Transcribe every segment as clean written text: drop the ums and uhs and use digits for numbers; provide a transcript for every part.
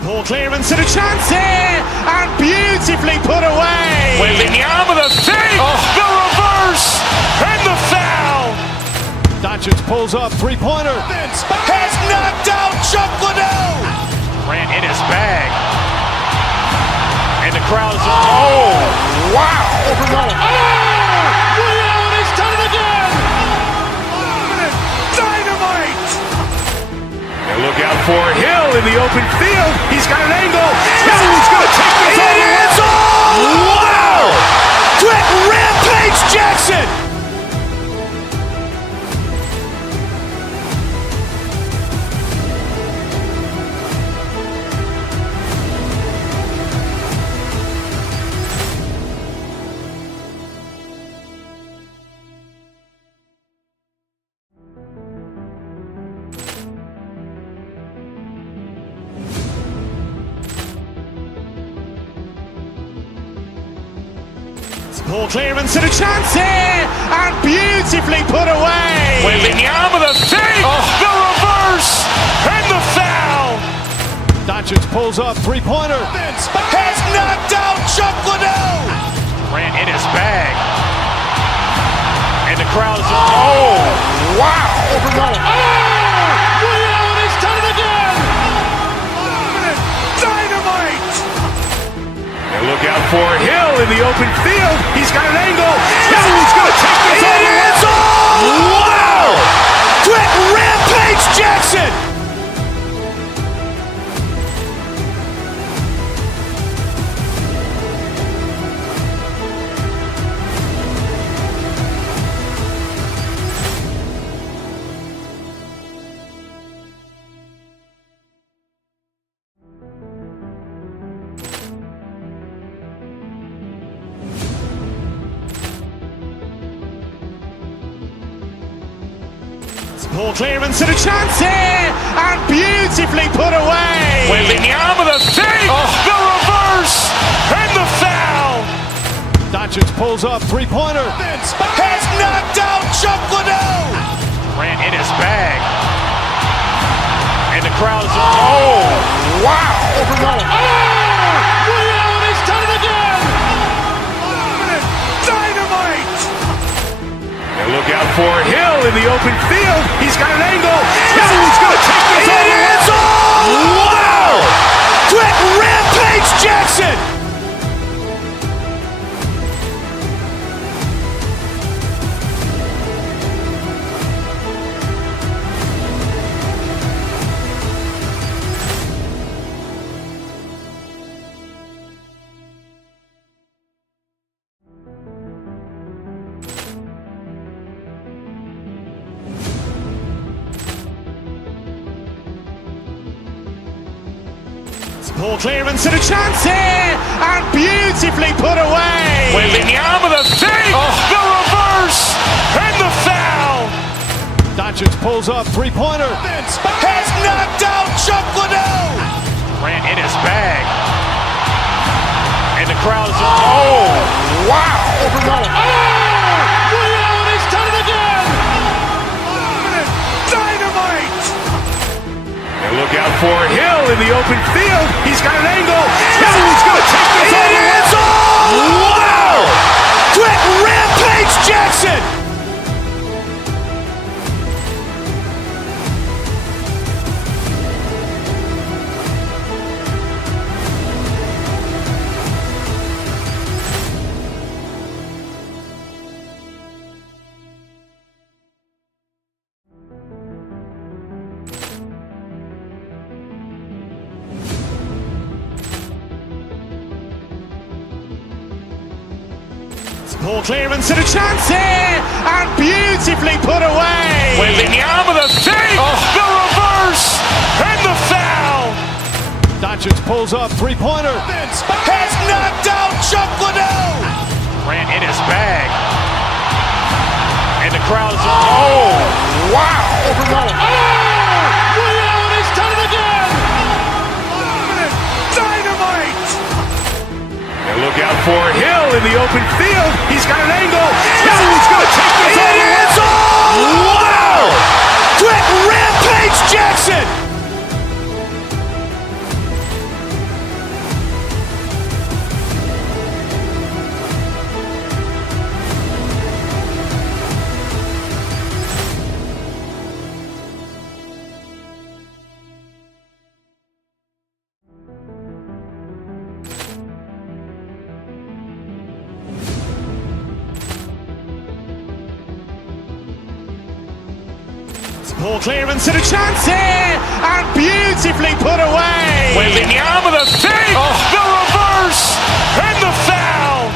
Poor clearance and a chance here, and beautifully put away. Wembanyama with a fake, the reverse, and the foul. Doncic pulls up, three-pointer. Has knocked out Chuck Liddell. Grant in his bag. And the crowd is, wow. Ray Allen has done it again. Dynamite. And look out for Hill in the open field. He's got an angle. He's going to take this all the way. Wow. Quick Rampage Jackson. Poor clearance and a chance here, and beautifully put away. Wembanyama with a fake, the reverse, and the foul. Doncic pulls up, three-pointer. Has knocked out Chuck Liddell. Grant in his bag. And the crowd is, wow. Ray Allen has done it again. Dynamite. And look out for Hill in the open field. He's got an angle. He's going to take this all the way. Wow. Quick Rampage Jackson. Poor clearance and a chance here, and beautifully put away. Wembanyama with a fake, the reverse, and the foul. Doncic pulls up, three-pointer. Has knocked out Chuck Liddell. Grant in his bag. And the crowd is, wow. Ray Allen has done it again. Dynamite. And look out for Hill in the open field. He's got an angle. He's going to take this all the way. Wow. Quick Rampage Jackson. Poor clearance and a chance here, and beautifully put away. Wembanyama with a fake, the reverse, and the foul. Doncic pulls up, three-pointer. Has knocked out Chuck Liddell. Grant in his bag. And the crowd is, wow. Ray Allen has done it again. Dynamite. And look out for Hill in the open field. He's got an angle. He's going to take this all the way. Wow. Quick Rampage Jackson. Poor clearance and a chance here, and beautifully put away. Wembanyama with a fake, the reverse, and the foul. Doncic pulls up, three-pointer. Has knocked out Chuck Liddell. Grant in his bag. And the crowd is, wow. Ray Allen has done it again. Dynamite. And look out for Hill in the open field. He's got an angle. He's going to take this all the way. Wow. Quick Rampage Jackson. Ball clearance and a chance here, and beautifully put away. Wembanyama the fake, the reverse, and the foul.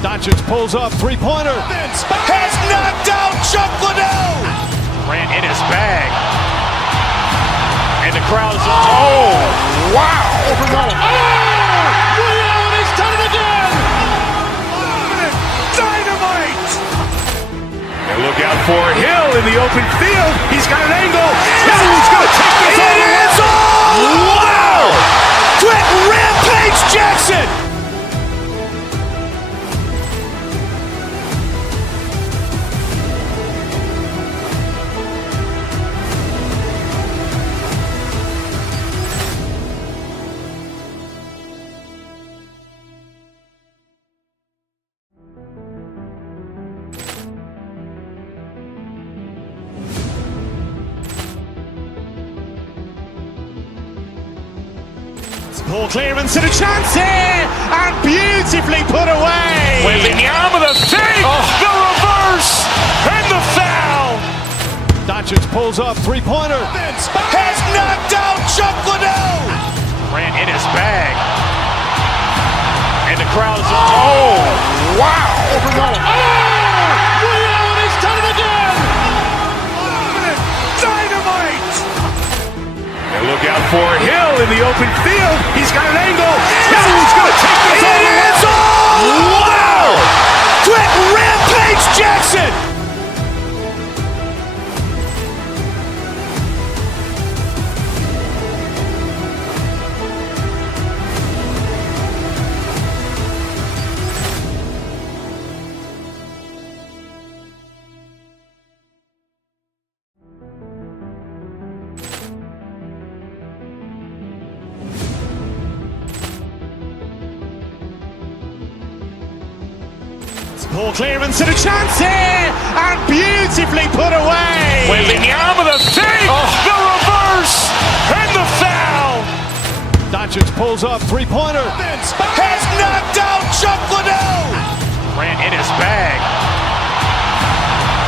Doncic pulls up, three-pointer. Has knocked out Chuck Liddell. Ran in his bag. And the crowd is, oh, wow. Ray Allen, he's done it again. Dynamite. And look out for Hill in the open field. He's got an angle. Hill's going to take this all the way. Wow. Quick Rampage Jackson. Ball clearance and a chance here, and beautifully put away. Wembanyama the fake, the reverse, and the foul. Doncic pulls up, three-pointer. Has knocked out Chuck Liddell. Ran in his bag. And the crowd is, oh, wow. Ray Allen, he's done it again. Dynamite. And look out for Hill in the open field. He's got an angle. Hill's going to take this all the way. Wow. Quick Rampage Jackson. Ball clearance and a chance here, and beautifully put away. Wembanyama the fake, the reverse, and the foul. Doncic pulls up, three-pointer. Has knocked out Chuck Liddell. Ran in his bag.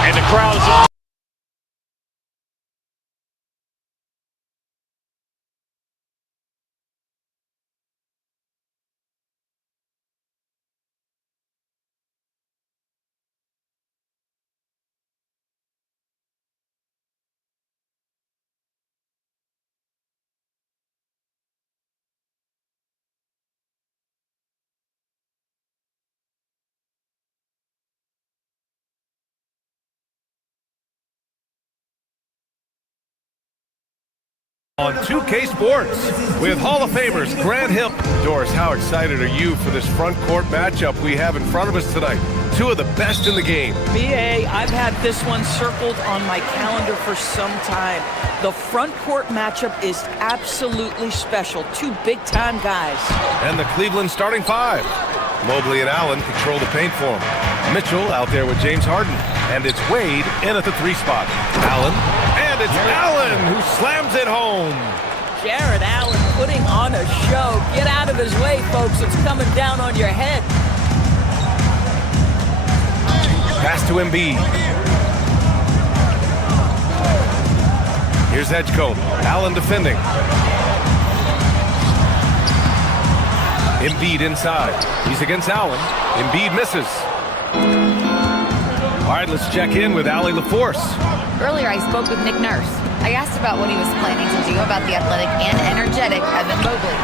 And the crowd is, on 2K Sports with Hall of Famers Grant Hill. Doris, how excited are you for this front court matchup we have in front of us tonight? Two of the best in the game. BA, I've had this one circled on my calendar for some time. The front court matchup is absolutely special. Two big-time guys. And the Cleveland starting five. Mobley and Allen control the paint for him. Mitchell out there with James Harden. And it's Wade in at the three spot. Allen. And it's Allen who slams it home. Jared Allen putting on a show. Get out of his way, folks. It's coming down on your head. Pass to Embiid. Here's Edgecombe. Allen defending. Embiid inside. He's against Allen. Embiid misses. All right, let's check in with Allie LaForce. Earlier, I spoke with Nick Nurse. I asked about what he was planning to do about the athletic and energetic Evan Mobley.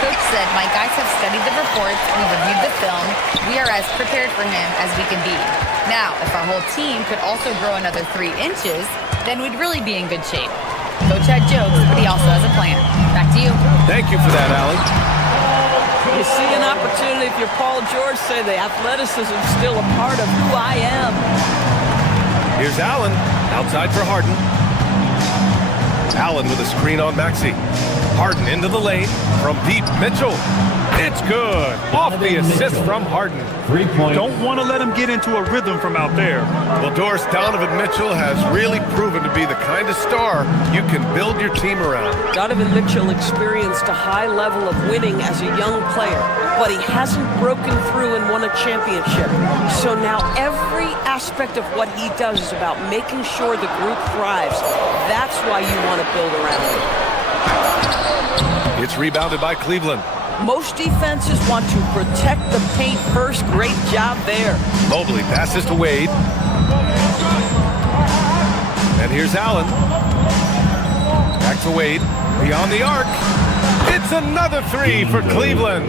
Coach said, "My guys have studied the reports, we reviewed the film, we are as prepared for him as we can be. Now, if our whole team could also grow another 3 inches, then we'd really be in good shape." Coach had jokes, but he also has a plan. Back to you. Thank you for that, Allie. You see an opportunity, if you're Paul George, say the athleticism is still a part of who I am. Here's Allen, outside for Harden. Allen with a screen on Maxey. Harden into the lane from deep. Mitchell It's good. Off the assist from Harden. 3 points. Don't want to let him get into a rhythm from out there. Well, Doris, Donovan Mitchell has really proven to be the kind of star you can build your team around. Donovan Mitchell experienced a high level of winning as a young player, but he hasn't broken through and won a championship. So now every aspect of what he does is about making sure the group thrives. That's why you want to build around him. It's rebounded by Cleveland. Most defenses want to protect the paint first. Great job there. Mobley passes to Wade. And here's Allen. Back to Wade. Beyond the arc. It's another three for Cleveland.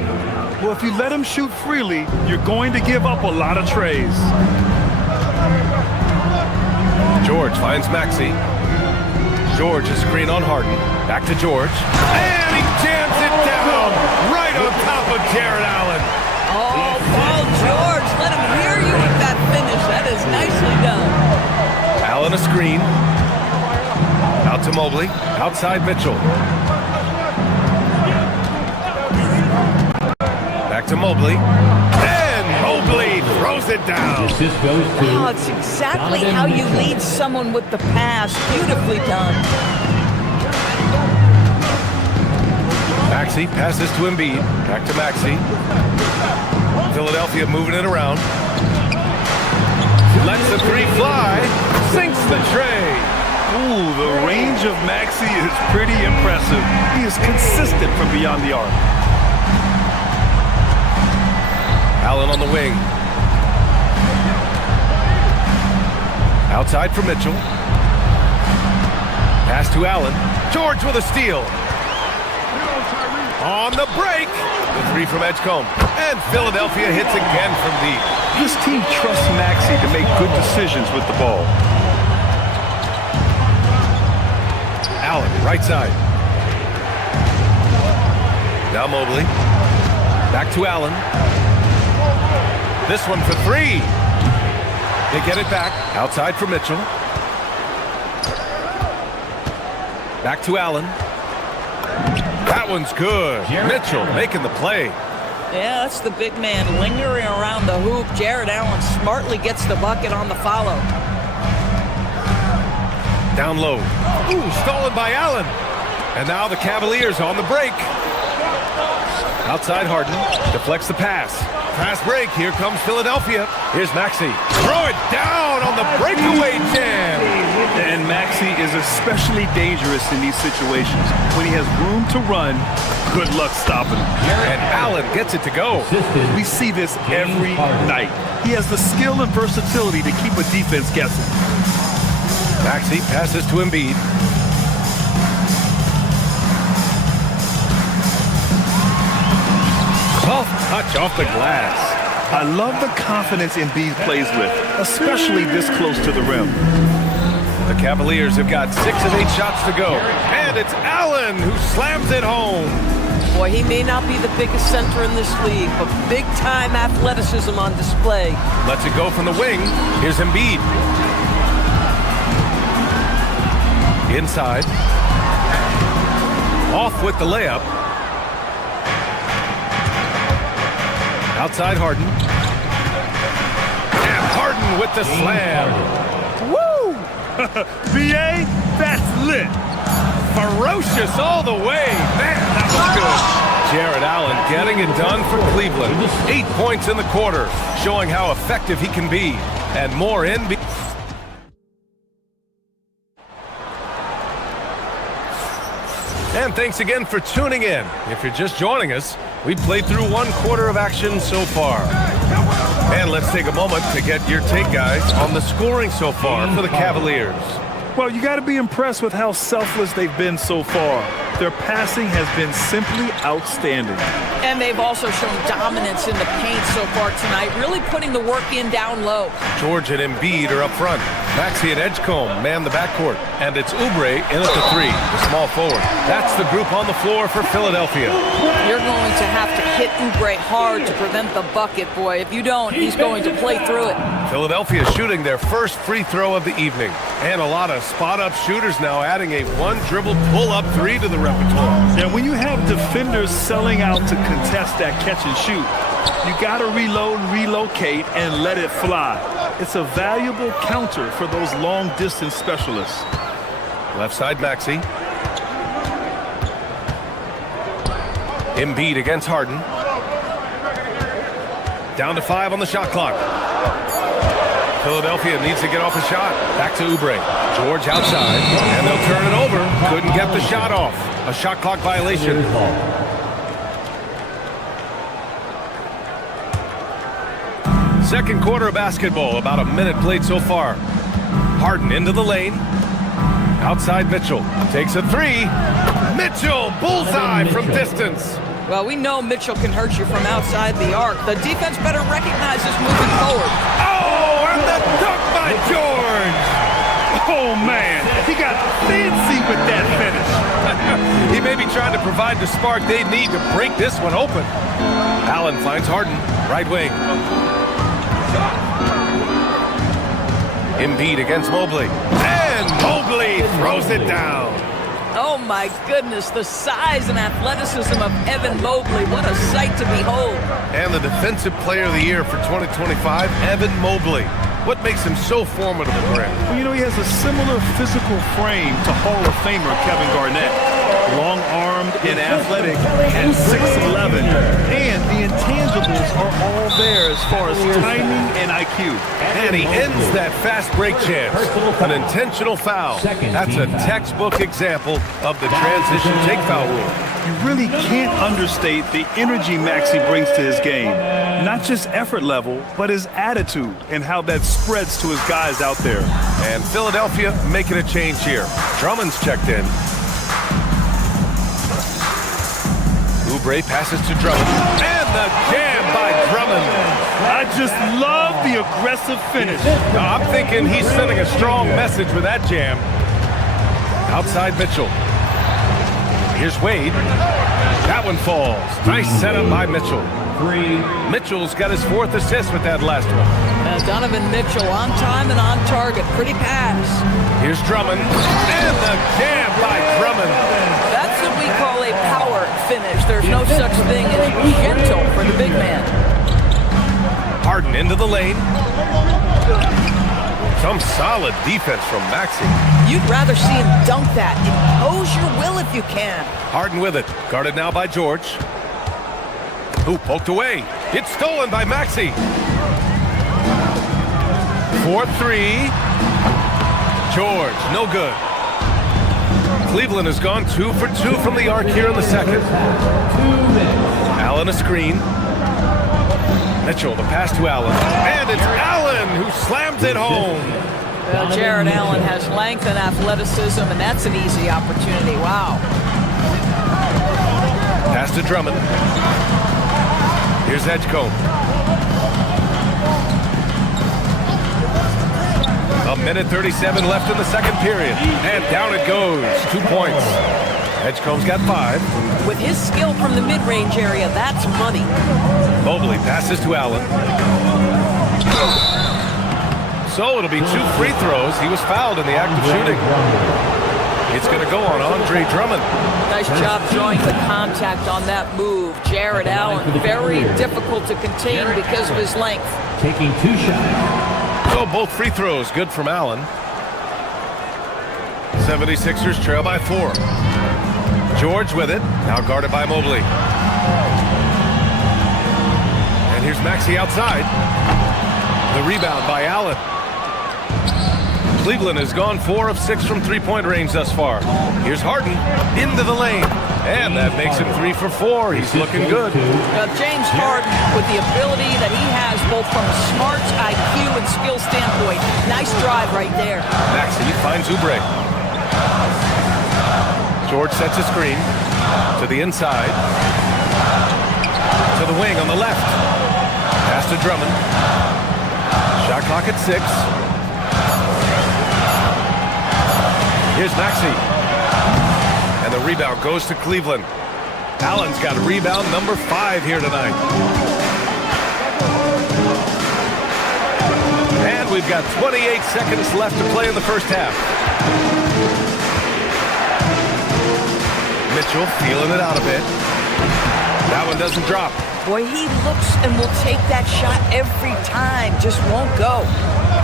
Well, if you let him shoot freely, you're going to give up a lot of trays. George finds Maxey. George is screen on Harden. Back to George. And he jams it down right on top of Jared Allen. Oh, Paul George, let him hear you with that finish. That is nicely done. Allen a screen. Out to Mobley. Outside Mitchell. Back to Mobley. And Mobley throws it down. Assist goes to Oh, it's exactly how you lead someone with the pass. Beautifully done. Maxey passes to Embiid. Back to Maxey. Philadelphia moving it around. Lets the three fly. Sinks the tray. Ooh, the range of Maxey is pretty impressive. He is consistent from beyond the arc. Allen on the wing. Outside for Mitchell. Pass to Allen. George with a steal. On the break. The three from Edgecombe. And Philadelphia hits again from deep. This team trusts Maxey to make good decisions with the ball. Allen, right side. Now Mobley. Back to Allen. This one for three. They get it back. Outside for Mitchell. Back to Allen. That one's good. Mitchell making the play. Yeah, that's the big man lingering around the hoop. Jared Allen smartly gets the bucket on the follow. Down low. Ooh, stolen by Allen. And now the Cavaliers on the break. Outside Harden. Deflects the pass. Fast break. Here comes Philadelphia. Here's Maxey. Throw it down on the breakaway jam. And Maxey is especially dangerous in these situations. When he has room to run, good luck stopping him. And Allen gets it to go. We see this every night. He has the skill and versatility to keep a defense guessing. Maxey passes to Embiid. Soft touch off the glass. I love the confidence Embiid plays with, especially this close to the rim. The Cavaliers have got 6 of 8 shots to go. And it's Allen who slams it home. Boy, he may not be the biggest center in this league, but big-time athleticism on display. Lets it go from the wing. Here's Embiid. Inside. Off with the layup. Outside Harden. And Harden with the slam. Woo! BA, that's lit. Ferocious all the way. Man, that was good. Jared Allen getting it done for Cleveland. 8 points in the quarter, showing how effective he can be. And more in. And thanks again for tuning in. If you're just joining us, we played through 1 quarter of action so far. And let's take a moment to get your take, guys, on the scoring so far for the Cavaliers. Well, you got to be impressed with how selfless they've been so far. Their passing has been simply outstanding. And they've also shown dominance in the paint so far tonight, really putting the work in down low. George and Embiid are up front. Maxey and Edgecombe man the backcourt. And it's Oubre in at the 3, the small forward. That's the group on the floor for Philadelphia. You're going to have to hit Oubre hard to prevent the bucket, boy. If you don't, he's going to play through it. Philadelphia shooting their first free throw of the evening. And a lot of spot-up shooters now adding a one-dribble pull-up three to the repertoire. And when you have defenders selling out to contest that catch and shoot, you got to reload, relocate, and let it fly. It's a valuable counter for those long-distance specialists. Left side, Maxey. Embiid against Harden. Down to 5 on the shot clock. Philadelphia needs to get off a shot. Back to Oubre. George outside, and they'll turn it over. Couldn't get the shot off. A shot clock violation. Second quarter of basketball. About a minute played so far. Harden into the lane. Outside Mitchell. Takes a three. Mitchell, bullseye from distance. Well, we know Mitchell can hurt you from outside the arc. The defense better recognize this moving forward. Oh, and the dunk by George. Oh, man, he got fancy with that finish. He may be trying to provide the spark they need to break this one open. Allen finds Harden, right wing. Embiid against Mobley. And Mobley throws it down. Oh, my goodness, the size and athleticism of Evan Mobley. What a sight to behold. And the Defensive Player of the Year for 2025, Evan Mobley. What makes him so formidable, Grant? Well, you know, he has a similar physical frame to Hall of Famer Kevin Garnett. Long-armed and athletic at 6'11". And the intangibles are all there as far as timing and IQ. And he ends that fast break chance. An intentional foul. That's a textbook example of the transition take foul rule. You really can't understate the energy Maxey brings to his game. Not just effort level, but his attitude and how that spreads to his guys out there. And Philadelphia making a change here. Drummond's checked in. Oubre passes to Drummond. And the jam by Drummond. I just love the aggressive finish. I'm thinking he's sending a strong message with that jam. Outside Mitchell. Here's Wade. That one falls. Nice setup by Mitchell. Mitchell's got his 4th assist with that last one. Donovan Mitchell on time and on target. Pretty pass. Here's Drummond. And the jam by Drummond. That's what we call a power finish. There's no such thing as gentle for the big man. Harden into the lane. Some solid defense from Maxey. You'd rather see him dunk that. Impose your will if you can. Harden with it. Guarded now by George. Who poked away. It's stolen by Maxey. 4-3. George, no good. Cleveland has gone 2 for 2 from the arc here in the second. Allen a screen. Mitchell, the pass to Allen. And it's Allen who slams it home. Well, Jared Allen has length and athleticism, and that's an easy opportunity. Wow. Pass to Drummond. Here's Edgecombe. A minute 37 left in the second period. And down it goes. 2 points. Edgecombe's got 5. With his skill from the mid-range area, that's money. Mobley passes to Allen. So it'll be 2 free throws. He was fouled in the act of shooting. It's going to go on Andre Drummond. Nice job drawing the contact on that move. Jared Allen, very difficult to contain because of his length. Taking 2 shots. So both free throws good from Allen. 76ers trail by 4. George with it, now guarded by Mobley. And here's Maxey outside. The rebound by Allen. Cleveland has gone 4 of 6 from three-point range thus far. Here's Harden into the lane. And that makes him 3 for 4. He's looking good. James Harden, with the ability that he has both from a smarts, IQ, and skill standpoint. Nice drive right there. Maxey finds Oubre. George sets a screen to the inside. To the wing on the left. Pass to Drummond. Shot clock at 6. Here's Maxey. And the rebound goes to Cleveland. Allen's got rebound number 5 here tonight. we've got 28 seconds left to play in the first half. Mitchell feeling it out a bit. That one doesn't drop. Boy, he looks and will take that shot every time. Just won't go.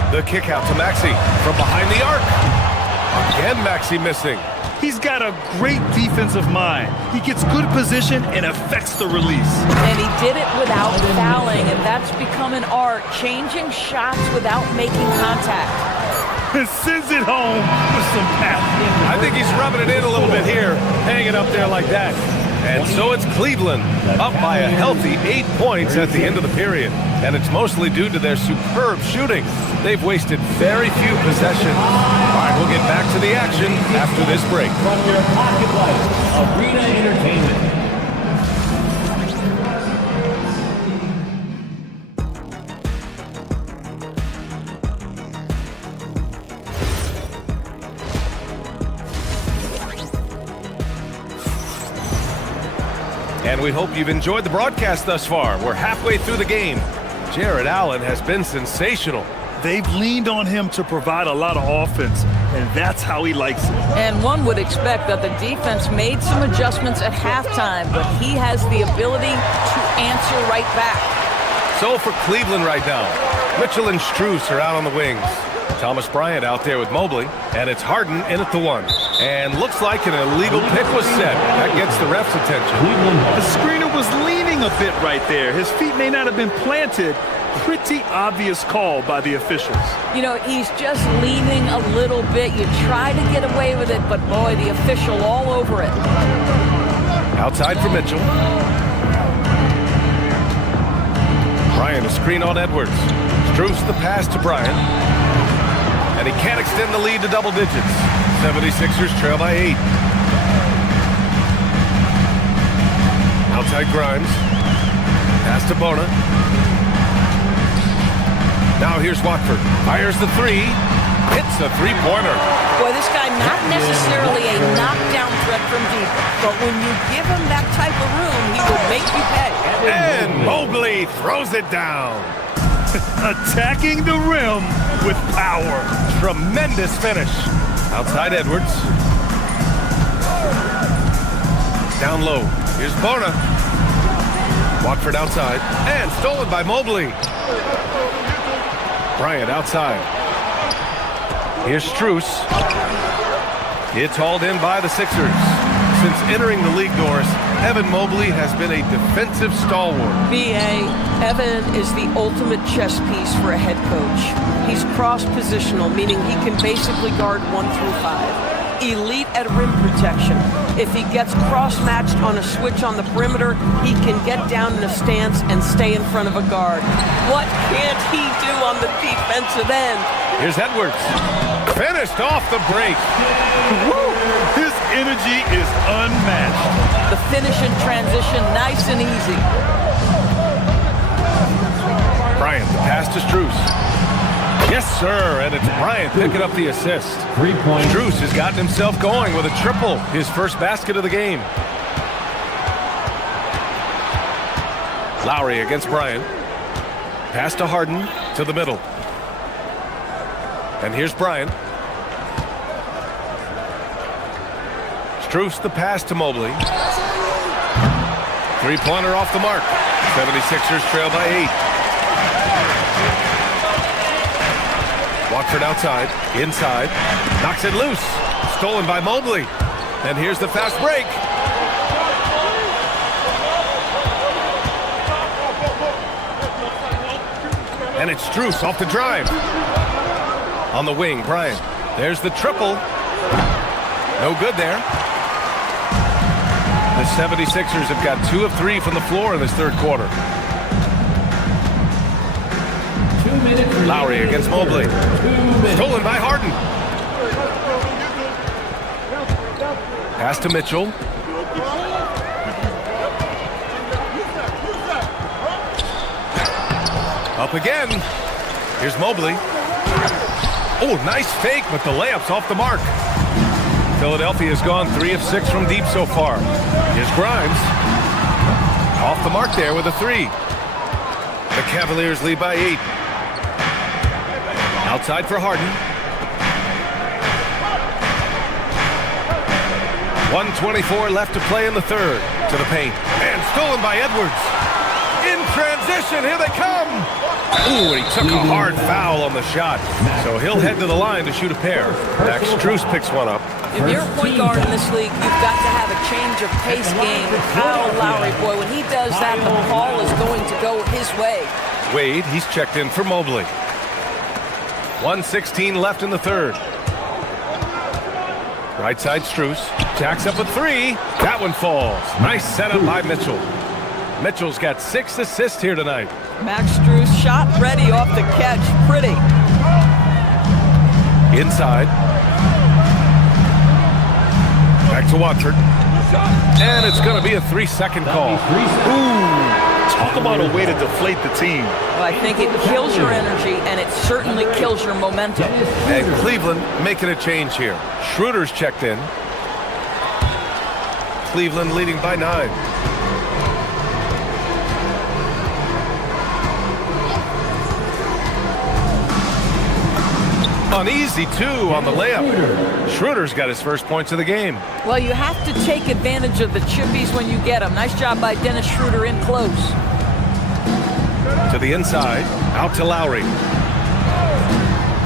The kick out to Maxey from behind the arc. Again, Maxey missing. He's got a great defensive mind. He gets good position and affects the release. And he did it without fouling, and that's become an art, changing shots without making contact. And sends it home with some pep. I think he's rubbing it in a little bit here, hanging up there like that. And so it's Cleveland, up by a healthy 8 points at the end of the period. And it's mostly due to their superb shooting. They've wasted very few possessions. All right, we'll get back to the action after this break. From your pocket lights, Arena Entertainment. And we hope you've enjoyed the broadcast thus far. We're halfway through the game. Jared Allen has been sensational. They've leaned on him to provide a lot of offense, and that's how he likes it. And one would expect that the defense made some adjustments at halftime, but he has the ability to answer right back. So for Cleveland right now, Mitchell and Strus are out on the wings. Thomas Bryant out there with Mobley, and it's Harden in at the 1. And looks like an illegal pick was set. That gets the ref's attention. The screener was leaning a bit right there. His feet may not have been planted. Pretty obvious call by the officials. You know, he's just leaning a little bit. You try to get away with it, but boy, the official all over it. Outside for Mitchell. Bryant a screen on Edwards. Strus the pass to Bryant. And he can't extend the lead to double digits. 76ers trail by 8. Outside Grimes. Pass to Bona. Now here's Watford. Fires the 3. Hits a three-pointer. Boy, this guy not necessarily a knockdown threat from deep, but when you give him that type of room, he will make you pay. And Mobley throws it down. Attacking the rim with power. Tremendous finish. Outside Edwards. Down low. Here's Bona. Watford outside. And stolen by Mobley. Bryant outside. Here's Strus. It's hauled in by the Sixers. Since entering the league doors, Evan Mobley has been a defensive stalwart. B.A. Evan is the ultimate chess piece for a head coach. He's cross-positional, meaning he can basically guard 1 through 5. Elite at rim protection. If he gets cross-matched on a switch on the perimeter, he can get down in a stance and stay in front of a guard. What can't he do on the defensive end? Here's Edwards. Finished off the break. Woo! His energy is unmatched. The finish in transition, nice and easy. Bryant, the pass to Strus. Yes, sir, and it's Bryant picking up the assist. 3 points. Strus has gotten himself going with a triple, his first basket of the game. Lowry against Bryant. Pass to Harden, to the middle. And here's Bryant. Strus the pass to Mobley. Three-pointer off the mark. 76ers trail by 8. Watford outside, inside, knocks it loose. Stolen by Mobley. And here's the fast break. And it's Strus off the drive. On the wing, Bryant. There's the triple. No good there. The 76ers have got 2 of 3 from the floor in this third quarter. 2 minutes. Lowry against Mobley. Stolen by Harden. Pass to Mitchell. Up again. Here's Mobley. Oh, nice fake, but the layup's off the mark. Philadelphia has gone 3 of 6 from deep so far. Here's Grimes. Off the mark there with a 3. The Cavaliers lead by 8. Outside for Harden. 1:24 left to play in the third. To the paint. And stolen by Edwards. In transition, here they come. Ooh, and he took a hard foul on the shot. So he'll head to the line to shoot a pair. Max Strus picks one up. If you're a point guard in this league, you've got to have a change of pace game with Kyle Lowry. Boy, when he does that, the ball is going to go his way. Wade, he's checked in for Mobley. 1:16 left in the third. Right side Strus. Jacks up a three. That one falls. Nice setup by Mitchell. Mitchell's got 6 assists here tonight. Max Strus shot ready off the catch. Pretty. Inside. Back to Watford. And it's going to be a 3-second call. Talk about a way to deflate the team. Well, I think it kills your energy, and it certainly kills your momentum. And Cleveland making a change here. Schroeder's checked in. Cleveland leading by 9. Uneasy, too, on the layup. Schroeder's got his first points of the game. Well, you have to take advantage of the chippies when you get them. Nice job by Dennis Schroeder in close. To the inside, out to Lowry.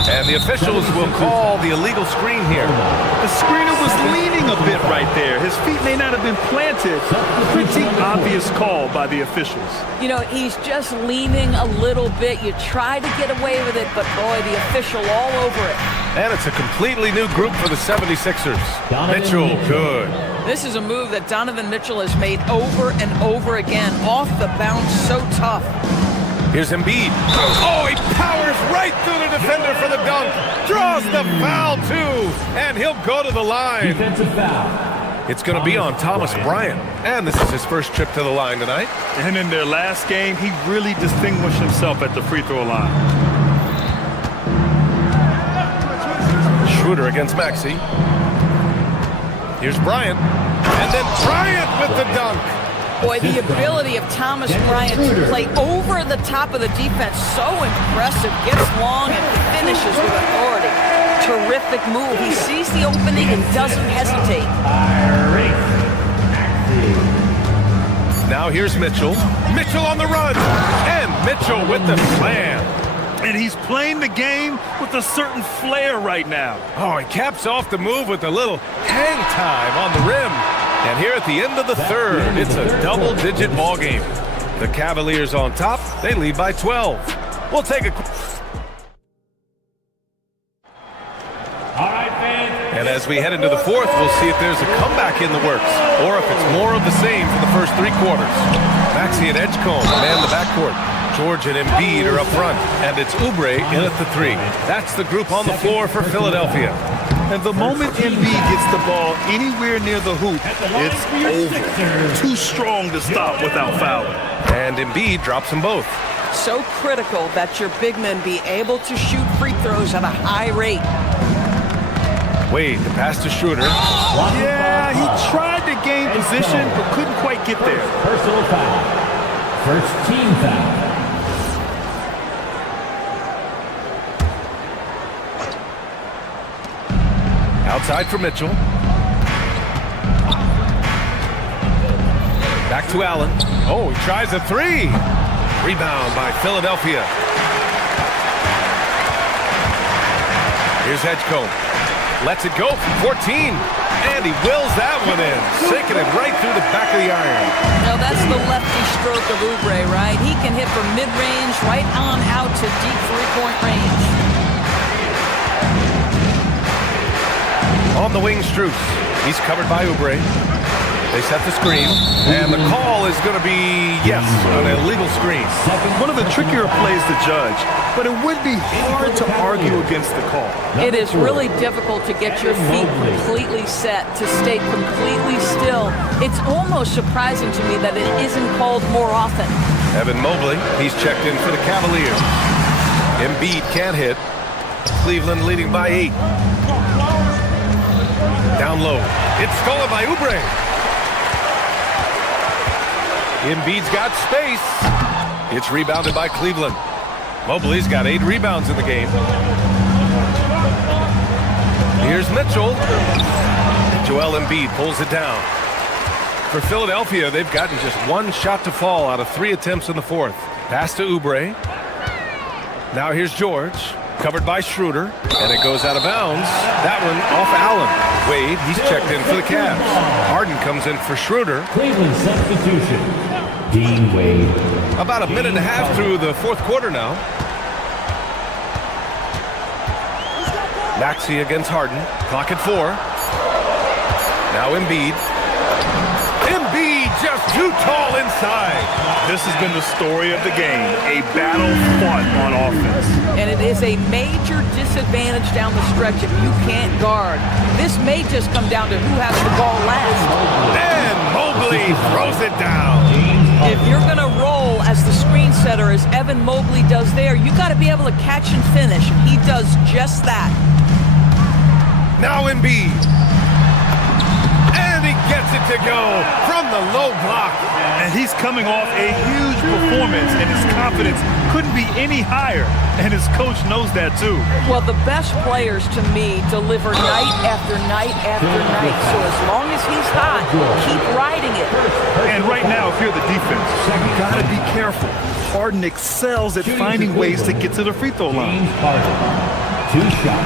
And the officials will call the illegal screen here. The screener was leaning a bit right there. His feet may not have been planted. Pretty obvious call by the officials. You know, he's just leaning a little bit. You try to get away with it, but boy, the official all over it. And it's a completely new group for the 76ers. Mitchell, good. This is a move that Donovan Mitchell has made over and over again. Off the bounce, so tough. Here's Embiid. Oh, he powers right through the defender for the dunk. Draws the foul, too. And he'll go to the line. Defensive foul. It's going to be on Thomas Bryant. And this is his first trip to the line tonight. And in their last game, he really distinguished himself at the free throw line. Schroeder against Maxey. Here's Bryant. And then Bryant with the dunk. Boy, the ability of Thomas Bryant to play over the top of the defense, so impressive. Gets long and finishes with authority. Terrific move. He sees the opening and doesn't hesitate. Now here's Mitchell. Mitchell on the run. And Mitchell with the slam. And he's playing the game with a certain flair right now. Oh, he caps off the move with a little hang time on the rim. And here at the end of the third, it's a double-digit ball game. The Cavaliers on top. They lead by 12. We'll take a... All right, fans. And as we head into the fourth, we'll see if there's a comeback in the works or if it's more of the same for the first 3 quarters. Maxey and Edgecombe man the backcourt. George and Embiid are up front, and it's Oubre in at the 3. That's the group on the floor for Philadelphia. And the moment Embiid gets the ball anywhere near the hoop, it's over. Too strong to stop without fouling. And Embiid drops them both. So critical that your big men be able to shoot free throws at a high rate. Wade, the pass to Schroeder. Yeah, he tried to gain position, but couldn't quite get there. Personal foul. First team foul. Outside for Mitchell. Back to Allen. Oh, he tries a 3. Rebound by Philadelphia. Here's Edgecombe. Lets it go from 14. And he wills that one in. Sinking it right through the back of the iron. Now that's the lefty stroke of Oubre, right? He can hit from mid-range right on out to deep three-point range. On the wing, Strus. He's covered by Oubre. They set the screen, and the call is going to be, yes, an illegal screen. One of the trickier plays to judge, but it would be hard to argue against the call. It is really difficult to get your feet completely set, to stay completely still. It's almost surprising to me that it isn't called more often. Evan Mobley, he's checked in for the Cavaliers. Embiid can't hit. Cleveland leading by 8. Down low. It's stolen by Oubre. Embiid's got space. It's rebounded by Cleveland. Mobley's got 8 rebounds in the game. Here's Mitchell. Joel Embiid pulls it down. For Philadelphia, they've gotten just one shot to fall out of 3 attempts in the fourth. Pass to Oubre. Now here's George, covered by Schroeder, and it goes out of bounds. That one off Allen. Wade, he's checked in for the Cavs. Harden comes in for Schroeder. Cleveland substitution. Dean Wade. About a minute and a half through the fourth quarter now. Maxey against Harden. Clock at 4. Now Embiid. Embiid just too tall inside. This has been the story of the game. A battle fought on offense. And it is a major disadvantage down the stretch if you can't guard. This may just come down to who has the ball last. And Mobley throws it down. If you're going to roll as the screen setter, as Evan Mobley does there, you got to be able to catch and finish. He does just that. Now Embiid. And he gets it to go from the low block. And he's coming off a huge performance, and his confidence couldn't be any higher. And his coach knows that too. Well, the best players to me deliver night after night after night. So as long as he's hot, keep riding it. And right now, if you're the defense, you gotta be careful. Harden excels at finding ways to get to the free throw line.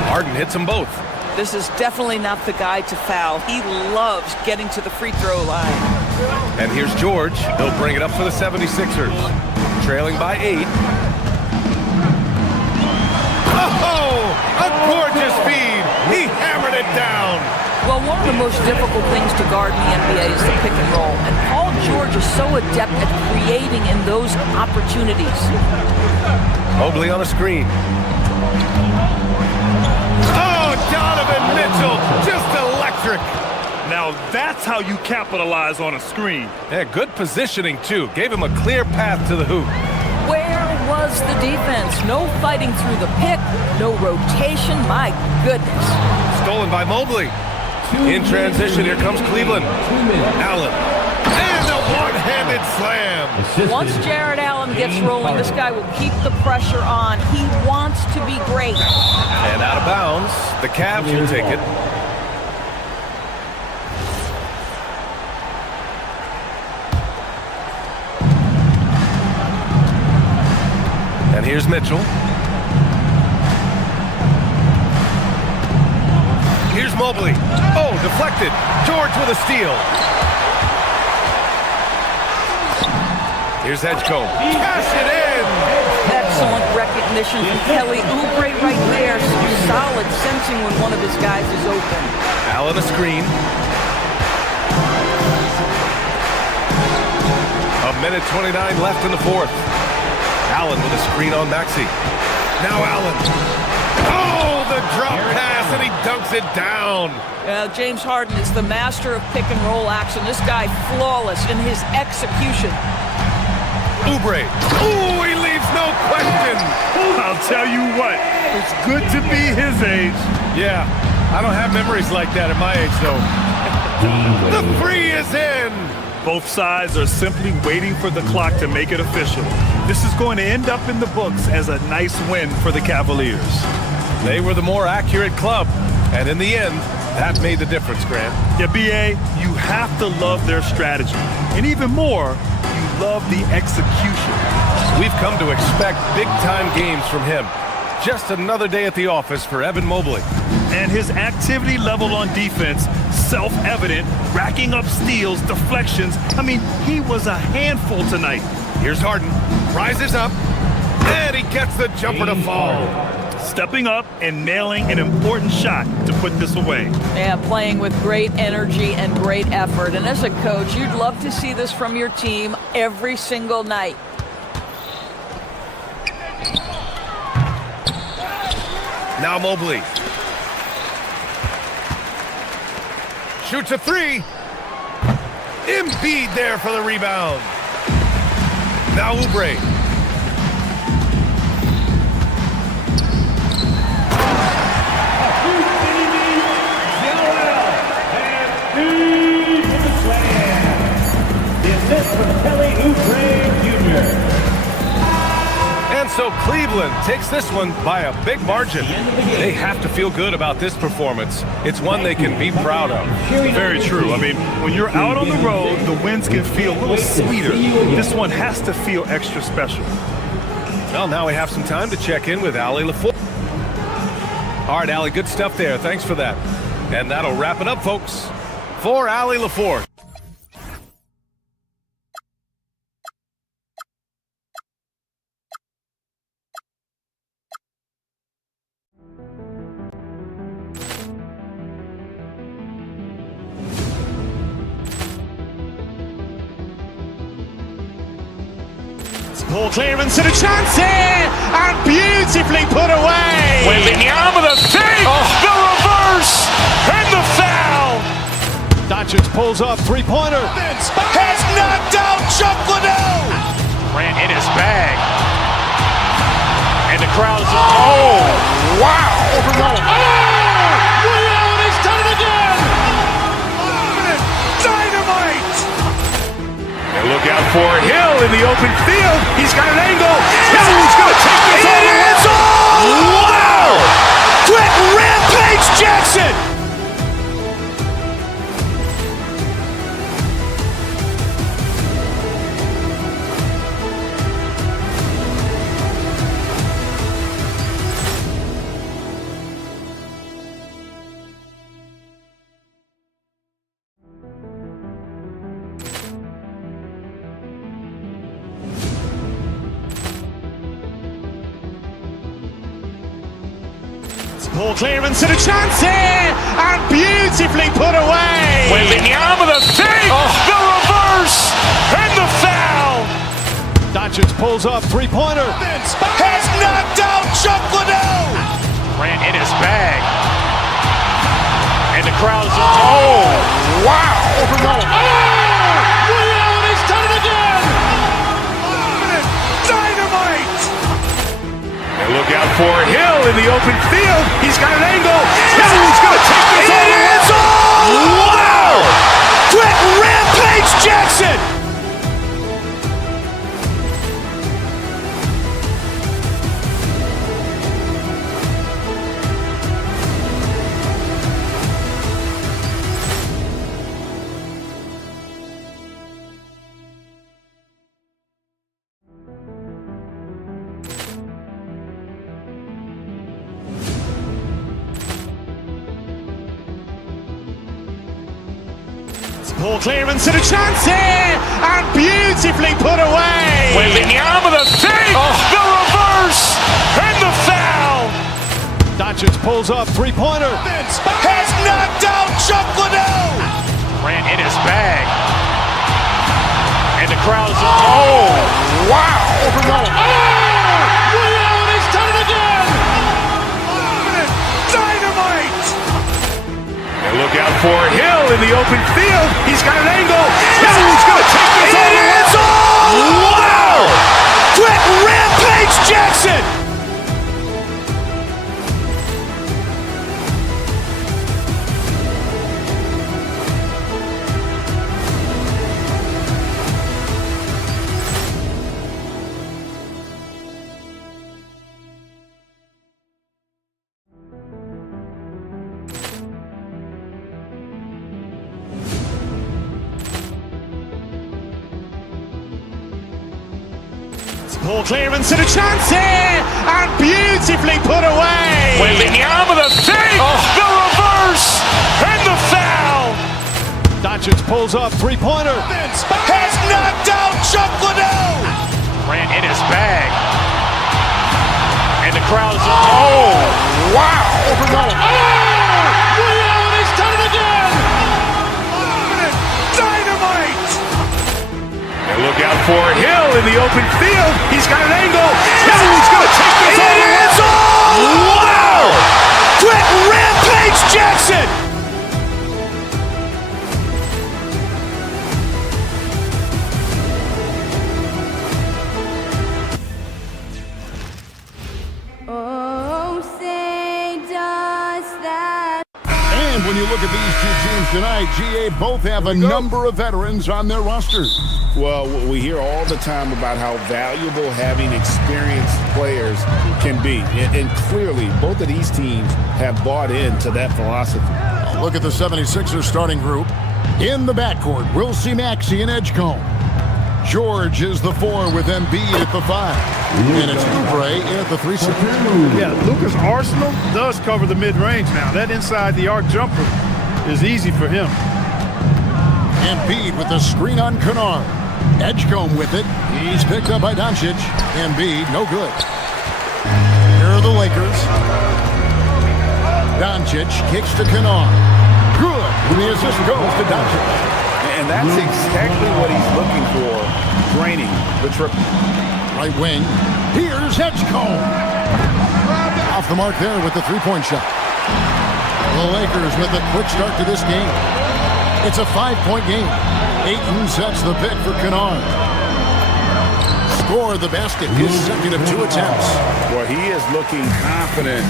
Harden hits them both. This is definitely not the guy to foul. He loves getting to the free throw line. And here's George. He'll bring it up for the 76ers. Trailing by 8. Oh, a gorgeous feed. He hammered it down. Well, one of the most difficult things to guard in the NBA is the pick and roll. And Paul George is so adept at creating in those opportunities. Mobley on a screen. Oh, Donovan Mitchell, just electric. Now that's how you capitalize on a screen. Yeah, good positioning, too. Gave him a clear path to the hoop. Where was the defense? No fighting through the pick, no rotation. My goodness. Stolen by Mobley. In transition, here comes Cleveland. Allen. And a one-handed slam. Once Jared Allen gets rolling, this guy will keep the pressure on. He wants to be great. And out of bounds, the Cavs will take it. And here's Mitchell. Here's Mobley. Oh, deflected. George with a steal. Here's Edgecombe. Cash it in. Excellent recognition from Kelly Oubre right there. Solid sensing when one of his guys is open. Allen a screen. A minute 29 left in the fourth. Allen with a screen on Maxey. Now Allen. Oh, the drop pass, and he dunks it down. James Harden is the master of pick and roll action. This guy flawless in his execution. Oubre. Ooh, he leaves no question. I'll tell you what, it's good to be his age. Yeah, I don't have memories like that at my age, though. The three is in. Both sides are simply waiting for the clock to make it official. This is going to end up in the books as a nice win for the Cavaliers. They were the more accurate club, and in the end, that made the difference, Grant. Yeah, B.A., you have to love their strategy. And even more, you love the execution. We've come to expect big-time games from him. Just another day at the office for Evan Mobley. And his activity level on defense, self-evident, racking up steals, deflections. I mean, he was a handful tonight. Here's Harden. Rises up, and he gets the jumper to fall. Stepping up and nailing an important shot to put this away. Yeah, playing with great energy and great effort. And as a coach, you'd love to see this from your team every single night. Now Mobley. Shoots a three. Embiid there for the rebound. Now Oubre. So Cleveland takes this one by a big margin. They have to feel good about this performance. It's one they can be proud of. Very true. I mean, when you're out on the road, the wins can feel a little sweeter. This one has to feel extra special. Well, now we have some time to check in with Allie LaFour. All right, Allie, good stuff there. Thanks for that. And that'll wrap it up, folks, for Allie LaFour. Ball clearance and a chance here, and beautifully put away. Wembanyama the fake, the reverse, and the foul. Doncic pulls up, three-pointer. Has knocked out Chuck Liddell. Ran in his bag. And the crowd is, oh, wow. Ray Allen has done it again. Dynamite. And look out for Hill in the open field. He's got an angle. Hill's going to take this all the way. Wow. Quick rampage Jackson. Ball clearance and a chance here, and beautifully put away. Wembanyama the fake, the reverse, and the foul. Doncic pulls up, three-pointer. Has knocked out Chuck Liddell. Ran in his bag. And the crowd is, oh, wow. Ray Allen has done it again. Dynamite. And look out for Hill in the open field. He's got an angle. Hill's going to take this all the way. Wow. Quick rampage Jackson. Ball clearance and a chance here, and beautifully put away. Wembanyama the fake, the reverse, and the foul. Doncic pulls up, three-pointer. Has knocked out Chuck Liddell. Ran in his bag. And the crowd is, oh, wow. Ray Allen has done it again. Dynamite. And look out for Hill in the open field. He's got an angle. Hill's going to take this all the way. Wow. Quick rampage Jackson. Ball clearance and a chance here, and beautifully put away. Wembanyama the fake, the reverse, and the foul. Doncic pulls up, three-pointer. Has knocked out Chuck Liddell. Ran in his bag. And the crowd is, oh, wow. Ray Allen has done it again. Dynamite. And look out for Hill in the open field. He's got an angle. Hill's going to take this all the way. Wow. Quick rampage Jackson. Oh, say does that. And when you look at these two teams Lakers tonight, GA, both have a number of veterans on their roster. Well, we hear all the time about how valuable having experienced players can be. And clearly, both of these teams have bought into that philosophy. Look at the 76ers starting group. In the backcourt, we'll see Maxey and Edgecombe. George is the 4 with Embiid at the 5. And it's Oubre at the 3-6. Yeah, Luka's arsenal does cover the mid-range now. That inside-the-arc jumper is easy for him. Embiid with the screen on Kennard. Edgecombe with it. He's picked up by Doncic. Embiid, no good. Here are the Lakers. Doncic kicks to Kennard. Good. And the assist goes to Doncic. And that's exactly what he's looking for, draining the triple. Right wing. Here's Edgecombe. Off the mark there with the three-point shot. The Lakers with a quick start to this game. It's a 5-point game. Ayton sets the pick for Kennard. Score the basket, his second of 2 attempts. Well, he is looking confident.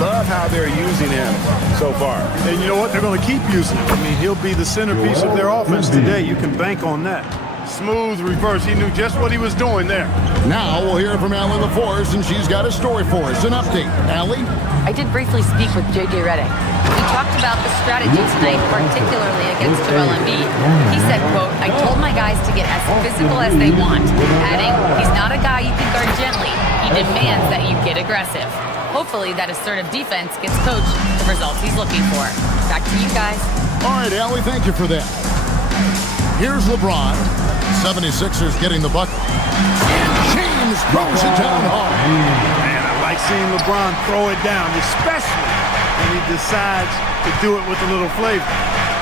Love how they're using him so far. And you know what? They're going to keep using him. I mean, he'll be the centerpiece of their offense today. You can bank on that. Smooth reverse. He knew just what he was doing there. Now we'll hear from Allie LaForce, and she's got a story for us. An update. Allie? I did briefly speak with J.J. Redick. We talked about the strategy tonight, particularly against Joel Embiid. He said, quote, I told my guys to get as physical as they want, adding, he's not a guy you can guard gently. He demands that you get aggressive. Hopefully that assertive defense gets Coach the results he's looking for. Back to you guys. All right, Allie, thank you for that. Here's LeBron. 76ers getting the bucket. And James throws it down hard. Man, I like seeing LeBron throw it down, especially when he decides to do it with a little flavor.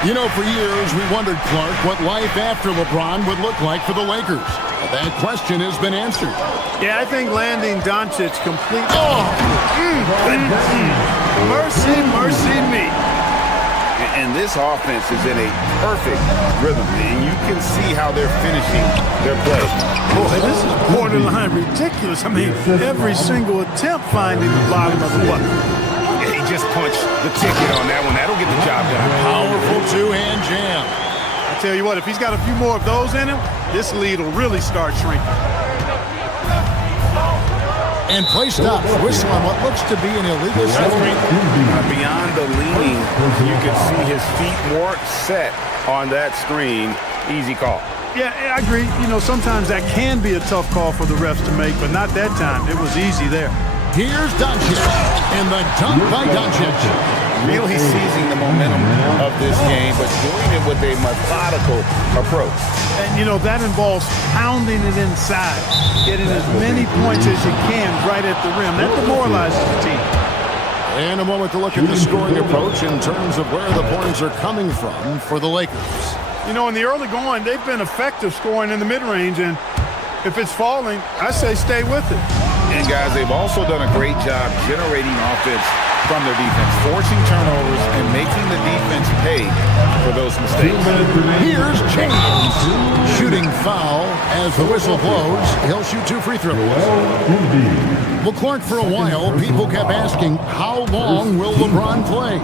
You know, for years we wondered, Clark, what life after LeBron would look like for the Lakers. That question has been answered. Yeah, I think landing Doncic completely. Mercy, mercy me. And this offense is in a perfect rhythm, and you can see how they're finishing their play. Boy, this is borderline ridiculous. I mean, every single attempt finding the bottom of the bucket. Yeah, he just punched the ticket on that one. That'll get the job done. Powerful two-hand jam. I tell you what, if he's got a few more of those in him, this lead will really start shrinking. And play stops. Whistle on what looks to be an illegal screen. Beyond the leaning, you can see his feet more set on that screen. Easy call. Yeah, I agree. You know, sometimes that can be a tough call for the refs to make, but not that time. It was easy there. Here's Doncic, and the dunk by Doncic. Really seizing the momentum of this game, but doing it with a methodical approach. And, you know, that involves pounding it inside, getting as many points as you can right at the rim. That demoralizes the team. And a moment to look at the scoring approach in terms of where the points are coming from for the Lakers. You know, in the early going, they've been effective scoring in the mid-range, and if it's falling, I say stay with it. And, guys, they've also done a great job generating offense from their defense, forcing turnovers and making the defense pay for those mistakes. Here's James. Shooting foul as the whistle blows. He'll shoot 2 free throws. Well, Clark, for a while, people kept asking, how long will LeBron play?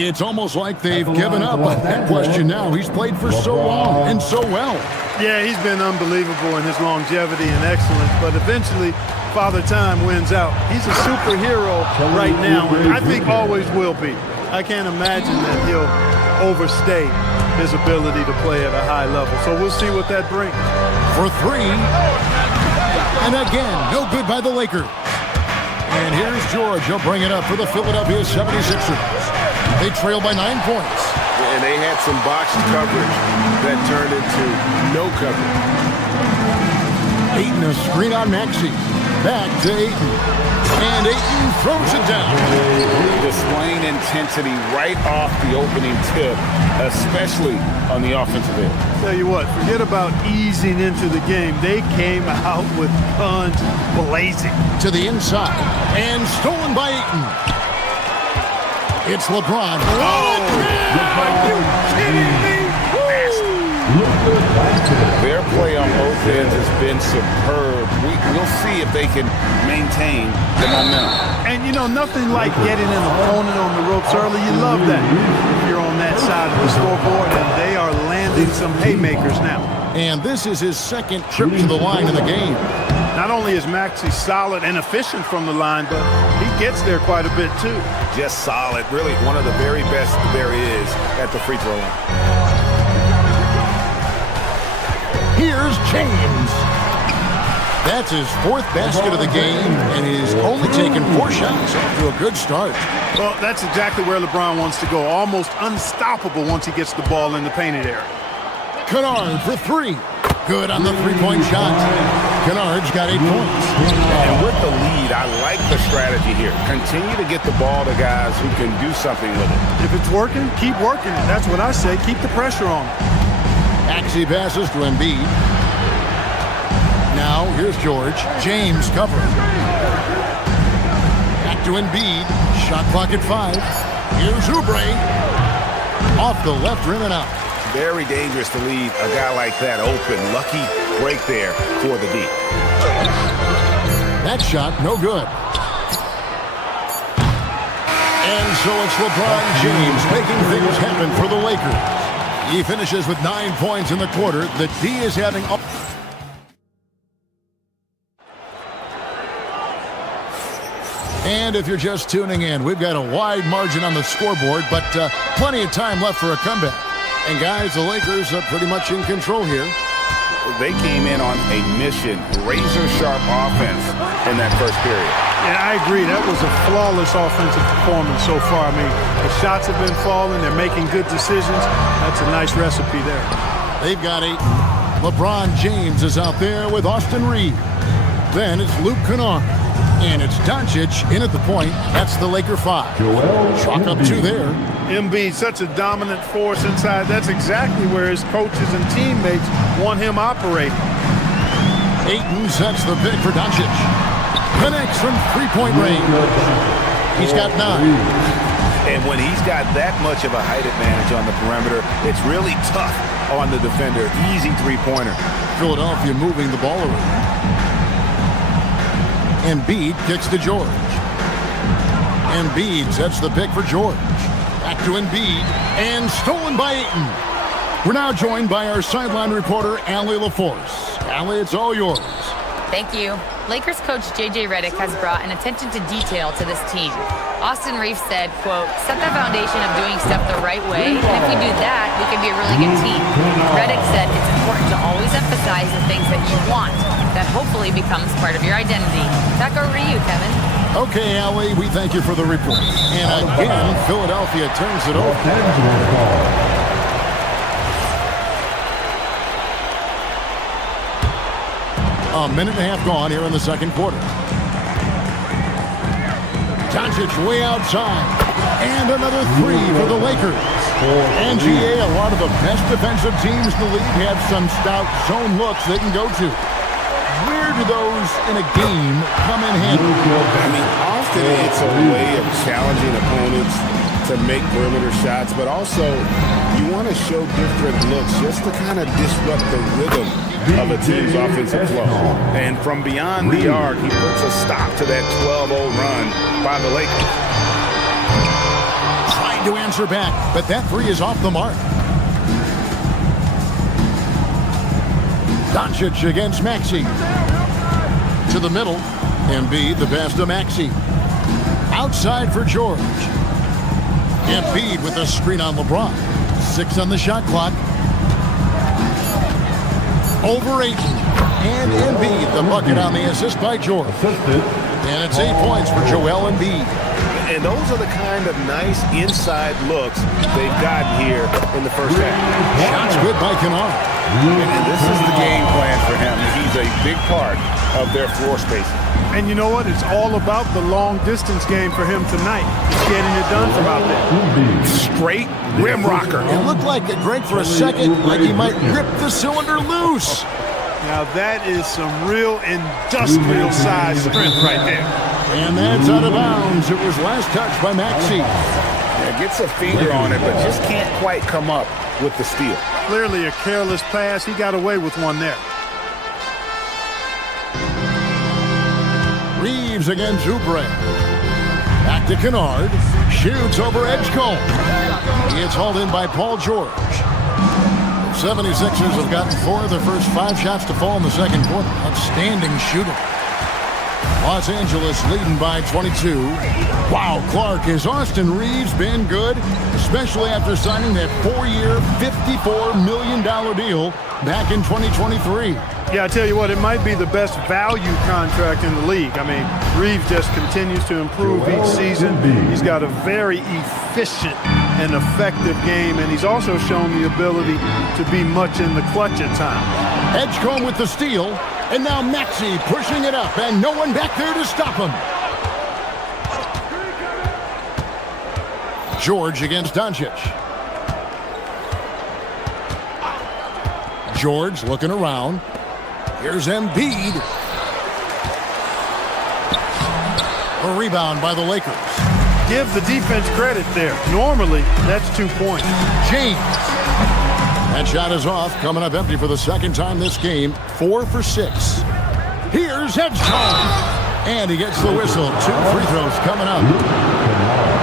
It's almost like they've given up on that question now. He's played for so long and so well. Yeah, he's been unbelievable in his longevity and excellence, but eventually Father Time wins out. He's a superhero right now, and I think always will be. I can't imagine that he'll overstay his ability to play at a high level. So we'll see what that brings. For 3. And again, no good by the Lakers. And here's George. He'll bring it up for the Philadelphia 76ers. They trail by 9 points. And they had some box coverage that turned into no coverage. Ayton, a screen on Maxey. Back to Ayton. And Ayton throws it down. Displaying intensity right off the opening tip, especially on the offensive end. Tell you what, forget about easing into the game. They came out with guns blazing. To the inside. And stolen by Ayton. It's LeBron. Oh, are you kidding me? Their play on both ends has been superb. We'll see if they can maintain the momentum. And, you know, nothing like getting an opponent on the ropes early. You love that. If you're on that side of the scoreboard, and they are landing some haymakers now. And this is his second trip to the line in the game. Not only is Maxey solid and efficient from the line, but he gets there quite a bit, too. Just solid. Really one of the very best there is at the free throw line. Here's James. That's his fourth basket of the game, and he's only taken 4 shots to a good start. Well, that's exactly where LeBron wants to go. Almost unstoppable once he gets the ball in the painted area. Kennard for 3. Good on the three-point shot. Kennard's got 8 points. And with the lead, I like the strategy here. Continue to get the ball to guys who can do something with it. If it's working, keep working it. That's what I say. Keep the pressure on. Maxey passes to Embiid. Now, here's George. James covering. Back to Embiid. Shot clock at 5. Here's Oubre. Off the left rim and out. Very dangerous to leave a guy like that open. Lucky break there for the D. That shot, no good. And so it's LeBron James making things happen for the Lakers. He finishes with 9 points in the quarter. The D is having... And if you're just tuning in, we've got a wide margin on the scoreboard, but plenty of time left for a comeback. And guys, the Lakers are pretty much in control here. They came in on a mission, razor-sharp offense in that first period. Yeah, I agree. That was a flawless offensive performance so far. I mean, the shots have been falling. They're making good decisions. That's a nice recipe there. They've got 8. LeBron James is out there with Austin Reeves. Then it's Luke Kennard. And it's Doncic in at the point. That's the Laker 5. Chalk up 2 there. Embiid, such a dominant force inside. That's exactly where his coaches and teammates want him operating. Ayton sets the pick for Doncic. Connects from three-point range. He's got 9. And when he's got that much of a height advantage on the perimeter, it's really tough on the defender. Easy three-pointer. Philadelphia moving the ball around. Embiid kicks to George. Embiid sets the pick for George. Back to Embiid, and stolen by Ayton. We're now joined by our sideline reporter, Allie LaForce. Allie, it's all yours. Thank you. Lakers coach J.J. Redick has brought an attention to detail to this team. Austin Reeves said, quote, set the foundation of doing stuff the right way, and if we do that, we can be a really good team. Redick said it's important to always emphasize the things that you want. That hopefully becomes part of your identity. Back over to you, Kevin. Okay, Allie, we thank you for the report. And again, Philadelphia turns it over. A minute and a half gone here in the second quarter. Doncic way outside. And another 3 for the Lakers. And GA, a lot of the best defensive teams in the league have some stout zone looks they can go to. Where do those in a game come in handy? I mean, often it's a way of challenging opponents to make perimeter shots, but also you want to show different looks just to kind of disrupt the rhythm of a team's offensive flow. And from beyond the arc, he puts a stop to that 12-0 run by the Lakers. Trying to answer back, but that 3 is off the mark. Doncic against Maxey. To the middle. Embiid, the pass to Maxey. Outside for George. Embiid with a screen on LeBron. 6 on the shot clock. Over 8. And Embiid, the bucket on the assist by George. And it's 8 points for Joel Embiid. And those are the kind of nice inside looks they've gotten here in the first half. Shots good by Kennard. And this is the game plan for him. He's a big part of their floor spacing. And you know what? It's all about the long-distance game for him tonight. He's getting it done from out there. Straight rim rocker. It looked like it drank for a second, like he might rip the cylinder loose. Now that is some real industrial size strength right there. And that's out of bounds. It was last touched by Maxey. Yeah, gets a finger on it, but just can't quite come up with the steal. Clearly a careless pass. He got away with one there. Reeves against Oubre. Back to Kennard. Shoots over Edgecombe. It's hauled in by Paul George. The 76ers have gotten 4 of their first 5 shots to fall in the second quarter. Outstanding shooting. Los Angeles leading by 22. Wow, Clark, has Austin Reeves been good? Especially after signing that 4-year, $54 million deal back in 2023. Yeah, I tell you what, it might be the best value contract in the league. I mean, Reeves just continues to improve each season. He's got a very efficient and effective game, and he's also shown the ability to be much in the clutch at times. Edgecombe with the steal, and now Maxey pushing it up, and no one back there to stop him. George against Doncic. George looking around. Here's Embiid. A rebound by the Lakers. Give the defense credit there. Normally, that's 2 points. James. That shot is off, coming up empty for the second time this game. 4 for 6. Here's Edgecombe. And he gets the whistle. 2 free throws coming up.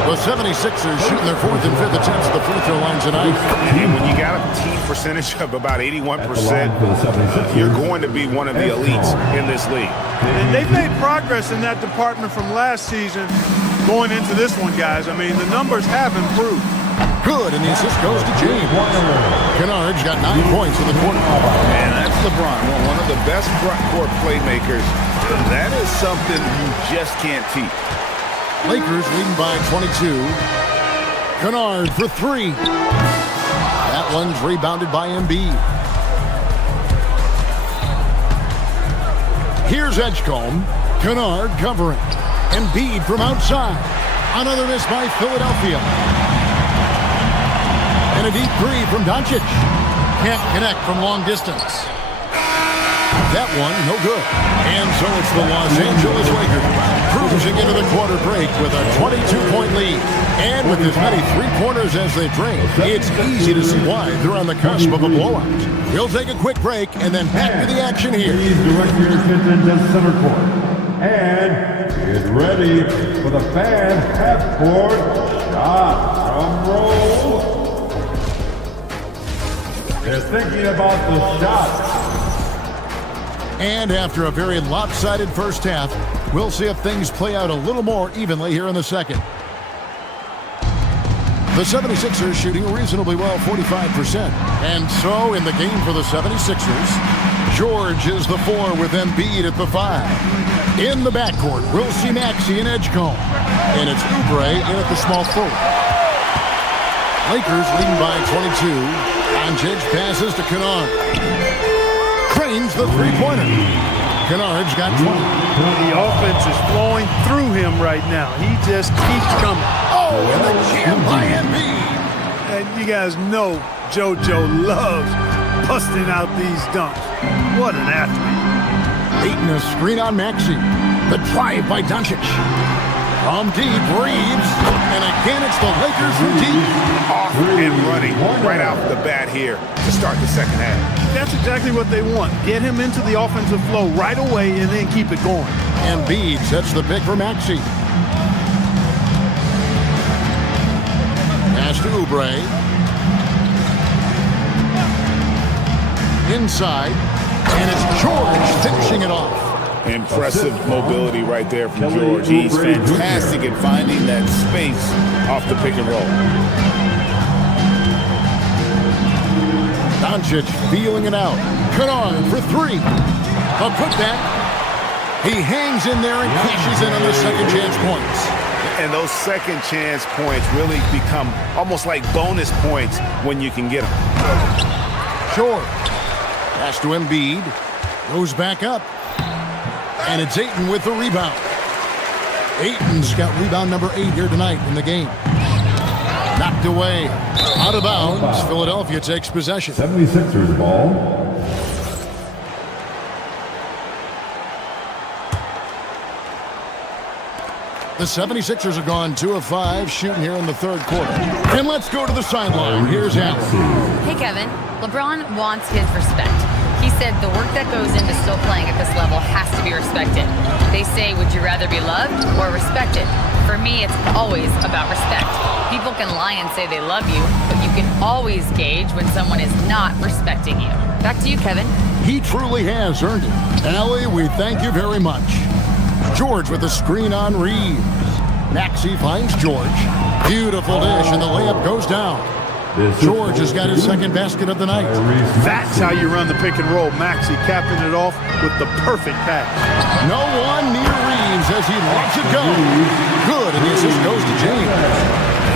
The 76ers shooting their 4th and 5th attempts at the free throw line tonight. And when you got a team percentage of about 81%, you're going to be one of the elites in this league. And they've made progress in that department from last season going into this one, guys. I mean, the numbers have improved. Good, and the assist goes to James. Kennard's got 9 points in the quarter. And that's LeBron, one of the best front court playmakers. That is something you just can't teach. Lakers leading by 22. Kennard for 3. That one's rebounded by Embiid. Here's Edgecombe. Kennard covering. Embiid from outside. Another miss by Philadelphia. And a deep 3 from Doncic. Can't connect from long distance. That one, no good. And so it's the Los Angeles Lakers cruising into the quarter break with a 22-point lead. And with as many three-pointers as they drain, it's easy to see why they're on the cusp of a blowout. We'll take a quick break and then back to the action here. Please direct your attention to center court. And get ready for the fan half-court shot. Drum roll. They're thinking about the shot. And after a very lopsided first half, we'll see if things play out a little more evenly here in the second. The 76ers shooting reasonably well, 45%. And so in the game for the 76ers, George is the 4 with Embiid at the 5. In the backcourt, we'll see Maxey and Edgecombe. And it's Oubre in at the small forward. Lakers leading by 22. Doncic passes to Kennard. Cranes the three-pointer. Kennard's got 20. The offense is flowing through him right now. He just keeps coming. Oh, and the jam by Embiid. And you guys know JoJo loves busting out these dunks. What an athlete. Beating a screen on Maxey. The drive by Doncic. From deep, Reeves. And again, it's the Lakers from deep. Off and running right off the bat here to start the second half. That's exactly what they want. Get him into the offensive flow right away and then keep it going. Embiid sets the pick for Maxey. Pass to Oubre. Inside. And it's George finishing it off. Impressive mobility right there from George. He's fantastic at finding that space off the pick and roll. Doncic feeling it out. Kennard for 3. A putback. He hangs in there and cashes in on the second chance points. And those second chance points really become almost like bonus points when you can get them. George. Pass to Embiid. Goes back up. And it's Ayton with the rebound. Ayton's got rebound number 8 here tonight in the game. Knocked away. Out of bounds. Philadelphia takes possession. 76ers ball. The 76ers have gone 2 of 5 shooting here in the third quarter. And let's go to the sideline. Here's Allen. Hey, Kevin. LeBron wants his respect. He said the work that goes into still playing at this level has to be respected. They say, would you rather be loved or respected? For me, it's always about respect. People can lie and say they love you, but you can always gauge when someone is not respecting you. Back to you, Kevin. He truly has earned it. Allie, we thank you very much. George with the screen on Reeves. Maxey finds George. Beautiful dish, and the layup goes down. George has got his second basket of the night. That's how you run the pick and roll. Maxey capping it off with the perfect pass. No one near Reeves as he lets it go. Good, and the assist goes to James.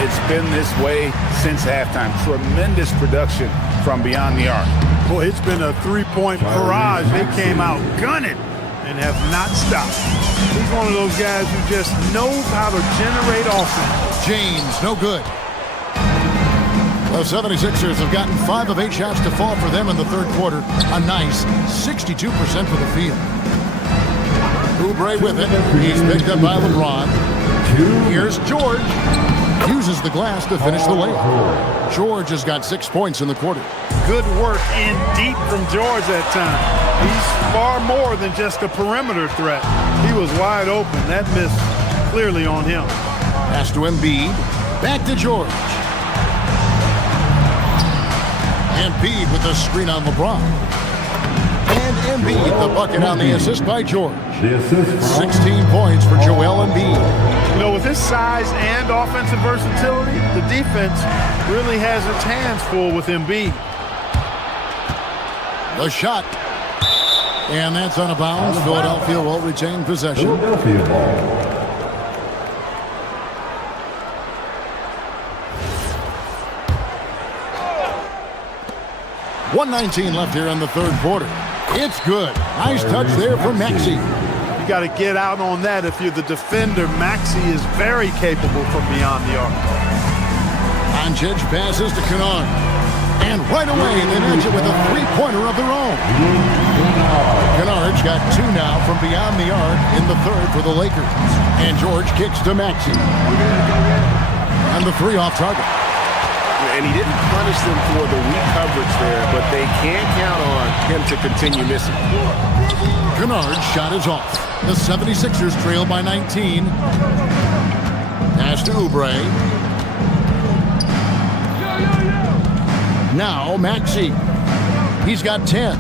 It's been this way since halftime. Tremendous production from beyond the arc. Boy, it's been a three-point barrage. They came out gunning and have not stopped. He's one of those guys who just knows how to generate offense. James, no good. The 76ers have gotten 5 of 8 shots to fall for them in the third quarter. A nice 62% for the field. Oubre with it. He's picked up by LeBron. Here's George. Uses the glass to finish the layup. George has got 6 points in the quarter. Good work in deep from George that time. He's far more than just a perimeter threat. He was wide open. That miss clearly on him. Pass to Embiid. Back to George. Embiid with the screen on LeBron. And Embiid, the bucket on the assist by George. 16 points for Joel Embiid. You know, with his size and offensive versatility, the defense really has its hands full with Embiid. The shot. And that's out of bounds. Philadelphia will retain possession. Philadelphia ball. 1:19 left here in the third quarter. It's good. Nice touch there from Maxey. You got to get out on that if you're the defender. Maxey is very capable from beyond the arc. Doncic passes to Kennard. And right away, they match it with a three-pointer of their own. Kennard's got 2 now from beyond the arc in the third for the Lakers. And George kicks to Maxey. And the 3 off target. And he didn't punish them for the weak coverage there, but they can't count on him to continue missing. Kennard's shot is off. The 76ers trail by 19. Pass to Oubre. Now Maxey. He's got 10.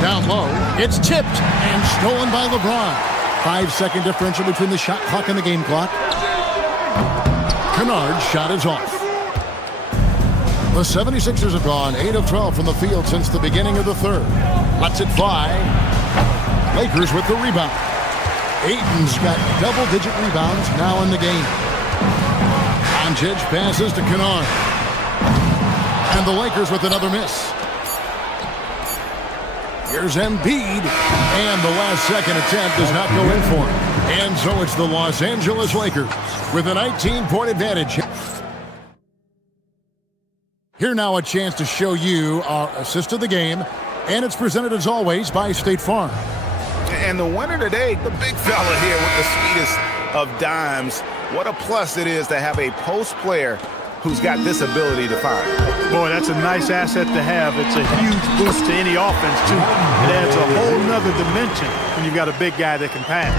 Down low. It's tipped and stolen by LeBron. 5-second differential between the shot clock and the game clock. Kennard's shot is off. The 76ers have gone 8 of 12 from the field since the beginning of the third. Lets it fly. Lakers with the rebound. Ayton's got double-digit rebounds now in the game. Doncic passes to Kennard. And the Lakers with another miss. Here's Embiid. And the last-second attempt does not go in for him. And so it's the Los Angeles Lakers with a 19-point advantage. Here now a chance to show you our assist of the game, and it's presented as always by State Farm. And the winner today, the big fella here with the sweetest of dimes. What a plus it is to have a post player who's got this ability to find. Boy, that's a nice asset to have. It's a huge boost to any offense, too. It adds a whole nother dimension when you've got a big guy that can pass.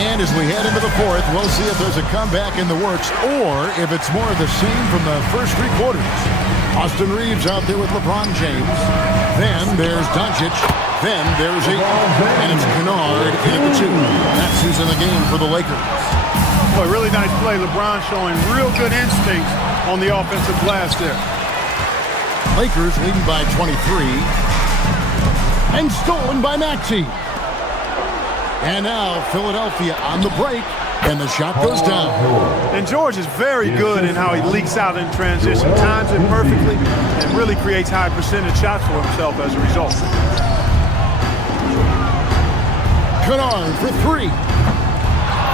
And as we head into the fourth, we'll see if there's a comeback in the works or if it's more of the same from the first 3 quarters. Austin Reeves out there with LeBron James. Then there's Doncic. Then there's Ayton. And it's Kennard in at the 2. That's who's in the game for the Lakers. Boy, really nice play. LeBron showing real good instincts on the offensive glass there. Lakers leading by 23. And stolen by Maxey. And now Philadelphia on the break, and the shot goes down. And George is very good in how he leaks out in transition, times it perfectly, and really creates high percentage shots for himself as a result. Kennard for 3.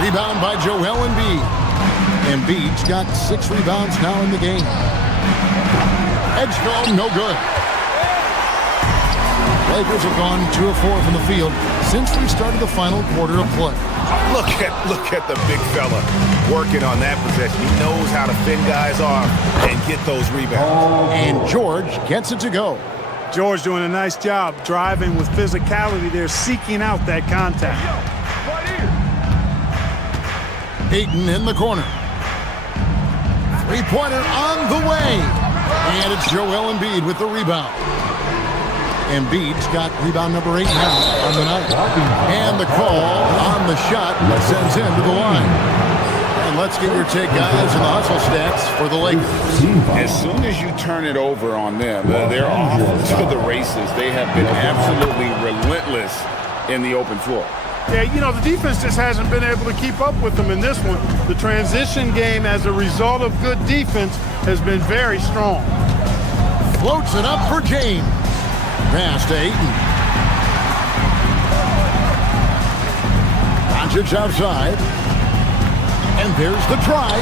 Rebound by Joel Embiid. Embiid's got 6 rebounds now in the game. Edgecombe, no good. Lakers have gone 2 of 4 from the field since we started the final quarter of play. Look at the big fella working on that possession. He knows how to fend guys off and get those rebounds. And George gets it to go. George doing a nice job driving with physicality there, seeking out that contact. Ayton in the corner. Three-pointer on the way. And it's Joel Embiid with the rebound. Embiid's got rebound number 8 now on the night. And the call on the shot that sends him to the line. And let's get your take, guys, on the hustle stats for the Lakers. As soon as you turn it over on them, they're off to the races. They have been absolutely relentless in the open floor. Yeah, you know, the defense just hasn't been able to keep up with them in this one. The transition game, as a result of good defense, has been very strong. Floats it up for James. Pass to Ayton. Doncic outside. And there's the try.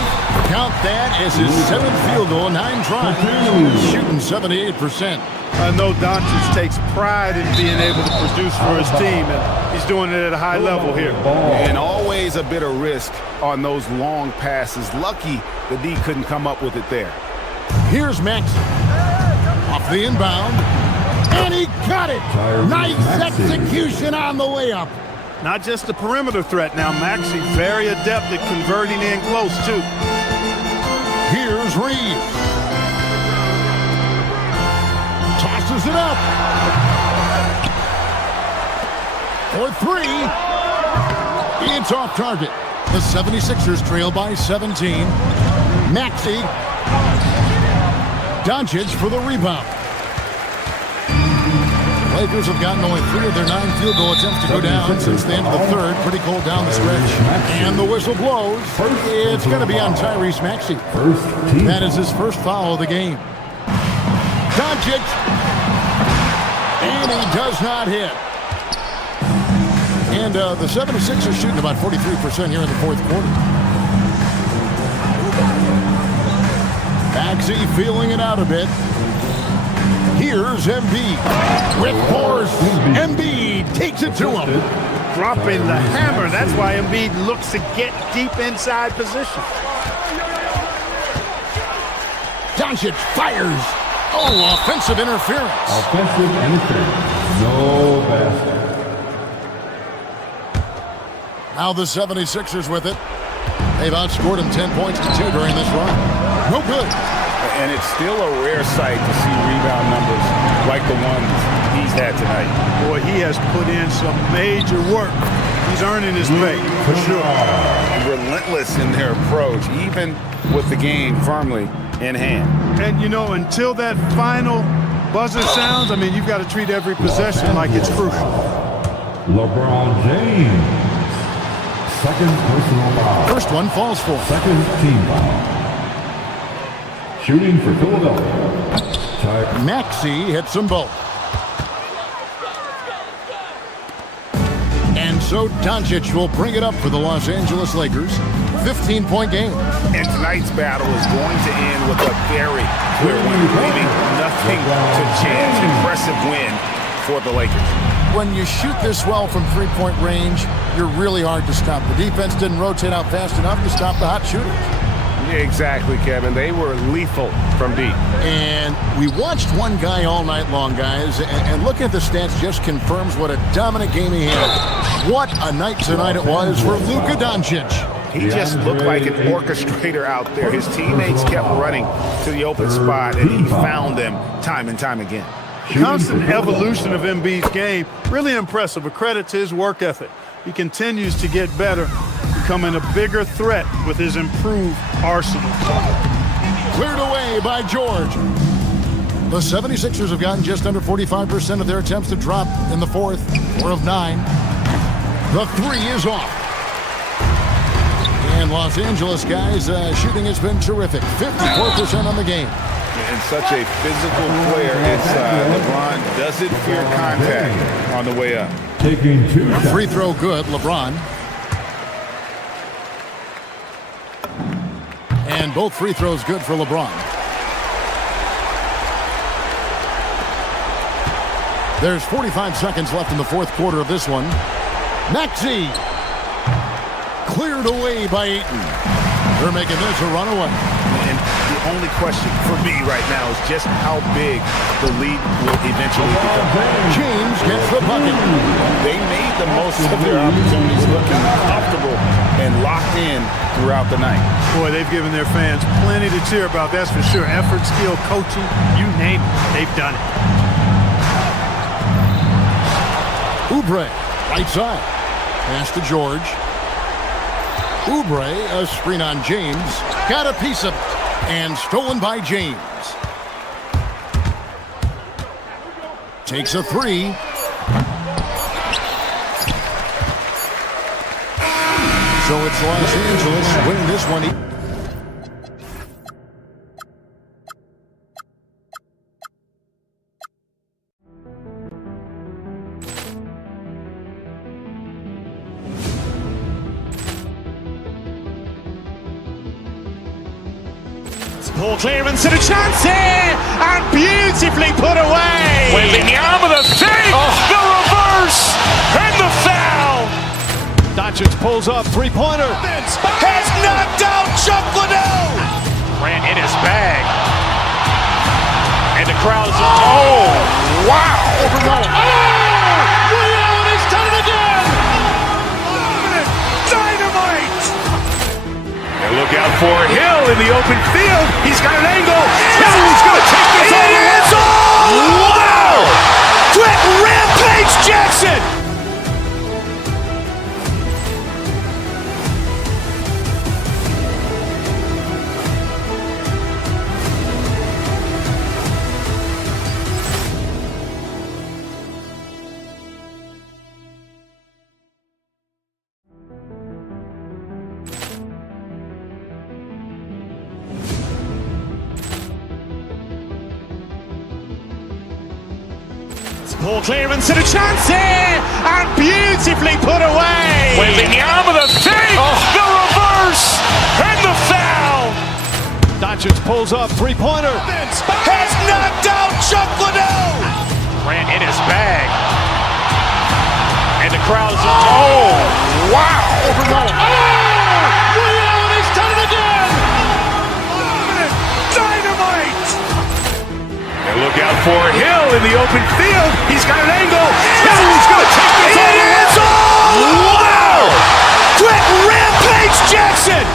Count that as his 7th field goal, 9 tries. Shooting 78%. I know Doncic takes pride in being able to produce for his team, and he's doing it at a high level here. And always a bit of risk on those long passes. Lucky the D couldn't come up with it there. Here's Max. Off the inbound. And he got it. Nice execution on the layup. Not just a perimeter threat now. Maxey very adept at converting in close, too. Here's Reeves. Tosses it up. For 3. It's off target. The 76ers trail by 17. Maxey. Doncic for the rebound. Lakers have gotten only 3 of their 9 field goal attempts to go down since the end of the third. Pretty cold down the stretch. And the whistle blows. It's going to be on Tyrese Maxey. That is his first foul of the game. Doncic. And he does not hit. And the 76ers shooting about 43% here in the fourth quarter. Maxey feeling it out a bit. Here's Embiid with force. Embiid takes it to him. Dropping the hammer. That's why Embiid looks to get deep inside position. Doncic fires. Oh, offensive interference. Offensive interference. No basket. Now the 76ers with it. They've outscored him 10 points to 2 during this run. No good. And it's still a rare sight to see rebound numbers like the ones he's had tonight. Boy, he has put in some major work. He's earning his pay, for sure. Relentless in their approach, even with the game firmly in hand. And, you know, until that final buzzer sounds, I mean, you've got to treat every possession like it's crucial. LeBron James. Second personal foul. First one falls for. Second team foul. Shooting for Philadelphia. Maxey hits them both. And so Doncic will bring it up for the Los Angeles Lakers. 15-point game. And tonight's battle is going to end with a very clear win, leaving nothing to chance. Impressive win for the Lakers. When you shoot this well from three-point range, you're really hard to stop. The defense didn't rotate out fast enough to stop the hot shooters. Exactly, Kevin. They were lethal from deep. And we watched one guy all night long, guys, and looking at the stats just confirms what a dominant game he had. What a night tonight it was for Luka Doncic. He just looked like an orchestrator out there. His teammates kept running to the open spot, and he found them time and time again. The constant evolution of Embiid's game, really impressive. A credit to his work ethic. He continues to get better, becoming a bigger threat with his improved arsenal. Cleared away by George. The 76ers have gotten just under 45% of their attempts to drop in the fourth, 4 of 9. The 3 is off. And Los Angeles, guys, shooting has been terrific. 54% on the game. And such a physical player inside. LeBron doesn't fear contact on the way up. Taking 2 shots. Free throw good, LeBron. And both free throws good for LeBron. There's 45 seconds left in the fourth quarter of this one. Maxey. Cleared away by Ayton. They're making this a runaway. And the only question for me right now is just how big the lead will eventually become. James gets the bucket. They made the most of their opportunities, looking comfortable and locked in throughout the night. Boy, they've given their fans plenty to cheer about, that's for sure. Effort, skill, coaching, you name it, they've done it. Oubre, right side. Pass to George. Oubre, a screen on James. Got a piece of it. And stolen by James. Takes a three. So it's Los Angeles winning this one. Poor clearance and a chance here, and beautifully put away. Wembanyama the save, the reverse, and the foul. Doncic pulls up, three-pointer. Has knocked out Chuck Liddell. Ran in his bag. And the crowd is, oh, wow. Ray Allen has done it again. Dynamite. And look out for Hill in the open field. He's got an angle. He's going to take this all the way. Wow. Quick rampage Jackson. Poor clearance and a chance here, and beautifully put away. Wembanyama the save, the reverse, and the foul. Doncic pulls up, three-pointer. Has knocked out Chuck Liddell. Ran in his bag. And the crowd is, oh, wow. Ray Allen has done it again. Dynamite. And look out for Hill in the open field. He's got an angle. He's going to take this all the way. Wow. Quick rampage Jackson.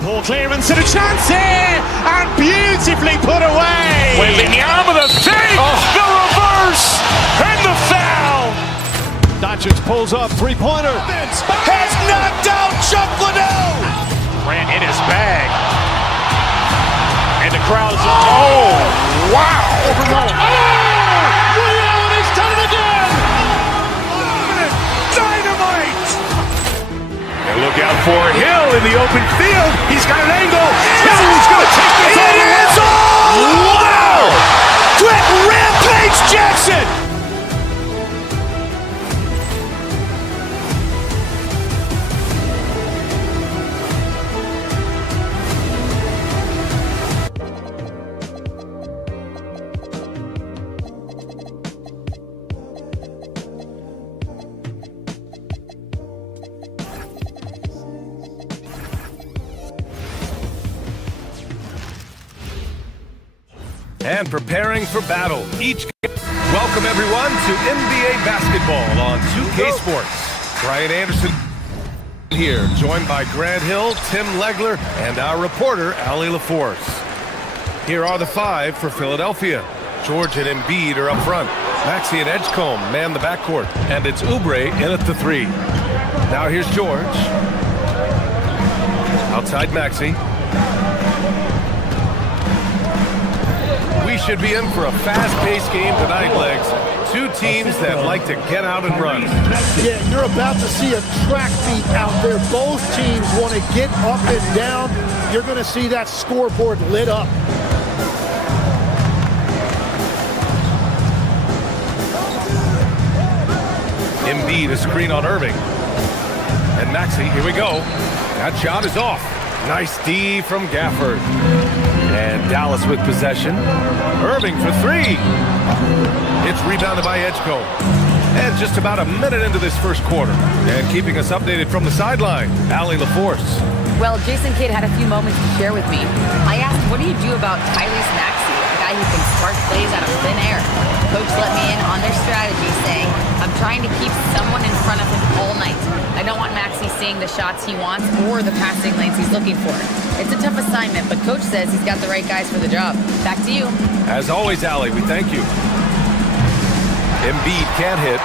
Poor clearance and a chance here, and beautifully put away. Wembanyama the save, the reverse, and the foul. Doncic pulls up, three-pointer. Has knocked out Chuck Liddell. Ran in his bag. And the crowd is, oh, wow. Ray Allen has done it again. Dynamite. And look out for Hill in the open field. He's got an angle. He's going to take this all the way. Wow. Quick rampage Jackson. And preparing for battle. Welcome everyone to NBA basketball on 2K Sports. Brian Anderson here, joined by Grant Hill, Tim Legler, and our reporter, Allie LaForce. Here are the five for Philadelphia. George and Embiid are up front. Maxey and Edgecombe man the backcourt, and it's Oubre in at the three. Now here's George. Outside Maxey. We should be in for a fast-paced game tonight, Legs. Two teams that like to get out and run. Yeah, you're about to see a track meet out there. Both teams want to get up and down. You're going to see that scoreboard lit up. Embiid, a screen on Irving. And Maxey, here we go. That shot is off. Nice D from Gafford. And Dallas with possession. Irving for three. It's rebounded by Edgecombe. And just about a minute into this first quarter. And keeping us updated from the sideline, Allie LaForce. Well, Jason Kidd had a few moments to share with me. I asked, what do you do about Tyrese Maxey, a guy who can spark plays out of thin air? Coach let me in on their strategy, saying, I'm trying to keep someone in front of him all night. I don't want Maxey seeing the shots he wants or the passing lanes he's looking for. It's a tough assignment, but Coach says he's got the right guys for the job. Back to you. As always, Allie, we thank you. Embiid can't hit.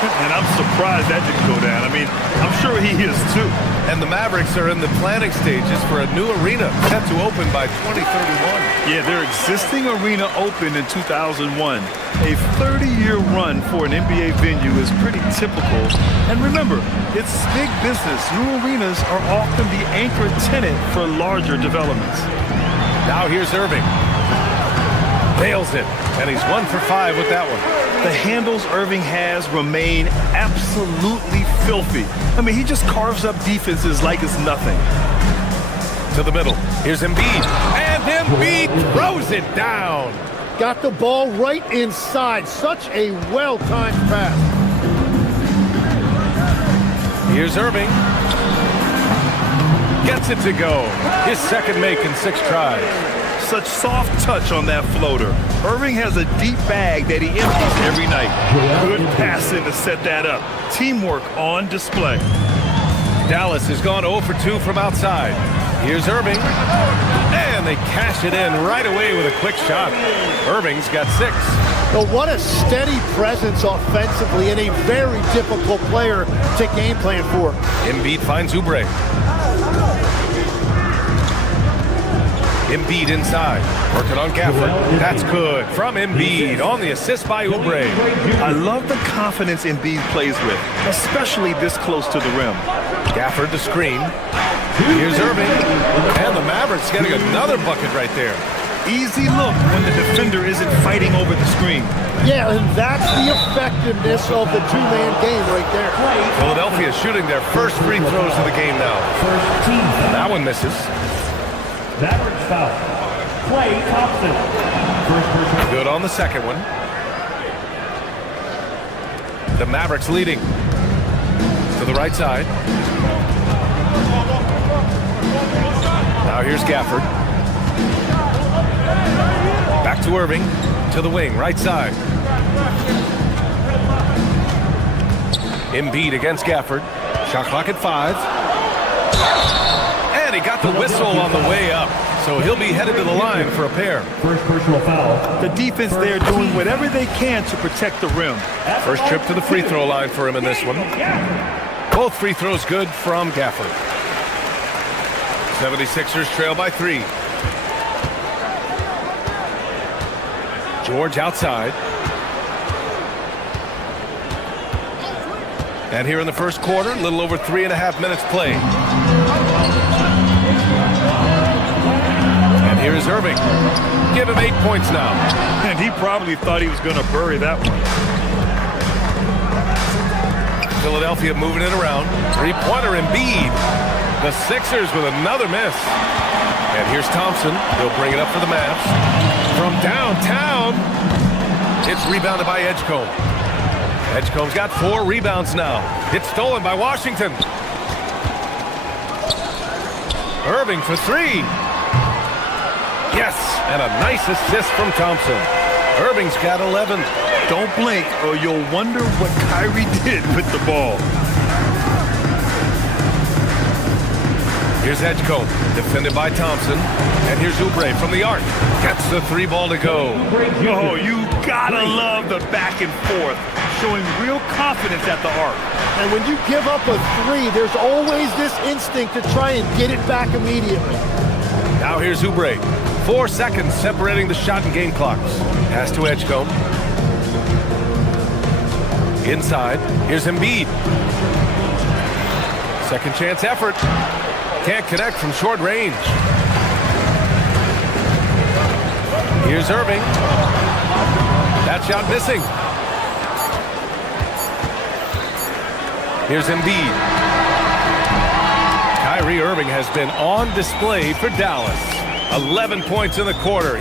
And I'm surprised that didn't go down. I mean, I'm sure he is too. And the Mavericks are in the planning stages for a new arena set to open by 2031. Yeah, their existing arena opened in 2001. A 30-year run for an NBA venue is pretty typical. And remember, it's big business. New arenas are often the anchor tenant for larger developments. Now here's Irving. Nails it, and he's 1 for 5 with that one. The handles Irving has remain absolutely filthy. I mean, he just carves up defenses like it's nothing. To the middle. Here's Embiid. And Embiid throws it down. Got the ball right inside. Such a well-timed pass. Here's Irving. Gets it to go. His second make in 6 tries. Such soft touch on that floater. Irving has a deep bag that he empties every night. Good passing to set that up. Teamwork on display. Dallas has gone 0 for 2 from outside. Here's Irving. And they cash it in right away with a quick shot. Irving's got 6. But what a steady presence offensively and a very difficult player to game plan for. Embiid finds Oubre. Embiid inside, working on Gafford. That's good from Embiid on the assist by Oubre. I love the confidence Embiid plays with, especially this close to the rim. Gafford the screen. Here's Irving, and the Mavericks getting another bucket right there. Easy look when the defender isn't fighting over the screen. Yeah, and that's the effectiveness of the two-man game right there. Philadelphia shooting their first free throws of the game now. That one misses. Mavericks foul. Klay Thompson. Good on the second one. The Mavericks leading. To the right side. Now here's Gafford. Back to Irving. To the wing, right side. Embiid against Gafford. Shot clock at 5. And he got the whistle on the way up. So he'll be headed to the line for a pair. First personal foul. The defense there doing whatever they can to protect the rim. First trip to the free throw line for him in this one. Both free throws good from Gafford. 76ers trail by 3. George outside. And here in the first quarter, a little over 3.5 minutes played. And here is Irving. Give him 8 points now. And he probably thought he was going to bury that one. Philadelphia moving it around. Three-pointer Embiid. The Sixers with another miss. And here's Thompson. He'll bring it up for the Mavs. From downtown, it's rebounded by Edgecombe. Edgecombe's got 4 rebounds now. It's stolen by Washington. Irving for 3. Yes, and a nice assist from Thompson. Irving's got 11. Don't blink or you'll wonder what Kyrie did with the ball. Here's Edgecombe, defended by Thompson. And here's Oubre from the arc. Gets the 3 ball to go. Oh, you gotta love the back and forth, showing real confidence at the arc. And when you give up a 3, there's always this instinct to try and get it back immediately. Now here's Oubre. 4 seconds separating the shot and game clocks. Pass to Edgecombe. Inside, here's Embiid. Second chance effort. Can't connect from short range. Here's Irving. That shot missing. Here's Embiid. Kyrie Irving has been on display for Dallas. 11 points in the quarter.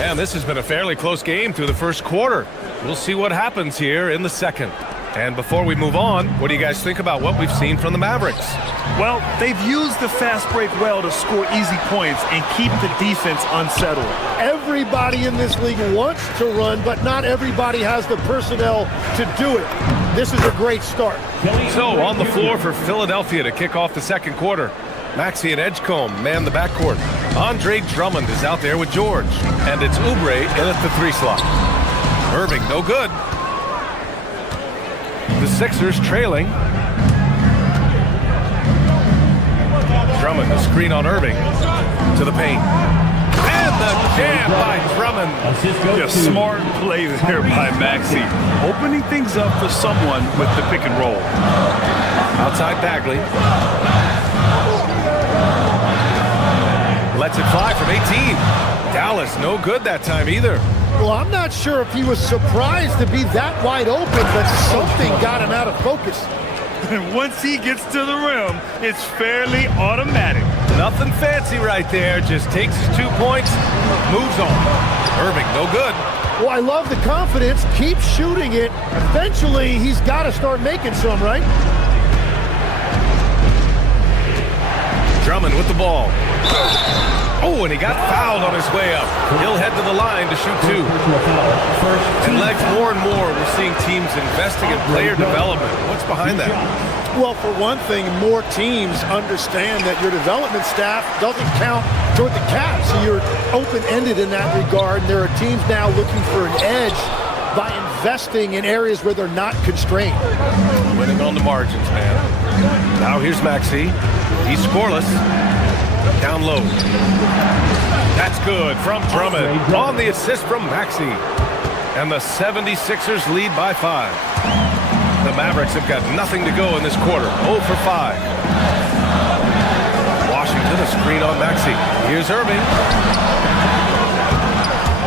And this has been a fairly close game through the first quarter. We'll see what happens here in the second. And before we move on, what do you guys think about what we've seen from the Mavericks? Well, they've used the fast break well to score easy points and keep the defense unsettled. Everybody in this league wants to run, but not everybody has the personnel to do it. This is a great start. So on the floor for Philadelphia to kick off the second quarter. Maxey and Edgecombe man the backcourt. Andre Drummond is out there with George. And it's Oubre in at the 3 slot. Irving, no good. The Sixers trailing. Drummond, the screen on Irving. To the paint. And the jam by Drummond. Yeah, smart play there by Maxey. Opening things up for someone with the pick and roll. Outside Bagley. Lets it fly from 18. Dallas, no good that time either. Well, I'm not sure if he was surprised to be that wide open, but something got him out of focus. And once he gets to the rim, it's fairly automatic. Nothing fancy right there. Just takes his 2 points, moves on. Irving, no good. Well, I love the confidence. Keep shooting it. Eventually, he's got to start making some, right? Drummond with the ball. Oh, and he got fouled on his way up. He'll head to the line to shoot 2. And Legs, more and more, we're seeing teams investing in player development. What's behind that? Well, for one thing, more teams understand that your development staff doesn't count toward the cap, so you're open-ended in that regard. And there are teams now looking for an edge by investing in areas where they're not constrained. Winning on the margins, man. Now here's Maxey. He's scoreless. Down low. That's good from Drummond. On the assist from Maxey. And the 76ers lead by 5. The Mavericks have got nothing to go in this quarter. 0 for 5. Washington, a screen on Maxey. Here's Irving.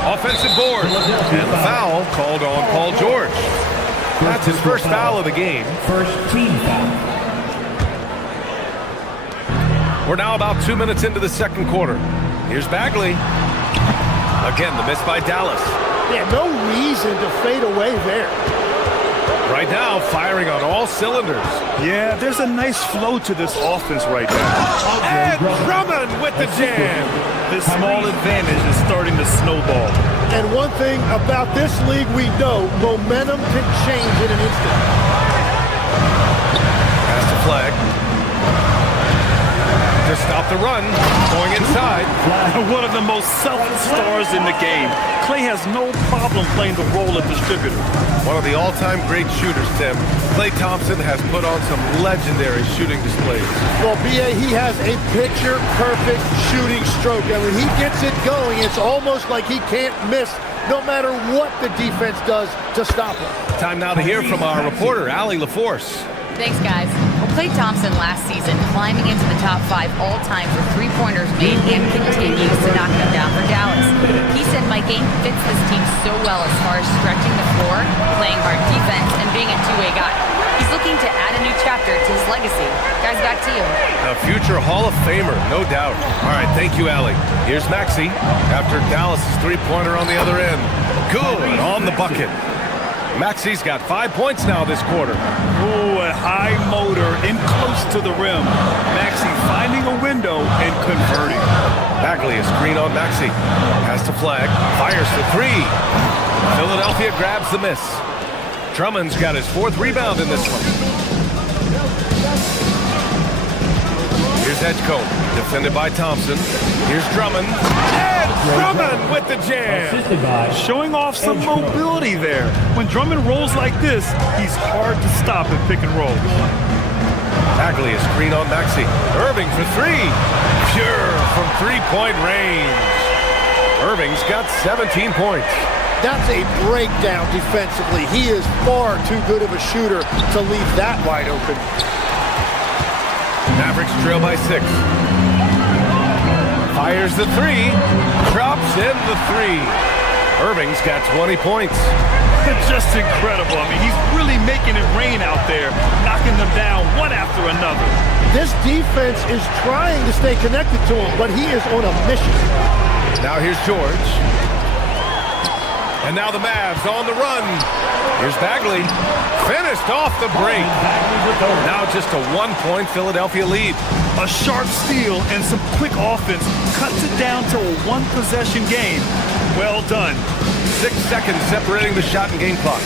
Offensive board. And the foul called on Paul George. That's his first foul of the game. First team foul. We're now about 2 minutes into the second quarter. Here's Bagley. Again, the miss by Dallas. Yeah, no reason to fade away there. Right now, firing on all cylinders. Yeah, there's a nice flow to this offense right now. And Drummond with the jam. This small advantage is starting to snowball. And one thing about this league we know, momentum can change in an instant. Pass the flag. To stop the run, going inside. One of the most selfless stars in the game. Klay has no problem playing the role of distributor. One of the all-time great shooters, Tim. Klay Thompson has put on some legendary shooting displays. Well, B.A., he has a picture-perfect shooting stroke. And when he gets it going, it's almost like he can't miss no matter what the defense does to stop him. Time now to hear from our reporter, Allie LaForce. Thanks, guys. Well, Klay Thompson last season climbing into the top 5 all-time for three-pointers made and continues to knock them down for Dallas. He said, my game fits this team so well as far as stretching the floor, playing hard defense, and being a two-way guy. He's looking to add a new chapter to his legacy. Guys, back to you. A future Hall of Famer, no doubt. All right, thank you, Allie. Here's Maxey after Dallas' three-pointer on the other end. Good on the bucket. Maxey's got 5 points now this quarter. Oh, a high motor in close to the rim. Maxey finding a window and converting. Bagley, a screen on Maxey. Has to flag. Fires for 3. Philadelphia grabs the miss. Drummond's got his 4th rebound in this one. Here's Edgecombe, defended by Thompson. Here's Drummond. And Drummond with the jam. Showing off some mobility there. When Drummond rolls like this, he's hard to stop at pick and roll. Bagley, a screen on Maxey. Irving for 3. Pure from three-point range. Irving's got 17 points. That's a breakdown defensively. He is far too good of a shooter to leave that wide open. Mavericks trail by 6. Fires the 3. Drops in the 3. Irving's got 20 points. Just incredible. I mean, he's really making it rain out there, knocking them down one after another. This defense is trying to stay connected to him, but he is on a mission. Now here's George. And now the Mavs on the run. Here's Bagley. Finished off the break. Now just a 1-point Philadelphia lead. A sharp steal and some quick offense cuts it down to a one-possession game. Well done. 6 seconds separating the shot and game clock.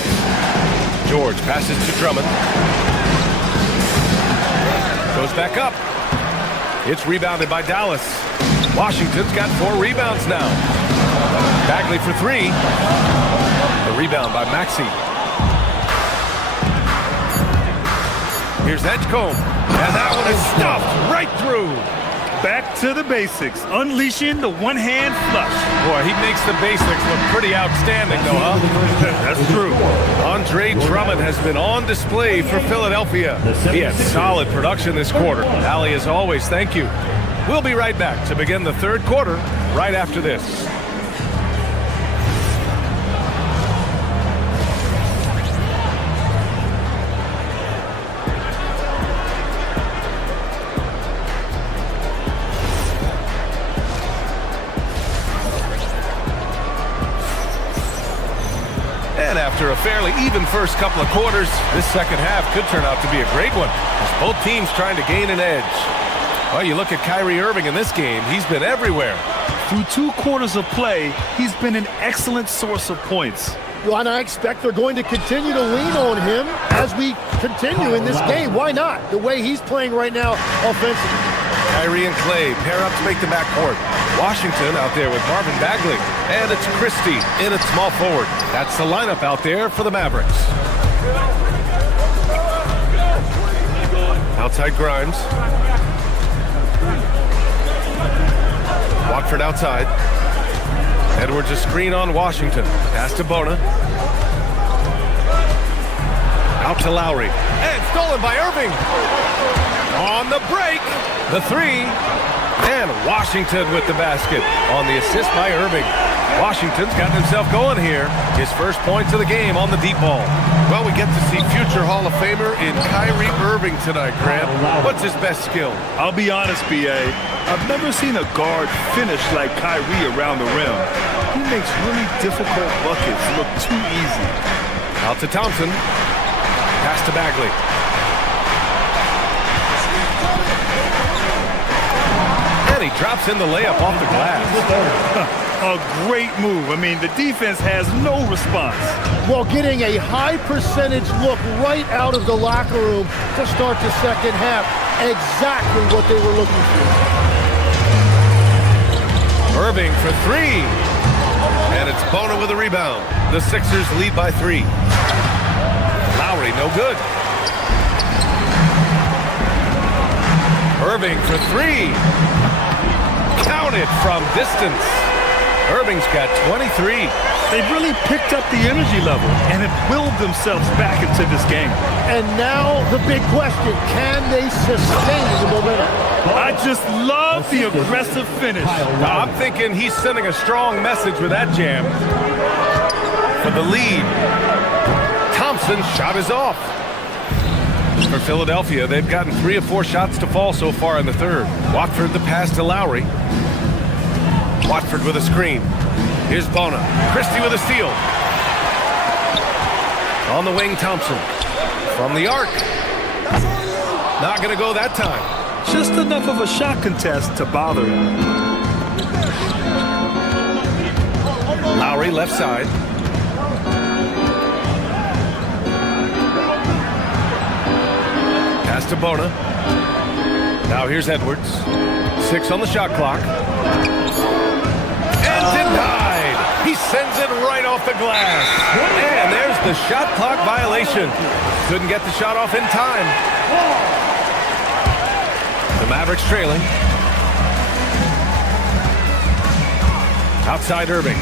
George passes to Drummond. Goes back up. It's rebounded by Dallas. Washington's got 4 rebounds now. Bagley for 3. The rebound by Maxey. Here's Edgecombe. And that one is stuffed right through. Back to the basics, unleashing the one-hand flush. Boy, he makes the basics look pretty outstanding, though, huh? That's true. Andre Drummond has been on display for Philadelphia. He had solid production this quarter. Allie, as always, thank you. We'll be right back to begin the third quarter right after this. And after a fairly even first couple of quarters, this second half could turn out to be a great one as both teams trying to gain an edge. Well, you look at Kyrie Irving in this game, he's been everywhere. Through 2 quarters of play, he's been an excellent source of points. Well, and I expect they're going to continue to lean on him as we continue in this game. Why not? The way he's playing right now offensively. Kyrie and Clay pair up to make the backcourt. Washington out there with Marvin Bagley. And it's Christie in at small forward. That's the lineup out there for the Mavericks. Outside Grimes. Watford outside. Edwards a screen on Washington. Pass to Bona. Out to Lowry. And stolen by Irving. On the break. The 3. And Washington with the basket on the assist by Irving. Washington's gotten himself going here. His first points of the game on the deep ball. Well, we get to see future Hall of Famer in Kyrie Irving tonight, Grant. What's his best skill? I'll be honest, B.A. I've never seen a guard finish like Kyrie around the rim. He makes really difficult buckets look too easy. Out to Thompson. Pass to Bagley. He drops in the layup off the glass. A great move. I mean, the defense has no response. Well, getting a high percentage look right out of the locker room to start the second half. Exactly what they were looking for. Irving for 3. And it's Bona with a rebound. The Sixers lead by 3. Lowry, no good. Irving for 3. Counted from distance. Irving's got 23. They've really picked up the energy level and have willed themselves back into this game. And now the big question, can they sustain the momentum? I just love the aggressive finish. I'm thinking he's sending a strong message with that jam. For the lead. Thompson's shot is off. For Philadelphia, they've gotten 3 of 4 shots to fall so far in the third. Watford the pass to Lowry. Watford with a screen. Here's Bona. Christie with a steal. On the wing, Thompson. From the arc. Not going to go that time. Just enough of a shot contest to bother him. Lowry left side. Pass to Bona. Now here's Edwards. 6 on the shot clock. And denied. He sends it right off the glass. And there's the shot clock violation. Couldn't get the shot off in time. The Mavericks trailing. Outside Irving.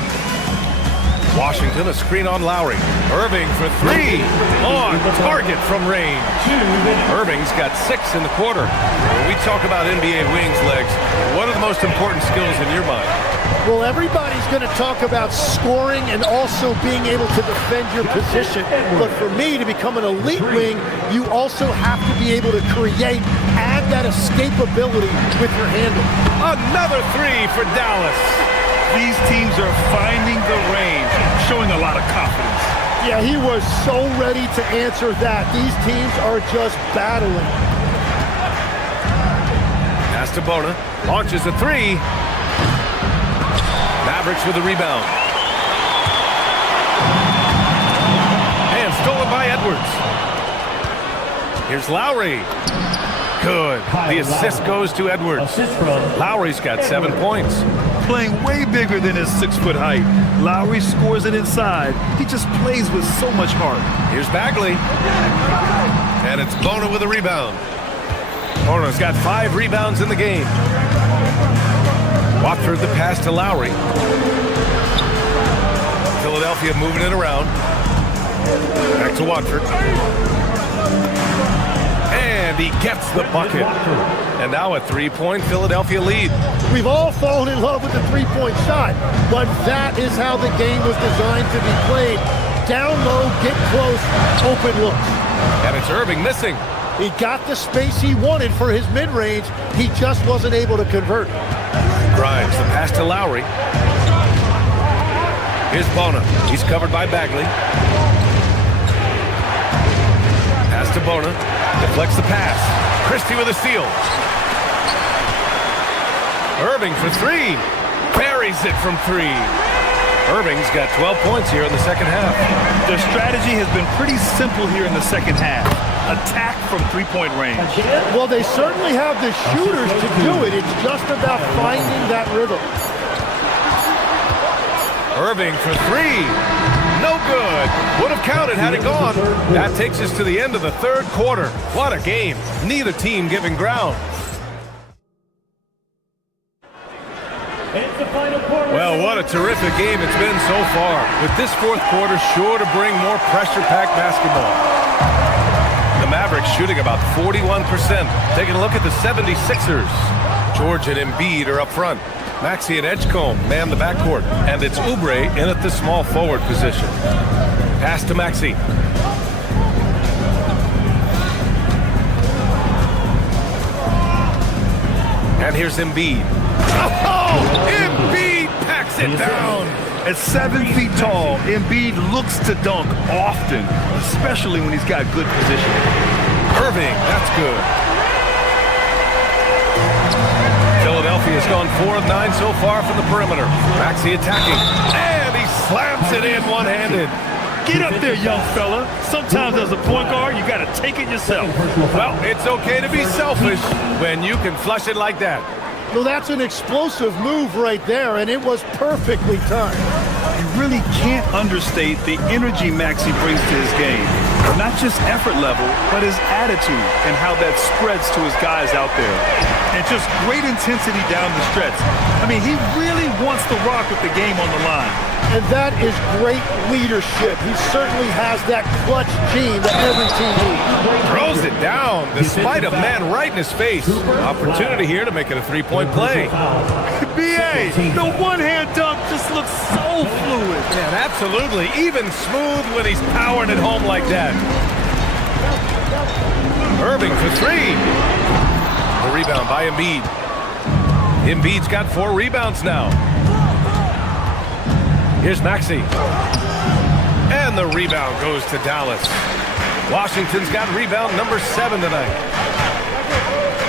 Washington, a screen on Lowry. Irving for 3. On target from range. Irving's got 6 in the quarter. When we talk about NBA wings, Legs, what are the most important skills in your mind? Well, everybody's going to talk about scoring and also being able to defend your position. But for me, to become an elite wing, you also have to be able to create, add that escapability with your handle. Another three for Dallas. These teams are finding the range, showing a lot of confidence. Yeah, he was so ready to answer that. These teams are just battling. Pass to Bona. Launches a three. Mavericks with a rebound. And stolen by Edwards. Here's Lowry. Good. The assist goes to Edwards. Lowry's got 7 points. Playing way bigger than his 6-foot height. Lowry scores it inside. He just plays with so much heart. Here's Bagley. And it's Bona with a rebound. Bona's got 5 rebounds in the game. Watford the pass to Lowry. Philadelphia moving it around. Back to Watford. And he gets the bucket. And now a 3-point Philadelphia lead. We've all fallen in love with the three-point shot, but that is how the game was designed to be played. Down low, get close, open looks. And it's Irving missing. He got the space he wanted for his mid-range. He just wasn't able to convert. Grimes, the pass to Lowry. Here's Bona. He's covered by Bagley. Pass to Bona. Deflects the pass. Christie with a steal. Irving for three. Buries it from three. Irving's got 12 points here in the second half. Their strategy has been pretty simple here in the second half. Attack from three-point range. Well, they certainly have the shooters to do it. It's just about finding that rhythm. Irving for three. No good. Would have counted had it gone. That takes us to the end of the third quarter. What a game. Neither team giving ground. Well, what a terrific game it's been so far. With this fourth quarter sure to bring more pressure-packed basketball. The Mavericks shooting about 41%. Taking a look at the 76ers. George and Embiid are up front. Maxey and Edgecombe man the backcourt. And it's Oubre in at the small forward position. Pass to Maxey. And here's Embiid. Oh! Embiid packs it down. At 7 feet tall, Embiid looks to dunk often, especially when he's got good positioning. Irving, that's good. Philadelphia's gone 4 of 9 so far from the perimeter. Maxey attacking, and he slams it in one-handed. Get up there, young fella. Sometimes as a point guard, you got to take it yourself. Well, it's okay to be selfish when you can flush it like that. Well, that's an explosive move right there, and it was perfectly timed. You really can't understate the energy Maxey brings to his game. Not just effort level, but his attitude and how that spreads to his guys out there. And just great intensity down the stretch. I mean, he really wants to rock with the game on the line. And that is great leadership. He certainly has that clutch gene that every team needs. Throws it down despite a man right in his face. Opportunity here to make it a three-point play. B.A., the one-hand dunk just looks so fluid. Man, absolutely. Even smooth when he's powering it home like that. Irving for three. The rebound by Embiid. Embiid's got 4 rebounds now. Here's Maxey. And the rebound goes to Dallas. Washington's got rebound number 7 tonight.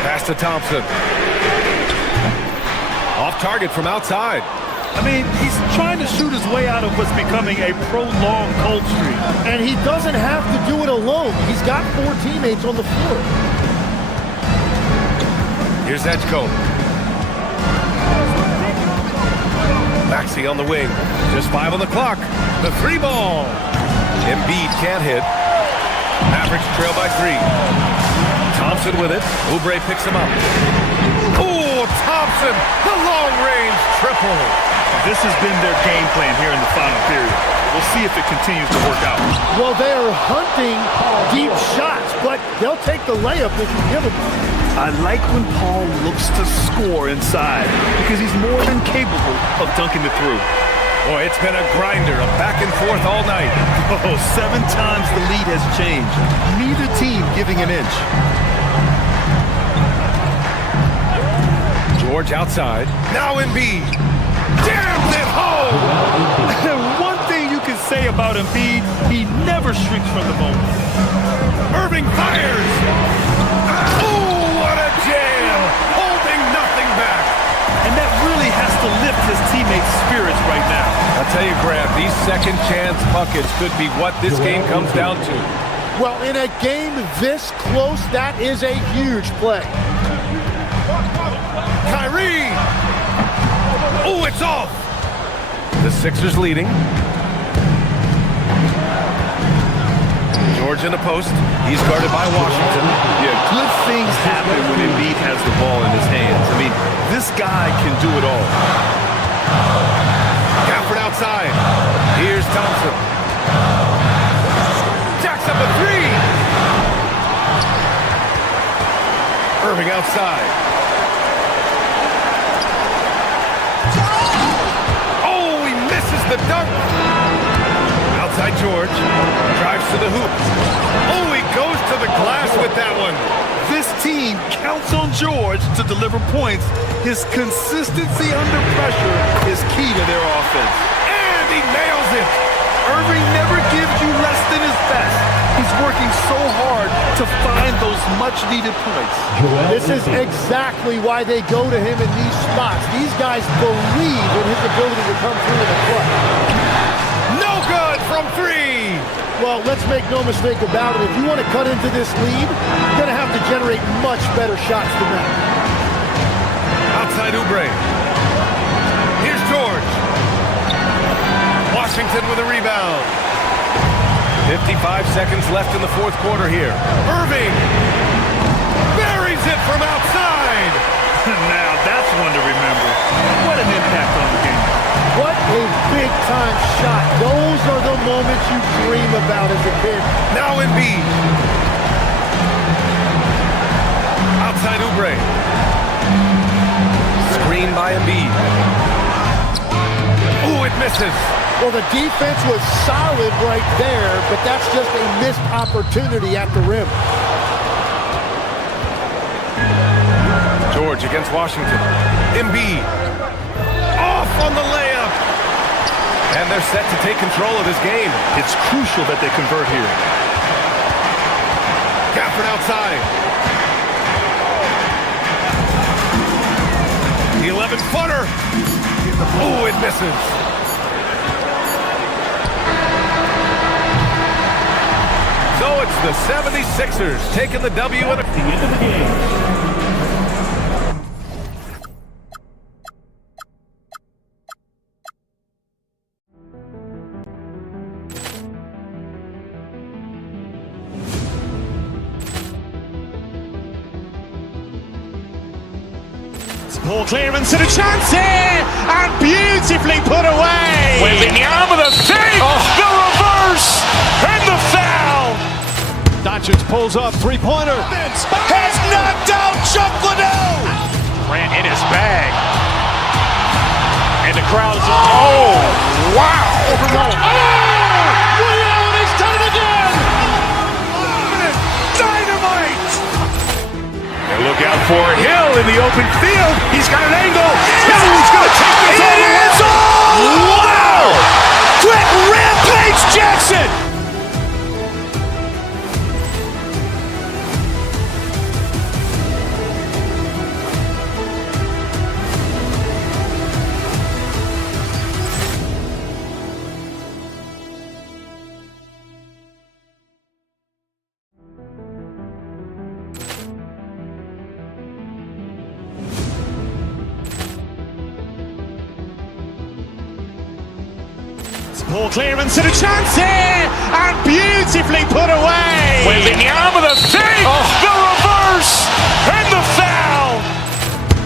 Pass to Thompson. Off target from outside. I mean, he's trying to shoot his way out of what's becoming a prolonged cold streak. And he doesn't have to do it alone. He's got 4 teammates on the floor. Here's Edgecombe. Maxey on the wing. Just 5 on the clock. The 3 ball. Embiid can't hit. Mavericks trail by 3. Thompson with it. Oubre picks him up. Oh, Thompson, the long-range triple. This has been their game plan here in the final period. We'll see if it continues to work out. Well, they are hunting deep shots, but they'll take the layup if you give them. I like when Paul looks to score inside because he's more than capable of dunking it through. Boy, it's been a grinder, a back and forth all night. Oh, 7 times the lead has changed. Neither team giving an inch. George outside. Now Embiid. Jams it home! One thing you can say about Embiid, he never shrinks from the moment. Irving fires! Oh, what a jam! Holding nothing back. And that really has to lift his teammates' spirits right now. I'll tell you, Graham, these second chance buckets could be what this game comes down to. Well, in a game this close, that is a huge play. Kyrie! Oh, it's off! The Sixers leading. George in the post. He's guarded by Washington. Yeah, good things happen when Embiid has the ball in his hands. I mean, this guy can do it all. Gafford outside. Here's Thompson. Jacks up a 3. Irving outside. Oh, he misses the dunk. Outside George. Drives to the hoop. Oh, he goes to the glass with that one. This team counts on George to deliver points. His consistency under pressure is key to their offense. And he nails it. Irving never gives you less than his best. He's working so hard to find those much-needed points. This is exactly why they go to him in these spots. These guys believe in his ability to come through in the clutch. No good from 3. Well, let's make no mistake about it. If you want to cut into this lead, you're going to have to generate much better shots than that. Outside Oubre. Here's George. Washington with a rebound. 55 seconds left in the fourth quarter here. Irving buries it from outside. Now that's one to remember. What an impact on the game. What a big-time shot. Those are the moments you dream about as a kid. Now Embiid. Outside Oubre. Screen by Embiid. Ooh, it misses. Well, the defense was solid right there, but that's just a missed opportunity at the rim. George against Washington. Embiid. Off on the layup. And they're set to take control of this game. It's crucial that they convert here. Gafford outside. The 11-footer. Oh, it misses. So it's the 76ers taking the W at the end of the game. Ball clearance and a chance here, and beautifully put away. Wembanyama with a save, the reverse, and the foul. Doncic pulls up, three-pointer. Has knocked out Chuck Liddell. Ran in his bag. And the crowd is, oh, wow. Oh, Ray Allen has done it again. Dynamite. And look out for Hill in the open field. He's got an angle. He's going to take this all the way. Wow. Quick rampage Jackson. Ball clearance and a chance here, and beautifully put away. Wembanyama with a save, the reverse, and the foul.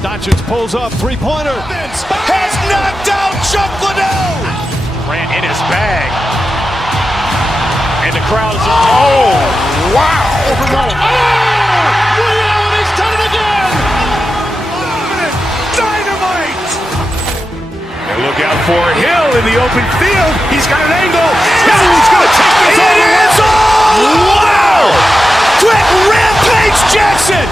Doncic pulls up, three-pointer. Has knocked out Chuck Liddell. Ran in his bag. And And the crowd is, oh, wow! He's done it again! Dynamite! And look out for Hill in the open field. He's got an angle. Hill's going to take this all the way. Wow! Quick rampage Jackson!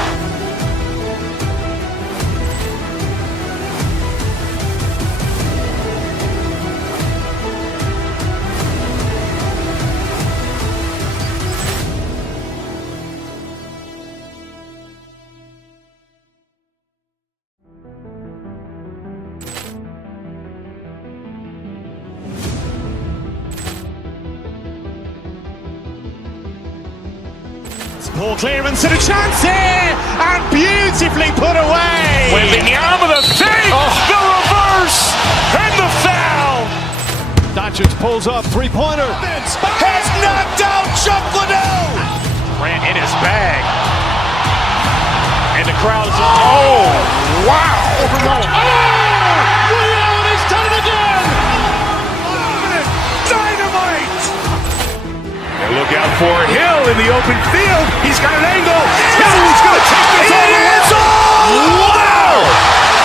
Poor clearance and a chance here, and beautifully put away. Wembanyama the fake, the reverse, and the foul. Doncic pulls up, three-pointer. Has knocked out Chuck Liddell. Grant in his bag. And the crowd is, oh, wow. He's done it again! Dynamite. And look out for Hill in the open field. He's got an angle. Hill's going to take this all the way. Wow!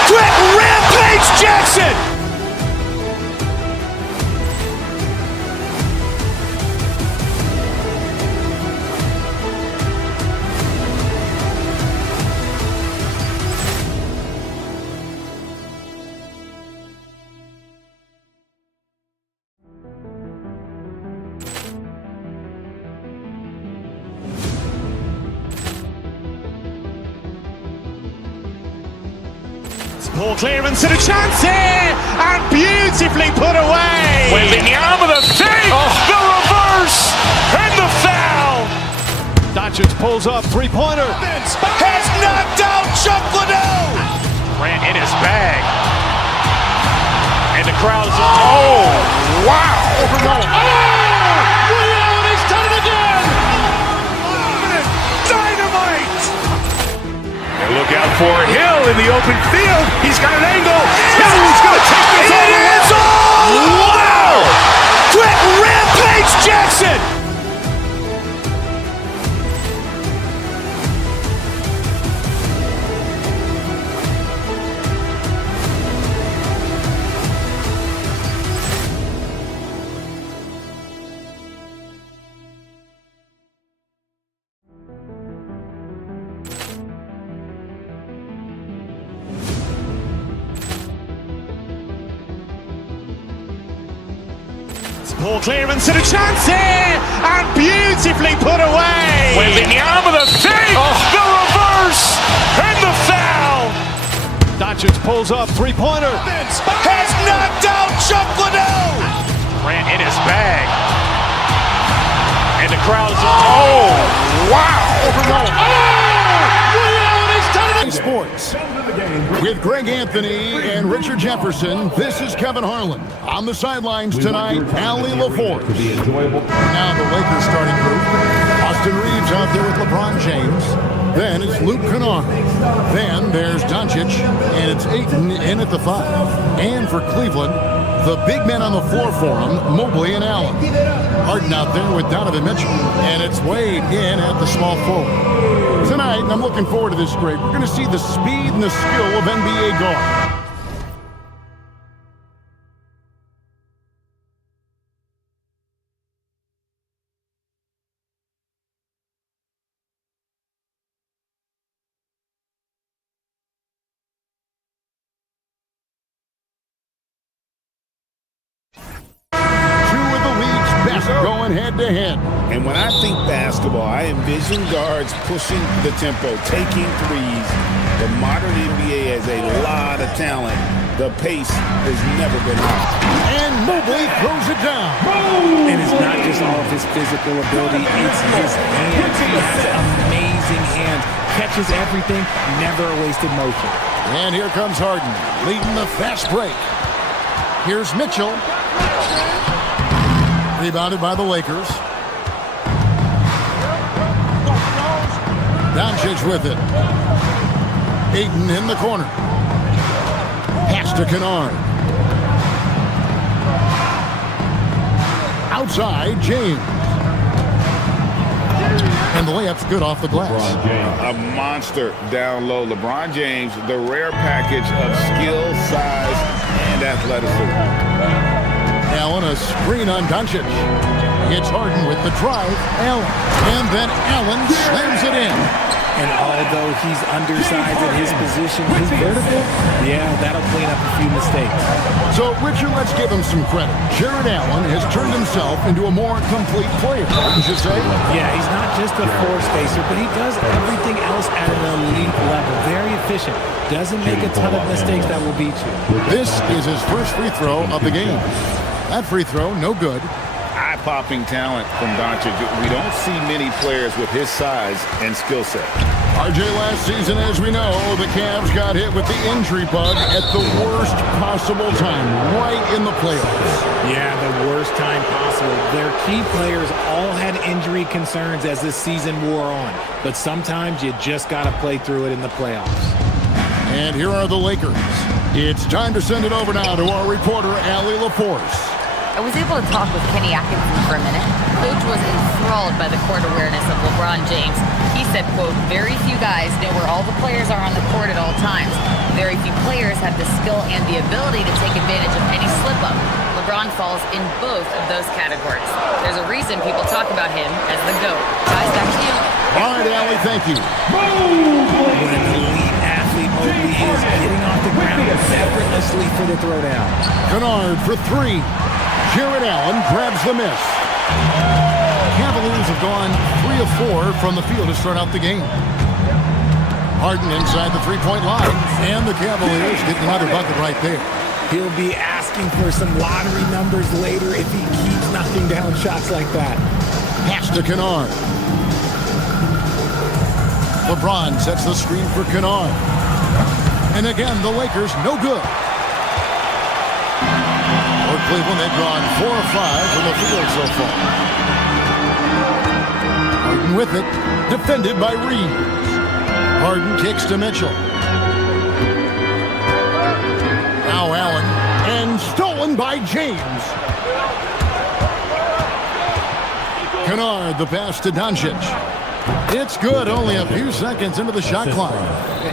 Quick rampage Jackson. Poor clearance and a chance here, and beautifully put away. Wembanyama the fake, the reverse, and the foul. Doncic pulls up, three-pointer. Has knocked out Chuck Liddell. Grant in his bag. And the crowd is, oh, wow. He's done it again! Dynamite. And look out for Hill in the open field. He's got an angle. Hill's going to take this all the way. Wow! Quick rampage Jackson. Poor clearance and a chance here, and beautifully put away. Wembanyama the fake, the reverse, and the foul. Doncic pulls up, three-pointer. Has knocked out Chuck Liddell. Grant in his bag. And the crowd is, oh, wow. He's done it in sports. With Greg Anthony and Richard Jefferson, this is Kevin Harlan. On the sidelines tonight, Allie LaForce. Now the Lakers starting group. Austin Reeves out there with LeBron James. Then it's Luke Kennard. Then there's Doncic, and it's Ayton in at the 5. And for Cleveland, the big men on the floor for him, Mobley and Allen. Harden out there with Donovan Mitchell. And it's Wade in at the small forward. Tonight, and I'm looking forward to this great, we're going to see the speed and the skill of NBA guard. Going head-to-head. And when I think basketball, I envision guards pushing the tempo, taking threes. The modern NBA has a lot of talent. The pace has never been higher. And Mobley throws it down. And it's not just all of his physical ability, it's his hands. He has amazing hands. Catches everything, never a wasted motion. And here comes Harden, leading the fast break. Here's Mitchell. Rebounded by the Lakers. Doncic with it. Ayton in the corner. Pass to Kennard. Outside, James. And the layup's good off the glass. A monster down low. LeBron James, the rare package of skill, size, and athleticism. Allen, a screen on Doncic. Hits Harden with the drive. Allen. And then Allen slams it in. And although he's undersized at his position, his vertical, yeah, that'll clean up a few mistakes. So, Richard, let's give him some credit. Jared Allen has turned himself into a more complete player, wouldn't you say? Yeah, he's not just a floor spacer, but he does everything else at an elite level. Very efficient. Doesn't make a ton of mistakes that will beat you. This is his first free throw of the game. That free throw, no good. Eye-popping talent from Doncic. We don't see many players with his size and skill set. RJ, last season, as we know, the Cavs got hit with the injury bug at the worst possible time, right in the playoffs. Yeah, the worst time possible. Their key players all had injury concerns as the season wore on. But sometimes you just got to play through it in the playoffs. And here are the Lakers. It's time to send it over now to our reporter, Allie LaForce. I was able to talk with Kenny Atkinson for a minute. Coach was enthralled by the court awareness of LeBron James. He said, quote, very few guys know where all the players are on the court at all times. Very few players have the skill and the ability to take advantage of any slip-up. LeBron falls in both of those categories. There's a reason people talk about him as the GOAT. Guys, back to you. All right, Allie, thank you. What an elite athlete Mobley is, getting off the ground effortlessly for the throwdown. Kennard for three. Jared Allen grabs the miss. Cavaliers have gone 3 of 4 from the field to start out the game. Harden inside the three-point line, and the Cavaliers get another bucket right there. He'll be asking for some lottery numbers later if he keeps knocking down shots like that. Pass to Kennard. LeBron sets the screen for Kennard. And again, the Lakers no good. For Cleveland, they've gone 4 of 5 from the field so far. Harden with it, defended by Reeves. Harden kicks to Mitchell. Now Allen, and stolen by James. Kennard, the pass to Doncic. It's good, only a few seconds into the shot clock.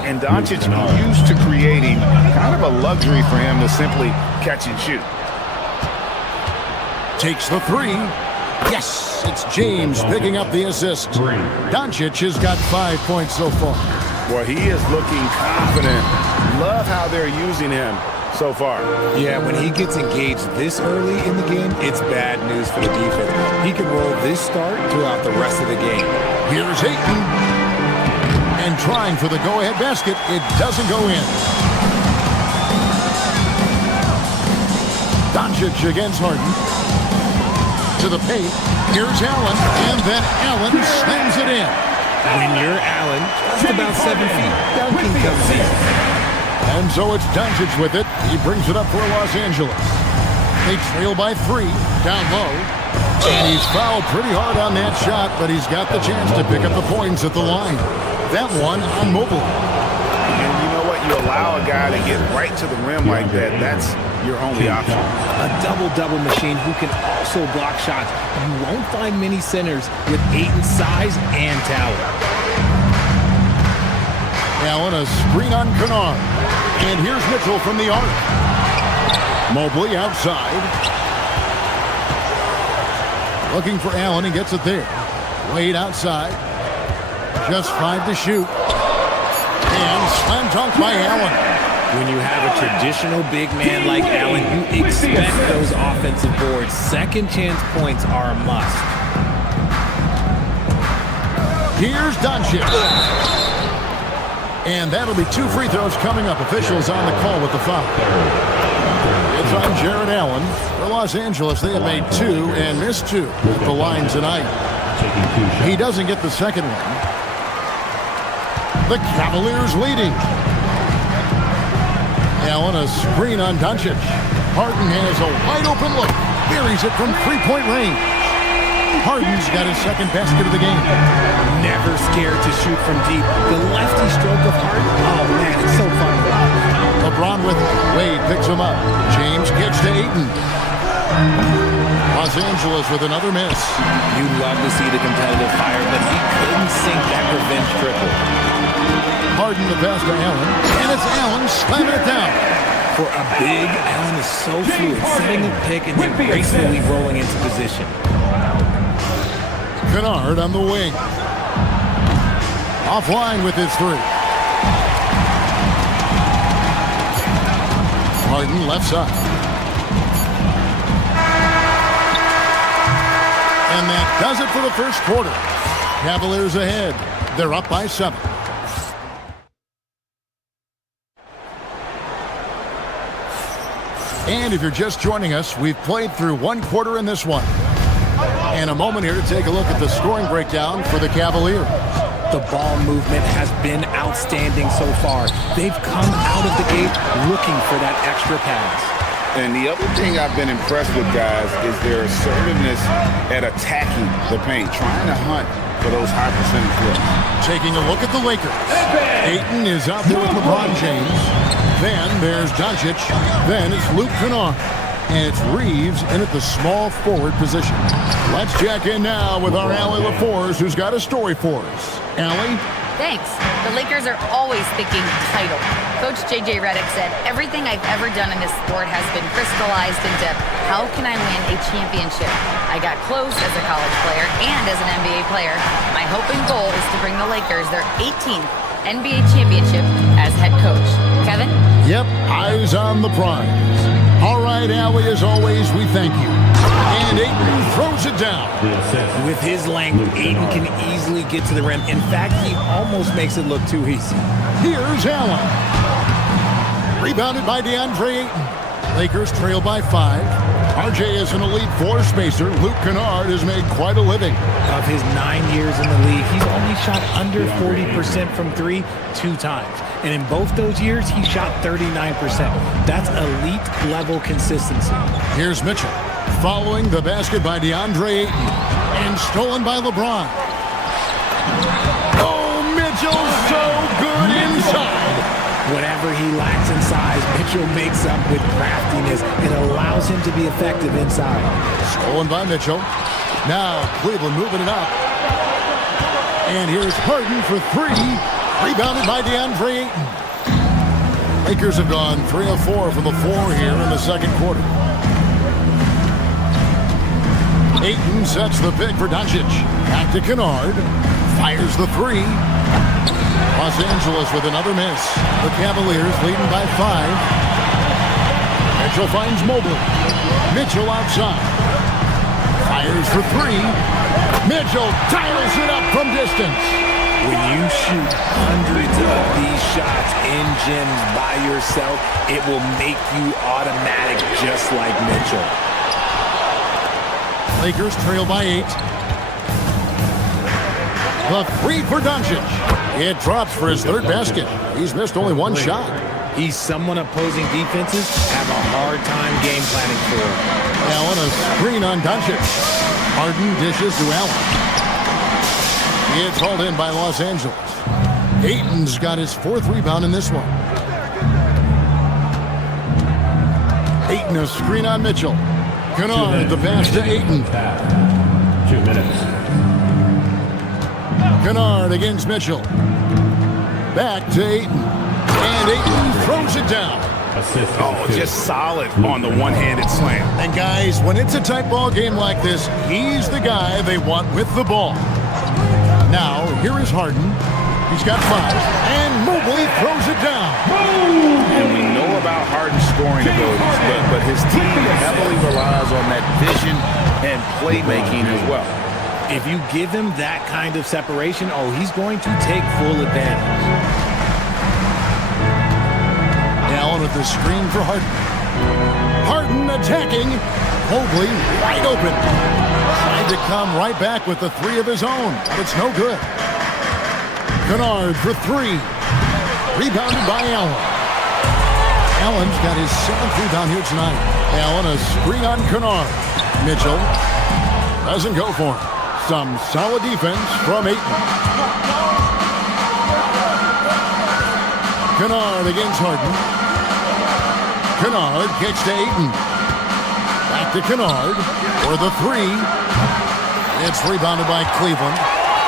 And Doncic used to creating kind of a luxury for him to simply catch and shoot. Takes the three. Yes, it's James picking up the assist. Doncic has got 5 points so far. Boy, he is looking confident. Love how they're using him so far. Yeah, when he gets engaged this early in the game, it's bad news for the defense. He can roll this start throughout the rest of the game. Here's Ayton. And trying for the go-ahead basket. It doesn't go in. Doncic against Harden. To the paint. Here's Allen. And then Allen slams it in. When you're Allen, just about 7 feet, dunking comes in. And so it's Doncic with it. He brings it up for Los Angeles. They trail by 3, down low. And he's fouled pretty hard on that shot, but he's got the chance to pick up the points at the line. That one on Mobley. And you know what? You allow a guy to get right to the rim like that. That's your only option. A double-double machine who can also block shots. You won't find many centers with Ayton's size and talent. Allen, a screen on Kennard. And here's Mitchell from the arc. Mobley outside. Looking for Allen. He gets it there. Wade outside. Just 5 to shoot. And slam dunk by Allen. When you have a traditional big man like Allen, you expect those offensive boards. Second chance points are a must. Here's Doncic. And that'll be 2 free throws coming up. Officials on the call with the foul. It's on Jared Allen. For Los Angeles, they have made 2 and missed 2 at the line tonight. He doesn't get the second one. The Cavaliers leading. Allen, a screen on Doncic. Harden has a wide open look. Buries it from 3-point range. Harden's got his second basket of the game. Never scared to shoot from deep. The lefty stroke of Harden, oh man, it's so fun. LeBron with it. Wade picks him up. James kicks to Ayton. Los Angeles with another miss. You love to see the competitive fire, but he couldn't sink that revenge triple. Harden the pass to Allen, and it's Allen slamming it down. For a big, Allen is so fluid, setting a pick and then gracefully rolling into position. Kennard on the wing. Offline with his three. Harden left side. And that does it for the first quarter. Cavaliers ahead. They're up by 7. And if you're just joining us, we've played through one quarter in this one. And a moment here to take a look at the scoring breakdown for the Cavaliers. The ball movement has been outstanding so far. They've come out of the gate looking for that extra pass. And the other thing I've been impressed with, guys, is their assertiveness at attacking the paint, trying to hunt for those high percentage looks. Taking a look at the Lakers. Ayton is out there with LeBron James. Then there's Doncic. Then it's Luke Kennard. And it's Reeves in at the small forward position. Let's check in now with our Allie LaForce, who's got a story for us. Allie? Thanks. The Lakers are always thinking title. Coach J.J. Redick said, everything I've ever done in this sport has been crystallized into how can I win a championship? I got close as a college player and as an NBA player. My hope and goal is to bring the Lakers their 18th NBA championship as head coach. Kevin? Yep, eyes on the prize. All right, Allie, as always, we thank you. And Ayton throws it down. With his length, Ayton can easily get to the rim. In fact, he almost makes it look too easy. Here's Allen. Rebounded by DeAndre Ayton. Lakers trail by 5. RJ is an elite floor spacer. Luke Kennard has made quite a living. Of his 9 years in the league, he's only shot under 40% from 3 2 times. And in both those years, he shot 39%. That's elite level consistency. Here's Mitchell. Following the basket by DeAndre Ayton. And stolen by LeBron. Oh, Mitchell, so good inside. Whenever he lacks in size, Mitchell makes up with craftiness. It allows him to be effective inside. Stolen by Mitchell. Now Cleveland moving it up. And here's Harden for 3. Rebounded by DeAndre Ayton. Lakers have gone 3 of 4 from the floor here in the second quarter. Ayton sets the pick for Doncic. Back to Kennard. Fires the 3. Los Angeles with another miss. The Cavaliers leading by 5. Mitchell finds Mobley. Mitchell outside. Fires for 3. Mitchell dials it up from distance. When you shoot hundreds of these shots in gyms by yourself, it will make you automatic just like Mitchell. Lakers trail by 8. The 3 for Doncic. It drops for his 3rd basket. He's missed only 1 shot. He's someone opposing defenses have a hard time game planning for. Allen a screen on Doncic. Harden dishes to Allen. It's hauled in by Los Angeles. Ayton's got his 4th rebound in this one. Ayton a screen on Mitchell. Kennard the pass to Ayton. 2 minutes. Kennard against Mitchell. Back to Ayton. And Ayton throws it down. Oh, just solid on the one-handed slam. And guys, when it's a tight ball game like this, he's the guy they want with the ball. Now, here is Harden. He's got 5. And Mobley throws it down. And we know about Harden's scoring abilities, but his team heavily relies on that vision and playmaking as well. If you give him that kind of separation, oh, he's going to take full advantage. Allen with the screen for Harden. Harden attacking. Mobley wide open. Tried to come right back with the 3 of his own, but it's no good. Kennard for 3. Rebounded by Allen. Allen's got his 7th rebound here tonight. Allen a screen on Kennard. Mitchell doesn't go for him. Some solid defense from Ayton. Kennard against Harden. Kennard kicks to Ayton. Back Back to Kennard for the three. It's rebounded by Cleveland.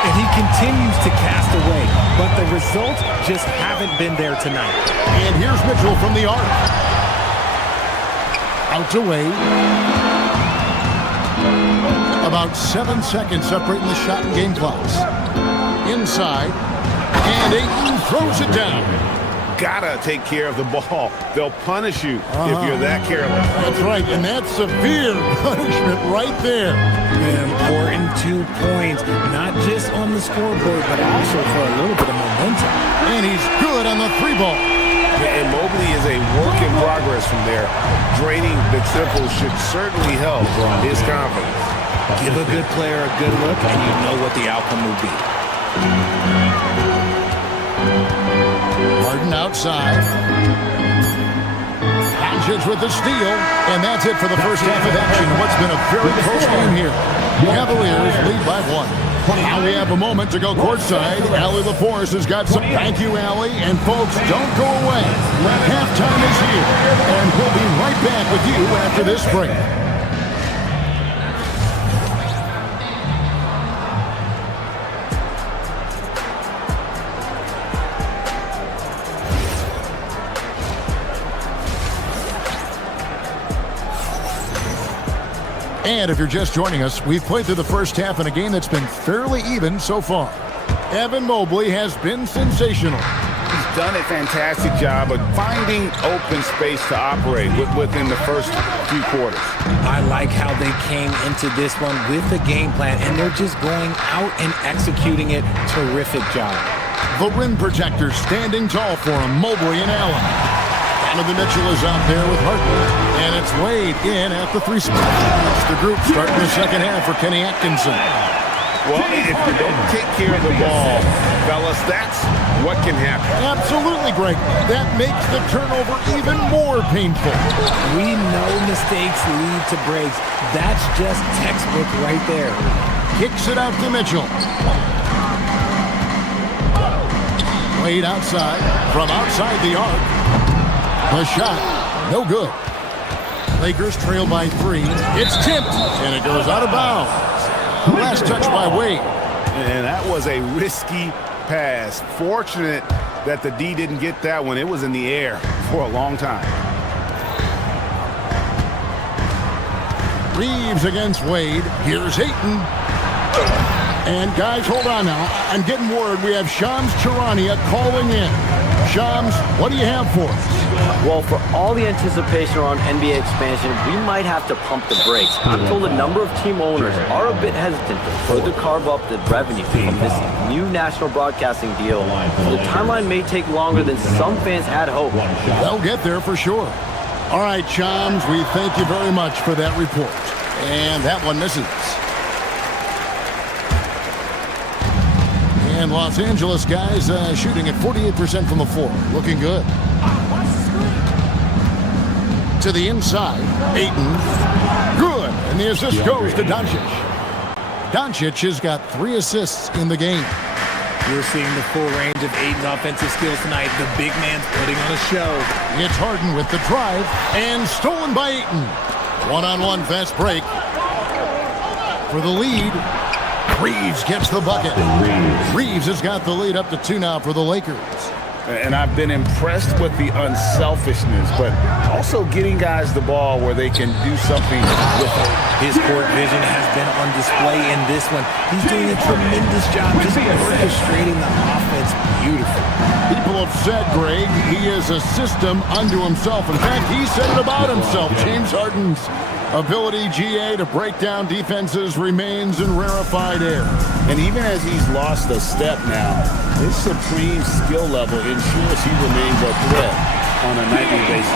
And he continues to cast away, but the results just haven't been there tonight. And here's Mitchell from the arc. Out to Wade. About 7 seconds separating the shot and game clocks. Inside. And Ayton throws it down. Gotta take care of the ball. They'll punish you if you're that careless. That's right, and that's severe punishment right there. An important 2 points, not just on the scoreboard, but also for a little bit of momentum. And he's good on the three ball. And Mobley is a work in progress from there. Draining the triple should certainly help his confidence. Give a good player a good look, and you know what the outcome will be. Harden outside. Doncic with the steal, and that's it for the first half of action. What's been a very close game here. Cavaliers lead by 1. Now we have a moment to go courtside. Allie LaForce has got some. Thank you, Allie. And folks, don't go away. Halftime is here, and we'll be right back with you after this break. And if you're just joining us, we've played through the first half in a game that's been fairly even so far. Evan Mobley has been sensational. He's done a fantastic job of finding open space to operate within the first few quarters. I like how they came into this one with the game plan, and they're just going out and executing it. Terrific job. The rim protectors standing tall for him, Mobley and Allen. Donovan Mitchell is out there with Harden, and it's Wade in at the 3 spot. It's the group starting the second half for Kenny Atkinson. Well, if you don't take care of the ball, fellas, that's what can happen. Absolutely, Greg. That makes the turnover even more painful. We know mistakes lead to breaks. That's just textbook right there. Kicks it out to Mitchell. Wade outside, from outside the arc. The shot, no good. Lakers trail by 3. It's tipped, and it goes out of bounds. Last touch by Wade. And that was a risky pass. Fortunate that the D didn't get that one. It was in the air for a long time. Reeves against Wade. Here's Ayton. And guys, hold on now. I'm getting word we have Shams Charania calling in. Shams, what do you have for us? Well, for all the anticipation around NBA expansion, we might have to pump the brakes. I'm told a number of team owners are a bit hesitant to further carve up the revenue from this new national broadcasting deal. So the timeline may take longer than some fans had hoped. They'll get there for sure. All right, Shams, we thank you very much for that report. And that one misses. And Los Angeles guys shooting at 48% from the floor. Looking good. To the inside. Ayton. Good. And the assist goes to Doncic. Doncic has got 3 assists in the game. We're seeing the full range of Ayton's offensive skills tonight. The big man's putting on a show. It's Harden with the drive. And stolen by Ayton. One-on-one fast break. For the lead. Reeves gets the bucket. Reeves has got the lead up to 2 now for the Lakers. And I've been impressed with the unselfishness, but also getting guys the ball where they can do something with it. His court vision has been on display in this one. He's doing a tremendous job just orchestrating the offense beautifully. People have said, Greg, he is a system unto himself. In fact, he said it about himself. James Harden's ability, GA, to break down defenses remains in rarefied air. And even as he's lost a step now, his supreme skill level ensures he remains a threat on a nightly basis.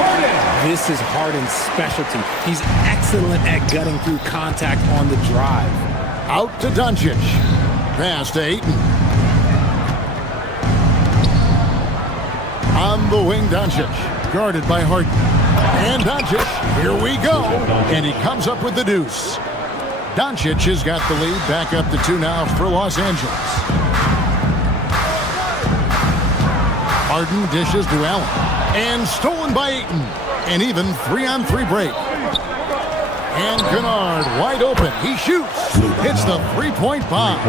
This is Harden's specialty. He's excellent at gutting through contact on the drive. Out to Doncic. Pass to Ayton. On the wing, Doncic. Guarded by Harden. And Doncic, here we go. And he comes up with the deuce. Doncic has got the lead back up to 2 now for Los Angeles. Harden dishes to Allen. And stolen by Ayton. And even 3-on-3 break. And Kennard wide open. He shoots. Hits the three-point bomb.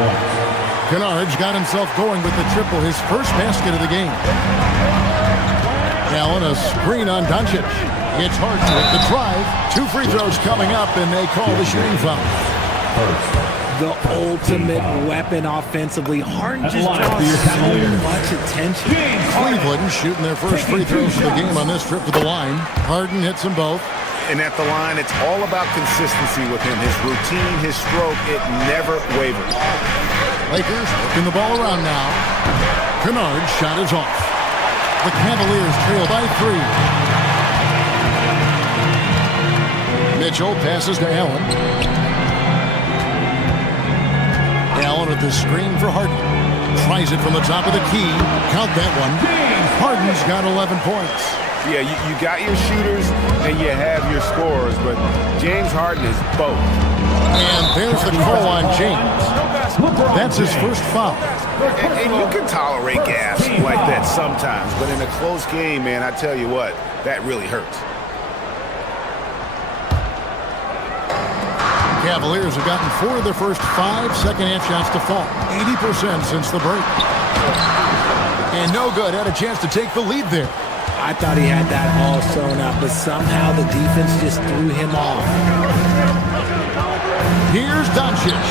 Kennard's got himself going with the triple, his first basket of the game. Allen, a screen on Doncic. It's Harden with the drive. 2 free throws coming up, and they call the shooting foul. The ultimate weapon offensively. Harden just draws so much attention. Cleveland shooting their first free throws of the game on this trip to the line. Harden hits them both. And at the line, it's all about consistency with him. His routine, his stroke, it never wavers. Lakers working the ball around now. Kennard's shot is off. The Cavaliers trail by 3. Mitchell passes to Allen. Allen with the screen for Harden. Tries it from the top of the key. Count that one. Harden's got 11 points. Yeah, you got your shooters and you have your scorers, but James Harden is both. And there's the call on James. That's his first foul. And you can tolerate gas like that sometimes, but in a close game, man, I tell you what, that really hurts. Cavaliers have gotten 4 of their first 5 second-half shots to fall. 80% since the break. And no good. Had a chance to take the lead there. I thought he had that all sewn up, but somehow the defense just threw him off. Here's Doncic.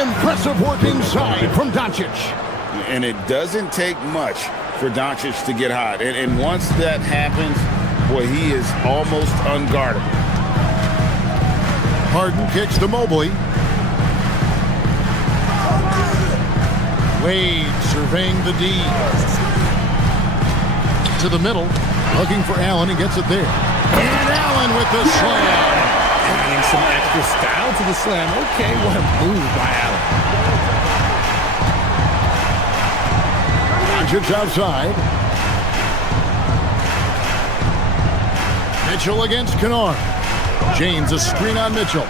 Impressive work inside from Doncic. And it doesn't take much for Doncic to get hot. And once that happens, boy, he is almost unguardable. Harden kicks to Mobley. Wade surveying the D. To the middle, looking for Allen. He gets it there. And Allen with the slam. Adding some extra style to the slam. Okay, what a move by Allen. Doncic outside. Mitchell against Kennard. James a screen on Mitchell.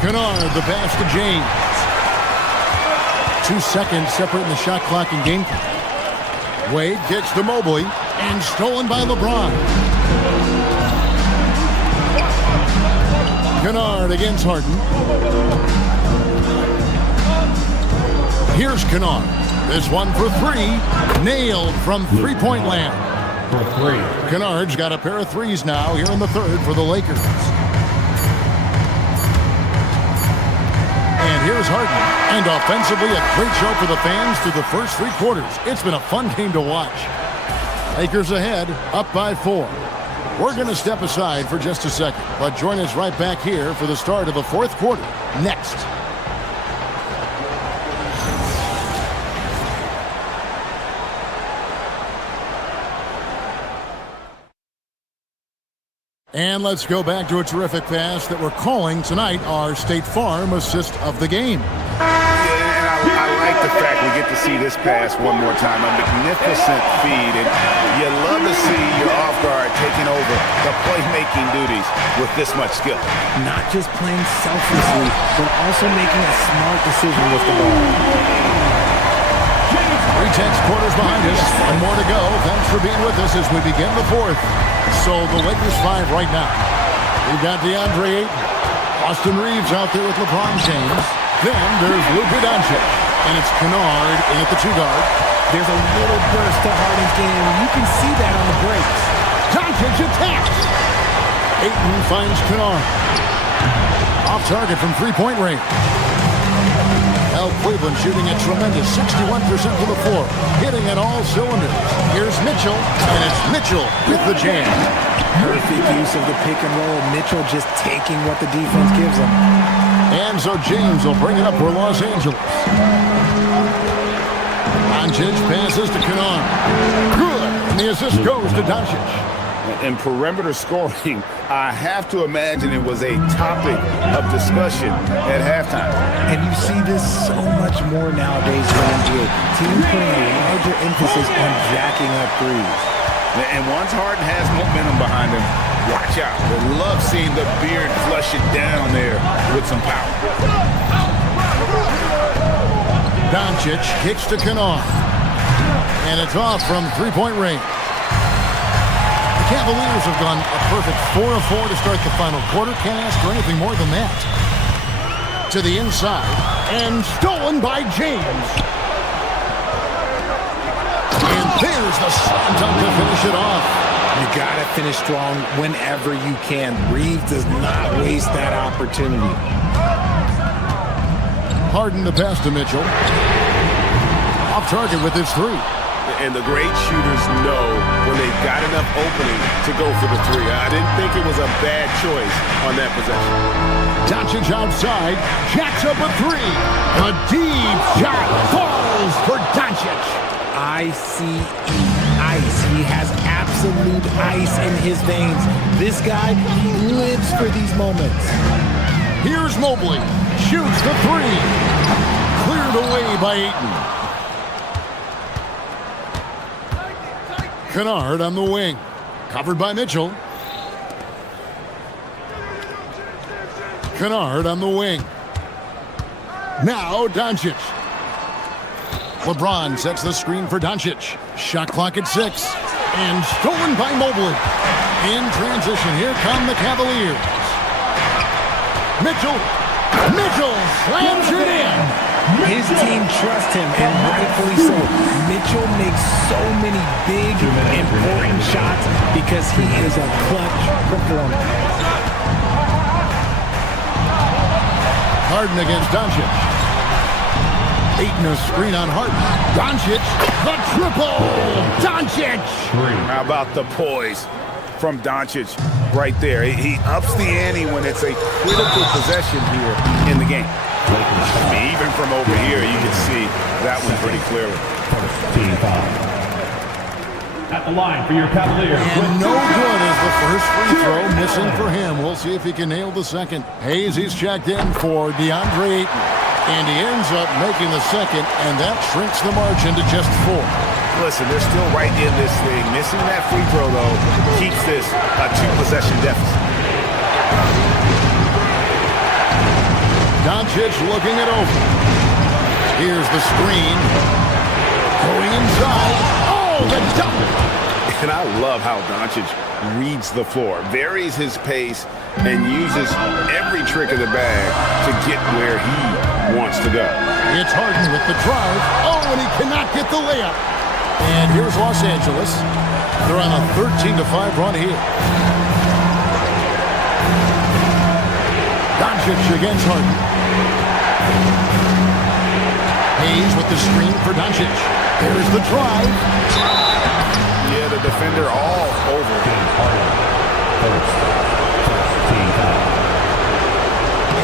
Kennard the pass to James. 2 seconds separating the shot clock and game clock. Wade kicks to Mobley. And stolen by LeBron. Kennard against Harden. Here's Kennard. This one for 3. Nailed from three-point land. For 3. Kennard's got a pair of threes now here in the third for the Lakers. And here's Harden. And offensively, a great show for the fans through the first 3 quarters. It's been a fun game to watch. Lakers ahead, up by 4. We're going to step aside for just a second, but join us right back here for the start of the 4th quarter. Next. And let's go back to a terrific pass that we're calling tonight our State Farm assist of the game. I like the fact we get to see this pass one more time. A magnificent feed, and you love to see your off guard taking over the playmaking duties with this much skill. Not just playing selflessly, but also making a smart decision with the ball. 3/10 quarters behind us. 1 more to go. Thanks for being with us as we begin the 4th. So the Lakers 5 right now. We've got DeAndre Ayton. Austin Reeves out there with LeBron James. Then there's Luka Doncic. And it's Kennard in at the 2 guard. There's a little burst to Harden's game. You can see that on the breaks. Doncic attacks. Ayton finds Kennard. Off target from 3-point range. Now Cleveland shooting a tremendous 61% from the floor. Hitting at all cylinders. Here's Mitchell. And it's Mitchell with the jam. Perfect use of the pick and roll. Mitchell just taking what the defense gives him. And so James will bring it up for Los Angeles. Doncic passes to Kennard. Good. And the assist goes to Doncic. In perimeter scoring, I have to imagine it was a topic of discussion at halftime. And you see this so much more nowadays in the NBA. Teams putting a larger emphasis on jacking up threes. And once Harden has momentum behind him, watch out. They love seeing the beard flush it down there with some power. Doncic kicks to Kennard. And it's off from 3-point range. The Cavaliers have gone a perfect 4 of 4 to start the final quarter. Can't ask for anything more than that. To the inside, and stolen by James. And there's the slam dunk to finish it off. You got to finish strong whenever you can. Reeves does not waste that opportunity. Harden the pass to Mitchell. Off target with his three. And the great shooters know when they've got enough opening to go for the three. I didn't think it was a bad choice on that possession. Doncic outside, jacks up a three. A deep shot falls for Doncic. Ice. He has absolute ice in his veins. This guy, he lives for these moments. Here's Mobley. Shoots the three. Cleared away by Ayton. Kennard on the wing. Covered by Mitchell. Kennard on the wing. Now Doncic. LeBron sets the screen for Doncic. Shot clock at 6. And stolen by Mobley. In transition, here come the Cavaliers. Mitchell slams it in. His team trusts him, and rightfully so. Mitchell makes so many big, important shots because he is a clutch performer. Harden against Doncic. Ayton a screen on Harden. Doncic, the triple! Doncic! How about the poise from Doncic right there? He ups the ante when it's a critical possession here in the game. I mean, even from over here, you can see that one pretty clearly. Team foul. At the line for your Cavaliers. And no good is the first free throw missing for him. We'll see if he can nail the second. Hayes, he's checked in for DeAndre Ayton. And he ends up making the second, and that shrinks the margin to just 4. Listen, they're still right in this thing. Missing that free throw, though, keeps this a 2-possession deficit. Doncic looking it over. Here's the screen. Going inside. Oh, the dunk! And I love how Doncic reads the floor, varies his pace, and uses every trick of the bag to get where he wants to go. It's Harden with the drive. Oh, and he cannot get the layup. And here's Los Angeles. They're on a 13-5 run here. Doncic against Harden. Hayes with the screen for Doncic. There's the drive. Yeah, the defender all over.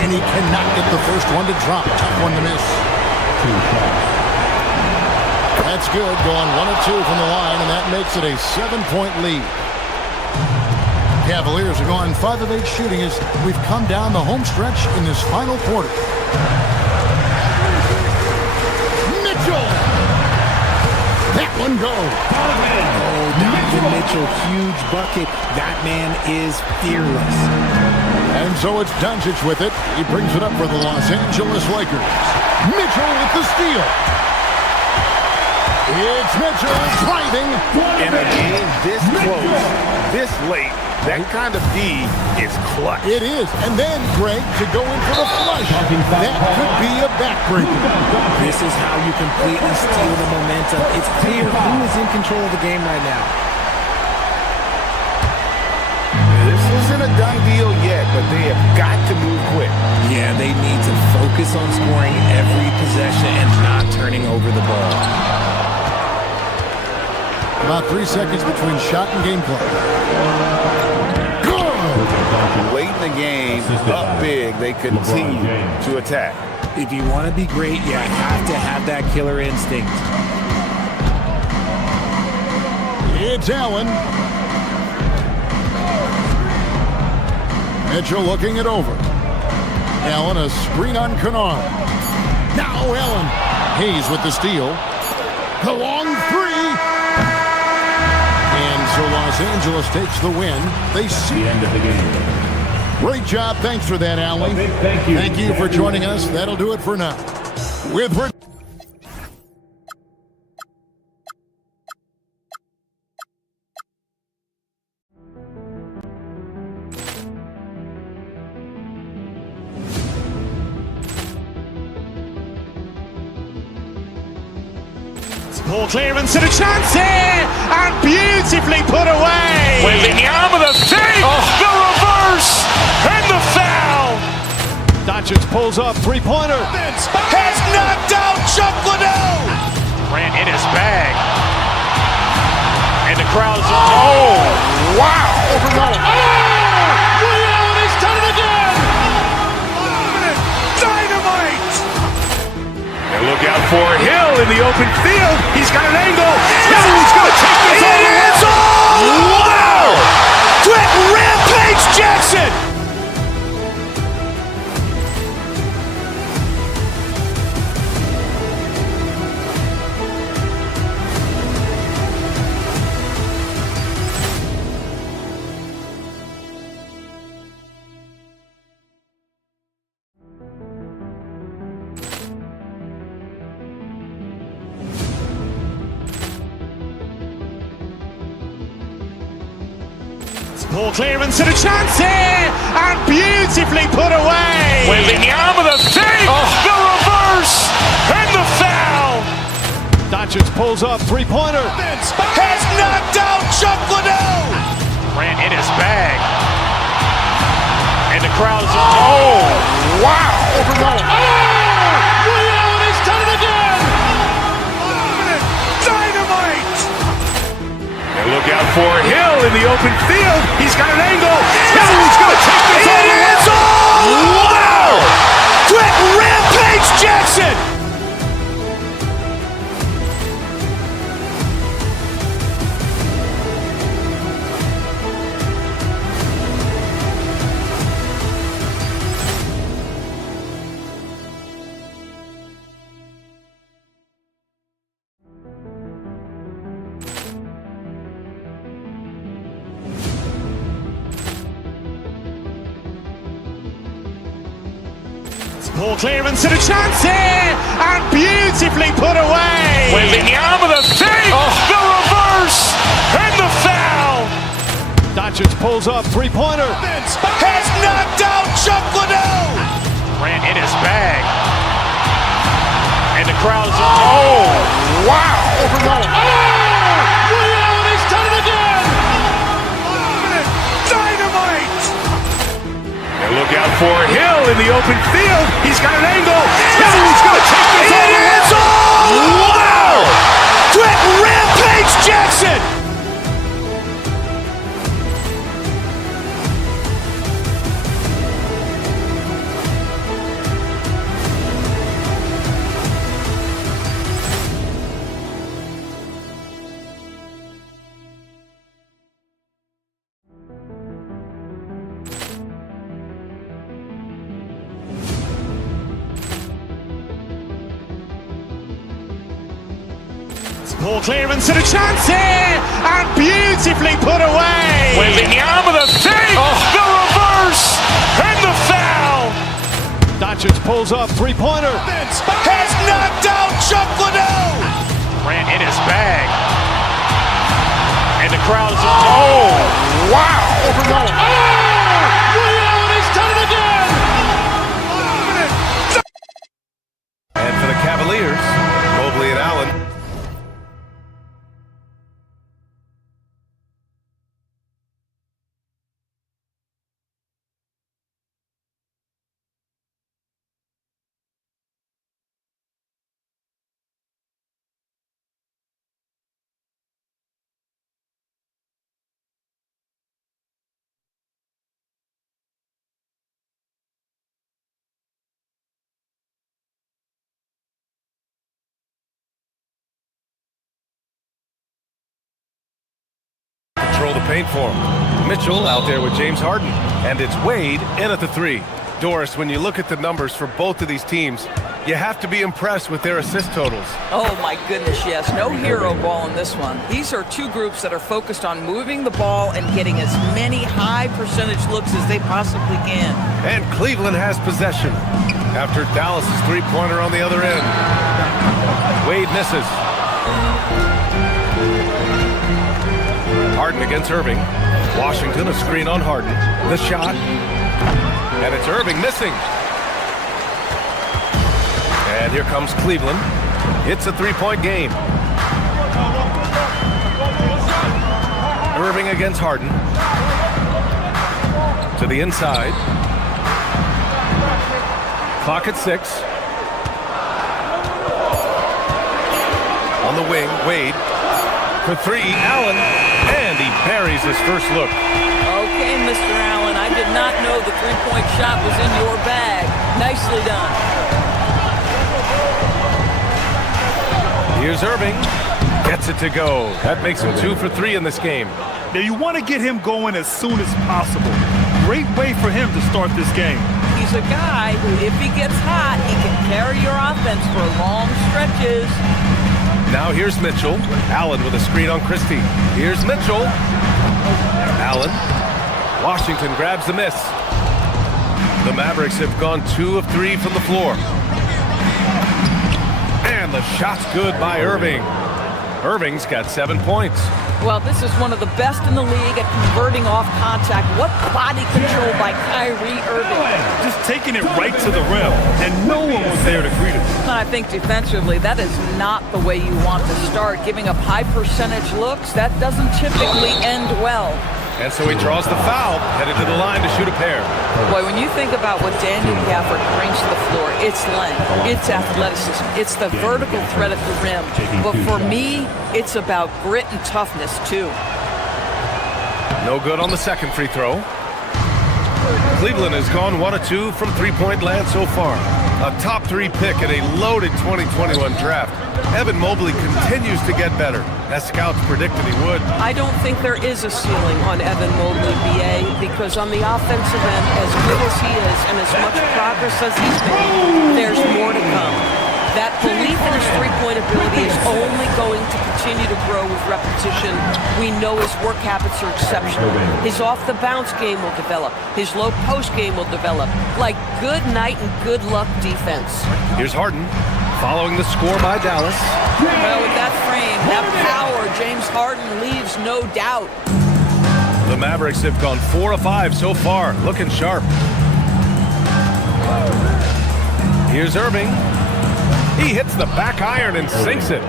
And he cannot get the first one to drop. Tough one to miss. That's good. Going 1 of 2 from the line, and that makes it a 7-point lead. Cavaliers are going 5 of 8 shooting as we've come down the home stretch in this final quarter. Mitchell! That one goes. Oh, Donovan Mitchell, huge bucket. That man is fearless. And so it's Doncic with it. He brings it up for the Los Angeles Lakers. Mitchell with the steal. It's Mitchell driving. In a game this close, this late, that kind of D is clutch. It is. And then, Greg, to go in for the flush. That could be a backbreaker. This is how you completely steal the momentum. It's clear who is in control of the game right now. This isn't a done deal yet, but they have got to move quick. Yeah, they need to focus on scoring every possession and not turning over the ball. About 3 seconds between shot and game clock. Late in the game, up big, they continue to attack. If you want to be great, you have to have that killer instinct. It's Allen. Mitchell looking it over. Allen, a screen on Kennard. Now Allen. Hayes with the steal. The long three. And so Los Angeles takes the win. They see the end of the game. Great job. Thanks for that, Allen. Thank you. Thank you for joining us. That'll do it for now. With Ball clearance and a chance here, and beautifully put away. Wembanyama the save, the reverse, and the foul. Doncic pulls up, three-pointer. Has knocked out Chuck Liddell. Grant in his bag. And the crowd's Wow. Ray Allen has done it again. Dynamite. And look out for Hill in the open field. He's got an angle. Hill's going to take this all the way. Wow. Quick rampage Jackson. ball clearance and a chance here, and beautifully put away. Wembanyama the save, the reverse, and the foul. Doncic pulls up, three-pointer. Has knocked out Chuck Liddell. Grant in his bag. And the crowd's wow. Ray Allen has done it again. Dynamite. And look out for Hill in the open field. He's got an angle. Hill's going to take this all the way. Wow. Quick rampage Jackson. ball clearance and a chance here, and beautifully put away. Wembanyama the save, the reverse, and the foul. Doncic pulls up, three-pointer. Has knocked out Chuck Liddell. Grant in his bag. And the crowd's wow. Ray Allen has done it again. Dynamite. And look out for Hill in the open field. He's got an angle. Hill's going to take this all the way. Wow. Quick rampage Jackson. ball clearance and a chance here, and beautifully put away. Wembanyama the save, the reverse, and the foul. Doncic pulls up, three-pointer. Has knocked out Chuck Liddell. Grant in his bag. And the crowd's wow. Ray Allen has done it again. And for the Cavaliers, Mobley and Allen. Control the paint for him. Mitchell out there with James Harden. And it's Wade in at the three. Doris, when you look at the numbers for both of these teams, you have to be impressed with their assist totals. Oh my goodness, yes. No hero ball in this one. These are two groups that are focused on moving the ball and getting as many high percentage looks as they possibly can. And Cleveland has possession after Dallas's three-pointer on the other end. Wade misses. Harden against Irving. Washington a screen on Harden. The shot. And it's Irving missing. And here comes Cleveland. It's a three-point game. Irving against Harden. To the inside. Clock at 6. On the wing, Wade. For 3, Allen. And he buries his first look. Okay, Mr. Allen, I did not know the three-point shot was in your bag. Nicely done. Here's Irving. Gets it to go. That makes him 2 for 3 in this game. Now you want to get him going as soon as possible. Great way for him to start this game. He's a guy who, if he gets hot, he can carry your offense for long stretches. Now here's Mitchell. Allen with a screen on Christie. Here's Mitchell. Allen. Washington grabs the miss. The Mavericks have gone 2 of 3 from the floor. And the shot's good by Irving. Irving's got 7 points. Well, this is one of the best in the league at converting off contact. What body control by Kyrie Irving. Just taking it right to the rim, and no one was there to greet him. I think defensively, that is not the way you want to start. Giving up high percentage looks, that doesn't typically end well. And so he draws the foul, headed to the line to shoot a pair. Boy, when you think about what Daniel Gafford brings to the floor, it's length, it's athleticism, it's the vertical threat at the rim. But for me, it's about grit and toughness, too. No good on the second free throw. Cleveland has gone 1 of 2 from three-point land so far. A top 3 pick in a loaded 2021 draft. Evan Mobley continues to get better, as scouts predicted he would. I don't think there is a ceiling on Evan Mobley, BA, because on the offensive end, as good as he is and as much progress as he's made, there's more to come. That belief in his three-point ability is only going to continue to grow with repetition. We know his work habits are exceptional. His off-the-bounce game will develop. His low-post game will develop. Like good night and good luck defense. Here's Harden, following the score by Dallas. Well, with that frame, that power, James Harden leaves no doubt. The Mavericks have gone 4 of 5 so far, looking sharp. Here's Irving. He hits the back iron and sinks it.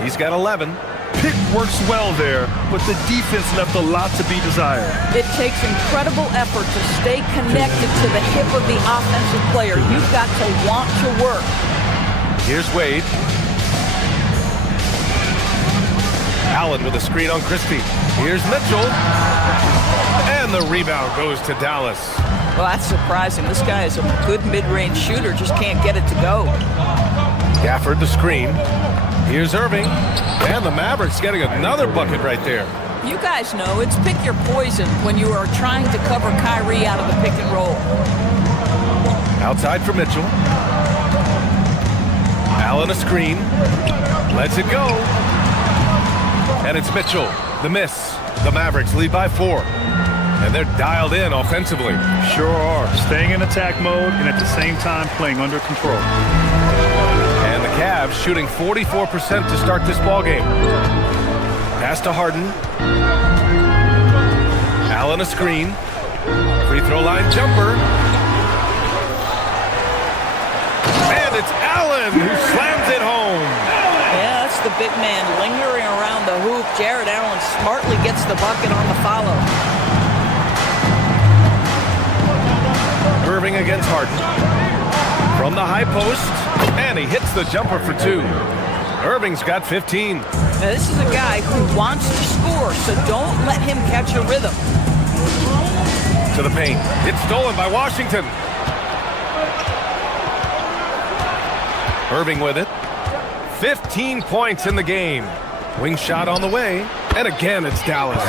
He's got 11. Pick works well there, but the defense left a lot to be desired. It takes incredible effort to stay connected to the hip of the offensive player. You've got to want to work. Here's Wade. Allen with a screen on Christie. Here's Mitchell. And the rebound goes to Dallas. Well, that's surprising. This guy is a good mid-range shooter, just can't get it to go. Gafford the screen. Here's Irving. And the Mavericks getting another bucket right there. You guys know it's pick your poison when you are trying to cover Kyrie out of the pick and roll. Outside for Mitchell. Allen a screen. Lets it go. And it's Mitchell. The miss. The Mavericks lead by 4. And they're dialed in offensively. Sure are. Staying in attack mode and at the same time playing under control. And the Cavs shooting 44% to start this ballgame. Pass to Harden. Allen a screen. Free throw line jumper. And it's Allen who slams it home. Yeah, that's the big man lingering around the hoop. Jared Allen smartly gets the bucket on the follow. Irving against Harden. From the high post, and he hits the jumper for 2. Irving's got 15. Now, this is a guy who wants to score, so don't let him catch a rhythm. To the paint. It's stolen by Washington. Irving with it. 15 points in the game. Wing shot on the way. And again, it's Dallas.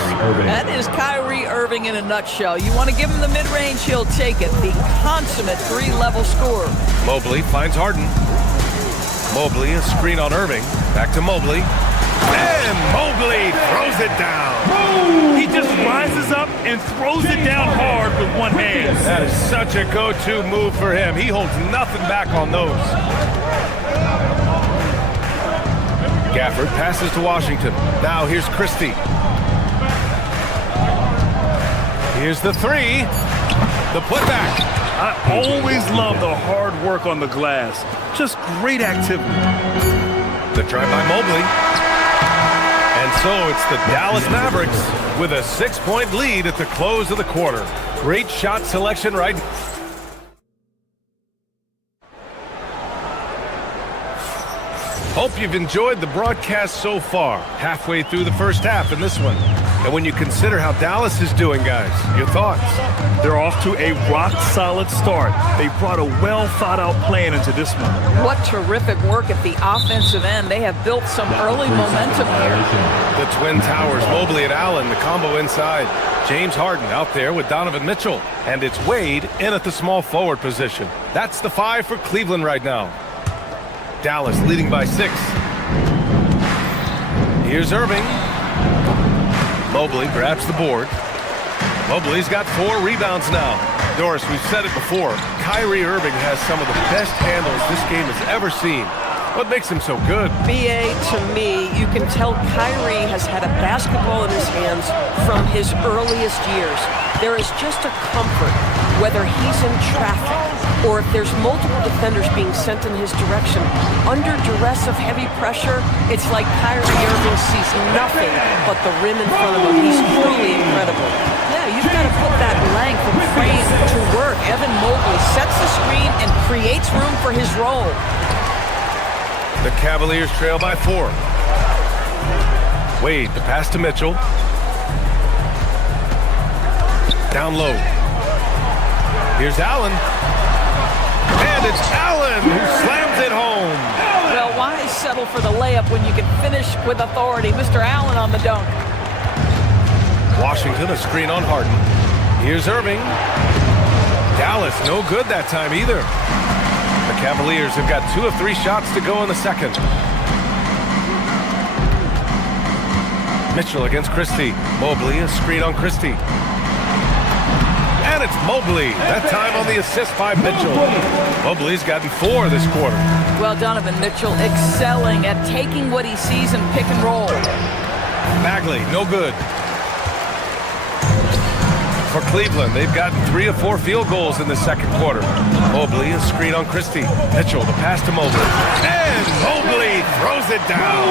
That is Kyrie Irving in a nutshell. You want to give him the mid-range, he'll take it. The consummate 3-level scorer. Mobley finds Harden. Mobley, a screen on Irving. Back to Mobley. And Mobley throws it down. He just rises up and throws it down hard with one hand. That is such a go-to move for him. He holds nothing back on those. Gafford passes to Washington. Now here's Christie. Here's the 3. The putback. I always love the hard work on the glass. Just great activity. The try by Mobley. And And so it's the Dallas Mavericks with a 6-point lead at the close of the quarter. Great shot selection right now. Hope you've enjoyed the broadcast so far. Halfway through the first half in this one. And when you consider how Dallas is doing, guys, your thoughts? They're off to a rock-solid start. They brought a well-thought-out plan into this one. What terrific work at the offensive end. They have built some early momentum here. The Twin Towers, Mobley and Allen, the combo inside. James Harden out there with Donovan Mitchell. And it's Wade in at the small forward position. That's the 5 for Cleveland right now. Dallas leading by 6. Here's Irving. Mobley grabs the board. Mobley's got 4 rebounds now. Doris, we've said it before. Kyrie Irving has some of the best handles this game has ever seen. What makes him so good? BA, to me, you can tell Kyrie has had a basketball in his hands from his earliest years. There is just a comfort, whether he's in traffic or if there's multiple defenders being sent in his direction. Under duress of heavy pressure, it's like Kyrie Irving sees nothing but the rim in front of him. He's truly incredible. Yeah, you've got to put that length and frame to work. Evan Mobley sets the screen and creates room for his role. The Cavaliers trail by 4. Wade, the pass to Mitchell. Down low. Here's Allen. And it's Allen who slams it home. Well, why settle for the layup when you can finish with authority? Mr. Allen on the dunk. Washington, a screen on Harden. Here's Irving. Dallas, no good that time either. The Cavaliers have got 2 of 3 shots to go in the second. Mitchell against Christie. Mobley, a screen on Christie. And it's Mobley. That time on the assist by Mitchell. Mobley's gotten 4 this quarter. Well, Donovan Mitchell excelling at taking what he sees in pick and roll. Bagley, no good. For Cleveland, they've gotten 3 of 4 field goals in the second quarter. Mobley, a screen on Christie. Mitchell, the pass to Mobley. And Mobley throws it down.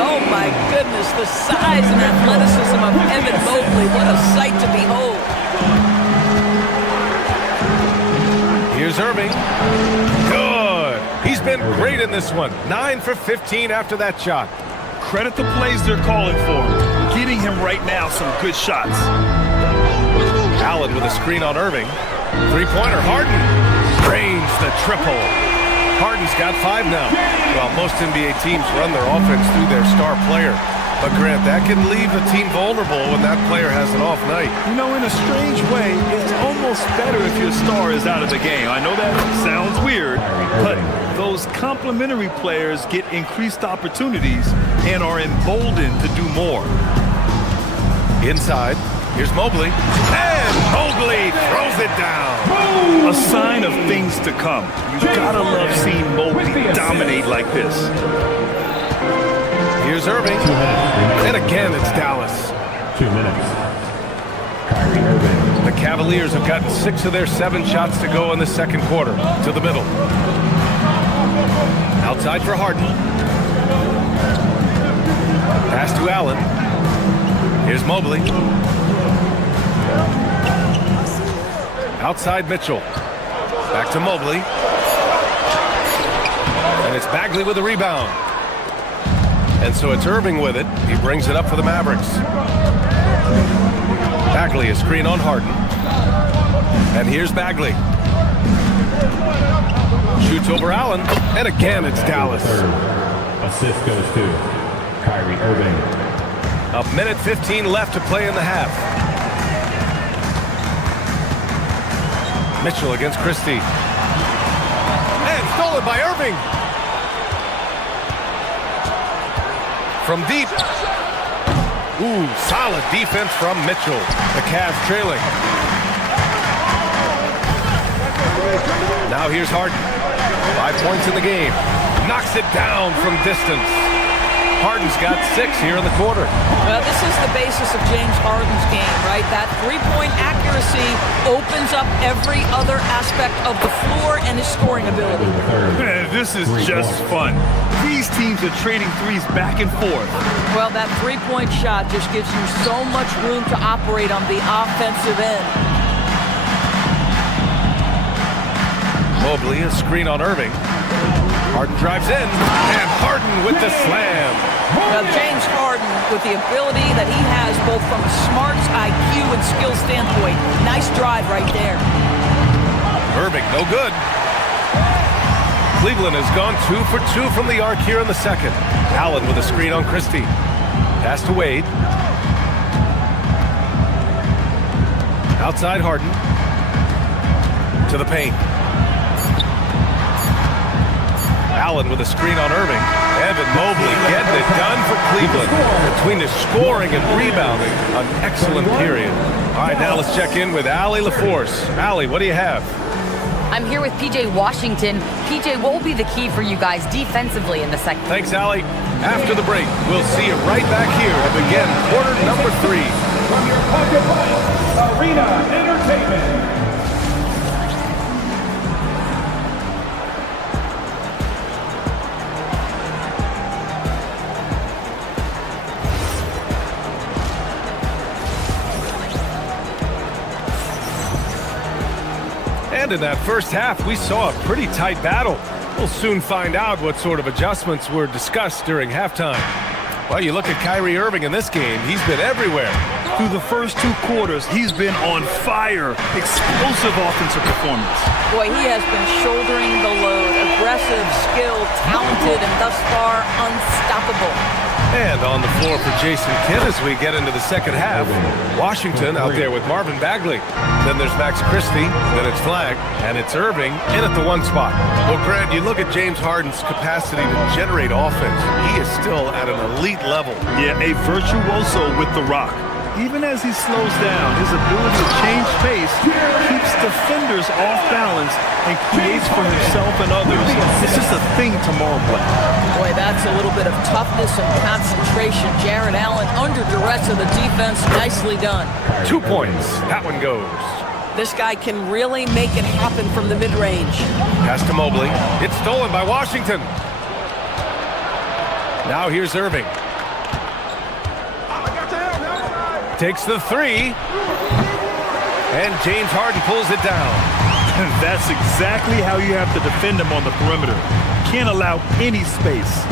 Oh, my goodness, the size and athleticism of Evan Mobley. What a sight to behold. Here's Irving. Good. He's been great in this one. 9 for 15 after that shot. Credit the plays they're calling for. Getting him right now some good shots. Allen with a screen on Irving. 3-pointer, Harden. Drains the triple. Harden's got 5 now. Well, most NBA teams run their offense through their star player. But Grant, that can leave a team vulnerable when that player has an off night. You know, in a strange way, it's almost better if your star is out of the game. I know that sounds weird, but those complementary players get increased opportunities and are emboldened to do more. Inside, here's Mobley. And Mobley throws it down. A sign of things to come. You gotta love seeing Mobley dominate like this. Here's Irving. And again, it's Dallas. 2 minutes. Kyrie Irving. The Cavaliers have gotten 6 of their 7 shots to go in the second quarter. To the middle. Outside for Harden. Pass to Allen. Here's Mobley. Outside Mitchell. Back to Mobley. And it's Bagley with the rebound. And so it's Irving with it. He brings it up for the Mavericks. Bagley, a screen on Harden. And here's Bagley. Shoots over Allen. And again, it's Dallas. Assist goes to Kyrie Irving. 1:15 left to play in the half. Mitchell against Christie. And stolen by Irving. From deep. Ooh, solid defense from Mitchell. The Cavs trailing. Now here's Harden. 5 points in the game. Knocks it down from distance. Harden's got 6 here in the quarter. Well, this is the basis of James Harden's game, right? That three-point accuracy opens up every other aspect of the floor and his scoring ability. Man, this is just fun. These teams are trading threes back and forth. Well, that three-point shot just gives you so much room to operate on the offensive end. Mobley, a screen on Irving. Harden drives in, and Harden with the slam. Now, James Harden, with the ability that he has both from a smarts, IQ, and skill standpoint, nice drive right there. Irving, no good. Cleveland has gone 2 for 2 from the arc here in the second. Allen with a screen on Christie. Pass to Wade. Outside Harden. To the paint. Allen with a screen on Irving. Evan Mobley getting it done for Cleveland. Between the scoring and rebounding, an excellent period. All right, now let's check in with Allie LaForce. Allie, what do you have? I'm here with PJ Washington. PJ, what will be the key for you guys defensively in the second? Thanks, Allie. After the break, we'll see you right back here to begin quarter number 3. From your pocket watch, Arena Entertainment. And in that first half, we saw a pretty tight battle. We'll soon find out what sort of adjustments were discussed during halftime. Well, you look at Kyrie Irving in this game, he's been everywhere. Through the first 2 quarters, he's been on fire. Explosive offensive performance. Boy, he has been shouldering the load. Aggressive, skilled, talented, and thus far unstoppable. And on the floor for Jason Kidd as we get into the second half. Washington out there with Marvin Bagley. Then there's Max Christie. Then it's Flagg. And it's Irving in at the 1 spot. Well, Grant, you look at James Harden's capacity to generate offense. He is still at an elite level. Yeah, a virtuoso with the rock. Even as he slows down, his ability to change pace keeps defenders off balance and creates for himself and others. It's just a thing tomorrow play. Boy, that's a little bit of toughness and concentration. Jarrett Allen under duress of the defense. Nicely done. 2 points. That one goes. This guy can really make it happen from the mid-range. Pass to Mobley. It's stolen by Washington. Now here's Irving. Takes the 3. And James Harden pulls it down. That's exactly how you have to defend him on the perimeter. Can't allow any space.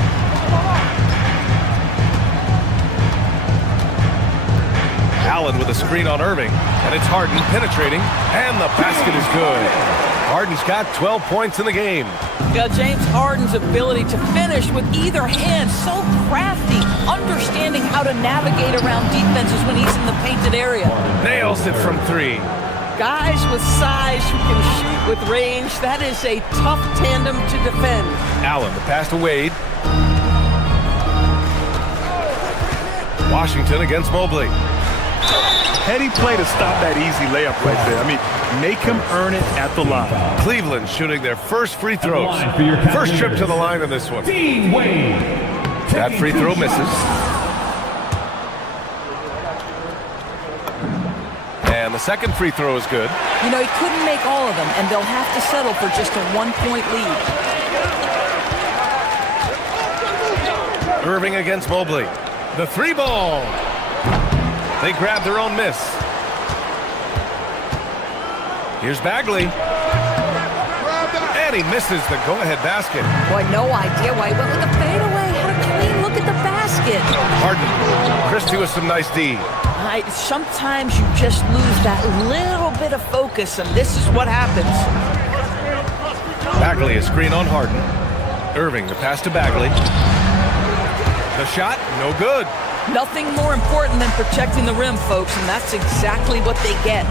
Allen with a screen on Irving. And it's Harden penetrating. And the basket is good. Harden's got 12 points in the game. James Harden's ability to finish with either hand, so crafty, understanding how to navigate around defenses when he's in the painted area. Nails it from 3. Guys with size who can shoot with range, that is a tough tandem to defend. Allen, the pass to Wade. Washington against Mobley. Heady play to stop that easy layup right there. I mean, make him earn it at the line. Cleveland shooting their first free throws. First trip to the line in this one. That free throw misses. And the second free throw is good. You know, he couldn't make all of them, and they'll have to settle for just a 1-point lead. Irving against Mobley. The 3 ball. They grab their own miss. Here's Bagley. And he misses the go-ahead basket. Boy, no idea why he went with the fadeaway. Had a clean look at the basket. Harden. Christie with some nice D. Sometimes you just lose that little bit of focus, and this is what happens. Bagley, a screen on Harden. Irving, the pass to Bagley. The shot, no good. Nothing more important than protecting the rim, folks, and that's exactly what they get.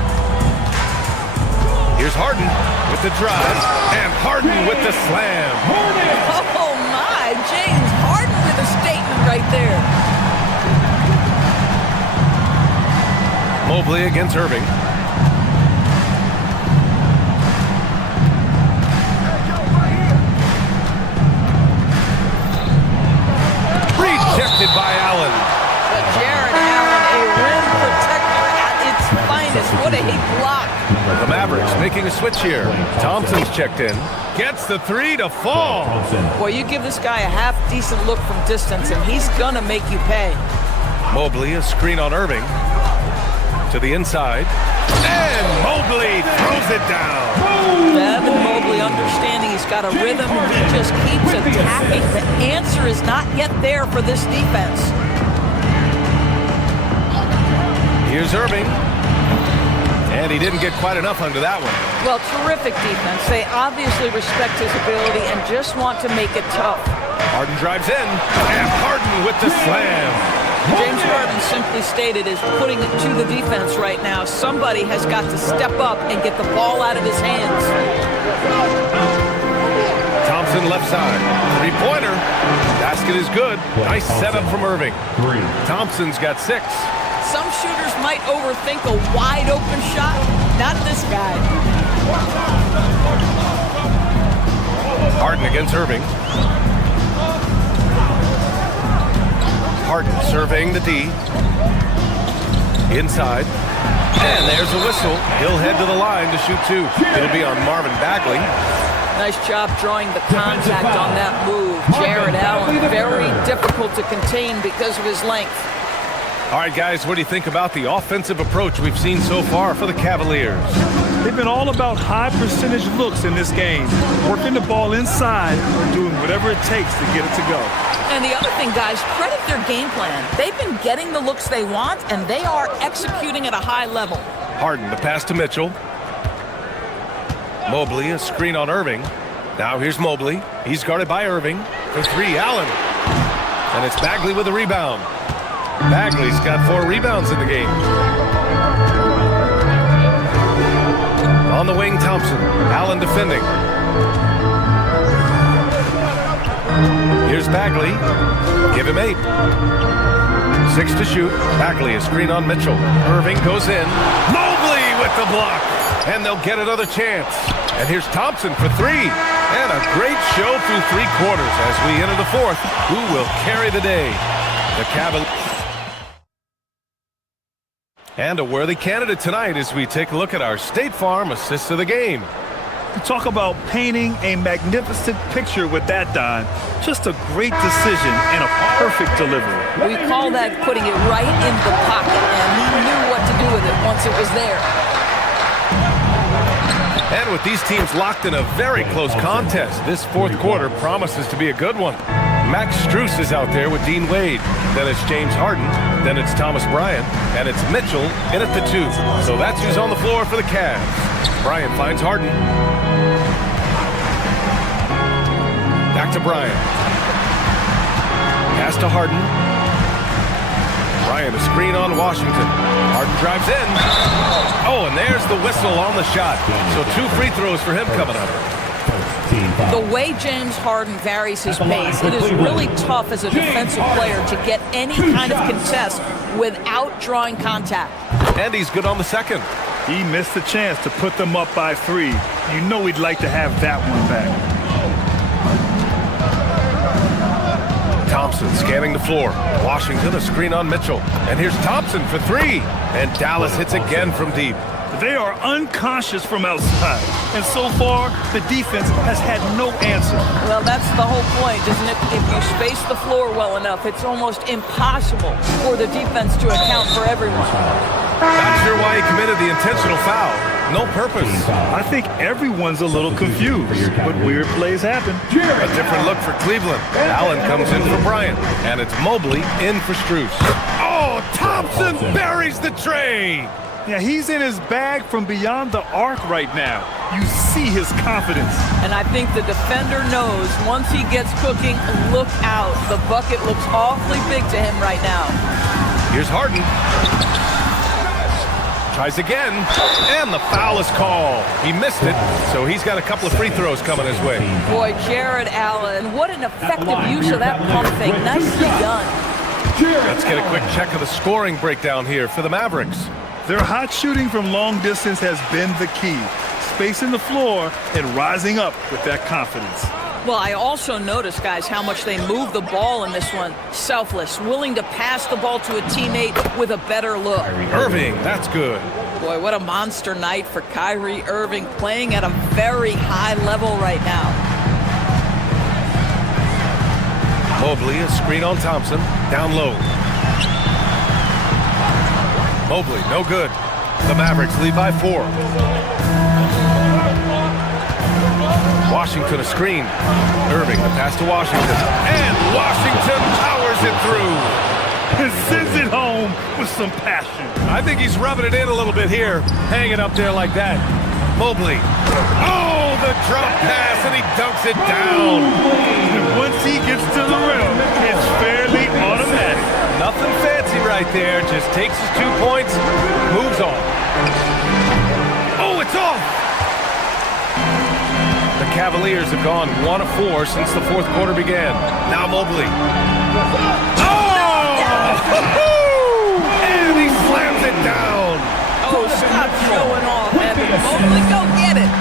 Here's Harden with the drive, and Harden with the slam. Oh, my. James Harden with a statement right there. Mobley against Irving. Rejected by Allen. But Jarrett Allen, a rim protector at its finest. What what a block. The Mavericks making a switch here. Thompson's checked in. Gets the three to fall. Boy, you give this guy a half-decent look from distance, and he's gonna make you pay. Mobley, a screen on Irving. To the inside. And Mobley throws it down. Evan Mobley understanding he's got a rhythm, and he just keeps attacking. The answer is not yet there for this defense. Here's Irving. And he didn't get quite enough under that one. Well, terrific defense. They obviously respect his ability and just want to make it tough. Harden drives in, and Harden with the slam. James Harden, simply stated, is putting it to the defense right now. Somebody has got to step up and get the ball out of his hands. Thompson left side. Three-pointer. Basket is good. Nice setup from Irving. Thompson's got 6. Some shooters might overthink a wide-open shot. Not this guy. Harden against Irving. Harden surveying the D. Inside. And there's a whistle. He'll head to the line to shoot 2. It'll be on Marvin Bagley. Nice job drawing the contact on that move. Jared Allen, very difficult to contain because of his length. All right, guys, what do you think about the offensive approach we've seen so far for the Cavaliers? They've been all about high percentage looks in this game, working the ball inside, doing whatever it takes to get it to go. And the other thing, guys, credit their game plan. They've been getting the looks they want, and they are executing at a high level. Harden, the pass to Mitchell. Mobley, a screen on Irving. Now here's Mobley. He's guarded by Irving. For 3, Allen. And it's Bagley with the rebound. Bagley's got 4 rebounds in the game. On the wing, Thompson. Allen defending. Here's Bagley. Give him 8. 6 to shoot. Bagley, a screen on Mitchell. Irving goes in. Mobley with the block. And they'll get another chance. And here's Thompson for 3. And a great show through 3 quarters as we enter the 4th. Who will carry the day? The Cavaliers. And a worthy candidate tonight as we take a look at our State Farm assist of the game. You talk about painting a magnificent picture with that, Don. Just a great decision and a perfect delivery. We call that putting it right in the pocket, and he knew what to do with it once it was there. And with these teams locked in a very close contest, this 4th quarter promises to be a good one. Max Strus is out there with Dean Wade. Then it's James Harden. Then it's Thomas Bryant. And it's Mitchell in at the 2. So that's who's on the floor for the Cavs. Bryant finds Harden. Back to Bryant. Pass to Harden. Bryant, a screen on Washington. Harden drives in. Oh, and there's the whistle on the shot. So 2 free throws for him coming up. The way James Harden varies his pace, it is really tough as a defensive player to get any kind of contest without drawing contact. And he's good on the 2nd. He missed the chance to put them up by 3. You know he'd like to have that one back. Thompson scanning the floor. Washington, a screen on Mitchell. And here's Thompson for 3. And Dallas hits again from deep. They are unconscious from outside. And so far, the defense has had no answer. Well, that's the whole point, isn't it? If you space the floor well enough, it's almost impossible for the defense to account for everyone. Not sure why he committed the intentional foul. No purpose. I think everyone's a little confused, but weird plays happen. A different look for Cleveland. Allen comes in for Bryant, and it's Mobley in for Strus. Oh, Thompson buries the tray. Yeah, he's in his bag from beyond the arc right now. You see his confidence. And I think the defender knows once he gets cooking, look out. The bucket looks awfully big to him right now. Here's Harden. Tries again, and the foul is called. He missed it, so he's got a couple of free throws coming his way. Boy, Jared Allen, what an effective use of that pump fake. Nicely done. Let's get a quick check of the scoring breakdown here for the Mavericks. Their hot shooting from long distance has been the key. Spacing the floor and rising up with that confidence. Well, I also noticed, guys, how much they move the ball in this one. Selfless, willing to pass the ball to a teammate with a better look. Irving, that's good. Boy, what a monster night for Kyrie Irving, playing at a very high level right now. Mobley, a screen on Thompson, down low. Mobley, no good. The Mavericks lead by 4. Washington a screen. Irving, the pass to Washington. And Washington powers it through. Sends it home with some passion. I think he's rubbing it in a little bit here, hanging up there like that. Mobley. Oh, the drop pass, and he dunks it down. Once he gets to the rim, it's fairly automatic. Nothing fancy right there. Just takes his 2 points, moves on. Oh, it's off! The Cavaliers have gone 1 of 4 since the 4th quarter began. Now Mobley. Oh! And he slams it down. Oh, stop showing off, Evan. Mobley, go get it.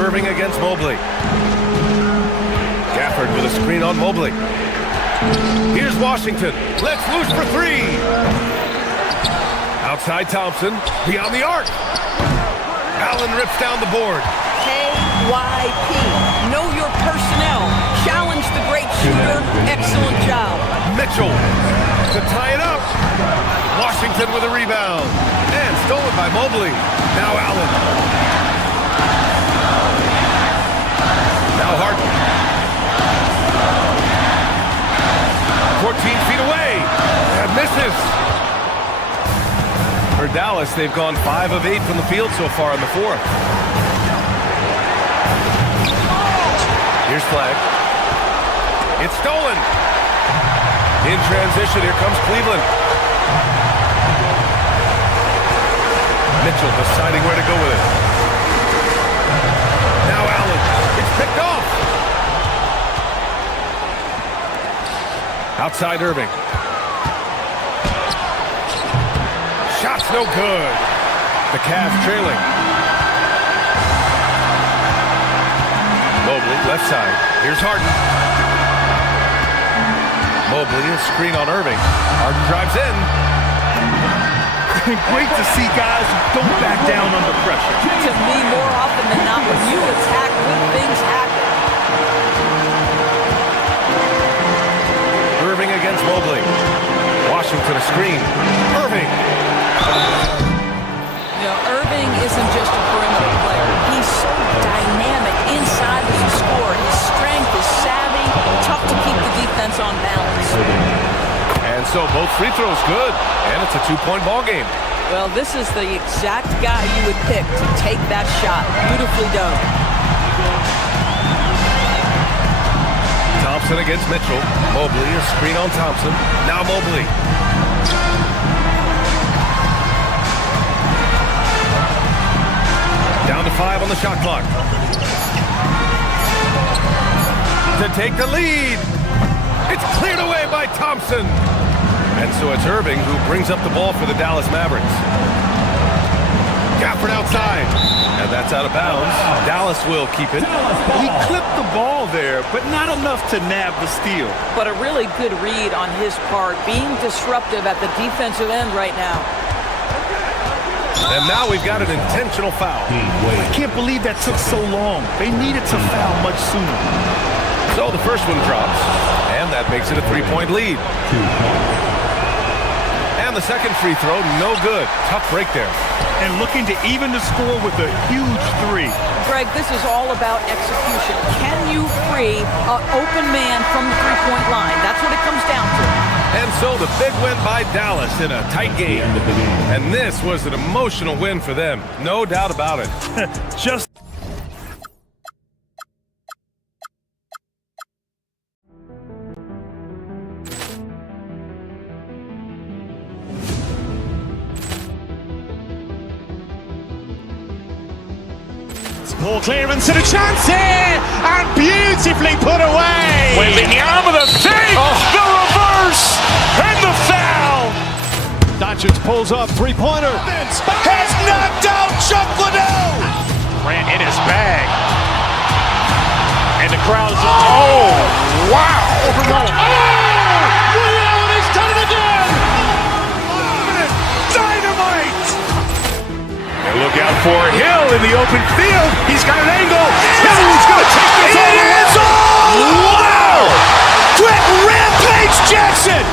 Irving against Mobley. Gafford with a screen on Mobley. Here's Washington. Let's loose for 3. Outside Thompson. Beyond the arc. Allen rips down the board. KYP. Know your personnel. Challenge the great shooter. Excellent job. Mitchell to tie it up. Washington with a rebound. And stolen by Mobley. Now Allen. Now Harden. 14 feet away. And misses. For Dallas, they've gone 5 of 8 from the field so far in the 4th. Here's Flag. It's stolen. In transition, here comes Cleveland. Mitchell deciding where to go with it. Now Allen. It's picked off. Outside Irving. Shot's no good. The Cavs trailing. Mobley, left side. Here's Harden. Mobley, a screen on Irving. Harden drives in. Great to see guys who don't back down under pressure. To me, more often than not, when you attack, good things happen. Irving against Mobley. Washington a screen. Irving. You know, Irving isn't just a perimeter player. He's so dynamic inside as a scorer. His strength, his savvy, tough to keep the defense on balance. And so both free throws good, and it's a 2-point ball game. Well, this is the exact guy you would pick to take that shot. Beautifully done. Thompson against Mitchell. Mobley, a screen on Thompson. Now Mobley. Down to 5 on the shot clock. To take the lead. It's cleared away by Thompson. And so it's Irving who brings up the ball for the Dallas Mavericks. Gafford outside. And that's out of bounds. Dallas will keep it. He clipped the ball there, but not enough to nab the steal. But a really good read on his part, being disruptive at the defensive end right now. And now we've got an intentional foul. I can't believe that took so long. They needed to foul much sooner. So the first one drops, and that makes it a 3-point lead. And the second free throw, no good. Tough break there. And looking to even the score with a huge 3. Greg, this is all about execution. Can you free an open man from the three-point line? That's what it comes down to. And so the big win by Dallas in a tight game. And this was an emotional win for them. No doubt about it. Just Ball clearance and a chance here, and beautifully put away. Wembanyama the fake, the reverse, and the foul. Doncic pulls up, three-pointer. Has knocked out Chuck Liddell. Grant in his bag. And the crowd's, oh, wow. Over Roma. Oh! Ray Allen has done it again! Dynamite! And look out for Hill in the open field. He's got an angle. Hill's going to take this all the way. Wow! Quick Rampage Jackson!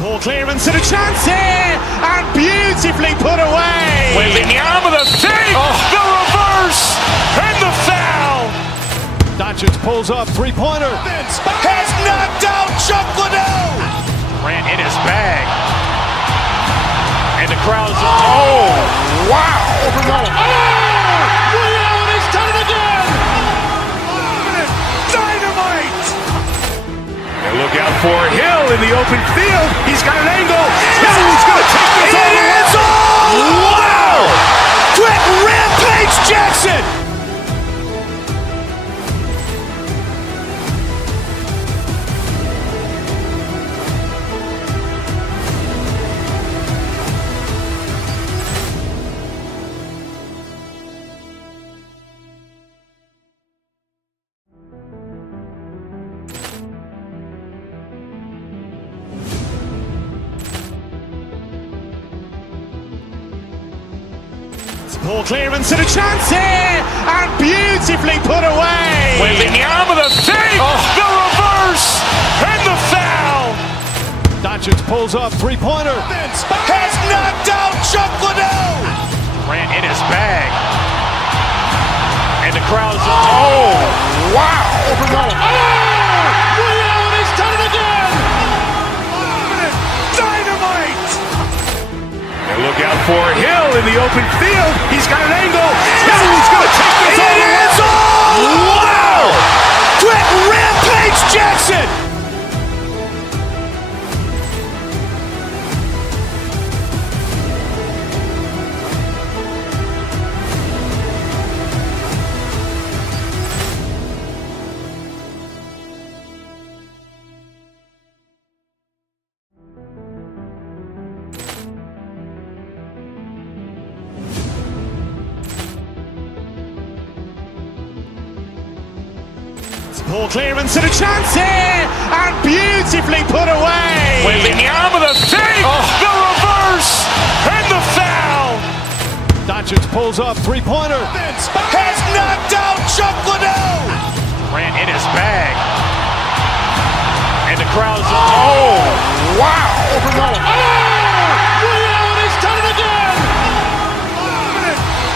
Ball clearance and a chance here, and beautifully put away. Wembanyama the save, the reverse, and the foul. Doncic pulls up, three-pointer. Has knocked out Chuck Liddell. Grant in his bag. And the crowd's, oh, wow. Over Roma. Oh! Ray Allen has done it again. Dynamite! And look out for Hill in the open field. He's got an angle. Hill's going to take this all the way. Wow! Quick Rampage Jackson! Ball clearance and a chance here, and beautifully put away. Wembanyama the save, the reverse, and the foul. Doncic pulls up, three-pointer. Has knocked out Chuck Liddell. Grant in his bag. And the crowd's, oh, wow. Over Roma. Oh! Ray Allen has done it again. Dynamite! And look out for Hill in the open field. He's got an angle. Hill's going to take this all the way. Wow! Quick Rampage Jackson! Ball clearance and a chance here, and beautifully put away. Wembanyama the save, the reverse, and the foul. Doncic pulls up, three-pointer. Has knocked out Chuck Liddell. Grant in his bag. And the crowd's, oh, wow. Over Roma. Oh! Ray Allen has done it again.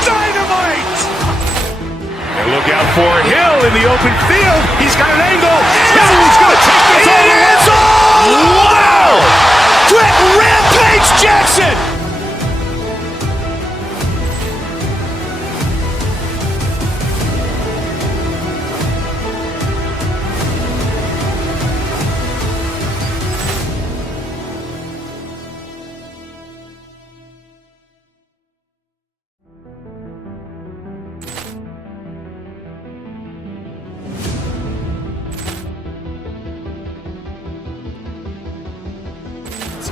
Dynamite! And look out for Hill in the open field. He's got an angle. Hill's going to take this all the way. Wow! Quick Rampage Jackson!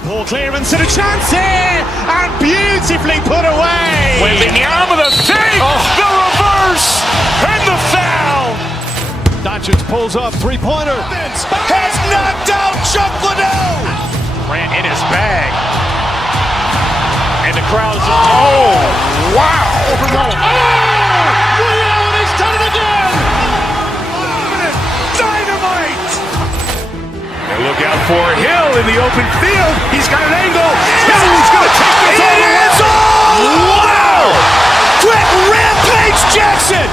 Ball clearance and a chance here, and beautifully put away. Wembanyama the save, the reverse, and the foul. Doncic pulls up, three-pointer. Has knocked out Chuck Liddell. Grant in his bag. And the crowd's, oh, wow. Over Roma. Oh! Ray Allen has done it again. Dynamite! And look out for Hill in the open field. He's got an angle. Hill's going to take this all the way. Wow! Quick Rampage Jackson!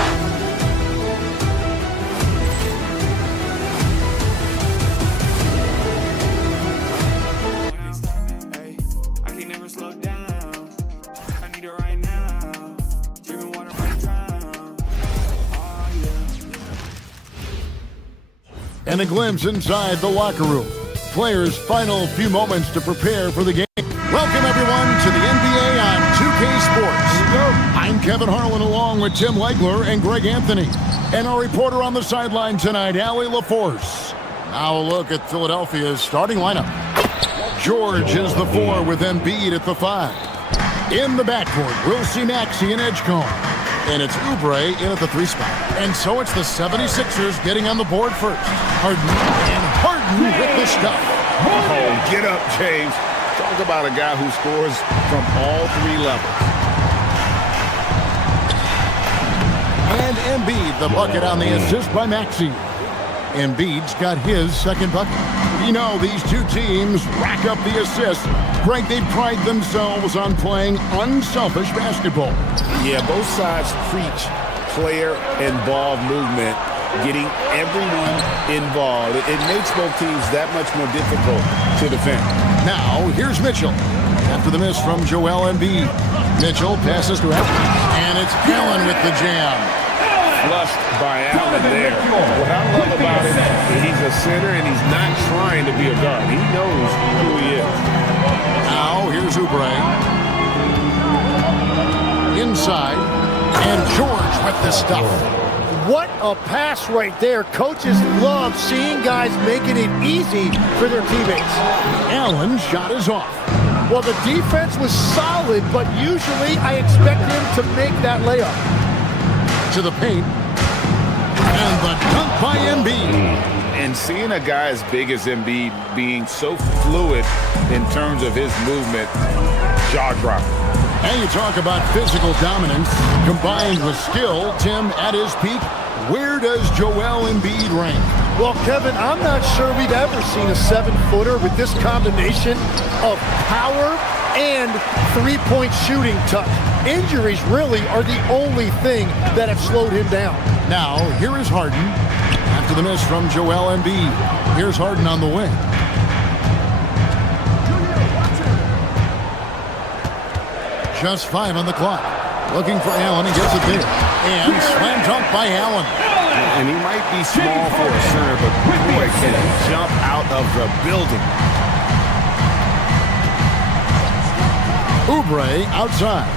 and a glimpse inside the locker room. Players' final few moments to prepare for the game. Welcome, everyone, to the NBA on 2K Sports. I'm Kevin Harlan along with Tim Legler and Greg Anthony. And our reporter on the sideline tonight, Allie LaForce. Now a look at Philadelphia's starting lineup. George is the 4 with Embiid at the 5. In the backcourt, we'll see Maxey and Edgecombe. And it's Oubre in at the 3 spot. And so it's the 76ers getting on the board first. Harden with the stuff. Oh, get up, James. Talk about a guy who scores from all 3 levels. And Embiid, the bucket on the assist by Maxey. Embiid's got his second bucket. You know, these two teams rack up the assists. Greg, they pride themselves on playing unselfish basketball. Yeah, both sides preach player and ball movement, getting everyone involved. It makes both teams that much more difficult to defend. Now, here's Mitchell. After the miss from Joel Embiid. Mitchell passes to Allen. And it's Allen with the jam. Flushed by Allen there. What I love about him is he's a center and he's not trying to be a guard. He knows who he is. Now, here's Oubre. Inside. And George with the stuff. What a pass right there. Coaches love seeing guys making it easy for their teammates. Allen's shot is off. Well, the defense was solid, but usually I expect him to make that layup. To the paint. And the dunk by Embiid. And seeing a guy as big as Embiid being so fluid in terms of his movement, jaw-dropping. And you talk about physical dominance combined with skill. Tim, at his peak, where does Joel Embiid rank? Well, Kevin, I'm not sure we've ever seen a 7-footer with this combination of power and three-point shooting touch. Injuries really are the only thing that have slowed him down. Now, here is Harden. After the miss from Joel Embiid, here's Harden on the wing. Just 5 on the clock. Looking for Allen, he gets it there. And slam dunk by Allen. And he might be small for a center, but boy, can he jump out of the building. Oubre outside.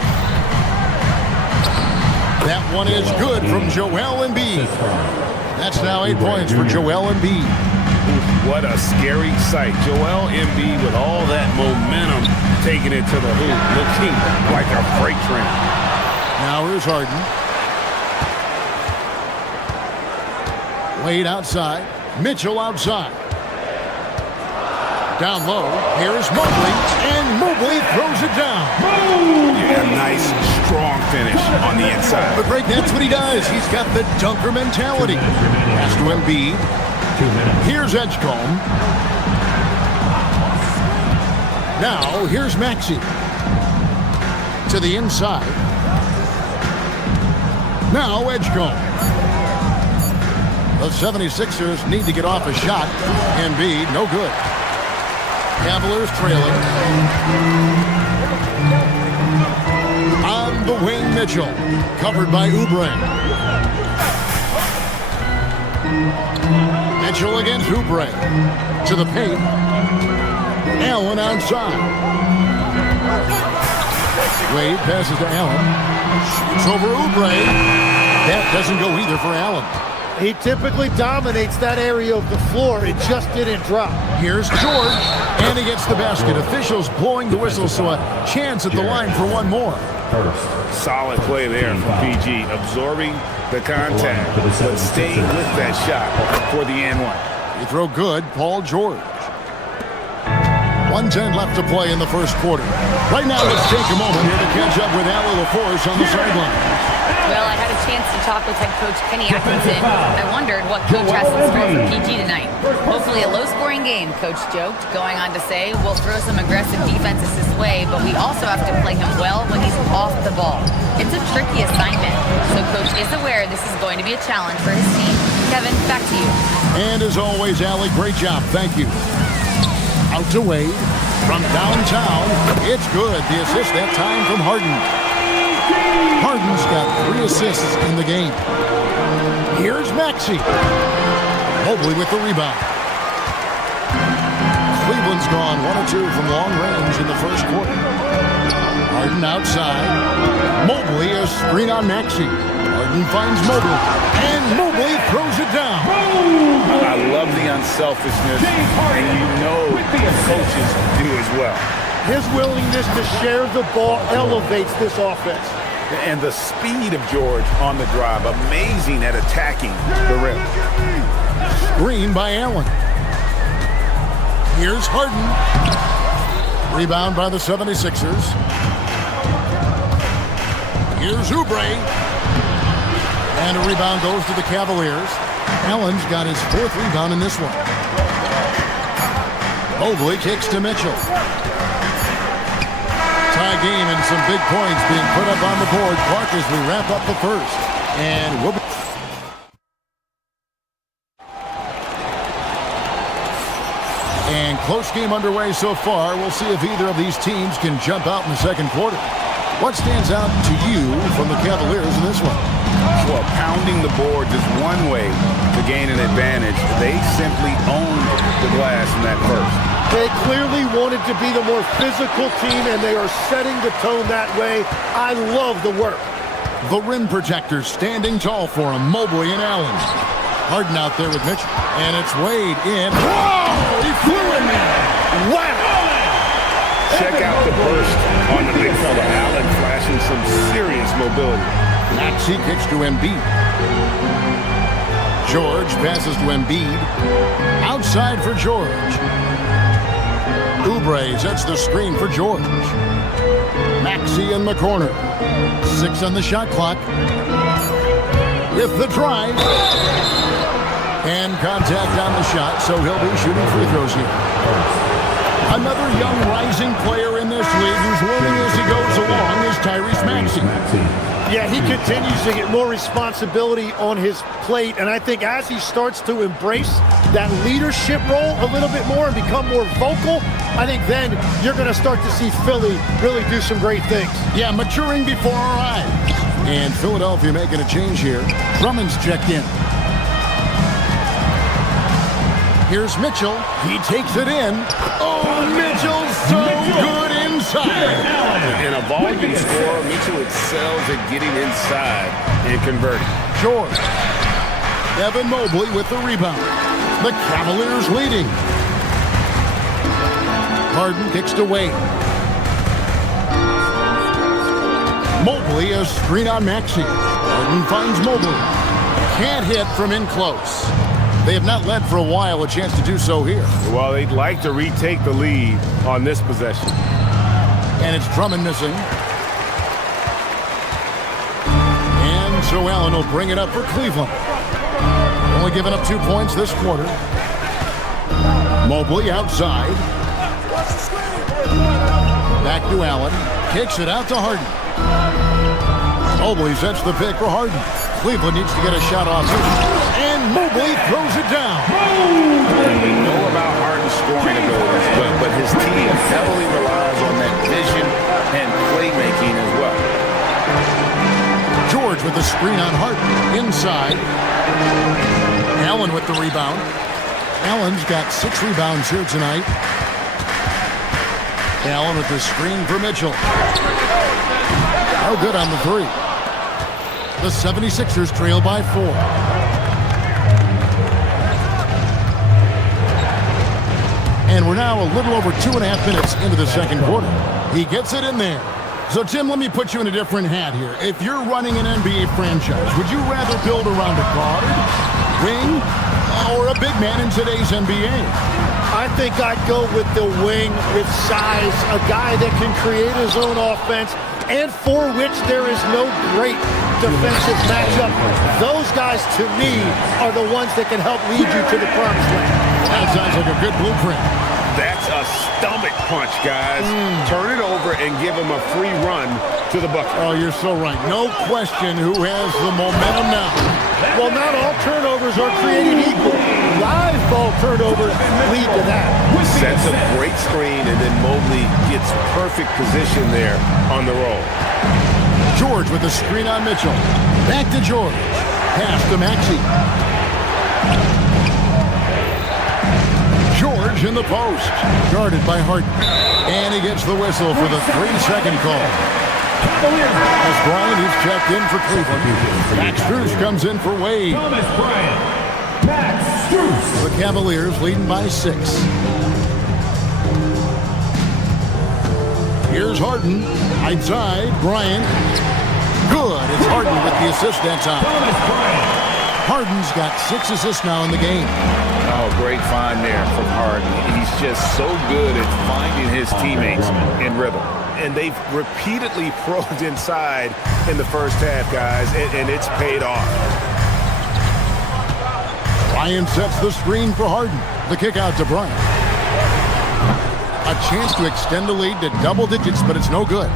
That one is good from Joel Embiid. That's now 8 points for Joel Embiid. What a scary sight. Joel Embiid with all that momentum taking it to the hoop, looking like a freight train. Now here's Harden. Wade outside. Mitchell outside. Down low. Here's Mobley. And Mobley throws it down. Yeah, nice, strong finish on the inside. But Greg, that's what he does. He's got the dunker mentality. Pass to Embiid. Here's Edgecombe. Now, here's Maxey. To the inside. Now, Edgecombe. The 76ers need to get off a shot. Embiid, no good. Cavaliers trailing. On the wing, Mitchell. Covered by Oubre. Mitchell against Oubre. To the paint. Allen outside. Wade passes to Allen. Shoots over Oubre. That doesn't go either for Allen. He typically dominates that area of the floor. It just didn't drop. Here's George. And he gets the basket. Officials blowing the whistle, so a chance at the line for one more. Solid play there from PG, absorbing the contact, but staying with that shot for the and one. You throw good, Paul George. 1:10 left to play in the first quarter. Right now, let's take a moment here to catch up with Allie LaForce on the sideline. Well, I had a chance to talk with head coach Kenny Atkinson. I wondered what coach has in store for PG tonight. Hopefully a low-scoring game, coach joked, going on to say, we'll throw some aggressive defenses his way, but we also have to play him well when he's off the ball. It's a tricky assignment, so coach is aware this is going to be a challenge for his team. Kevin, back to you. And as always, Allie, great job. Thank you. Out to Wade. From downtown, it's good. The assist that time from Harden. Harden's got 3 assists in the game. Here's Maxey. Mobley with the rebound. Cleveland's gone 1 or 2 from long range in the first quarter. Harden outside. Mobley, a screen on Maxey. Harden finds Mobley. And Mobley throws it down. I love the unselfishness, and you know the coaches do as well. His willingness to share the ball elevates this offense. And the speed of George on the drive, amazing at attacking the rim. Screen by Allen. Here's Harden. Rebound by the 76ers. Here's Oubre. And a rebound goes to the Cavaliers. Allen's got his 4th rebound in this one. Mobley kicks to Mitchell. Tie game and some big points being put up on the board. Clark as we wrap up the first. And we'll be... And close game underway so far. We'll see if either of these teams can jump out in the second quarter. What stands out to you from the Cavaliers in this one? Well, pounding the boards is one way to gain an advantage. They simply owned the glass in that first. They clearly wanted to be the more physical team, and they are setting the tone that way. I love the work. The rim protectors standing tall for him, Mobley and Allen. Harden out there with Mitchell. And it's Wade in. Whoa! He flew in there! Wow! Check out the burst on the big fella. Allen flashing some serious mobility. Maxey kicks to Embiid. George passes to Embiid. Outside for George. Oubre sets the screen for George. Maxey in the corner. 6 on the shot clock. With the drive. And contact on the shot, so he'll be shooting free throws here. Another young rising player in this league who's learning as he goes along is Tyrese Maxey. Yeah, he continues to get more responsibility on his plate, and I think as he starts to embrace that leadership role a little bit more and become more vocal, I think then you're going to start to see Philly really do some great things. Yeah, maturing before our eyes. And Philadelphia making a change here. Drummond's checked in. Here's Mitchell. He takes it in. Oh, Mitchell's so good inside. And a volume scorer, Mitchell excels at getting inside and converting. George. Evan Mobley with the rebound. The Cavaliers leading. Harden kicks to Wade. Mobley, a screen on Maxey. Harden finds Mobley. Can't hit from in close. They have not led for a while, a chance to do so here. Well, they'd like to retake the lead on this possession. And it's Drummond missing. And so Allen will bring it up for Cleveland. Only giving up 2 points this quarter. Mobley outside. Back to Allen. Kicks it out to Harden. Mobley sets the pick for Harden. Cleveland needs to get a shot off here. And Mobley throws it down. We know about Harden's scoring abilities, but his team heavily relies on that vision and playmaking as well. George with the screen on Harden. Inside. Allen with the rebound. Allen's got 6 rebounds here tonight. Allen with the screen for Mitchell. Oh, good on the 3. The 76ers trail by 4. And we're now a little over 2.5 minutes into the second quarter. He gets it in there. So, Tim, let me put you in a different hat here. If you're running an NBA franchise, would you rather build around a guard, wing, or a big man in today's NBA? I think I'd go with the wing with size, a guy that can create his own offense and for which there is no great defensive matchup. Those guys, to me, are the ones that can help lead you to the promised land. That sounds like a good blueprint. That's a stomach punch, guys. Turn it over and give him a free run to the bucket. Oh, you're so right. No question who has the momentum now. Well, not all turnovers are created equal. Live ball turnovers lead to that. Sets a great screen, and then Mobley gets perfect position there on the roll. George with the screen on Mitchell. Back to George. Pass to Maxey. George in the post. Guarded by Harden. And he gets the whistle for the 3-second call. As Bryant is checked in for Cleveland. Max Strus comes in for Wade. Thomas Bryant. Max Strus. The Cavaliers leading by 6. Here's Harden. Outside, Bryant. Good. It's Harden with the assist that time. Harden's got 6 assists now in the game. Oh, great find there from Harden. He's just so good at finding his teammates in rhythm. And they've repeatedly probed inside in the first half, guys, and it's paid off. Bryant sets the screen for Harden. The kick out to Bryant. A chance to extend the lead to double digits, but it's no good.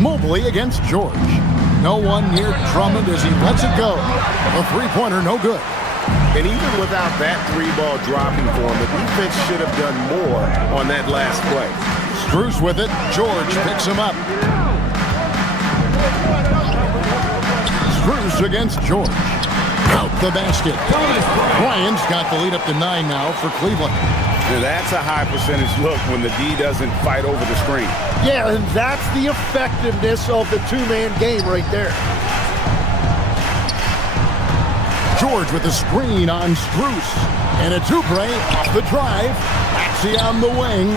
Mobley against George. No one near Drummond as he lets it go. A three-pointer, no good. And even without that 3-ball dropping for him, the defense should have done more on that last play. Strus with it. George picks him up. Strus against George. Out the basket. Bryant's got the lead up to 9 now for Cleveland. Now that's a high percentage look when the D doesn't fight over the screen. Yeah, and that's the effectiveness of the two-man game right there. George with the screen on Strus. And a Dubre off the drive. Maxey on the wing.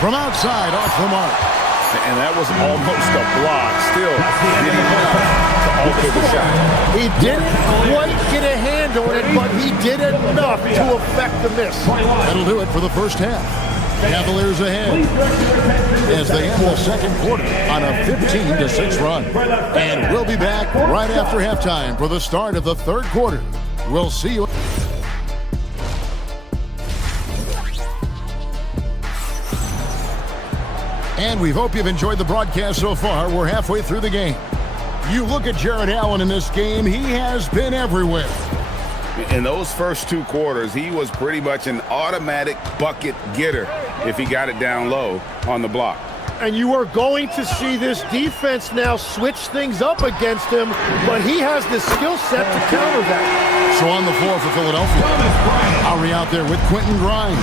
From outside, off the mark. And that was almost a block. Still did enough to alter the shot. He didn't quite get a hand on it, but he did enough to affect the miss. That'll do it for the first half. Cavaliers ahead as they end the second quarter on a 15-6 run. And we'll be back right after halftime for the start of the third quarter. We'll see you. And we hope you've enjoyed the broadcast so far. We're halfway through the game. You look at Jared Allen in this game, he has been everywhere. In those first 2 quarters, he was pretty much an automatic bucket getter if he got it down low on the block. And you are going to see this defense now switch things up against him, but he has the skill set to counter that. So on the floor for Philadelphia, Lowry out there with Quentin Grimes.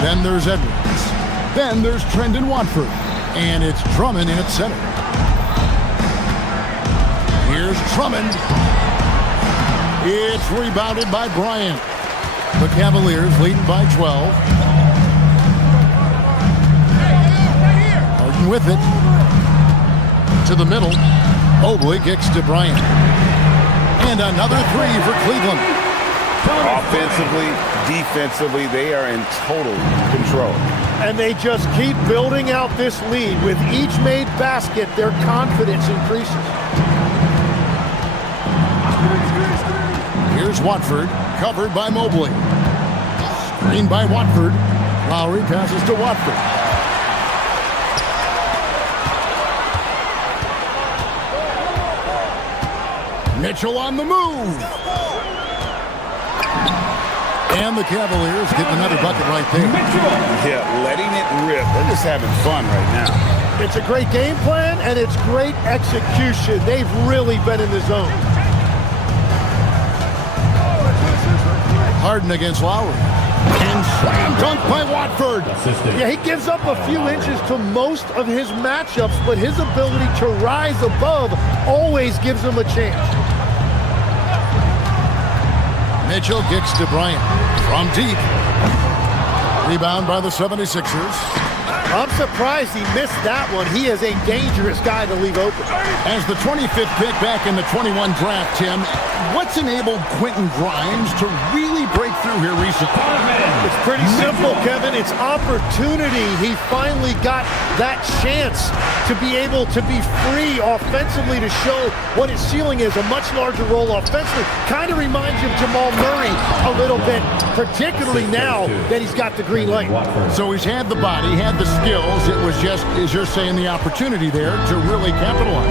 Then there's Edwards. Then there's Trendon Watford. And it's Drummond in at center. Here's Drummond. It's rebounded by Bryant. The Cavaliers leading by 12. Harden with it. To the middle. Mobley kicks to Bryant. And another 3 for Cleveland. Offensively, defensively, they are in total control. And they just keep building out this lead. With each made basket, their confidence increases. Here's Watford, covered by Mobley. Screened by Watford. Lowry passes to Watford. Mitchell on the move. And the Cavaliers get another bucket right there. Yeah, letting it rip. They're just having fun right now. It's a great game plan, and it's great execution. They've really been in the zone. Harden against Lowry. And slam dunk by Watford. Yeah, he gives up a few inches to most of his matchups, but his ability to rise above always gives him a chance. Mitchell kicks to Bryant from deep. Rebound by the 76ers. I'm surprised he missed that one. He is a dangerous guy to leave open. As the 25th pick back in the 21 draft, Tim, what's enabled Quentin Grimes to really break through here recently? It's pretty simple, Kevin. It's opportunity. He finally got that chance to be able to be free offensively to show what his ceiling is. A much larger role offensively. Kind of reminds you of Jamal Murray a little bit, particularly now that he's got the green light. So he's had the body, had the skills. It was just, as you're saying, the opportunity there to really capitalize.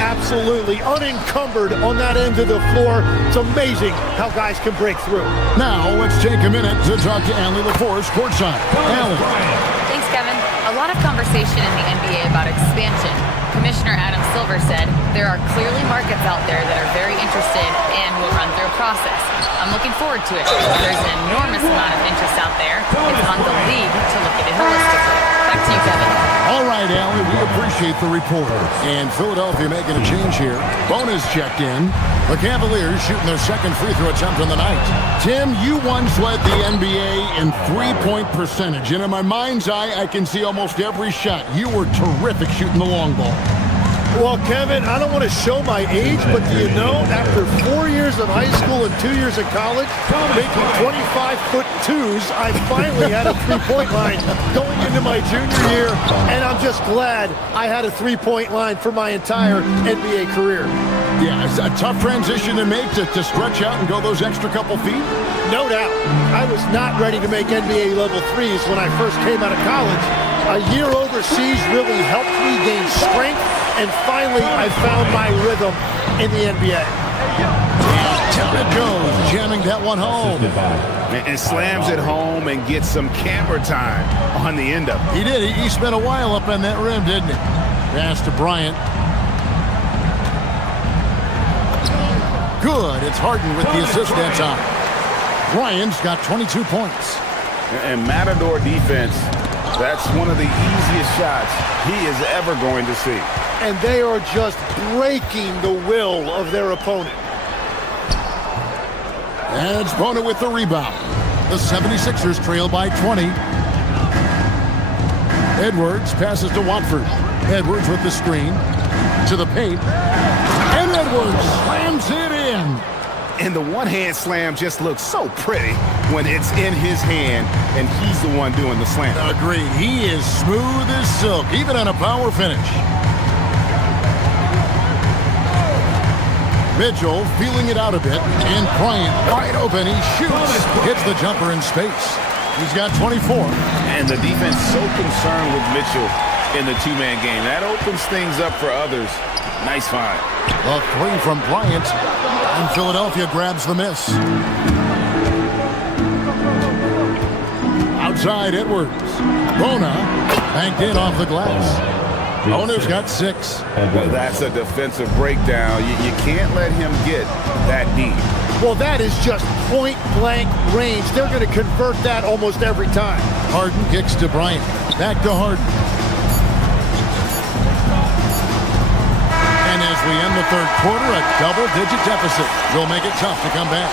Absolutely. Unencumbered on that end of the floor. It's amazing how guys can break through. Now, let's take a minute to talk to Allie LaForce courtside. Allie. Thanks, Kevin. A A lot of conversation in the NBA about expansion. Commissioner Adam Silver said, there are clearly markets out there that are very interested and will run through a process. I'm looking forward to it. There's an enormous amount of interest out there. It's on the league to look at it holistically. Back to you, Kevin. All right, Allie, we appreciate the report. And Philadelphia making a change here. Bonus checked in. The Cavaliers shooting their second free throw attempt on the night. Tim, you once led the NBA in three-point percentage. And in my mind's eye, I can see almost every shot. You were terrific shooting the long ball. Well, Kevin, I don't want to show my age, but do you know, after 4 years of high school and 2 years of college, making 25'2", I finally had a three-point line going into my junior year, and I'm just glad I had a three-point line for my entire NBA career. Yeah, it's a tough transition to make to stretch out and go those extra couple feet. No doubt. I was not ready to make NBA level threes when I first came out of college. A year overseas really helped me gain strength, and finally I found my rhythm in the NBA. And down it goes, jamming that one home. And slams it home and gets some camera time on the end of it. He did. He spent a while up on that rim, didn't he? Pass to Bryant. Good. It's Harden with the assist that time. Bryant's got 22 points. And Matador defense, that's one of the easiest shots he is ever going to see. And they are just breaking the will of their opponent. And it's Bona with the rebound. The 76ers trail by 20. Edwards passes to Watford. Edwards with the screen. To the paint. And Edwards slams it in. And the one-hand slam just looks so pretty when it's in his hand and he's the one doing the slam. Agreed. He is smooth as silk, even on a power finish. Mitchell feeling it out a bit, and Bryant wide open. He shoots, hits the jumper in space. He's got 24. And the defense so concerned with Mitchell in the two-man game. That opens things up for others. Nice find. A three from Bryant, and Philadelphia grabs the miss. Outside Edwards. Bona banked in off the glass. Bona's got 6. Well, that's a defensive breakdown. You can't let him get that deep. Well, that is just point-blank range. They're going to convert that almost every time. Harden kicks to Bryant. Back to Harden. And as we end the third quarter, a double-digit deficit will make it tough to come back.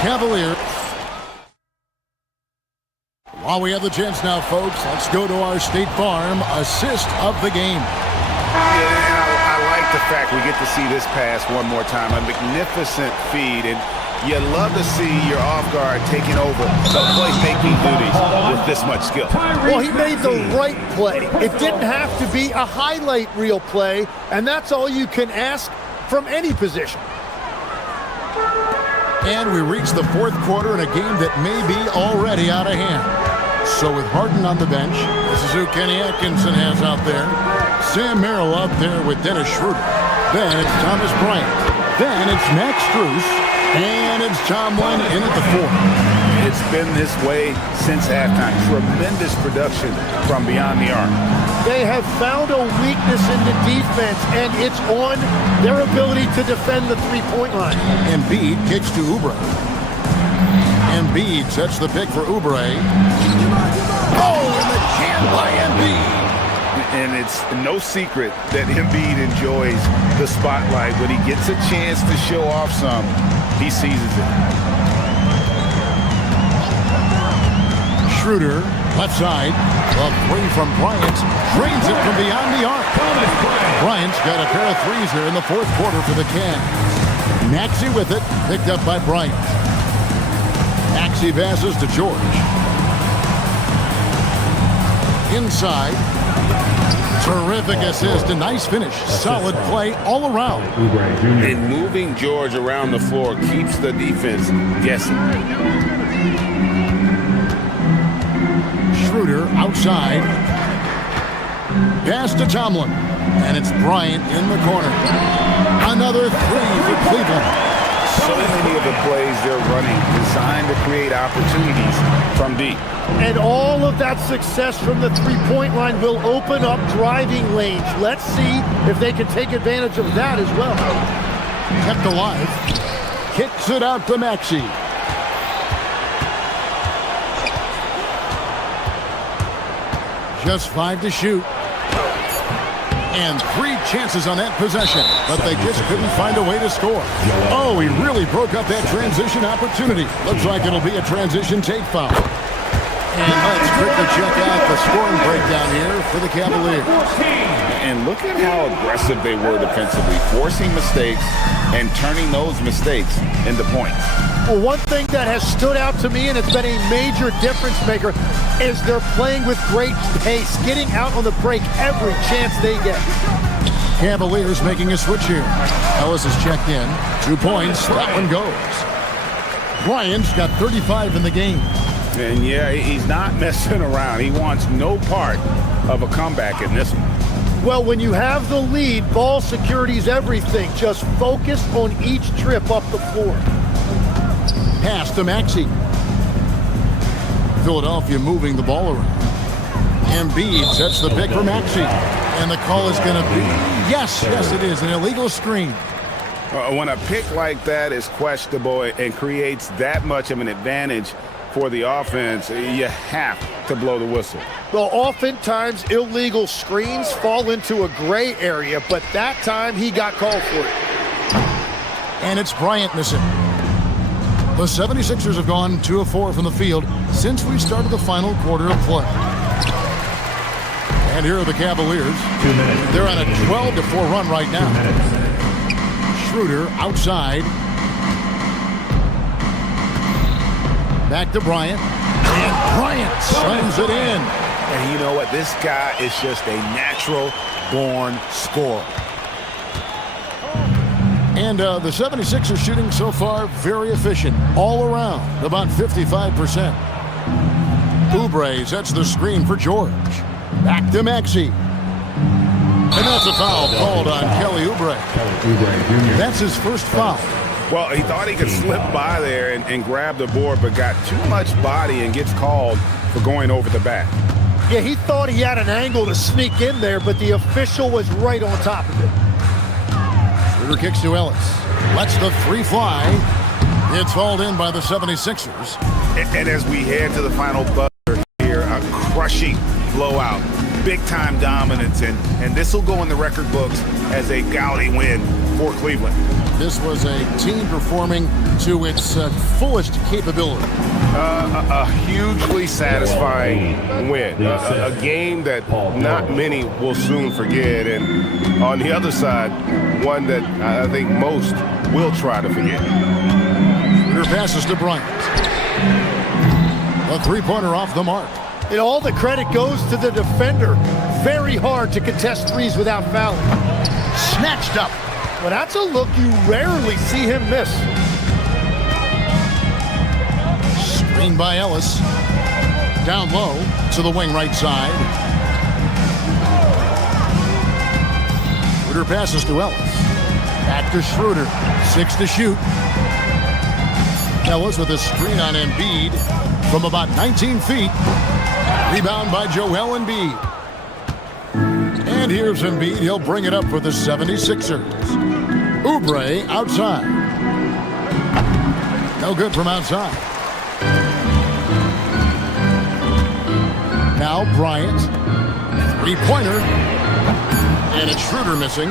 Cavaliers. While we have the chance now, folks, let's go to our State Farm assist of the game. Yeah, and I like the fact we get to see this pass one more time. A magnificent feed, and you love to see your off guard taking over the playmaking duties with this much skill. Well, he made the right play. It didn't have to be a highlight reel play, and that's all you can ask from any position. And we reach the fourth quarter in a game that may be already out of hand. So with Harden on the bench, this is who Kenny Atkinson has out there. Sam Merrill out there with Dennis Schroeder. Then it's Thomas Bryant. Then it's Max Strus. And it's Tomlin in at the 4. It's been this way since halftime. Tremendous production from beyond the arc. They have found a weakness in the defense, and it's on their ability to defend the three-point line. Embiid kicks to Oubre. Embiid sets the pick for Oubre. Oh, and the jam by Embiid. And it's no secret that Embiid enjoys the spotlight. When he gets a chance to show off some, he seizes it. Schroeder, left side. A three from Bryant. Drains it from beyond the arc. Bryant's got a pair of threes here in the fourth quarter for the Cavs. Maxey with it, picked up by Bryant. Maxey passes to George. Inside. Terrific assist, a nice finish. Solid play all around. And moving George around the floor keeps the defense guessing. Schroeder outside. Pass to Tomlin. And it's Bryant in the corner. Another three for Cleveland. So many of the plays they're running designed to create opportunities from deep. And all of that success from the three-point line will open up driving lanes. Let's see if they can take advantage of that as well. Kept alive. Kicks it out to Maxey. Just 5 to shoot. And 3 chances on that possession, but they just couldn't find a way to score. Oh, he really broke up that transition opportunity. Looks like it'll be a transition take foul. And let's quickly check out the scoring breakdown here for the Cavaliers. And look at how aggressive they were defensively, forcing mistakes and turning those mistakes into points. Well, one thing that has stood out to me, and it's been a major difference maker, is they're playing with great pace, getting out on the break every chance they get. Cavaliers making a switch here. Ellis has checked in. 2 points. That one goes. Bryant's got 35 in the game. And yeah, he's not messing around. He wants no part of a comeback in this one. Well, when you have the lead, ball security is everything. Just focus on each trip up the floor. Pass to Maxey. Philadelphia moving the ball around. Embiid sets the pick for Maxey. And the call is going to be, yes, it is, an illegal screen. When a pick like that is questionable and creates that much of an advantage for the offense, you have to blow the whistle. Well, oftentimes illegal screens fall into a gray area, but that time he got called for it. And it's Bryant missing. The 76ers have gone 2 of 4 from the field since we started the final quarter of play. And here are the Cavaliers. 2 minutes. They're on a 12-4 run right now. Schroeder outside. Back to Bryant. And Bryant slams it in. And you know what? This guy is just a natural-born scorer. And the 76ers shooting so far very efficient. All around, about 55%. Oubre sets the screen for George. Back to Maxey. And that's a foul called on Kelly Oubre. That's his first foul. Well, he thought he could slip by there and grab the board, but got too much body and gets called for going over the back. Yeah, he thought he had an angle to sneak in there, but the official was right on top of it. Schroeder kicks to Ellis. Lets the 3 fly. It's hauled in by the 76ers. And as we head to the final buzzer here, a crushing blowout. Big-time dominance, and this will go in the record books as a gaudy win for Cleveland. This was a team performing to its fullest capability. A hugely satisfying win. A game that not many will soon forget, and on the other side, one that I think most will try to forget. Schroeder passes to Bryant. A 3-pointer off the mark. And all the credit goes to the defender. Very hard to contest threes without fouling. Snatched up. Well, that's a look you rarely see him miss. Screen by Ellis. Down low to the wing right side. Schroeder passes to Ellis. Back to Schroeder. 6 to shoot. Ellis with a screen on Embiid from about 19 feet. Rebound by Joel Embiid. And here's Embiid. He'll bring it up for the 76ers. Oubre outside. No good from outside. Now Bryant. 3-pointer. And it's Schroeder missing.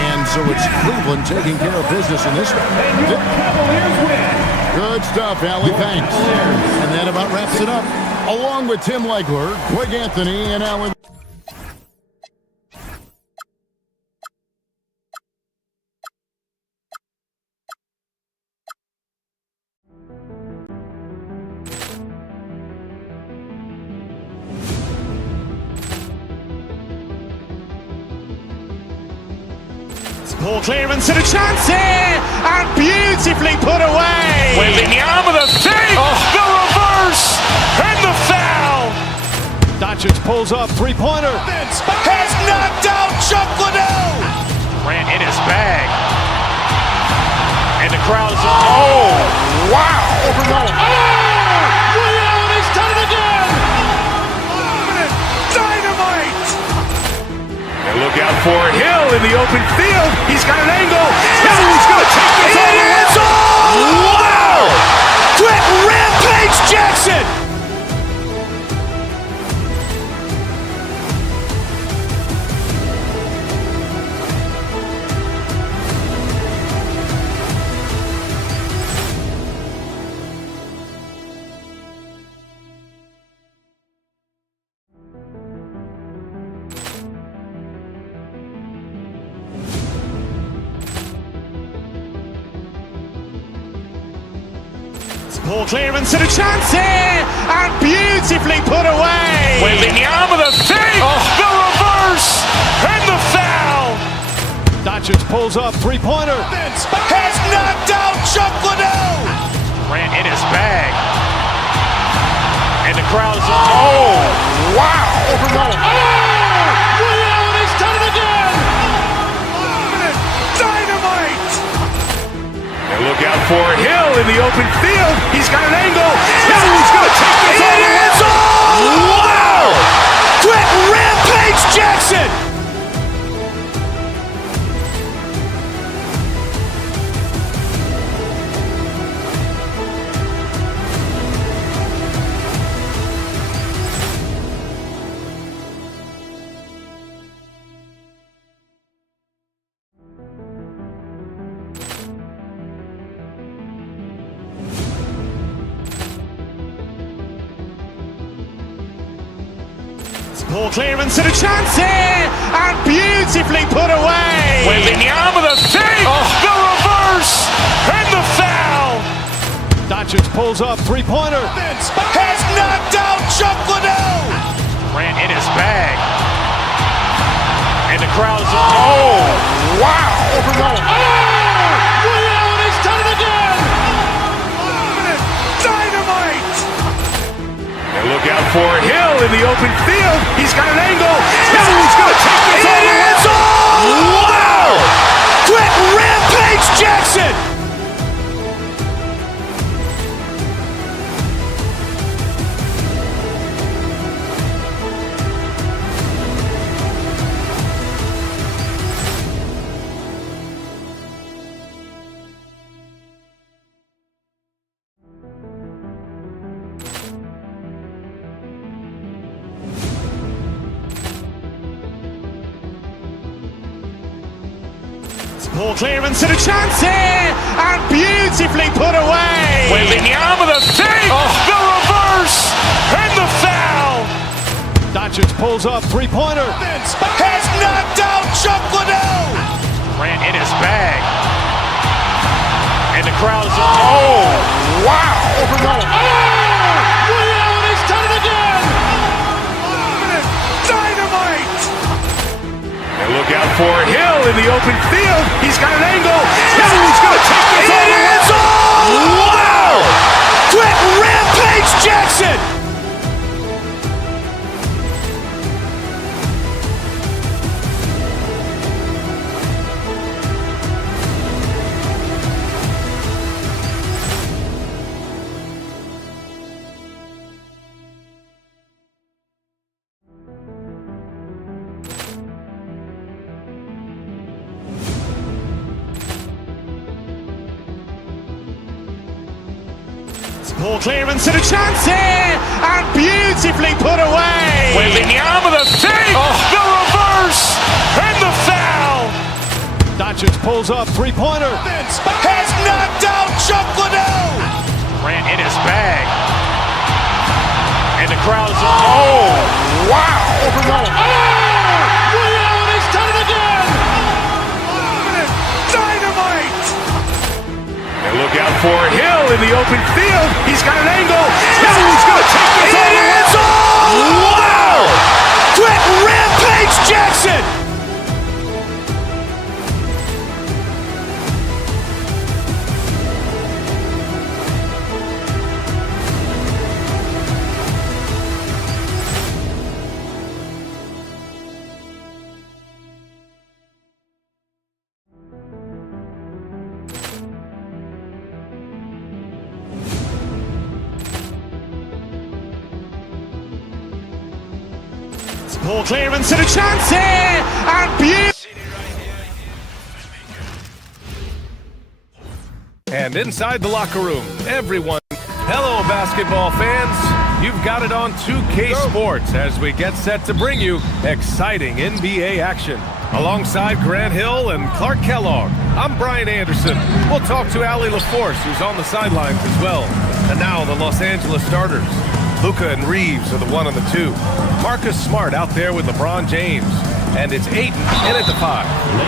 And so it's Cleveland taking care of business in this one. Good stuff, Allie. Thanks. And that about wraps it up. Along with Tim Legler, Greg Anthony, and Alan. Ball clearance and a chance here, and beautifully put away. Wembanyama the fake, the reverse, and the foul. Doncic pulls up, 3-pointer. Has knocked out Chuck Liddell. Ran in his bag. And the crowd is, wow! Ray Allen has done it again! Dynamite! And look out for Hill in the open field. He's got an angle. Hill's going to take this all the way. Wow! Quick Rampage Jackson! Ball clearance and a chance here, and beautifully put away. Wembanyama the fake, the reverse, and the foul. Doncic pulls up, three-pointer. Has knocked out Chuck Liddell. Grant in his bag. And the crowd is Wow! Ray Allen has done it again. Dynamite! And look out for Hill in the open field. He's got an angle. Hill's going to take this all the way. Wow! Quick Rampage Jackson! ball clearance and a chance here, and beautifully put away. Wembanyama the fake, the reverse, and the foul. Doncic pulls up, three-pointer. Has knocked out Chuck Liddell. Grant in his bag. And the crowd is wow! Ray Allen has done it again. Dynamite! And look out for Hill in the open field. He's got an angle. Hill's going to take this all the way. Wow! Quick Rampage Jackson! ball clearance and a chance here, and beautifully put away. Wembanyama the fake, the reverse, and the foul. Doncic pulls up, three-pointer. Has knocked out Chuck Liddell. Grant in his bag. And the crowd is wow! Ray Allen has done it again. Dynamite! And look out for Hill in the open field. He's got an angle. Hill's going to take this all the way. Wow! Quick Rampage Jackson! ball clearance and a chance here, and beautifully put away. Wembanyama the fake, the reverse, and the foul. Doncic pulls up, three-pointer. Has knocked out Chuck Liddell. Grant in his bag. And the crowd is wow! Ray Allen has done it again. Dynamite! And look out for Hill in the open field. He's got an angle. Hill's going to take this all the way. Wow! Quick Rampage Jackson! Ball clearance and a chance here, and beauty. And inside the locker room, everyone, hello basketball fans. You've got it on 2K Sports as we get set to bring you exciting NBA action. Alongside Grant Hill and Clark Kellogg, I'm Brian Anderson. We'll talk to Allie LaForce, who's on the sidelines as well. And now the Los Angeles starters. Luka and Reeves are the 1 and the 2. Marcus Smart out there with LeBron James. And it's Ayton in at the 5.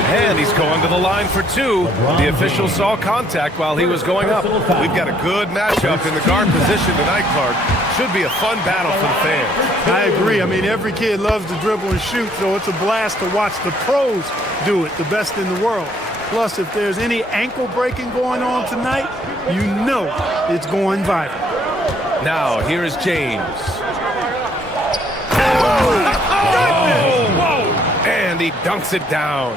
And he's going to the line for 2. The official saw contact while he was going up. We've got a good matchup in the guard position tonight, Clark. Should be a fun battle for the fans. I agree. I mean, every kid loves to dribble and shoot, so it's a blast to watch the pros do it, the best in the world. Plus, if there's any ankle breaking going on tonight, you know it's going viral. Now, here is James. And he dunks it down.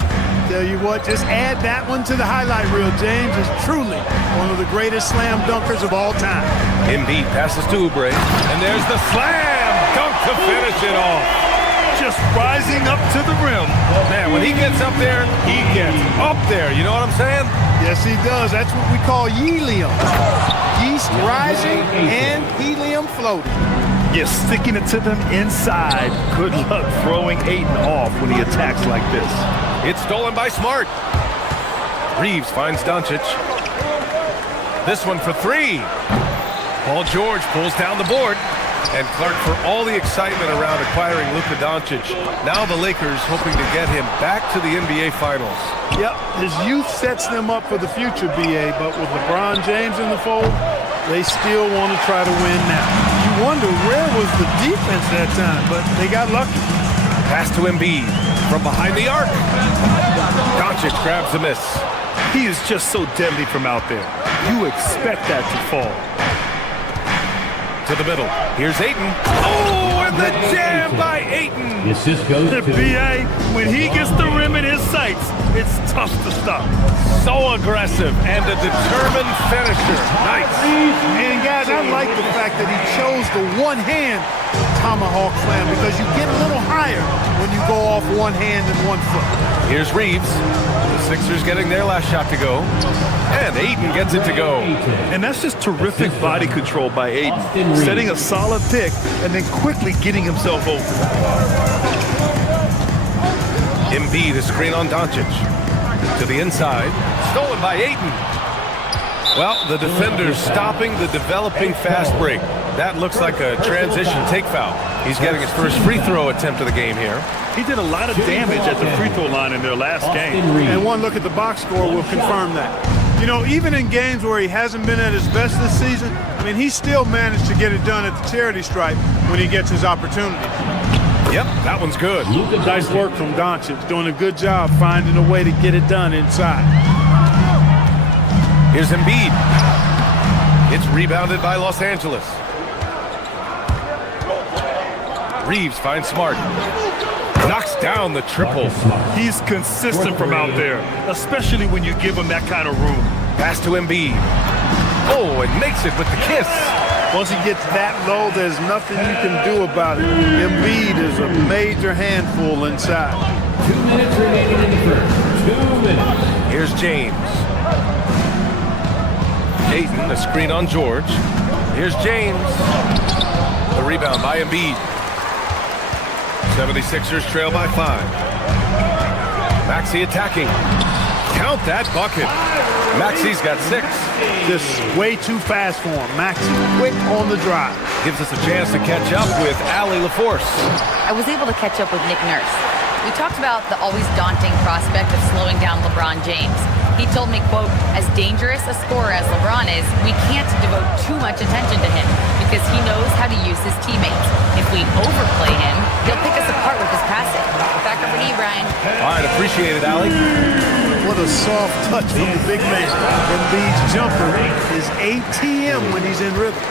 Tell you what, just add that one to the highlight reel. James is truly one of the greatest slam dunkers of all time. Embiid passes to Oubre, and there's the slam dunk to finish it off. Just rising up to the rim. Man, when he gets up there, he gets up there. You know what I'm saying? Yes, he does. That's what we call helium. Yeast rising and helium floating. You're sticking it to them inside. Good luck throwing Ayton off when he attacks like this. It's stolen by Smart. Reeves finds Doncic. This one for 3. Paul George pulls down the board. And Clark, for all the excitement around acquiring Luka Doncic, now the Lakers hoping to get him back to the NBA Finals. Yep, his youth sets them up for the future, BA, but with LeBron James in the fold, they still want to try to win now. You wonder where was the defense that time, but they got lucky. Pass to Embiid from behind the arc. Doncic grabs a miss. He is just so deadly from out there. You expect that to fall. To the middle. Here's Ayton. Oh, and the jam by Ayton. Assist goes to BA, when he gets the rim in his sights, it's tough to stop. So aggressive and a determined finisher. Nice. And guys, I like the fact that he chose the one-hand tomahawk slam because you get a little higher when you go off one hand and one foot. Here's Reeves. The Sixers getting their last shot to go. And Ayton gets it to go. And that's just terrific body control by Ayton. Setting a solid pick and then quickly getting himself open. Embiid, a screen on Doncic. To the inside. Stolen by Ayton. Well, the defender's stopping the developing fast break. That looks like a transition take foul. He's getting his first free throw attempt of the game here. He did a lot of damage at the free throw line in their last game. And one look at the box score will confirm that. You know, even in games where he hasn't been at his best this season, I mean, he still managed to get it done at the charity stripe when he gets his opportunity. Yep, that one's good. Nice work from Doncic, doing a good job finding a way to get it done inside. Here's Embiid. It's rebounded by Los Angeles. Reeves finds Smart. Knocks down the triple. He's consistent from out there, especially when you give him that kind of room. Pass to Embiid. Oh, and makes it with the kiss. Once he gets that low, there's nothing you can do about it. Embiid is a major handful inside. 2 minutes remaining in the first. 2 minutes. Here's James. Ayton, a screen on George. Here's James. The rebound by Embiid. 76ers trail by 5. Maxey attacking. Count that bucket. Maxey's got 6. Just way too fast for him. Maxey quick on the drive. Gives us a chance to catch up with Allie LaForce. I was able to catch up with Nick Nurse. We talked about the always daunting prospect of slowing down LeBron James. He told me, quote, as dangerous a scorer as LeBron is, we can't devote too much attention to him because he knows how to use his teammates. If we overplay him, he'll pick us apart with his passing. Back over to you, Brian. All right, appreciate it, Allie. What a soft touch from the big man. Embiid's jumper is ATM when he's in rhythm.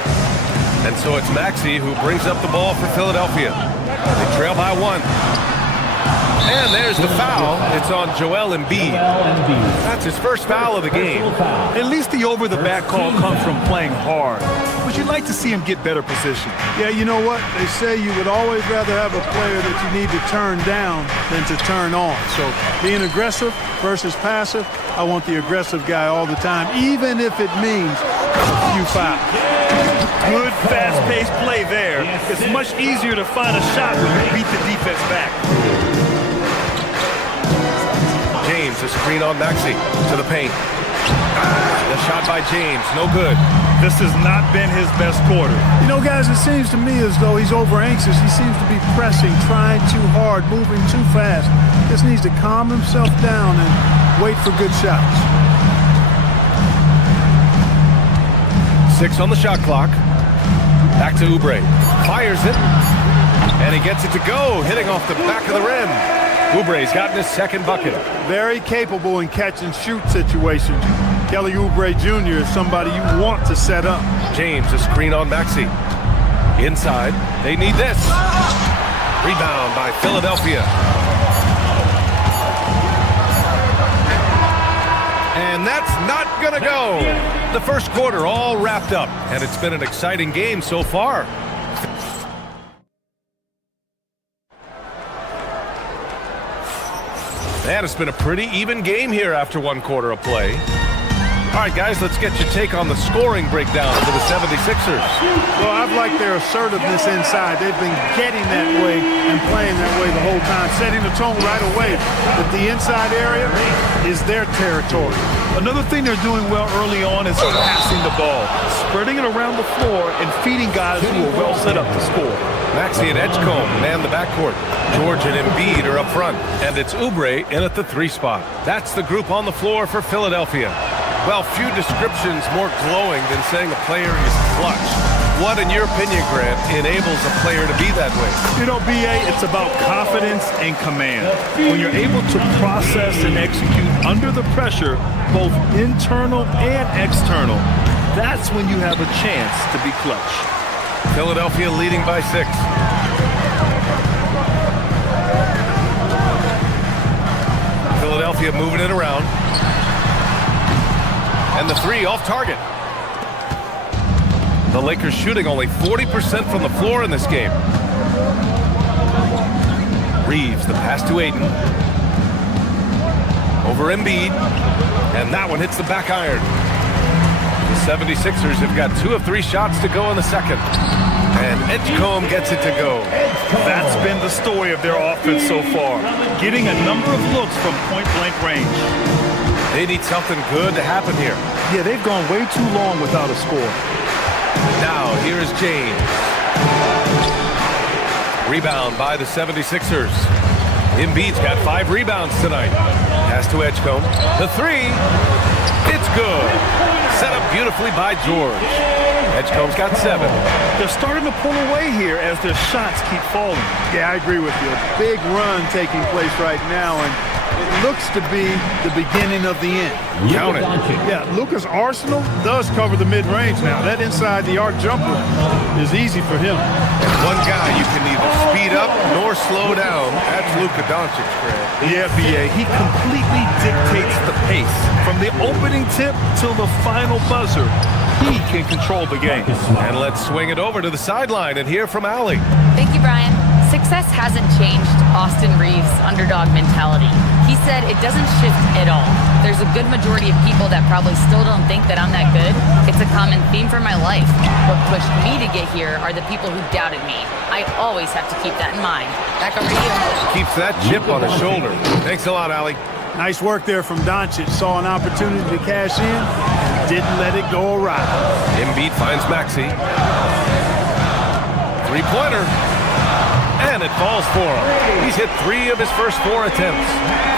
And so it's Maxey who brings up the ball for Philadelphia. They trail by 1. And there's the foul. It's on Joel Embiid. That's his first foul of the game. At least the over-the-back call comes from playing hard, which but you'd like to see him get better position. Yeah, you know what? They say you would always rather have a player that you need to turn down than to turn on. So being aggressive versus passive, I want the aggressive guy all the time, even if it means a few fouls. Good, fast-paced play there. It's much easier to find a shot when you beat the defense back. James, a screen on Maxey to the paint. The shot by James, no good. This has not been his best quarter. You know, guys, it seems to me as though he's over-anxious. He seems to be pressing, trying too hard, moving too fast. Just needs to calm himself down and wait for good shots. 6 on the shot clock. Back to Oubre. Fires it. And he gets it to go, hitting off the back of the rim. Oubre's gotten his second bucket. Very capable in catch-and-shoot situations. Kelly Oubre Jr. is somebody you want to set up. James, a screen on Maxey. Inside, they need this. Rebound by Philadelphia. And that's not gonna go. The first quarter all wrapped up, and it's been an exciting game so far. Man, it's been a pretty even game here after one quarter of play. All right, guys, let's get your take on the scoring breakdown for the 76ers. Well, I've liked their assertiveness inside. They've been getting that way and playing that way the whole time, setting the tone right away. But the inside area is their territory. Another thing they're doing well early on is passing the ball, spreading it around the floor and feeding guys who are well set up to score. Maxey and Edgecombe man the backcourt. George and Embiid are up front, and it's Oubre in at the 3 spot. That's the group on the floor for Philadelphia. Well, few descriptions more glowing than saying a player is clutch. What, in your opinion, Grant, enables a player to be that way? You know, B.A., it's about confidence and command. When you're able to process and execute under the pressure, both internal and external, that's when you have a chance to be clutch. Philadelphia leading by 6. Philadelphia moving it around. And the 3 off target. The Lakers shooting only 40% from the floor in this game. Reeves, the pass to Ayton. Over Embiid. And that one hits the back iron. The 76ers have got 2 of 3 shots to go in the second. And Edgecombe gets it to go. That's been the story of their offense so far. Getting a number of looks from point-blank range. They need something good to happen here. Yeah, they've gone way too long without a score. Now, here is James. Rebound by the 76ers. Embiid's got 5 rebounds tonight. Pass to Edgecombe. The 3. It's good. Set up beautifully by George. Edgecombe's got 7. They're starting to pull away here as their shots keep falling. Yeah, I agree with you. A big run taking place right now, and it looks to be the beginning of the end. Count it. Yeah, Luka's arsenal does cover the mid-range now. That inside the arc jumper is easy for him. One guy you can neither speed up nor slow down. That's Luka Doncic, Grant. Yeah, B.A., he completely dictates the pace. From the opening tip till the final buzzer, he can control the game. And let's swing it over to the sideline and hear from Allie. Thank you, Brian. Success hasn't changed Austin Reeves' underdog mentality. He said it doesn't shift at all. There's a good majority of people that probably still don't think that I'm that good. It's a common theme for my life. What pushed me to get here are the people who doubted me. I always have to keep that in mind. Back over to you. Keeps that chip on his shoulder. Thanks a lot, Allie. Nice work there from Doncic. Saw an opportunity to cash in, didn't let it go awry. Embiid finds Maxey. 3-pointer. And it falls for him. He's hit 3 of his first 4 attempts.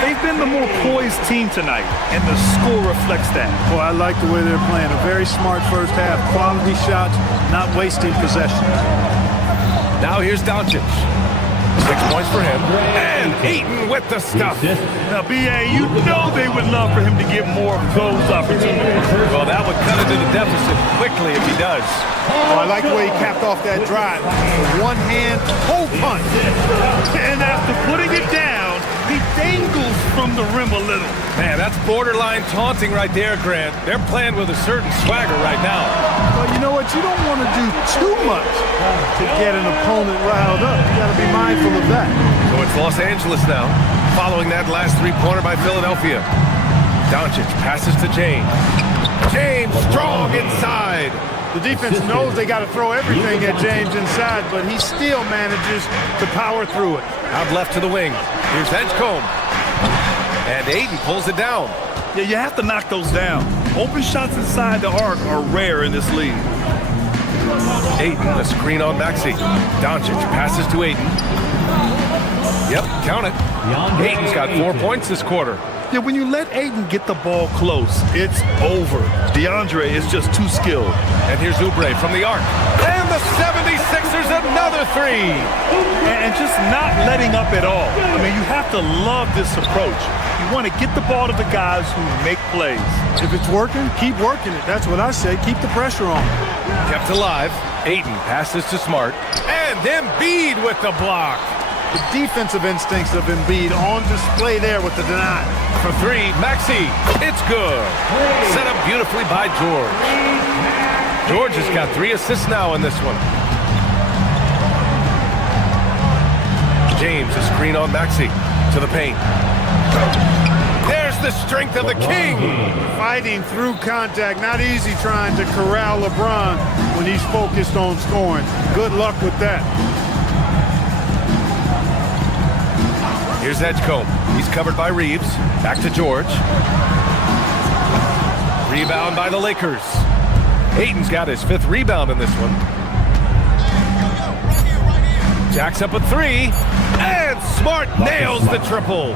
They've been the more poised team tonight, and the score reflects that. Boy, I like the way they're playing. A very smart first half. Quality shots, not wasting possession. Now here's Doncic. 6 points for him. And Ayton with the stuff. Now, B.A., you know they would love for him to get more of those opportunities. Well, that would cut into the deficit quickly if he does. Oh, I like the way he capped off that drive. One-hand hole punch. And after putting it down, he dangles from the rim a little. Man, that's borderline taunting right there, Grant. They're playing with a certain swagger right now. Well, you know what? but you don't want to do too much to get an opponent riled up. You got to be mindful of that. So it's Los Angeles now, following that last three-pointer by Philadelphia. Doncic passes to James. James strong inside. The defense knows they got to throw everything at James inside, but he still manages to power through it. Out left to the wing. Here's Edgecombe. And Ayton pulls it down. Yeah, you have to knock those down. Open shots inside the arc are rare in this league. Ayton, a screen on Maxey. Doncic passes to Ayton. Yep, count it. Ayton's got 4 points this quarter. Yeah, when you let Ayton get the ball close, it's over. DeAndre is just too skilled. And here's Oubre from the arc. And the 76ers another three. And just not letting up at all. I mean, you have to love this approach. You want to get the ball to the guys who make plays. If it's working, keep working it. That's what I say. Keep the pressure on. Kept alive. Ayton passes to Smart. And Embiid with the block. The defensive instincts of Embiid on display there with the deny. For three, Maxey. It's good. Set up beautifully by George. George has got 3 assists now in this one. James, a screen on Maxey. To the paint. There's the strength of the king. Fighting through contact. Not easy trying to corral LeBron when he's focused on scoring. Good luck with that. Here's Edgecombe. He's covered by Reeves. Back to George. Rebound by the Lakers. Ayton's got his 5th rebound in this one. Jacks up a 3. And Smart nails the triple.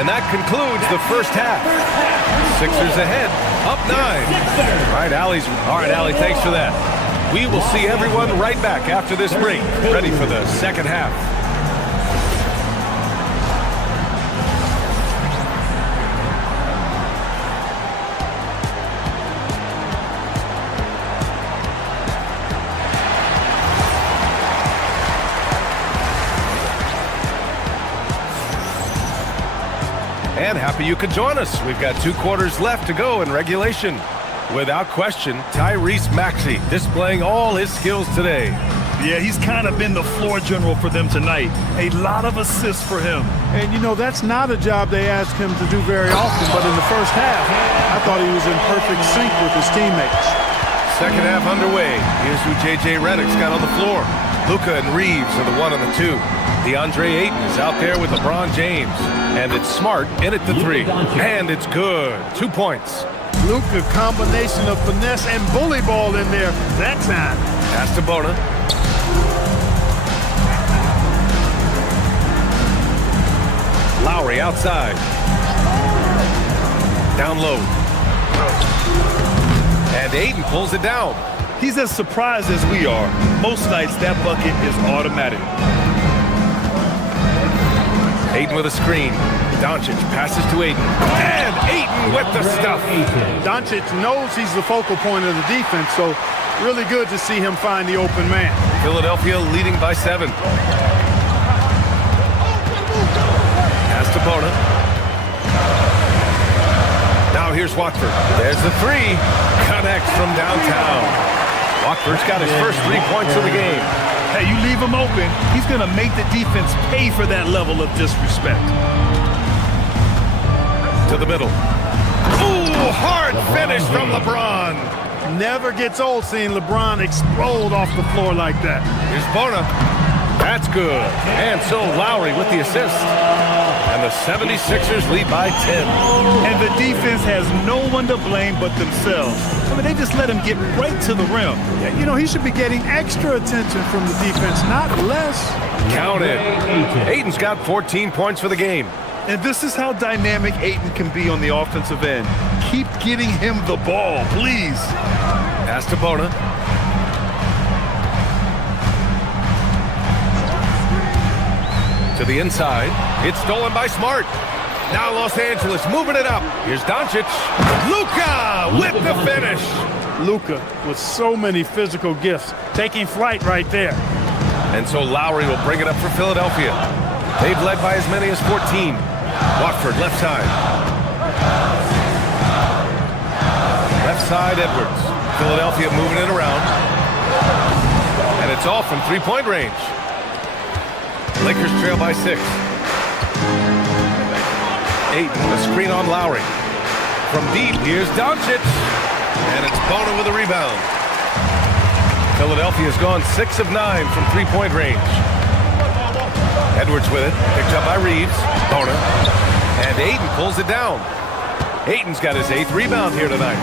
And that concludes the first half. Sixers ahead, up 9. All right, Allie, thanks for that. We will see everyone right back after this break, ready for the second half. And happy you could join us. We've got 2 quarters left to go in regulation. Without question, Tyrese Maxey displaying all his skills today. Yeah, he's kind of been the floor general for them tonight. A lot of assists for him. And, you know, that's not a job they ask him to do very often, but in the first half, I thought he was in perfect sync with his teammates. Second half underway. Here's who J.J. Redick's got on the floor. Luka and Reeves are the 1 and the 2. DeAndre Ayton is out there with LeBron James. And it's Smart in at the 3. And it's good. 2 points. Luka, combination of finesse and bully ball in there that time. Pass to Bona. Lowry outside. Down low. And Ayton pulls it down. He's as surprised as we are. Most nights, that bucket is automatic. Ayton with a screen. Doncic passes to Ayton. And Ayton with the stuff. Doncic knows he's the focal point of the defense, so really good to see him find the open man. Philadelphia leading by 7. Pass to Bona. Now here's Watford. There's the 3. Connects from downtown. Watford's got his first 3 points of the game. Hey, you leave him open, he's going to make the defense pay for that level of disrespect. To the middle. Ooh, hard finish from LeBron. Never gets old seeing LeBron explode off the floor like that. Here's Bona. That's good. And so Lowry with the assist. And the 76ers lead by 10. And the defense has no one to blame but themselves. I mean, they just let him get right to the rim. Yeah, you know, he should be getting extra attention from the defense, not less. Count it. Ayton's got 14 points for the game. And this is how dynamic Ayton can be on the offensive end. Keep getting him the ball, please. Pass to Bona. To the inside. It's stolen by Smart. Now Los Angeles moving it up. Here's Doncic. Luka with the finish. Luka with so many physical gifts, taking flight right there. And so Lowry will bring it up for Philadelphia. They've led by as many as 14. Watford left side. outside Edwards. Philadelphia moving it around. And it's off from three-point range. Lakers trail by 6. Ayton, a screen on Lowry. From deep, here's Doncic. And it's Bona with a rebound. Philadelphia's gone 6 of 9 from three-point range. Edwards with it, picked up by Reeves. Bona. And Ayton pulls it down. Ayton's got his 8th rebound here tonight.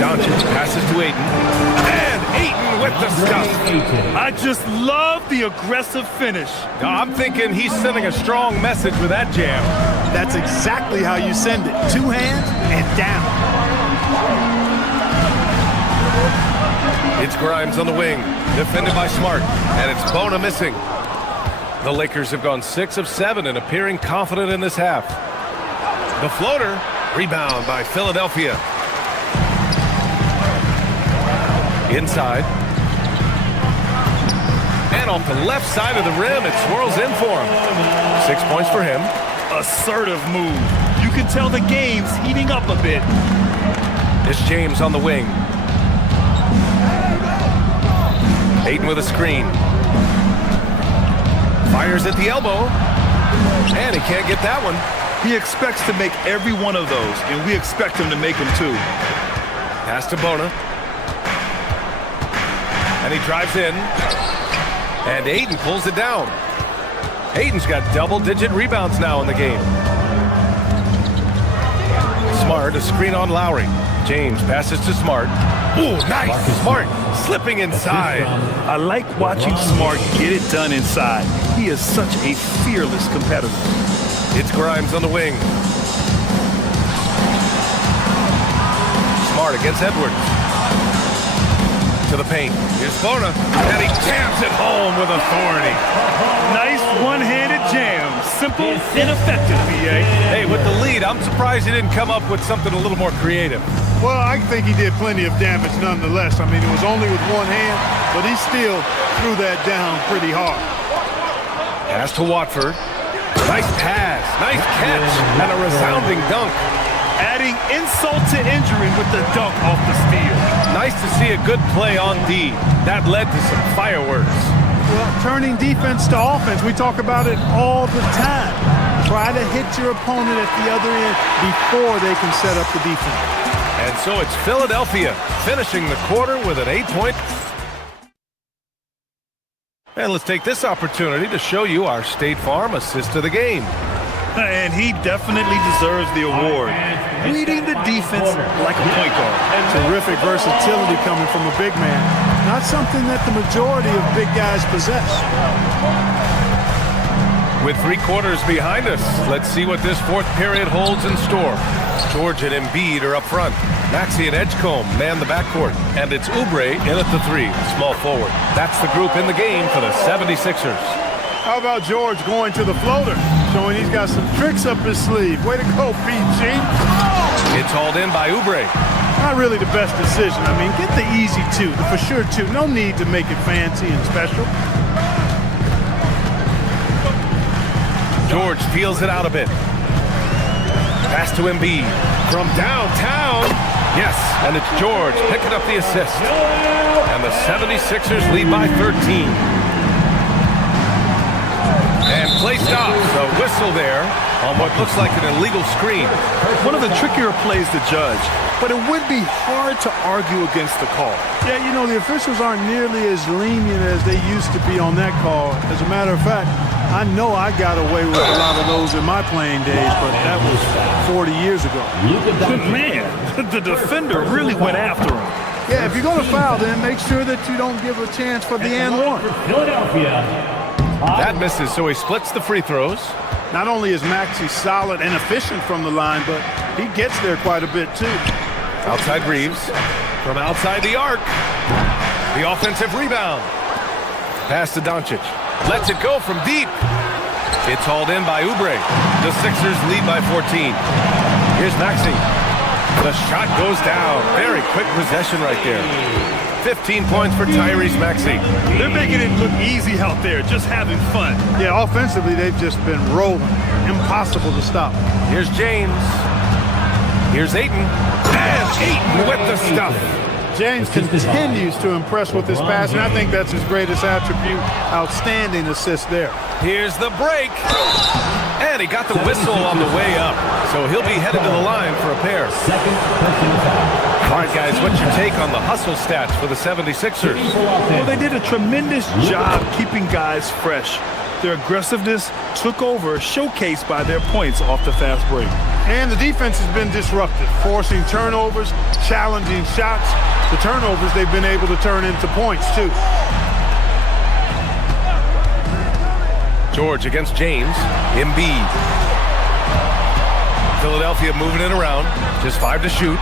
Doncic passes to Ayton. And Ayton with the stuff. I just love the aggressive finish. Now, I'm thinking he's sending a strong message with that jam. That's exactly how you send it. 2 hands and down. It's Grimes on the wing, defended by Smart, and it's Bona missing. The Lakers have gone 6 of 7 and appearing confident in this half. The floater, rebound by Philadelphia. Inside. And off the left side of the rim, it swirls in for him. 6 points for him. Assertive move. You can tell the game's heating up a bit. It's James on the wing. Ayton with a screen. Fires at the elbow. And he can't get that one. He expects to make every one of those, and we expect him to make them too. Pass to Bona. And he drives in. And Ayton pulls it down. Ayton's got double-digit rebounds now in the game. Smart, a screen on Lowry. James passes to Smart. Ooh, nice. Smart slipping inside. I like watching Smart get it done inside. He is such a fearless competitor. It's Grimes on the wing. Smart against Edwards. To the paint. Here's Bona. And he jams it home with authority. Nice one-handed jam. Simple and effective, B.A. Hey, with the lead, I'm surprised he didn't come up with something a little more creative. Well, I think he did plenty of damage nonetheless. I mean, it was only with one hand, but he still threw that down pretty hard. Pass to Watford. Nice pass, nice catch, and a resounding dunk. Adding insult to injury with the dunk off the steal. Nice to see a good play on D. That led to some fireworks. Well, turning defense to offense, we talk about it all the time. Try to hit your opponent at the other end before they can set up the defense. And so it's Philadelphia finishing the quarter with an 8-point. And let's take this opportunity to show you our State Farm assist of the game. And he definitely deserves the award. Reading the defense like a point guard. Terrific versatility coming from a big man. Not something that the majority of big guys possess. With 3 quarters behind us, let's see what this 4th period holds in store. George and Embiid are up front. Maxey and Edgecombe man the backcourt. And it's Oubre in at the 3, small forward. That's the group in the game for the 76ers. How about George going to the floater, showing he's got some tricks up his sleeve. Way to go, PG. It's hauled in by Oubre. Not really the best decision. I mean, get the easy 2, the for sure 2. No need to make it fancy and special. George feels it out a bit. Pass to Embiid. From downtown. Yes, and it's George picking up the assist. And the 76ers lead by 13. And play stops. A whistle there on what looks like an illegal screen. One of the trickier plays to judge, but it would be hard to argue against the call. Yeah, you know, the officials aren't nearly as lenient as they used to be on that call. As a matter of fact, I know I got away with a lot of those in my playing days, but that was 40 years ago. Man, the defender really went after him. Yeah, if you're going to foul, then make sure that you don't give a chance for the and one. That misses, so he splits the free throws. Not only is Maxey solid and efficient from the line, but he gets there quite a bit, too. Outside Reeves. From outside the arc. The offensive rebound. Pass to Doncic. Lets it go from deep. It's hauled in by Oubre. The Sixers lead by 14. Here's Maxey. The shot goes down. Very quick possession right there. 15 points for Tyrese Maxey. They're making it look easy out there, just having fun. Yeah, offensively, they've just been rolling. Impossible to stop. Here's James. Here's Ayton. And Ayton with the stuff. James continues to impress with his passing. I think that's his greatest attribute. Outstanding assist there. Here's the break. And he got the whistle on the way up. So he'll be headed to the line for a pair. All right, guys, what's your take on the hustle stats for the 76ers? Well, they did a tremendous job keeping guys fresh. Their aggressiveness took over, showcased by their points off the fast break. And the defense has been disruptive, forcing turnovers, challenging shots. The turnovers they've been able to turn into points, too. George against James. Embiid. Philadelphia moving it around. Just 5 to shoot.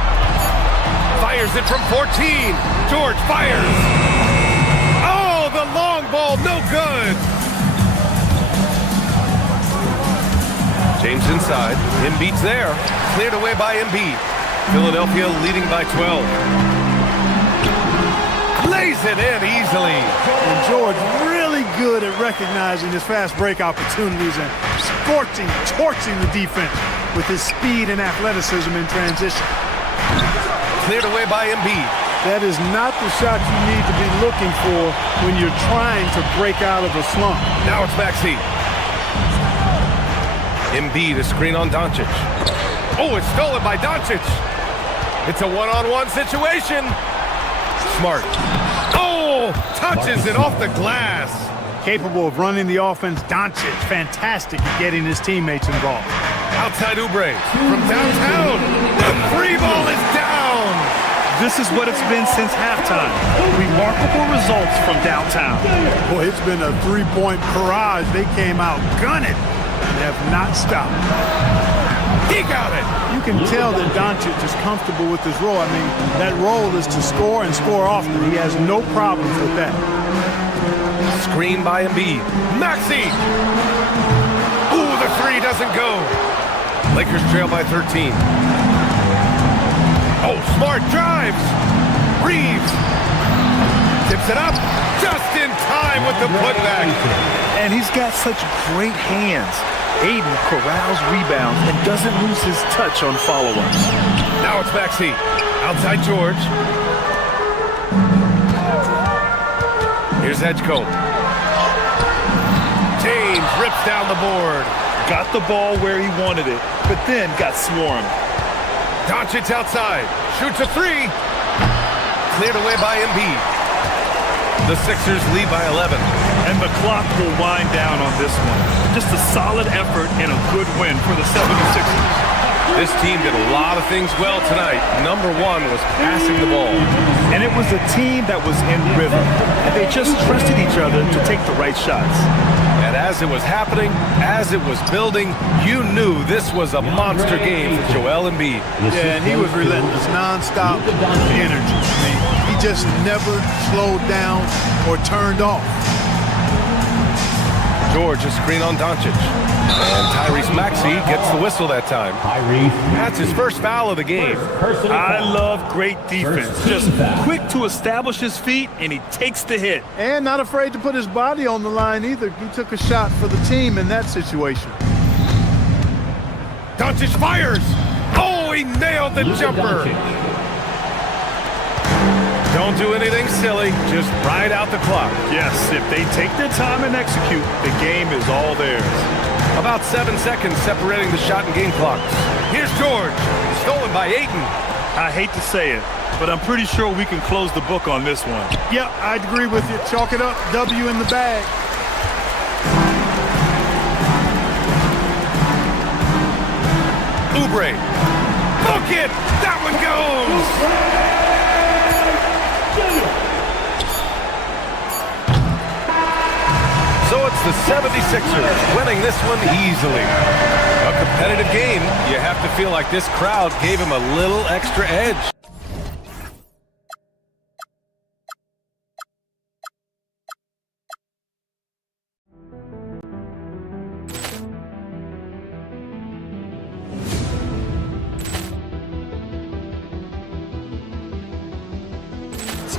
Fires it from 14. George fires. Oh, the long ball, no good. James inside. Embiid's there. Cleared away by Embiid. Philadelphia leading by 12. Lays it in easily. And George really good at recognizing his fast break opportunities and torching the defense with his speed and athleticism in transition. Cleared away by Embiid. That is not the shot you need to be looking for when you're trying to break out of a slump. Now it's Maxey. Embiid, a screen on Doncic. Oh, it's stolen by Doncic. It's a one-on-one situation. Smart. Oh, touches it off the glass. Capable of running the offense, Doncic, fantastic at getting his teammates involved. Outside Oubre from downtown. The free ball is down. This is what it's been since halftime. Remarkable results from downtown. Boy, it's been a three-point barrage. They came out gunning and have not stopped. He got it. You can tell that Doncic is comfortable with his role. I mean, that role is to score and score often. He has no problems with that. Screen by Embiid. Maxey. Ooh, the three doesn't go. Lakers trail by 13. Oh, Smart drives. Reeves. Tips it up. Just in time with the putback. And he's got such great hands. Ayton corrals rebounds and doesn't lose his touch on follow-ups. Now it's Maxey. Outside George. Here's Edgecombe. James rips down the board. Got the ball where he wanted it, but then got swarmed. Doncic outside. Shoots a three. Cleared away by Embiid. The Sixers lead by 11. And the clock will wind down on this one. Just a solid effort and a good win for the 76ers. This team did a lot of things well tonight. Number one was passing the ball. And it was a team that was in rhythm. And they just trusted each other to take the right shots. And as it was happening, as it was building, you knew this was a monster game for Joel Embiid. Yeah, and he was relentless, nonstop energy. I mean, he just never slowed down or turned off. George, a screen on Doncic. And Tyrese Maxey gets the whistle that time. That's his first foul of the game. I love great defense. Just quick to establish his feet, and he takes the hit. And not afraid to put his body on the line either. He took a shot for the team in that situation. Doncic fires. Oh, he nailed the jumper. Don't do anything silly. Just ride out the clock. Yes, if they take their time and execute, the game is all theirs. About 7 seconds separating the shot and game clocks. Here's George. Stolen by Ayton. I hate to say it, but I'm pretty sure we can close the book on this one. Yeah, I'd agree with you. Chalk it up. W in the bag. Oubre. Book it. That one goes. So it's the 76ers winning this one easily. A competitive game. You have to feel like this crowd gave him a little extra edge.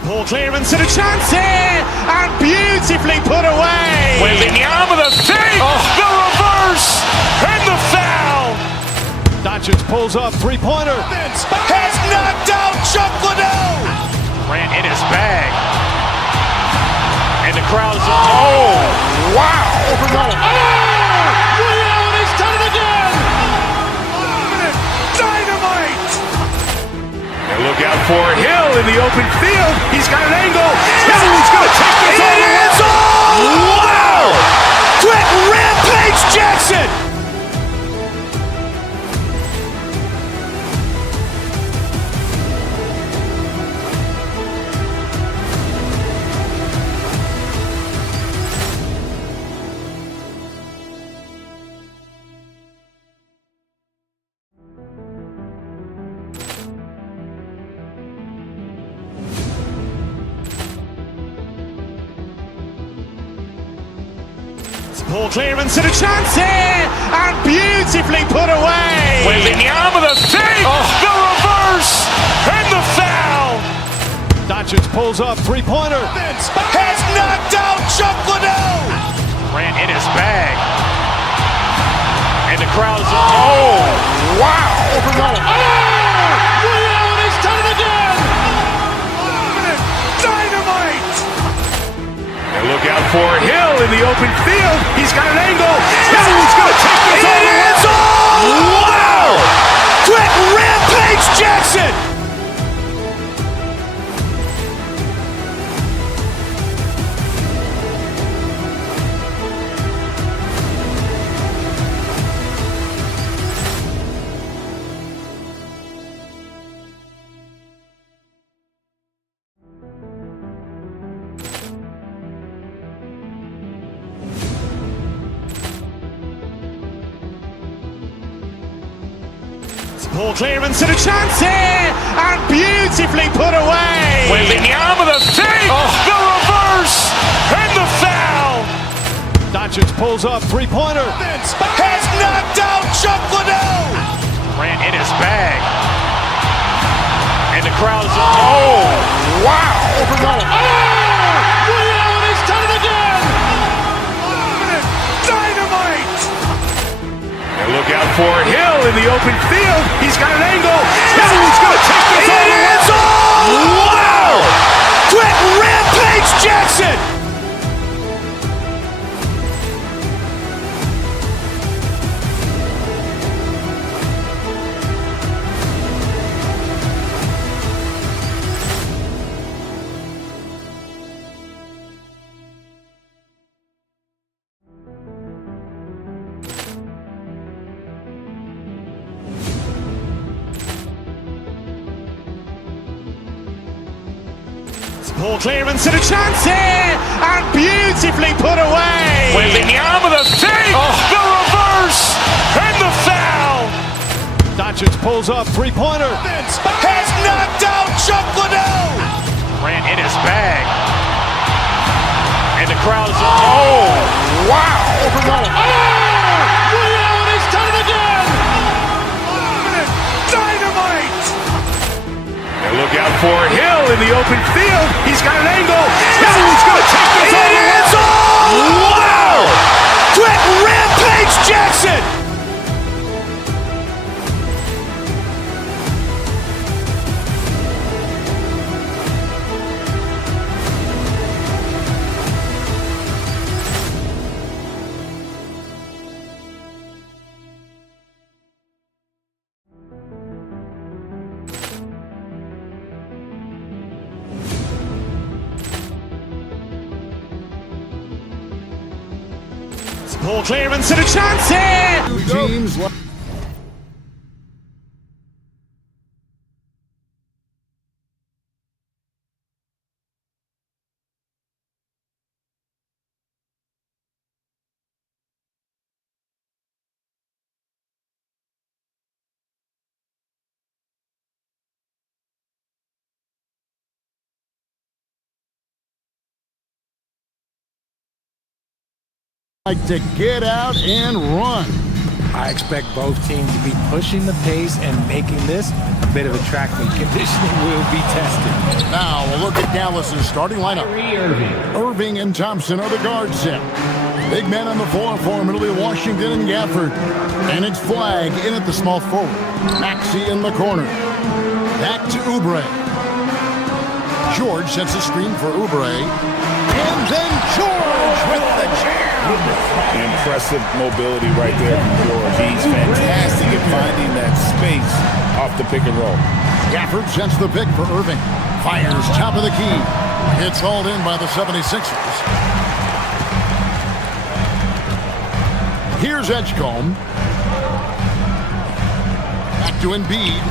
Ball clearance and a chance here, and beautifully put away. Wembanyama the fake, the reverse, and the foul. Doncic Doncic pulls up, three-pointer. Has knocked out Chuck Liddell. Grant in his bag. And the crowd is, oh, wow. Ray Allen has done it again. Dynamite. And look out for Hill in the open field. He's got an angle. Hill's going to take this all the way. Wow! Quick Rampage Jackson. Ball clearance and a chance here, and beautifully put away. Wembanyama the fake, the reverse, and the foul. Doncic pulls up, three-pointer. Has knocked out Chuck Liddell. Grant in his bag. And the crowd is, oh, wow. Ray Allen has done it again. Dynamite. And look out for Hill in the open field. He's got an angle. Hill's going to take this all the way. Wow! Quick Rampage Jackson. Ball clearance and a chance here, and beautifully put away. Wembanyama the fake, the reverse, and the foul. Doncic pulls up, three-pointer. Has knocked out Chuck Liddell. Grant in his bag. And the crowd is, oh, wow. Ray Allen has done it again. Dynamite. And look out for Hill in the open field. He's got an angle. Hill's going to take this all the way. Wow! Quick Rampage Jackson. Ball clearance and a chance here, and beautifully put away. Wembanyama the fake, the reverse, and the foul. Doncic pulls up, three-pointer. Has knocked out Chuck Liddell. Grant in his bag. And the crowd is, oh, wow. Ray Allen has done it again. Dynamite. And look out for Hill in the open field. He's got an angle. Hill's going to take this all the way. Wow! Quick Rampage Jackson. Ball clearance and a chance here. Teams like to get out and run. I expect both teams to be pushing the pace and making this a bit of a track meet. Conditioning will be tested. Now we'll look at Dallas's starting lineup. Irving and Thompson are the guard set. Big man on the floor for Italy, Washington and Gafford. And it's Flag in at the small forward. Maxey in the corner. Back to Oubre. George sets a screen for Oubre. And then George with the jam. Impressive mobility right there from George. He's fantastic at finding that space off the pick and roll. Gafford sets the pick for Irving. Fires top of the key. It's hauled in by the 76ers. Here's Edgecombe. Back to Embiid.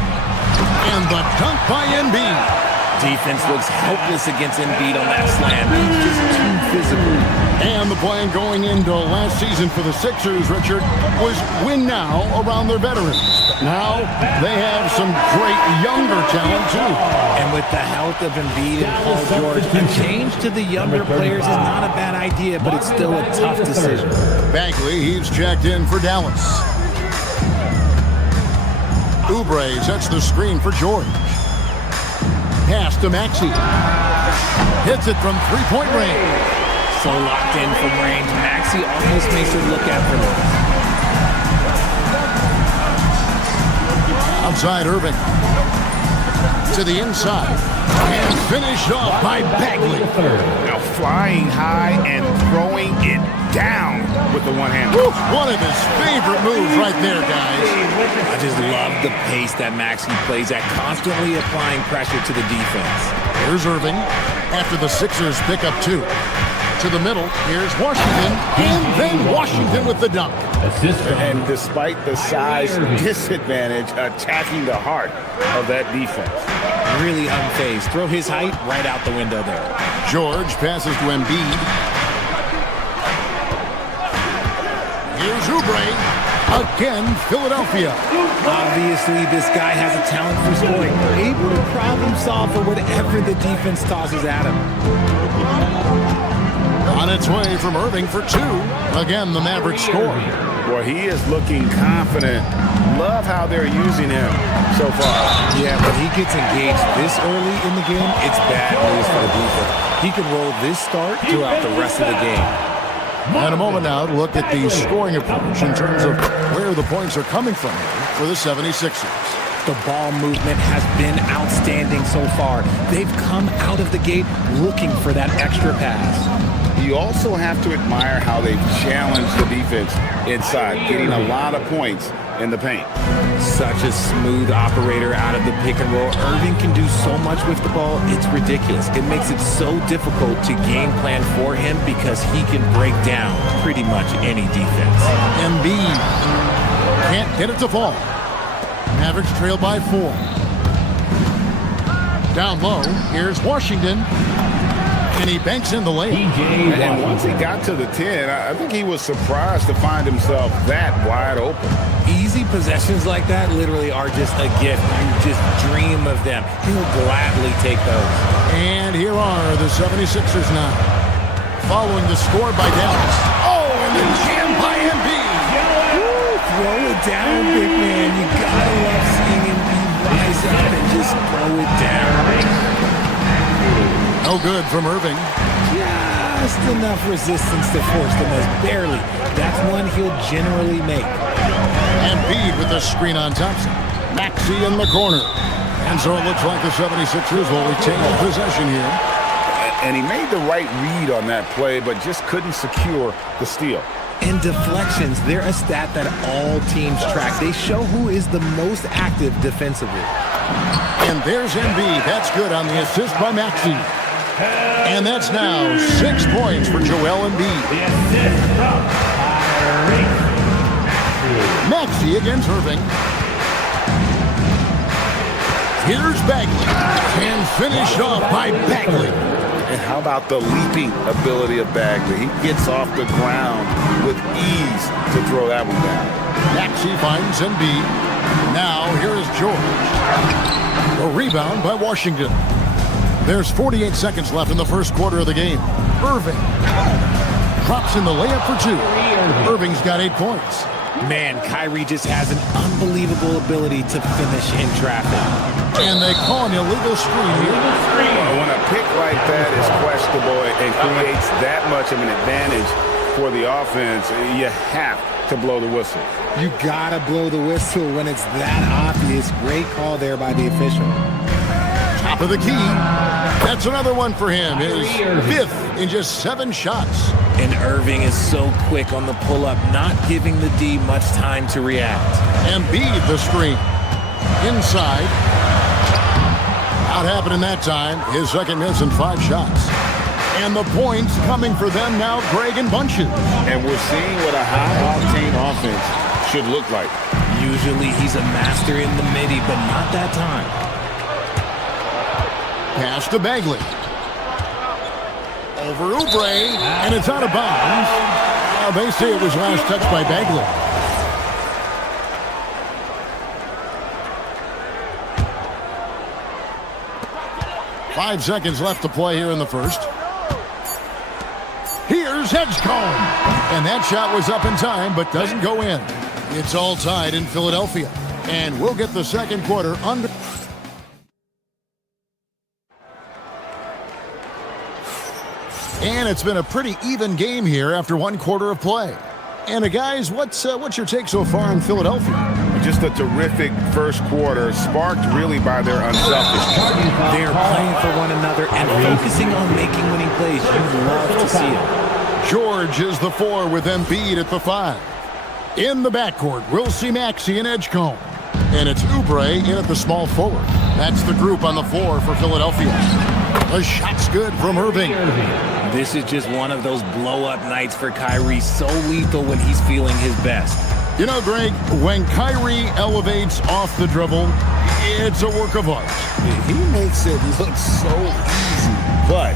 And the dunk by Embiid. Defense looks helpless against Embiid on that slam. He's just too physical. And the plan going into last season for the Sixers, Richard, was win now around their veterans. But now they have some great younger talent, too. And with the health of Embiid and Paul George, a change to the younger players is not a bad idea, but it's still a tough decision. Bagley, he's checked in for Dallas. Oubre sets the screen for George. Pass to Maxey. Hits it from three-point range. So locked in from range. Maxey almost makes it look effortless. Outside Irving. To the inside. And finished off by Bagley. Now flying high and throwing it down with the one hand. One of his favorite moves right there, guys. I just love the pace that Maxey plays at, constantly applying pressure to the defense. Here's Irving after the Sixers pick up 2. To the middle, here's Washington, and then Washington with the dunk. And despite the size disadvantage, attacking the heart of that defense. Really unfazed. Throw his height right out the window there. George passes to Embiid. Here's Oubre. Again, Philadelphia. Obviously, this guy has a talent for scoring. Able to problem solve for whatever the defense tosses at him. On its way from Irving for 2. Again, the Mavericks score. Boy, he is looking confident. Love how they're using him so far. Yeah, when he gets engaged this early in the game, it's bad news for the defense. He can roll this start throughout the rest of the game. And a moment now to look at the scoring approach in terms of where the points are coming from for the 76ers. The ball movement has been outstanding so far. They've come out of the gate looking for that extra pass. You also have to admire how they've challenged the defense inside, getting a lot of points in the paint. Such a smooth operator out of the pick and roll. Irving can do so much with the ball, it's ridiculous. It makes it so difficult to game plan for him because he can break down pretty much any defense. Embiid can't get it to fall. Mavericks trail by 4. Down low, here's Washington. And he banks in the lane. And once he got to the 10, I think he was surprised to find himself that wide open. Easy possessions like that literally are just a gift. You just dream of them. He'll gladly take those. And here are the 76ers now. Following the score by Dallas. Oh, and the jam by Embiid. Throw it down, big man. You gotta love seeing Embiid rise up and just throw it down. No good from Irving. Just enough resistance to force the miss. Barely. That's one he'll generally make. Embiid with the screen on Thompson. Maxey in the corner. And so it looks like the 76ers will retain possession here. And he made the right read on that play, but just couldn't secure the steal. And deflections, they're a stat that all teams track. They show who is the most active defensively. And there's Embiid. That's good on the assist by Maxey. And that's now 6 points for Joel Embiid. Maxey against Irving. Here's Bagley. And finished off by Bagley. And how about the leaping ability of Bagley? He gets off the ground with ease to throw that one down. Maxey finds Embiid. Now here is George. A rebound by Washington. There's 48 seconds left in the first quarter of the game. Irving drops in the layup for 2. Irving's got 8 points. Man, Kyrie just has an unbelievable ability to finish in traffic. And they call an illegal screen here. When a pick like that is questionable and creates that much of an advantage, for the offense, you have to blow the whistle. You gotta blow the whistle when it's that obvious. Great call there by the official. Top of the key. That's another one for him. His 5th in just 7 shots. And Irving is so quick on the pull-up, not giving the D much time to react. Embiid the screen. Inside. Not happening that time. His 2nd miss in 5 shots. And the points coming for them now, Greg and bunches. And we're seeing what a high-octane offense should look like. Usually he's a master in the midi, but not that time. Pass to Bagley. Over Oubre, and it's out of bounds. They say it was last touched by Bagley. Five seconds left to play here in the first. Here's Edgecombe. And that shot was up in time, but doesn't go in. It's all tied in Philadelphia. And we'll get the second quarter under. And it's been a pretty even game here after 1 quarter of play. And guys, what's your take so far on Philadelphia? Just a terrific first quarter, sparked really by their unselfishness. They're playing for one another and focusing on making winning plays. You love to see it. George is the 4 with Embiid at the 5. In the backcourt, we'll see Maxey and Edgecombe. And it's Oubre in at the small forward. That's the group on the floor for Philadelphia. The shot's good from Irving. This is just one of those blow-up nights for Kyrie, so lethal when he's feeling his best. You know, Greg, when Kyrie elevates off the dribble, it's a work of art. He makes it look so easy, but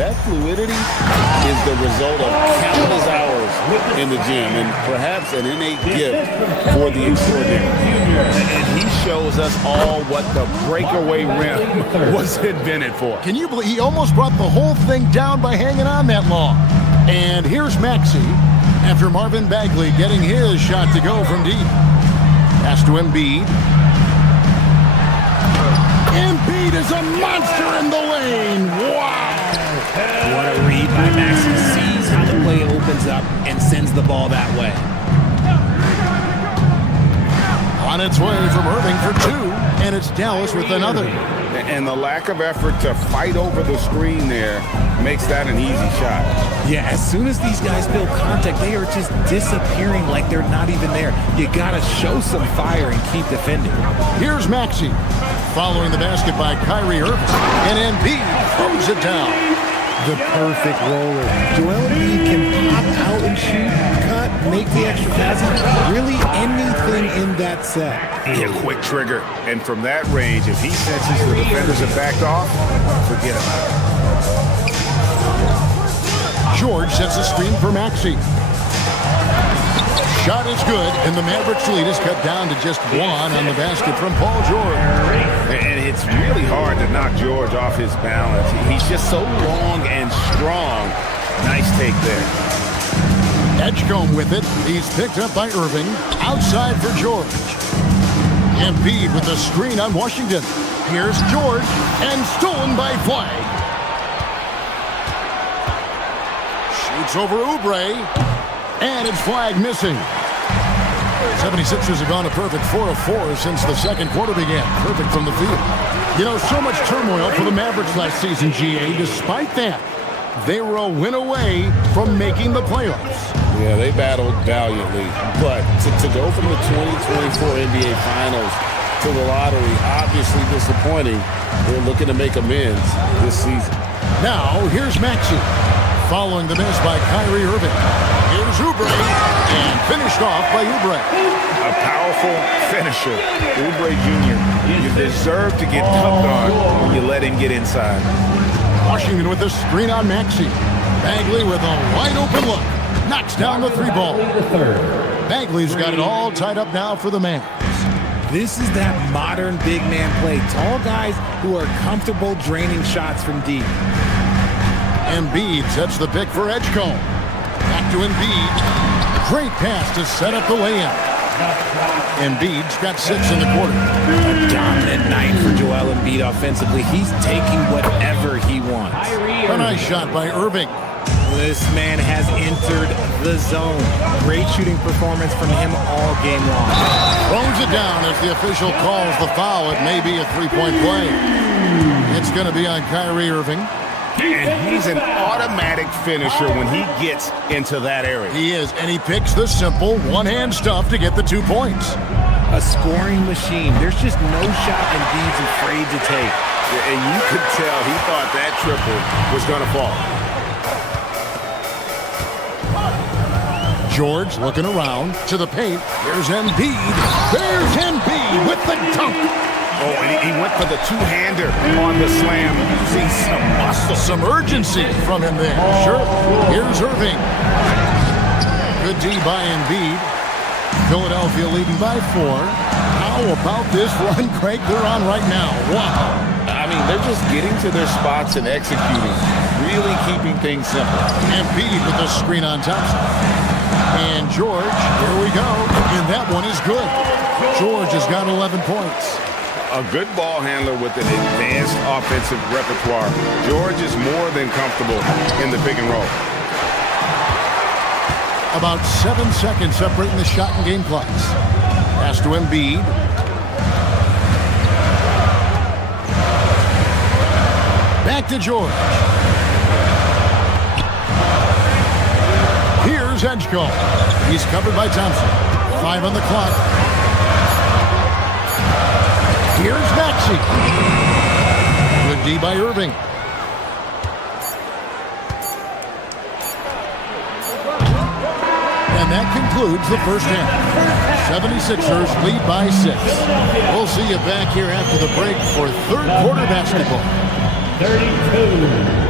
that fluidity is the result of countless hours in the gym and perhaps an innate gift for the extraordinary. And he shows us all what the breakaway rim was invented for. Can you believe he almost brought the whole thing down by hanging on that long? And here's Maxey after Marvin Bagley getting his shot to go from deep. Pass to Embiid. Embiid is a monster in the lane. Wow. What a read by Maxey. Sees how the play opens up and sends the ball that way. On its way from Irving for 2, and it's Dallas with another. And the lack of effort to fight over the screen there makes that an easy shot. Yeah, as soon as these guys feel contact, they are just disappearing like they're not even there. You gotta show some fire and keep defending. Here's Maxey, following the basket by Kyrie Irving, and Embiid throws it down. The perfect roller. Joel Embiid can pop out and shoot, cut, make the extra passes, really anything in that set. A quick trigger, and from that range, if he senses the defenders have backed off, forget about it. George sets a screen for Maxey. Shot is good, and the Mavericks lead is cut down to just 1 on the basket from Paul George. And it's really hard to knock George off his balance. He's just so long and strong. Nice take there. Edgecombe with it. He's picked up by Irving. Outside for George. Embiid with the screen on Washington. Here's George, and stolen by Flag. Shoots over Oubre, and it's Flag missing. 76ers have gone a perfect 4 of 4 since the second quarter began. Perfect from the field. You know, so much turmoil for the Mavericks last season, GA. Despite that, they were a win away from making the playoffs. Yeah, they battled valiantly. But to go from the 2024 NBA Finals to the lottery, obviously disappointing. They're looking to make amends this season. Now, here's Maxey, following the miss by Kyrie Irving. Here's Oubre, and finished off by Oubre. A powerful finisher, Oubre Jr. You deserve to get dunked on when you let him get inside. Washington with the screen on Maxey. Bagley with a wide open look. Knocks down the 3 ball. Bagley's got it all tied up now for the Mavs. This is that modern big man play. Tall guys who are comfortable draining shots from deep. Embiid sets the pick for Edgecombe. Back to Embiid. Great pass to set up the lay-in. Embiid's got 6 in the quarter. A dominant night for Joel Embiid offensively. He's taking whatever he wants. A nice shot by Irving. This man has entered the zone. Great shooting performance from him all game long. Throws it down as the official calls the foul. It may be a three-point play. It's going to be on Kyrie Irving. And he's an automatic finisher when he gets into that area. He is, and he picks the simple one-hand stuff to get the 2 points. A scoring machine. There's just no shot Embiid's afraid to take. And you could tell he thought that triple was going to fall. George looking around to the paint. There's Embiid. There's Embiid with the dunk. Oh, and he went for the two-hander on the slam. See some muscle. Some urgency from him there. Sure. Here's Irving. Good D by Embiid. Philadelphia leading by 4. How about this run, Craig, they're on right now? Wow. I mean, they're just getting to their spots and executing, really keeping things simple. Embiid with the screen on Thompson. And George, here we go. And that one is good. George has got 11 points. A good ball handler with an advanced offensive repertoire. George is more than comfortable in the pick and roll. About 7 seconds separating the shot and game clocks. Pass to Embiid. Back to George. Here's Edgecombe. He's covered by Thompson. 5 on the clock. Here's Maxey. Good D by Irving. And that concludes the first half. 76ers lead by 6. We'll see you back here after the break for third quarter basketball. 32.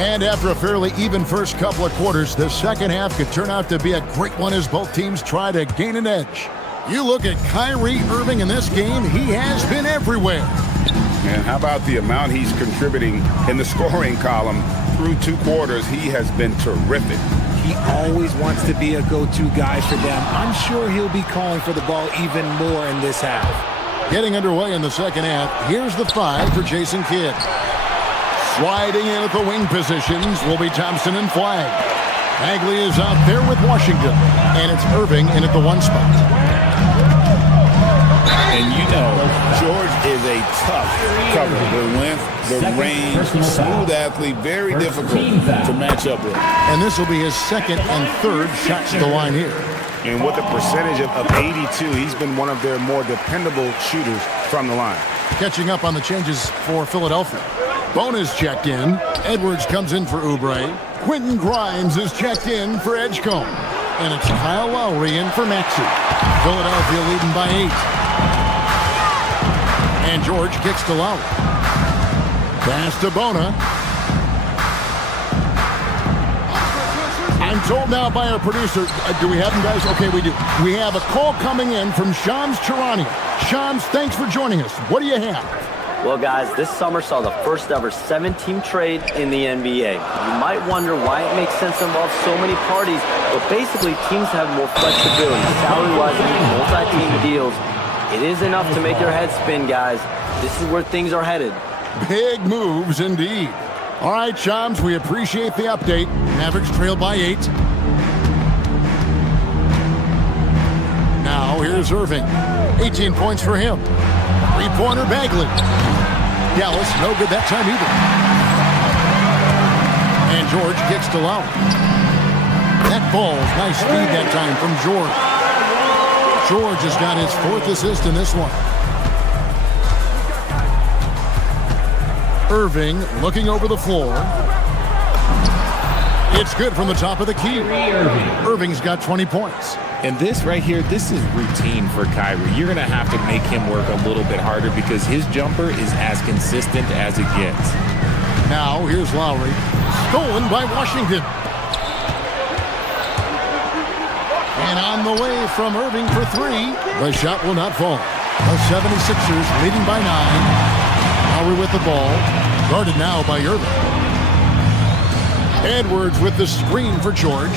And after a fairly even first couple of quarters, the second half could turn out to be a great one as both teams try to gain an edge. You look at Kyrie Irving in this game, he has been everywhere. And how about the amount he's contributing in the scoring column through 2 quarters? He has been terrific. He always wants to be a go-to guy for them. I'm sure he'll be calling for the ball even more in this half. Getting underway in the second half, here's the 5 for Jason Kidd. Sliding in at the wing positions will be Thompson and Flagg. Bagley is out there with Washington, and it's Irving in at the 1 spot. And you know, George is a tough cover. The length, the range, smooth athlete, very difficult to match up with. And this will be his second and third shots to the line here. And with a percentage of 82, he's been one of their more dependable shooters from the line. Catching up on the changes for Philadelphia. Bonus checked in. Edwards comes in for Oubre. Quentin Grimes is checked in for Edgecombe. And it's Kyle Lowry in for Maxey. Philadelphia leading by 8. And George kicks to Lowry. Pass to Bona. I'm told now by our producer, do we have him, guys? Okay, we do. We have a call coming in from Shams Charania. Shams, thanks for joining us. What do you have? Well, guys, this summer saw the first ever 7-team trade in the NBA. You might wonder why it makes sense to involve so many parties, but basically teams have more flexibility. Salary-wise, multi-team deals. It is enough to make your head spin, guys. This is where things are headed. Big moves indeed. All right, Shams, we appreciate the update. Mavericks trail by 8. Now here's Irving. 18 points for him. 3-pointer Bagley. Dallas, no good that time either. And George kicks to Lowry. That ball's nice speed that time from George. George has got his 4th assist in this one. Irving looking over the floor. It's good from the top of the key. Irving's got 20 points. And this right here, this is routine for Kyrie. You're going to have to make him work a little bit harder because his jumper is as consistent as it gets. Now, here's Lowry. Stolen by Washington. And on the way from Irving for 3. The shot will not fall. The 76ers leading by 9. Lowry with the ball. Guarded now by Irving. Edwards with the screen for George.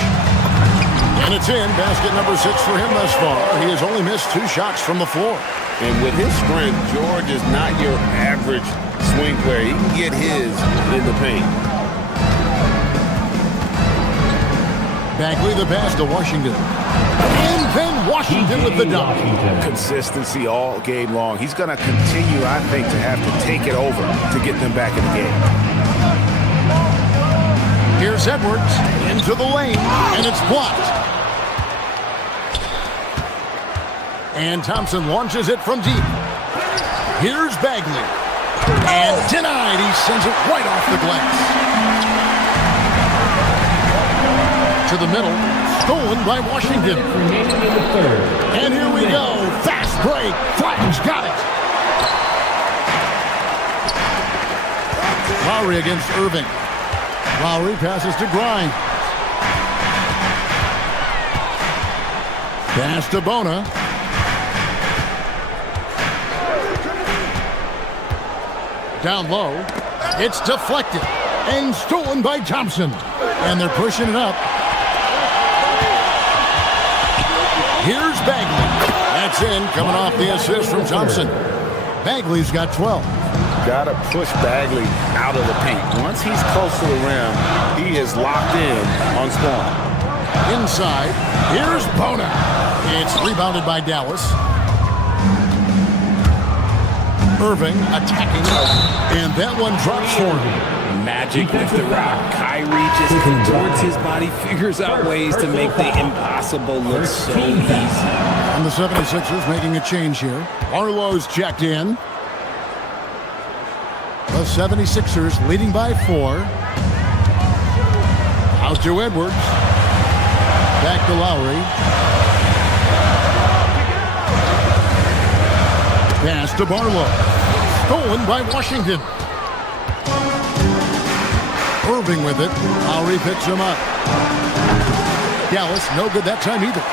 And it's in. Basket number 6 for him thus far. He has only missed 2 shots from the floor. And with his strength, George is not your average swing player. He can get his in the paint. Bagley the pass to Washington. And then Washington with the dunk. Consistency all game long. He's going to continue, I think, to have to take it over to get them back in the game. Here's Edwards into the lane, and it's blocked. And Thompson launches it from deep. Here's Bagley. And denied. He sends it right off the glass. To the middle. Stolen by Washington. And here we go. Fast break. Flag's got it. Lowry against Irving. Lowry passes to Grimes. Pass to Bona. Down low. It's deflected. And stolen by Thompson. And they're pushing it up. Here's Bagley. That's in, coming off the assist from Thompson. Bagley's got 12. Got to push Bagley out of the paint. Once he's close to the rim, he is locked in on scoring. Inside, here's Bona. It's rebounded by Dallas. Irving attacking, and that one drops for him. Magic with the rock. Kyrie just contorts his body, figures out ways to make the impossible look so easy. And the 76ers making a change here. Arlo's checked in. The 76ers leading by 4. Out to Edwards. Back to Lowry. Pass to Barlow. Stolen by Washington. Irving with it. Lowry picks him up. Dallas, no good that time either.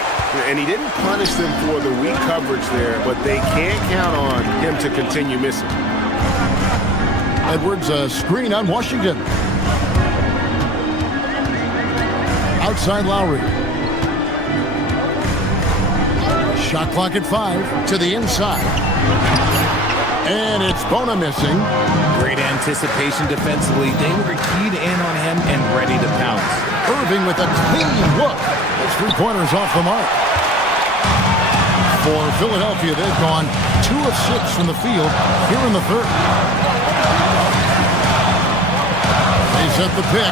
And he didn't punish them for the weak coverage there, but they can't count on him to continue missing. Edwards, a screen on Washington. Outside Lowry. Shot clock at 5 to the inside. And it's Bona missing. Great anticipation defensively. They were keyed in on him and ready to pounce. Irving with a clean look. His 3-pointers off the mark. For Philadelphia, they've gone 2 of 6 from the field here in the third. They set the pick.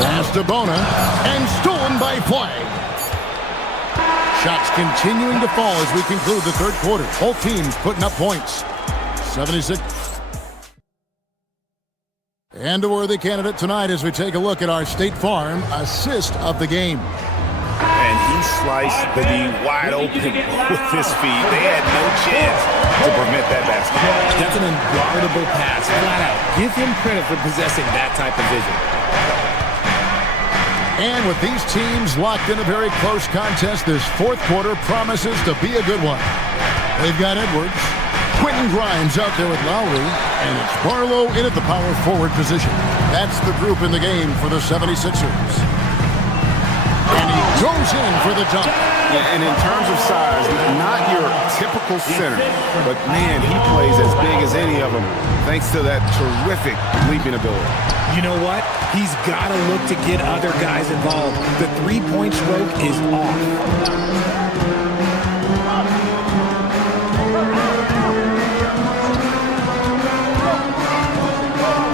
Pass to Bona. And stolen by Flagg. Shots continuing to fall as we conclude the third quarter. Both teams putting up points. 76. And a worthy candidate tonight as we take a look at our State Farm assist of the game. And he sliced the D wide open with his feet. They had no chance to prevent that basket. That's an unguardable pass, flat out. Give him credit for possessing that type of vision. And with these teams locked in a very close contest, this fourth quarter promises to be a good one. They've got Edwards, Quentin Grimes out there with Lowry, and it's Barlow in at the power forward position. That's the group in the game for the 76ers. And he goes in for the dunk. Yeah, and in terms of size, not your typical center, but man, he plays as big as any of them thanks to that terrific leaping ability. You know what? He's got to look to get other guys involved. The three-point stroke is off.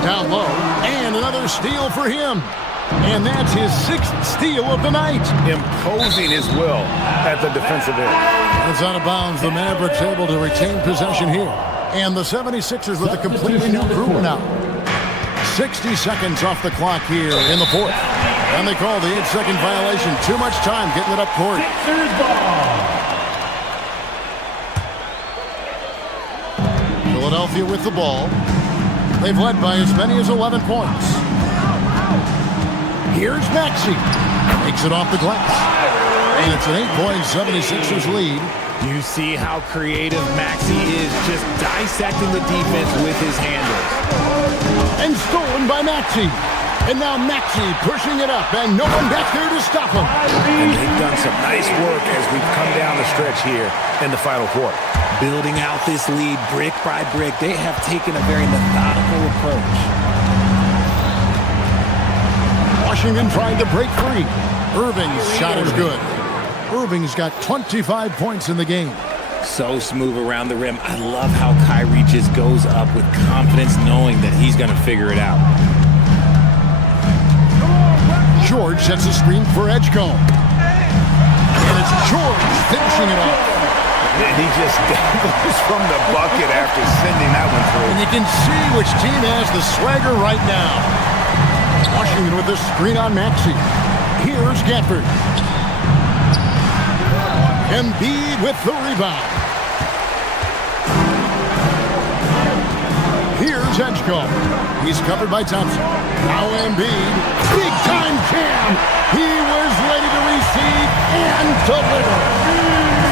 Down low, and another steal for him. And that's his 6th steal of the night. Imposing his will at the defensive end. It's out of bounds. The Mavericks able to retain possession here. And the 76ers with a completely new group now. 60 seconds off the clock here in the fourth. And they call the 8-second violation. Too much time getting it up court. Philadelphia with the ball. They've led by as many as 11 points. Here's Maxey. Makes it off the glass. And it's an 8-point 76ers lead. You see how creative Maxey is, just dissecting the defense with his handles. And stolen by Maxey. And now Maxey pushing it up, and no one back there to stop him. And they've done some nice work as we've come down the stretch here in the final quarter. Building out this lead brick by brick, they have taken a very methodical approach. Washington trying to break free. Irving's shot is good. Irving's got 25 points in the game. So smooth around the rim. I love how Kyrie just goes up with confidence knowing that he's going to figure it out. George sets a screen for Edgecombe. And it's George finishing it off. And he just goes from the bucket after sending that one through. And you can see which team has the swagger right now. Washington with the screen on Maxey. Here's Gafford. Embiid with the rebound. Here's Edgecombe. He's covered by Thompson. Now Embiid. Big time jam. He was ready to receive and deliver.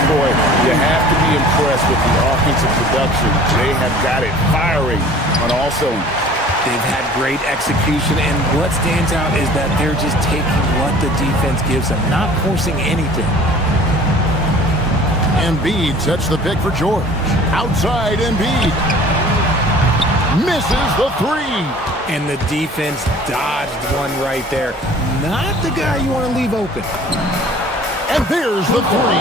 Boy, you have to be impressed with the offensive production. They have got it firing on all cylinders. They've had great execution, and what stands out is that they're just taking what the defense gives them, not forcing anything. Embiid sets the pick for George. Outside Embiid. Misses the three. And the defense dodged one right there. Not the guy you want to leave open. And there's the three.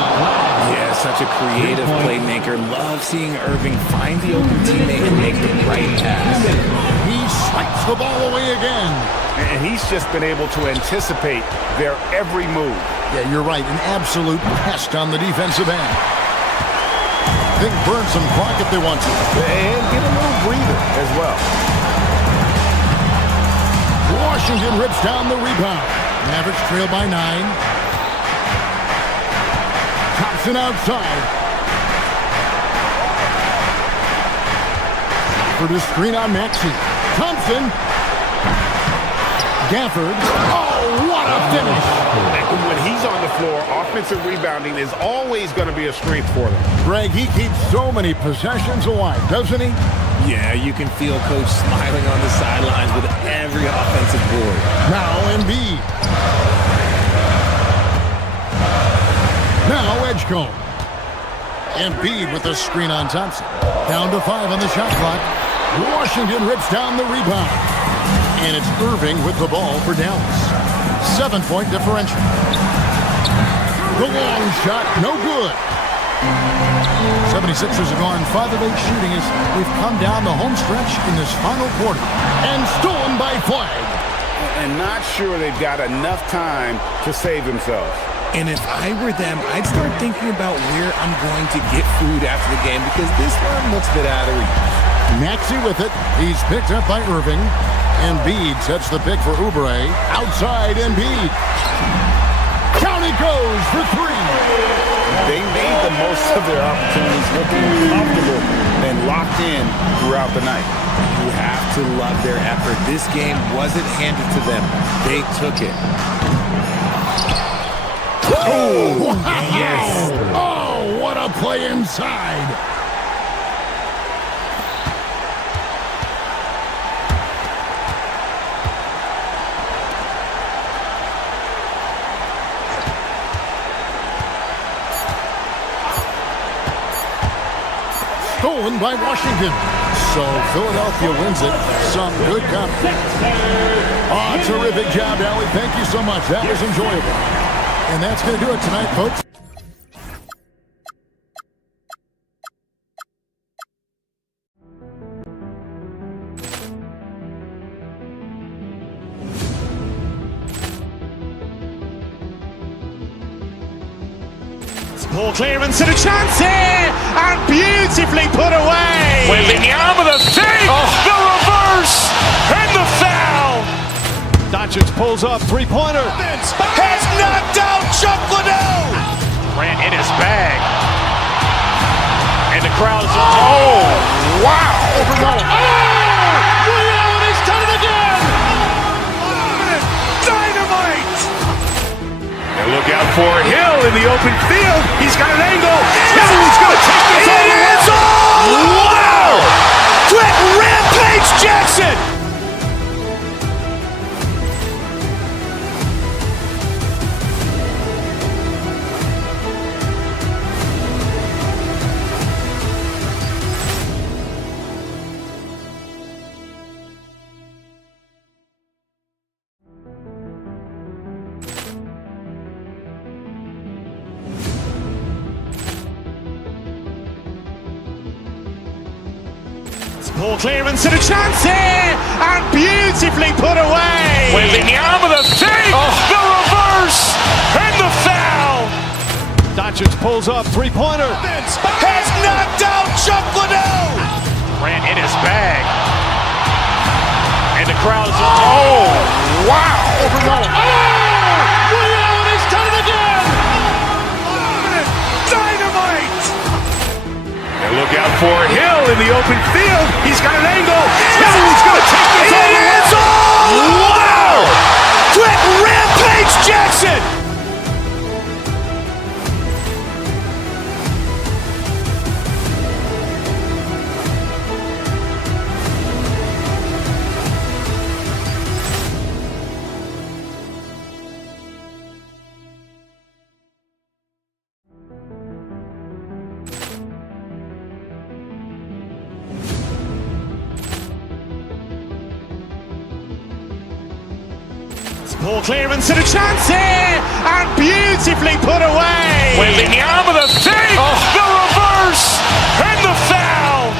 Yeah, such a creative playmaker. Love seeing Irving find the open teammate and make the right pass. He swipes the ball away again. And he's just been able to anticipate their every move. Yeah, you're right. An absolute pest on the defensive end. They can burn some clock if they want to. And get a little breather as well. Washington rips down the rebound. Mavericks trail by 9. Thompson outside. For the screen on Maxey. Thompson. Gafford. Oh, what a finish. When he's on the floor, offensive rebounding is always going to be a strength for them. Greg, he keeps so many possessions alive, doesn't he? Yeah, you can feel Coach smiling on the sidelines with every offensive board. Now Embiid. Now Edgecombe. Embiid with the screen on Thompson. Down to 5 on the shot clock. Washington rips down the rebound. And it's Irving with the ball for Dallas. 7-point differential. The long shot, no good. 76ers have gone 5 of 8 shooting as we've come down the home stretch in this final quarter. And stolen by Flag. And not sure they've got enough time to save themselves. And if I were them, I'd start thinking about where I'm going to get food after the game because this one looks a bit out of reach. Maxey with it. He's picked up by Irving. Embiid sets the pick for Oubre. Outside Embiid. Down he goes for 3. They made the most of their opportunities, looking comfortable and locked in throughout the night. You have to love their effort. This game wasn't handed to them. They took it. Oh, yes. Oh, what a play inside. Stolen by Washington. So Philadelphia wins it. Some good confidence. Oh, terrific job, Allie. Thank you so much. That was enjoyable. And that's going to do it tonight, folks. Ball clearance and a chance here, and beautifully put away. Wembanyama with a save, the reverse, and the foul. Doncic pulls up, three-pointer. Has knocked out Chuck Liddell. Ran in his bag, and the crowd is. Oh, wow! Reality's done it again. Dynamite. And look out for Hill in the open field. He's got an angle. Hill's going to take this all the way. Wow! Quick rampage Jackson. Ball clearance and a chance here, and beautifully put away. Waving the arm of the thing. The reverse and the foul. Doncic pulls up, three-pointer. Has knocked out Chuck Liddell. Ran in his bag. And the crowd is, oh, wow. Ray Allen has done it again. Dynamite. And look out for Hill in the open field. He's got an angle. Hill's going to take this all the way. Wow! Quick rampage Jackson. Ball clearance and a chance here, and beautifully put away. Waving the arm of the thing. The reverse and the foul.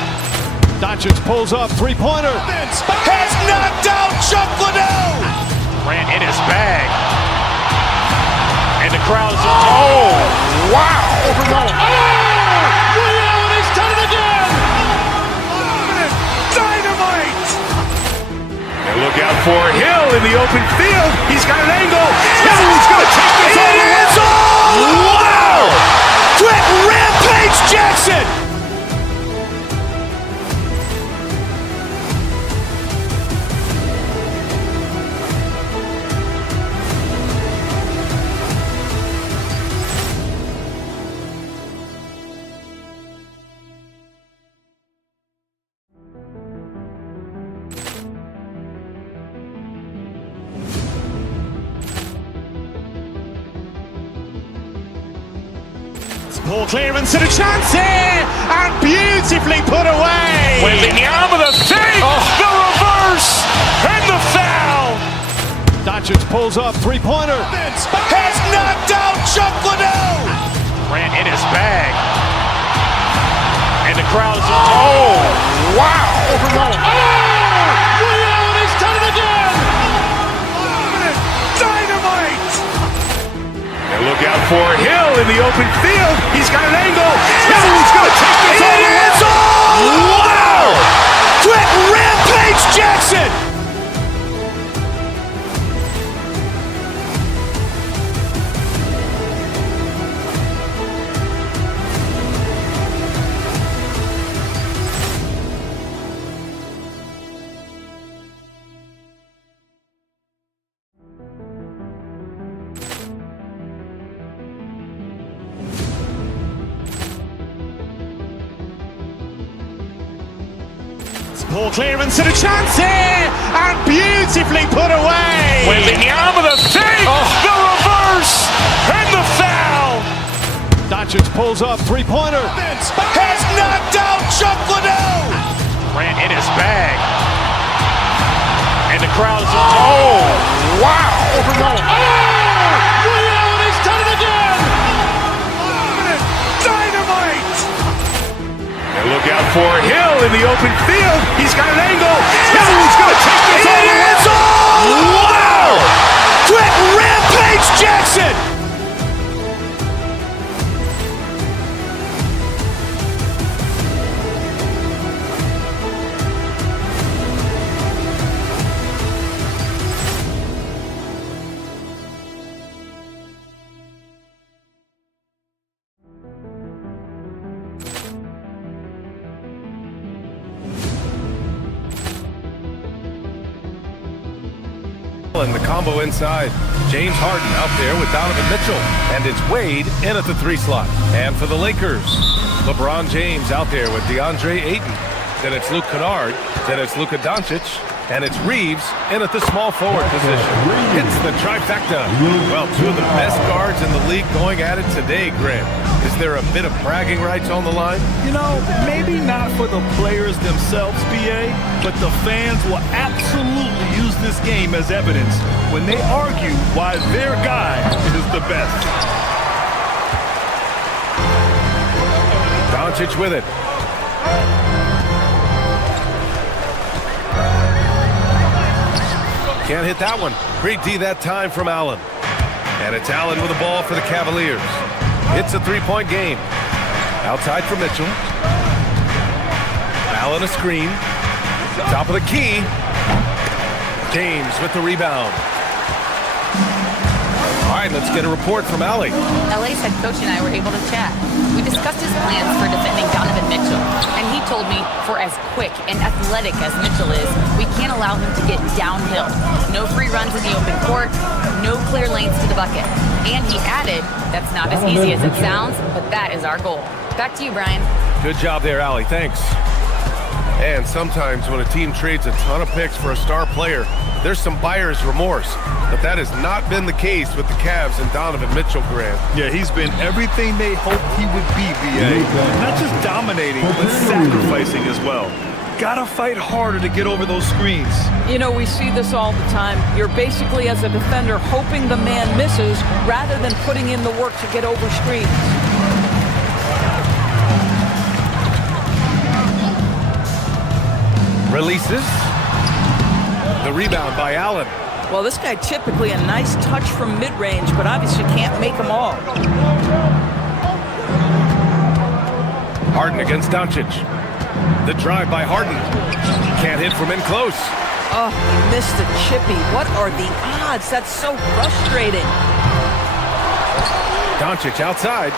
Doncic pulls up, three-pointer. Has knocked out Chuck Liddell. Ran in his bag. And the crowd is, oh, wow. Ray Allen has done it again. Dynamite. And look out for Hill in the open field. He's got an angle. Hill's going to take this all the way. Wow! Quick rampage Jackson. Ball clearance and a chance here, and beautifully put away. Waving the arm of the thing. The reverse and the foul. Doncic pulls up, three-pointer. Has knocked out Chuck Liddell. Ran in his bag. And the crowd is, oh, wow. Ray Allen has done it again. Dynamite. And look out for Hill in the open field. He's got an angle. Hill's going to take this all the way. Wow! Quick rampage Jackson. Ball clearance and a chance here, and beautifully put away. Waving the arm of the thing. The reverse and the foul. Doncic pulls up, three-pointer. Has knocked out Chuck Liddell. Ran in his bag. And the crowd is, oh, wow. Ray Allen has done it again. Dynamite. And look out for Hill in the open field. He's got an angle. Hill's going to take this all the way. Wow! Quick rampage Jackson. And the combo inside. James Harden out there with Donovan Mitchell. And it's Wade in at the three slot. And for the Lakers, LeBron James out there with DeAndre Ayton. Then it's Luke Kennard. Then it's Luka Doncic. And it's Reeves in at the small forward position. Hits the trifecta. Well, two of the best guards in the league going at it today, Grant. Is there a bit of bragging rights on the line? You know, maybe not for the players themselves, BA, but the fans will absolutely use this game as evidence when they argue why their guy is the best. Doncic with it. Can't hit that one. Great D that time from Allen. And it's Allen with the ball for the Cavaliers. It's a three-point game. Outside for Mitchell. Allen a screen. Top of the key. James with the rebound. All right, let's get a report from Allie. LA's head coach and I were able to chat. We discussed his plans for defending Donovan Mitchell, and he told me for as quick and athletic as Mitchell is, we can't allow him to get downhill. No free runs in the open court, no clear lanes to the bucket. And he added, that's not as easy as it sounds, but that is our goal. Back to you, Brian. Good job there, Allie. Thanks. And sometimes when a team trades a ton of picks for a star player, there's some buyer's remorse. But that has not been the case with the Cavs and Donovan Mitchell, Grant. Yeah, he's been everything they hoped he would be, B.A. Not just dominating, but sacrificing as well. Gotta fight harder to get over those screens. You know, we see this all the time. You're basically, as a defender, hoping the man misses rather than putting in the work to get over screens. Releases. The rebound by Allen. Well, this guy typically a nice touch from mid-range, but obviously can't make them all. Harden against Doncic. The drive by Harden. Can't hit from in close. Oh, he missed the chippy. What are the odds? That's so frustrating. Doncic outside.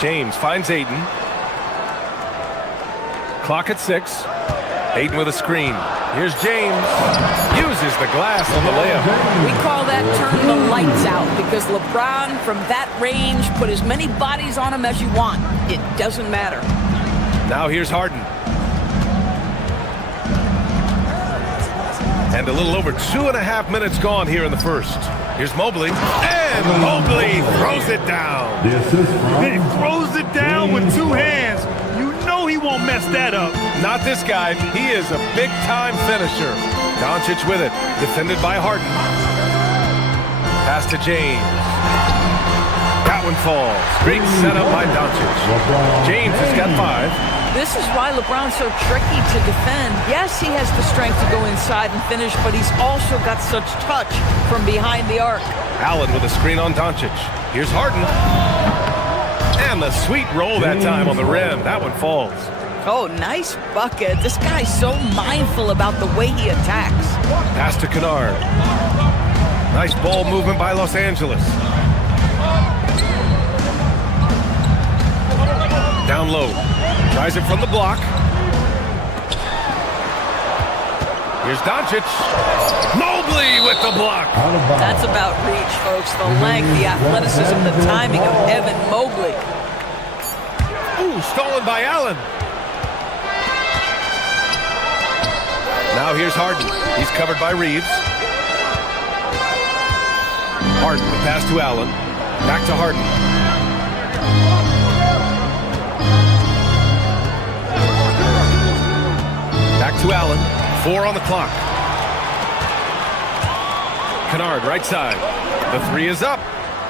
James finds Ayton. Clock at 6. Ayton with a screen. Here's James. Uses the glass on the layup. We call that turn the lights out because LeBron, from that range, put as many bodies on him as you want. It doesn't matter. Now here's Harden. And a little over 2.5 minutes gone here in the first. Here's Mobley. And Mobley throws it down. He throws it down with two hands. You know he won't mess that up. Not this guy. He is a big-time finisher. Doncic with it. Defended by Harden. Pass to James. That one falls. Great setup by Doncic. James has got 5. This is why LeBron's so tricky to defend. Yes, he has the strength to go inside and finish, but he's also got such touch from behind the arc. Allen with a screen on Doncic. Here's Harden. And the sweet roll that time on the rim. That one falls. Oh, nice bucket. This guy's so mindful about the way he attacks. Pass to Kennard. Nice ball movement by Los Angeles. Down low. Tries it from the block. Here's Doncic. Mobley with the block. That's about reach, folks. The length, the athleticism, the timing of Evan Mobley. Ooh, stolen by Allen. Now here's Harden. He's covered by Reeves. Harden, the pass to Allen. Back to Harden. Back to Allen. 4 on the clock. Kennard, right side. The 3 is up.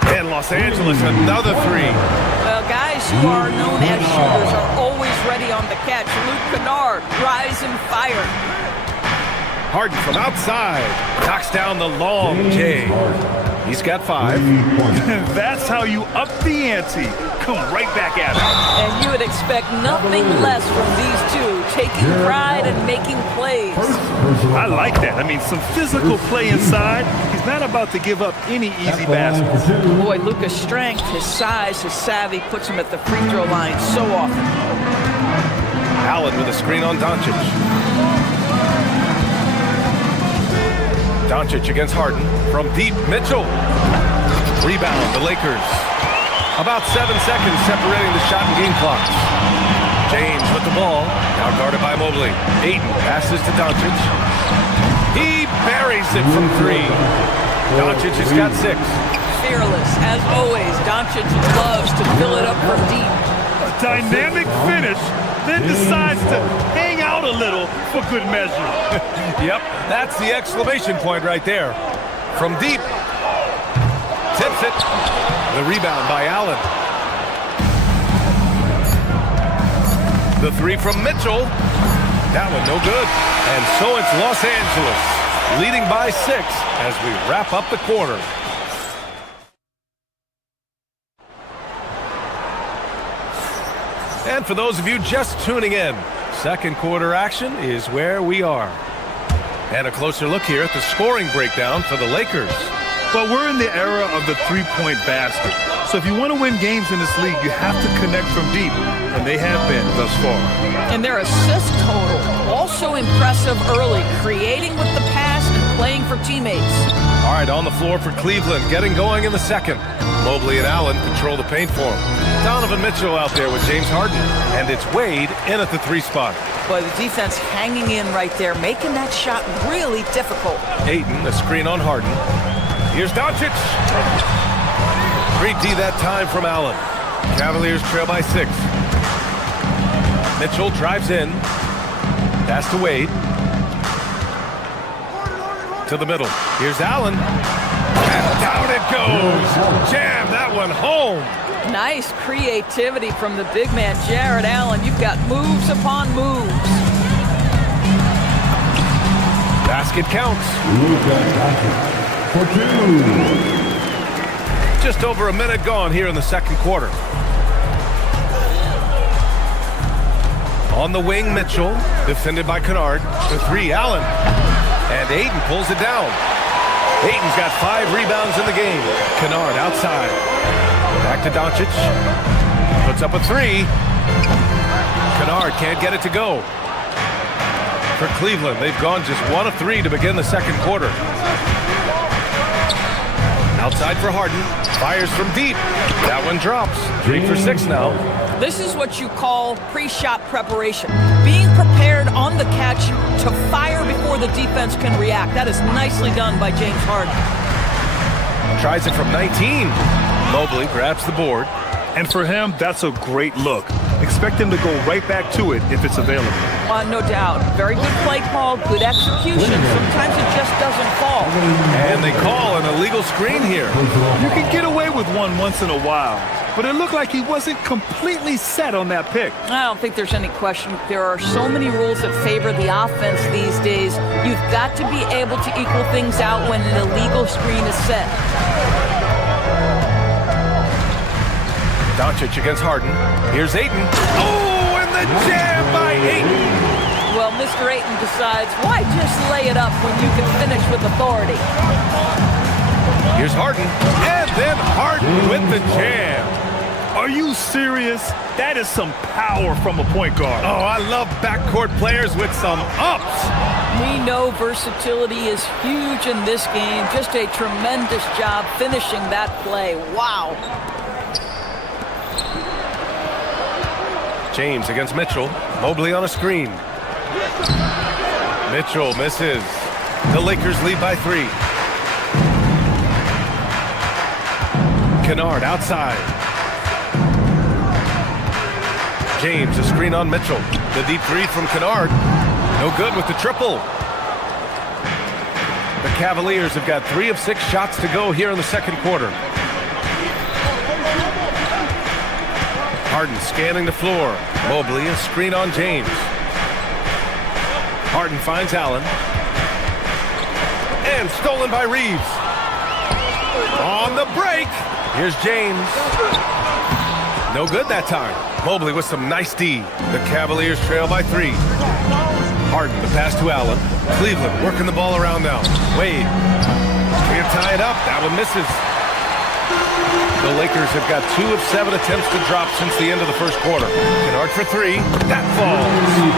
And Los Angeles, another 3. Well, guys who are known as shooters are always ready on the catch. Luke Kennard, rise and fire. Harden from outside. Knocks down the long J. He's got 5. That's how you up the ante. Come right back at him. And you would expect nothing less from these two, taking pride and making plays. I like that. I mean, some physical play inside. He's not about to give up any easy baskets. Boy, Luka's strength, his size, his savvy puts him at the free throw line so often. Allen with a screen on Doncic. Doncic against Harden. From deep, Mitchell. Rebound, the Lakers. About 7 seconds separating the shot and game clocks. James with the ball. Now guarded by Mobley. Ayton passes to Doncic. He buries it from 3. Doncic has got 6. Fearless, as always. Doncic loves to fill it up from deep. A dynamic finish, then decides to hang out a little for good measure. Yep, that's the exclamation point right there. From deep. Tips it. The rebound by Allen. The 3 from Mitchell. That one no good. And so it's Los Angeles. leading by 6 as we wrap up the quarter. And for those of you just tuning in, second quarter action is where we are. And a closer look here at the scoring breakdown for the Lakers. But we're in the era of the three-point basket. So if you want to win games in this league, you have to connect from deep, and they have been thus far. And their assist total, also impressive early, creating with the pass and playing for teammates. All right, on the floor for Cleveland, getting going in the second. Mobley and Allen control the paint for him. Donovan Mitchell out there with James Harden, and it's Wade in at the 3 spot. But the defense hanging in right there, making that shot really difficult. Ayton, a screen on Harden. Here's Doncic. 3D that time from Allen. Cavaliers trail by 6. Mitchell drives in. Pass to Wade. To the middle. Here's Allen. And down it goes. Jam that one home. Nice creativity from the big man, Jared Allen. You've got moves upon moves. Basket counts. For 2. Just over a minute gone here in the second quarter. On the wing, Mitchell, defended by Kennard. To 3, Allen. And Ayton pulls it down. Ayton's got 5 rebounds in the game. Kennard outside. Back to Doncic. Puts up a 3. Kennard can't get it to go. For Cleveland, they've gone just 1 of 3 to begin the second quarter. Outside for Harden. Fires from deep. That one drops. 3 for 6 now. This is what you call pre-shot preparation. Being prepared on the catch to fire before the defense can react. That is nicely done by James Harden. Tries it from 19. Mobley grabs the board. And for him, that's a great look. Expect him to go right back to it if it's available. No doubt. Very good play call, good execution. Sometimes it just doesn't fall. And they call an illegal screen here. You can get away with one once in a while, but it looked like he wasn't completely set on that pick. I don't think there's any question. There are so many rules that favor the offense these days. You've got to be able to equal things out when an illegal screen is set. Doncic against Harden. Here's Ayton. Oh, and the jam by Ayton. Well, Mr. Ayton decides, why just lay it up when you can finish with authority? Here's Harden. And then Harden with the jam. Are you serious? That is some power from a point guard. Oh, I love backcourt players with some ups. We know versatility is huge in this game. Just a tremendous job finishing that play. Wow. James against Mitchell. Mobley on a screen. Mitchell misses. The Lakers lead by 3. Kennard outside. James, a screen on Mitchell. The deep 3 from Kennard. No good with the triple. The Cavaliers have got 3 of 6 shots to go here in the second quarter. Harden scanning the floor. Mobley, a screen on James. Harden finds Allen. And stolen by Reeves. On the break. Here's James. No good that time. Mobley with some nice D. The Cavaliers trail by 3. Harden, the pass to Allen. Cleveland working the ball around now. Wade. Can't tie it up. That one misses. The Lakers have got 2 of 7 attempts to drop since the end of the first quarter. Kennard for 3. That falls.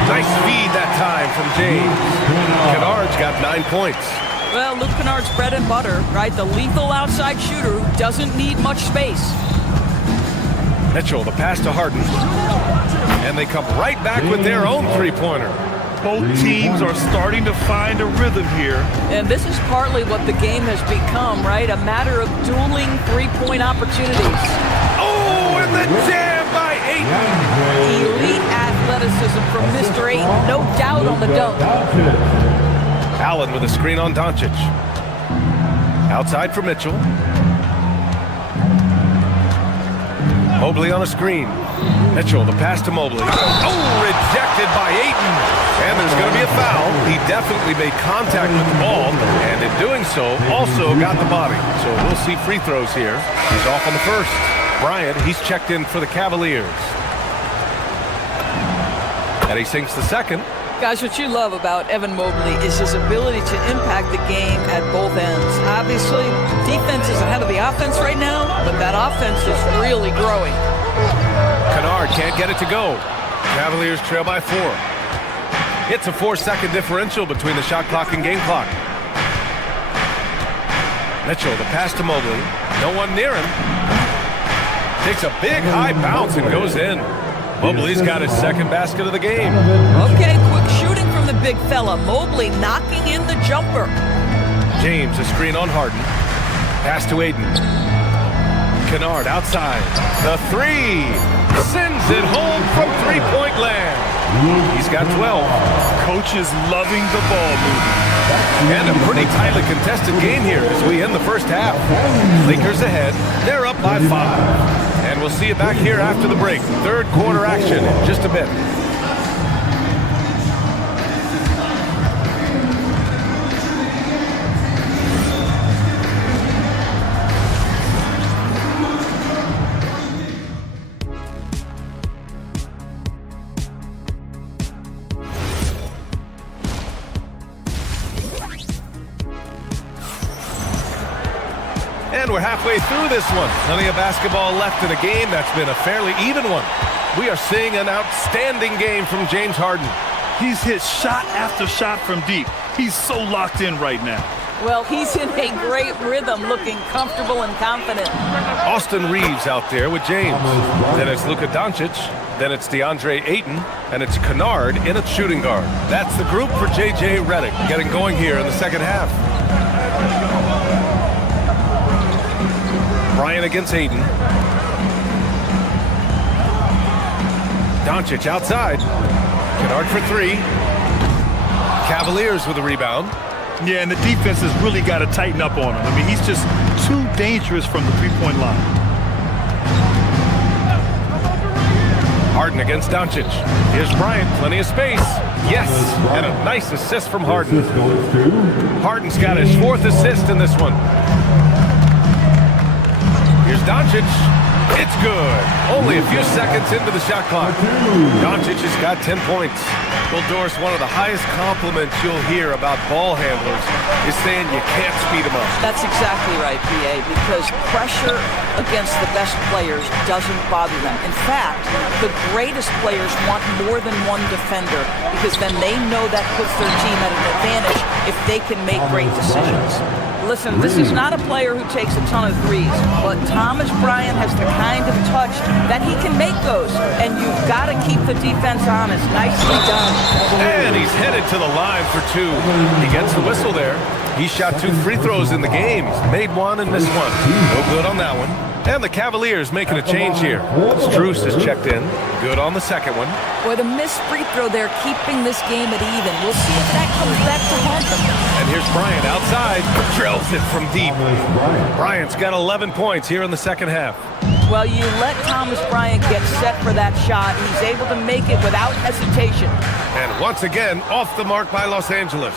Nice feed that time from James. Kennard's got 9 points. Well, Luke Kennard's bread and butter, right? The lethal outside shooter who doesn't need much space. Mitchell, the pass to Harden. And they come right back with their own 3-pointer. Both teams are starting to find a rhythm here. And this is partly what the game has become, right? A matter of dueling 3-point opportunities. Oh, and the jam by Ayton. Elite athleticism from Mr. Ayton, no doubt on the dunk. Allen with a screen on Doncic. Outside for Mitchell. Mobley on a screen. Mitchell, the pass to Mobley. Oh, rejected by Ayton. And there's going to be a foul. He definitely made contact with the ball, and in doing so, also got the body. So we'll see free throws here. He's off on the first. Bryant, he's checked in for the Cavaliers. And he sinks the second. Guys, what you love about Evan Mobley is his ability to impact the game at both ends. Obviously, defense is ahead of the offense right now, but that offense is really growing. Kennard can't get it to go. Cavaliers trail by 4. It's a 4-second differential between the shot clock and game clock. Mitchell, the pass to Mobley. No one near him. Takes a big high bounce and goes in. Mobley's got his second basket of the game. Okay, quick shooting from the big fella. Mobley knocking in the jumper. James, a screen on Harden. Pass to Ayton. Kennard outside. The three. Sends it home from three-point land. He's got 12. Coach is loving the ball movement. And a pretty tightly contested game here as we end the first half. Lakers ahead. They're up by 5. And we'll see you back here after the break. Third quarter action in just a bit. And we're halfway through this one. Plenty of basketball left in a game that's been a fairly even one. We are seeing an outstanding game from James Harden. He's hit shot after shot from deep. He's so locked in right now. Well, he's in a great rhythm, looking comfortable and confident. Austin Reeves out there with James. Then it's Luka Doncic. Then it's DeAndre Ayton. And it's Kennard in at shooting guard. That's the group for J.J. Redick getting going here in the second half. Bryant against Ayton. Doncic outside. Kennard for 3. Cavaliers with a rebound. Yeah, and the defense has really got to tighten up on him. I mean, he's just too dangerous from the three-point line. Harden against Doncic. Here's Bryant, plenty of space. Yes, and a nice assist from Harden. Harden's got his 4th assist in this one. Here's Doncic. It's good. Only a few seconds into the shot clock. Doncic has got 10 points. Well, Doris, one of the highest compliments you'll hear about ball handlers is saying you can't speed them up. That's exactly right, PA, because pressure against the best players doesn't bother them. In fact, the greatest players want more than one defender because then they know that puts their team at an advantage if they can make great decisions. Listen, this is not a player who takes a ton of threes, but Thomas Bryant has the kind of touch that he can make those, and you've got to keep the defense honest. Nicely done. And he's headed to the line for 2. He gets the whistle there. He shot 2 free throws in the game. He's made 1 and missed 1. No good on that one. And the Cavaliers making a change here. Strus is checked in. Good on the second one. Boy, the missed free throw there, keeping this game at even. We'll see if that comes back to haunt them. And here's Bryant outside. Drills it from deep. Bryant's got 11 points here in the second half. Well, you let Thomas Bryant get set for that shot. He's able to make it without hesitation. And once again, off the mark by Los Angeles.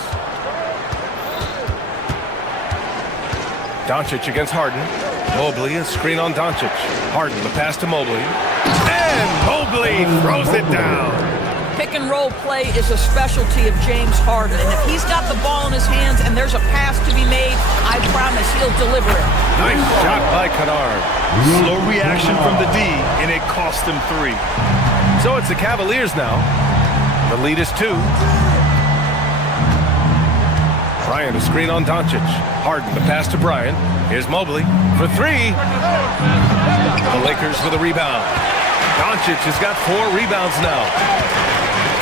Doncic against Harden. Mobley, a screen on Doncic. Harden, the pass to Mobley. And Mobley throws it down. Pick and roll play is a specialty of James Harden, and if he's got the ball in his hands and there's a pass to be made, I promise he'll deliver it. Nice shot by Kennard. Slow reaction from the D, and it cost him 3. So it's the Cavaliers now. The lead is 2. Bryant, a screen on Doncic. Harden, the pass to Bryant. Here's Mobley for 3. The Lakers with a rebound. Doncic has got 4 rebounds now.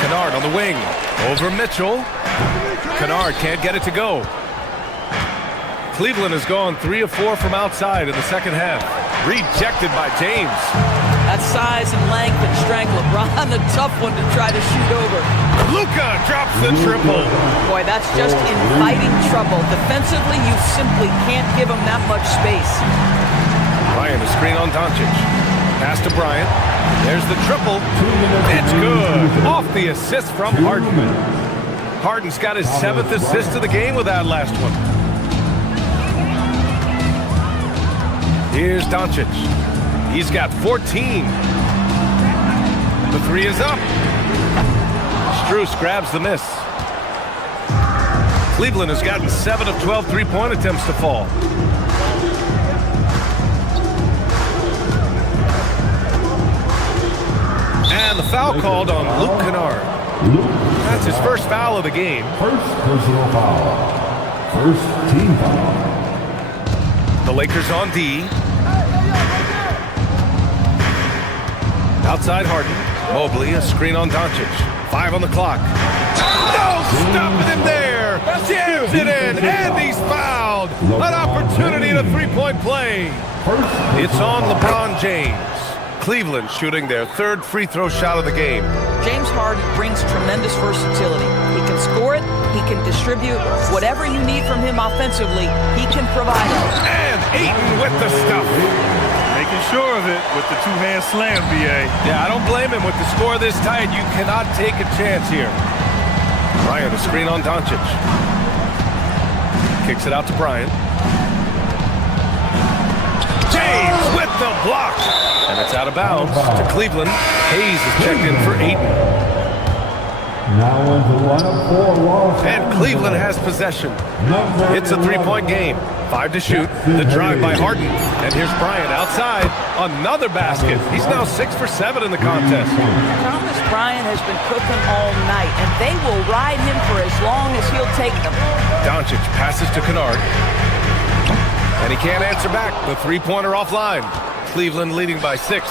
Kennard on the wing. Over Mitchell. Kennard can't get it to go. Cleveland has gone 3 of 4 from outside in the second half. Rejected by James. That size and length and strength, LeBron, a tough one to try to shoot over. Luka drops the triple. Boy, that's just inviting trouble. Defensively, you simply can't give him that much space. Ryan, a screen on Doncic. Pass to Bryant. There's the triple. It's good. Off the assist from Harden. Harden's got his 7th assist of the game with that last one. Here's Doncic. He's got 14. The 3 is up. Strus grabs the miss. Cleveland has gotten 7 of 12 three-point attempts to fall. And the foul called on Luke Kennard. That's his first foul of the game. First personal foul. First team foul. The Lakers on D. Outside Harden. Mobley, a screen on Doncic. 5 on the clock. No stopping him there. Jams it in, and he's fouled. An opportunity to three-point play. It's on LeBron James. Cleveland shooting their 3rd free throw shot of the game. James Harden brings tremendous versatility. He can score it, he can distribute. Whatever you need from him offensively, he can provide it. And Ayton with the stuff. Making sure of it with the two-hand slam, B.A. Yeah, I don't blame him with the score this tight. You cannot take a chance here. Bryant, a screen on Doncic. Kicks it out to Bryant. James with the block. And it's out of bounds to Cleveland. Hayes is checked in for Ayton. Now into lineup for Los And Cleveland has possession. It's a three-point game. 5 to shoot. The drive by Harden. And here's Bryant outside. Another basket. He's now 6 for 7 in the contest. Thomas Bryant has been cooking all night, and they will ride him for as long as he'll take them. Doncic passes to Kennard. And he can't answer back. The three-pointer offline. Cleveland leading by 6.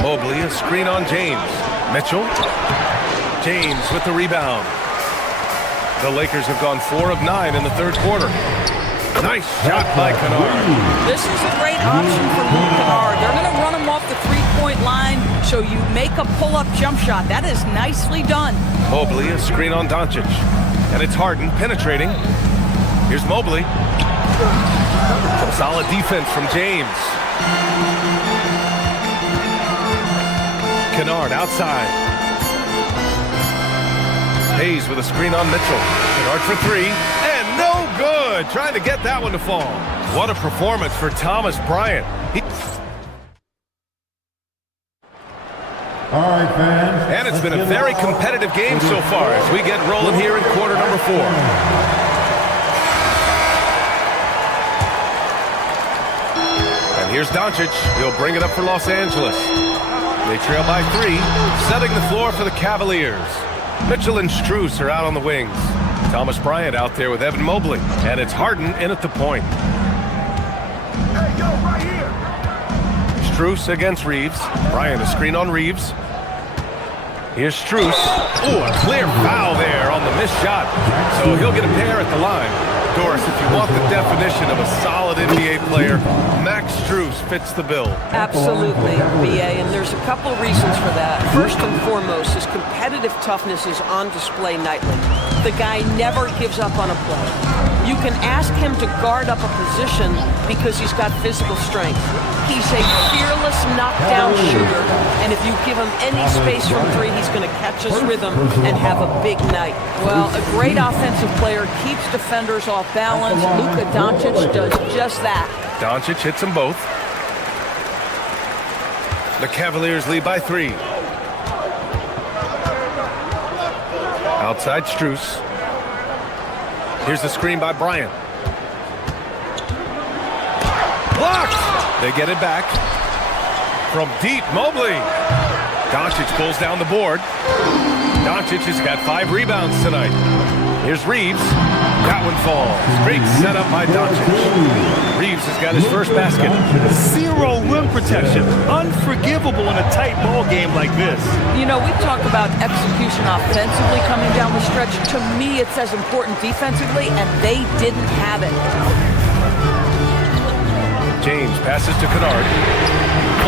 Mobley, a screen on James. Mitchell. James with the rebound. The Lakers have gone 4 of 9 in the 3rd quarter. Nice shot by Kennard. This is a great option for Luke Kennard. They're going to run him off the three-point line, so you make a pull-up jump shot. That is nicely done. Mobley, a screen on Doncic. And it's Harden penetrating. Here's Mobley. Some solid defense from James. Kennard outside. Hayes with a screen on Mitchell. Kennard for 3. And no good. Trying to get that one to fall. What a performance for Thomas Bryant. All right, fans. And it's been a very competitive game so far as we get rolling here in quarter number 4. And here's Doncic. He'll bring it up for Los Angeles. They trail by 3, setting the floor for the Cavaliers. Mitchell and Strus are out on the wings. Thomas Bryant out there with Evan Mobley. And it's Harden in at the point. Hey, yo, right here. Strus against Reeves. Bryant a screen on Reeves. Here's Strus. Ooh, a clear foul there on the missed shot. So he'll get a pair at the line. Doris, if you want the definition of a solid NBA player, Max Strus fits the bill. Absolutely, B.A., and there's a couple of reasons for that. First and foremost, his competitive toughness is on display nightly. The guy never gives up on a play. You can ask him to guard up a position because he's got physical strength. He's a fearless knockdown shooter, and if you give him any space from 3, he's going to catch his rhythm and have a big night. Well, a great offensive player keeps defenders off balance. Luka Doncic does just that. Doncic hits them both. The Cavaliers lead by 3. Outside Strus. Here's the screen by Bryant. Blocked! They get it back. From deep, Mobley. Doncic pulls down the board. Doncic has got 5 rebounds tonight. Here's Reeves. That one falls. Great setup by Doncic. Reeves has got his first basket. 0 rim protection. Unforgivable in a tight ball game like this. You know, we talk about execution offensively coming down the stretch. To me, it's as important defensively, and they didn't have it. James passes to Kennard.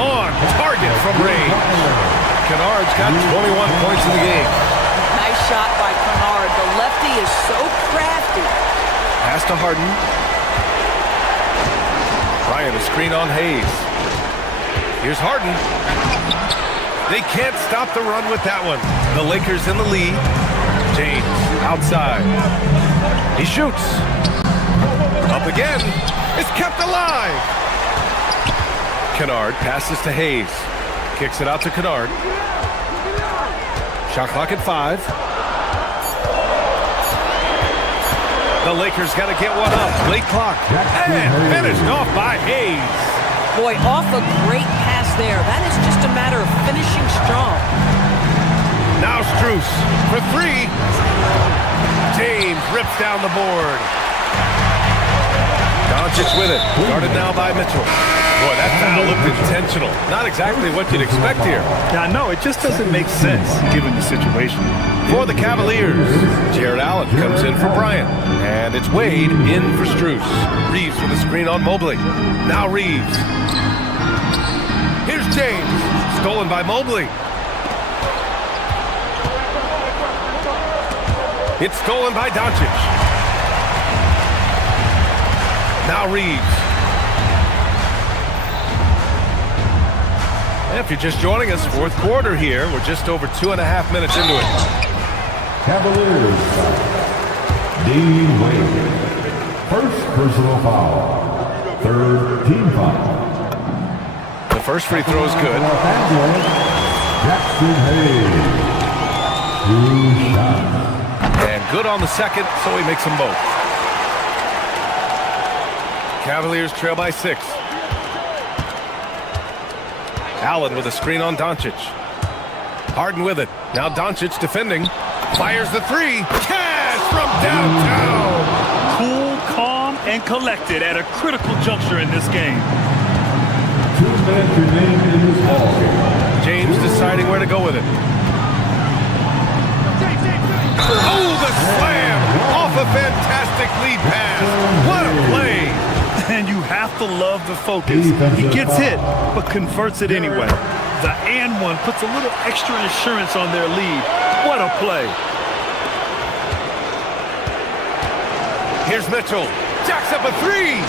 On target from range. Kennard's got 21 points in the game. Nice shot by Kennard. The lefty is so crafty. Pass to Harden. Bryant, a screen on Hayes. Here's Harden. They can't stop the run with that one. The Lakers in the lead. James outside. He shoots. Up again. It's kept alive. Kennard passes to Hayes. Kicks it out to Kennard. Shot clock at 5. The Lakers got to get one up. Late clock. And finished off by Hayes. Boy, off a great pass there. That is just a matter of finishing strong. Now Strus for 3. James rips down the board. Doncic with it. Guarded now by Mitchell. Boy, that foul looked intentional. Not exactly what you'd expect here. Yeah, no, it just doesn't make sense given the situation. For the Cavaliers, Jared Allen comes in for Bryant. And it's Wade in for Strus. Reeves with a screen on Mobley. Now Reeves. Here's James. Stolen by Mobley. It's stolen by Doncic. Now Reeves. If you're just joining us, fourth quarter here. We're just over 2.5 minutes into it. Cavaliers. Dean Wade. First personal foul. Third team foul. The first free throw is good. Jackson Hayes. 2 shots. And good on the second, so he makes them both. Cavaliers trail by 6. Allen with a screen on Doncic. Harden with it. Now Doncic defending. Fires the 3. Cash from downtown. Cool, calm, and collected at a critical juncture in this game. 2 minutes remain in this ball game. James deciding where to go with it. Oh, the slam! Off a fantastic lead pass. What a play! And you have to love the focus. He gets hit, but converts it anyway. The and one puts a little extra insurance on their lead. What a play. Here's Mitchell. Jacks up a 3.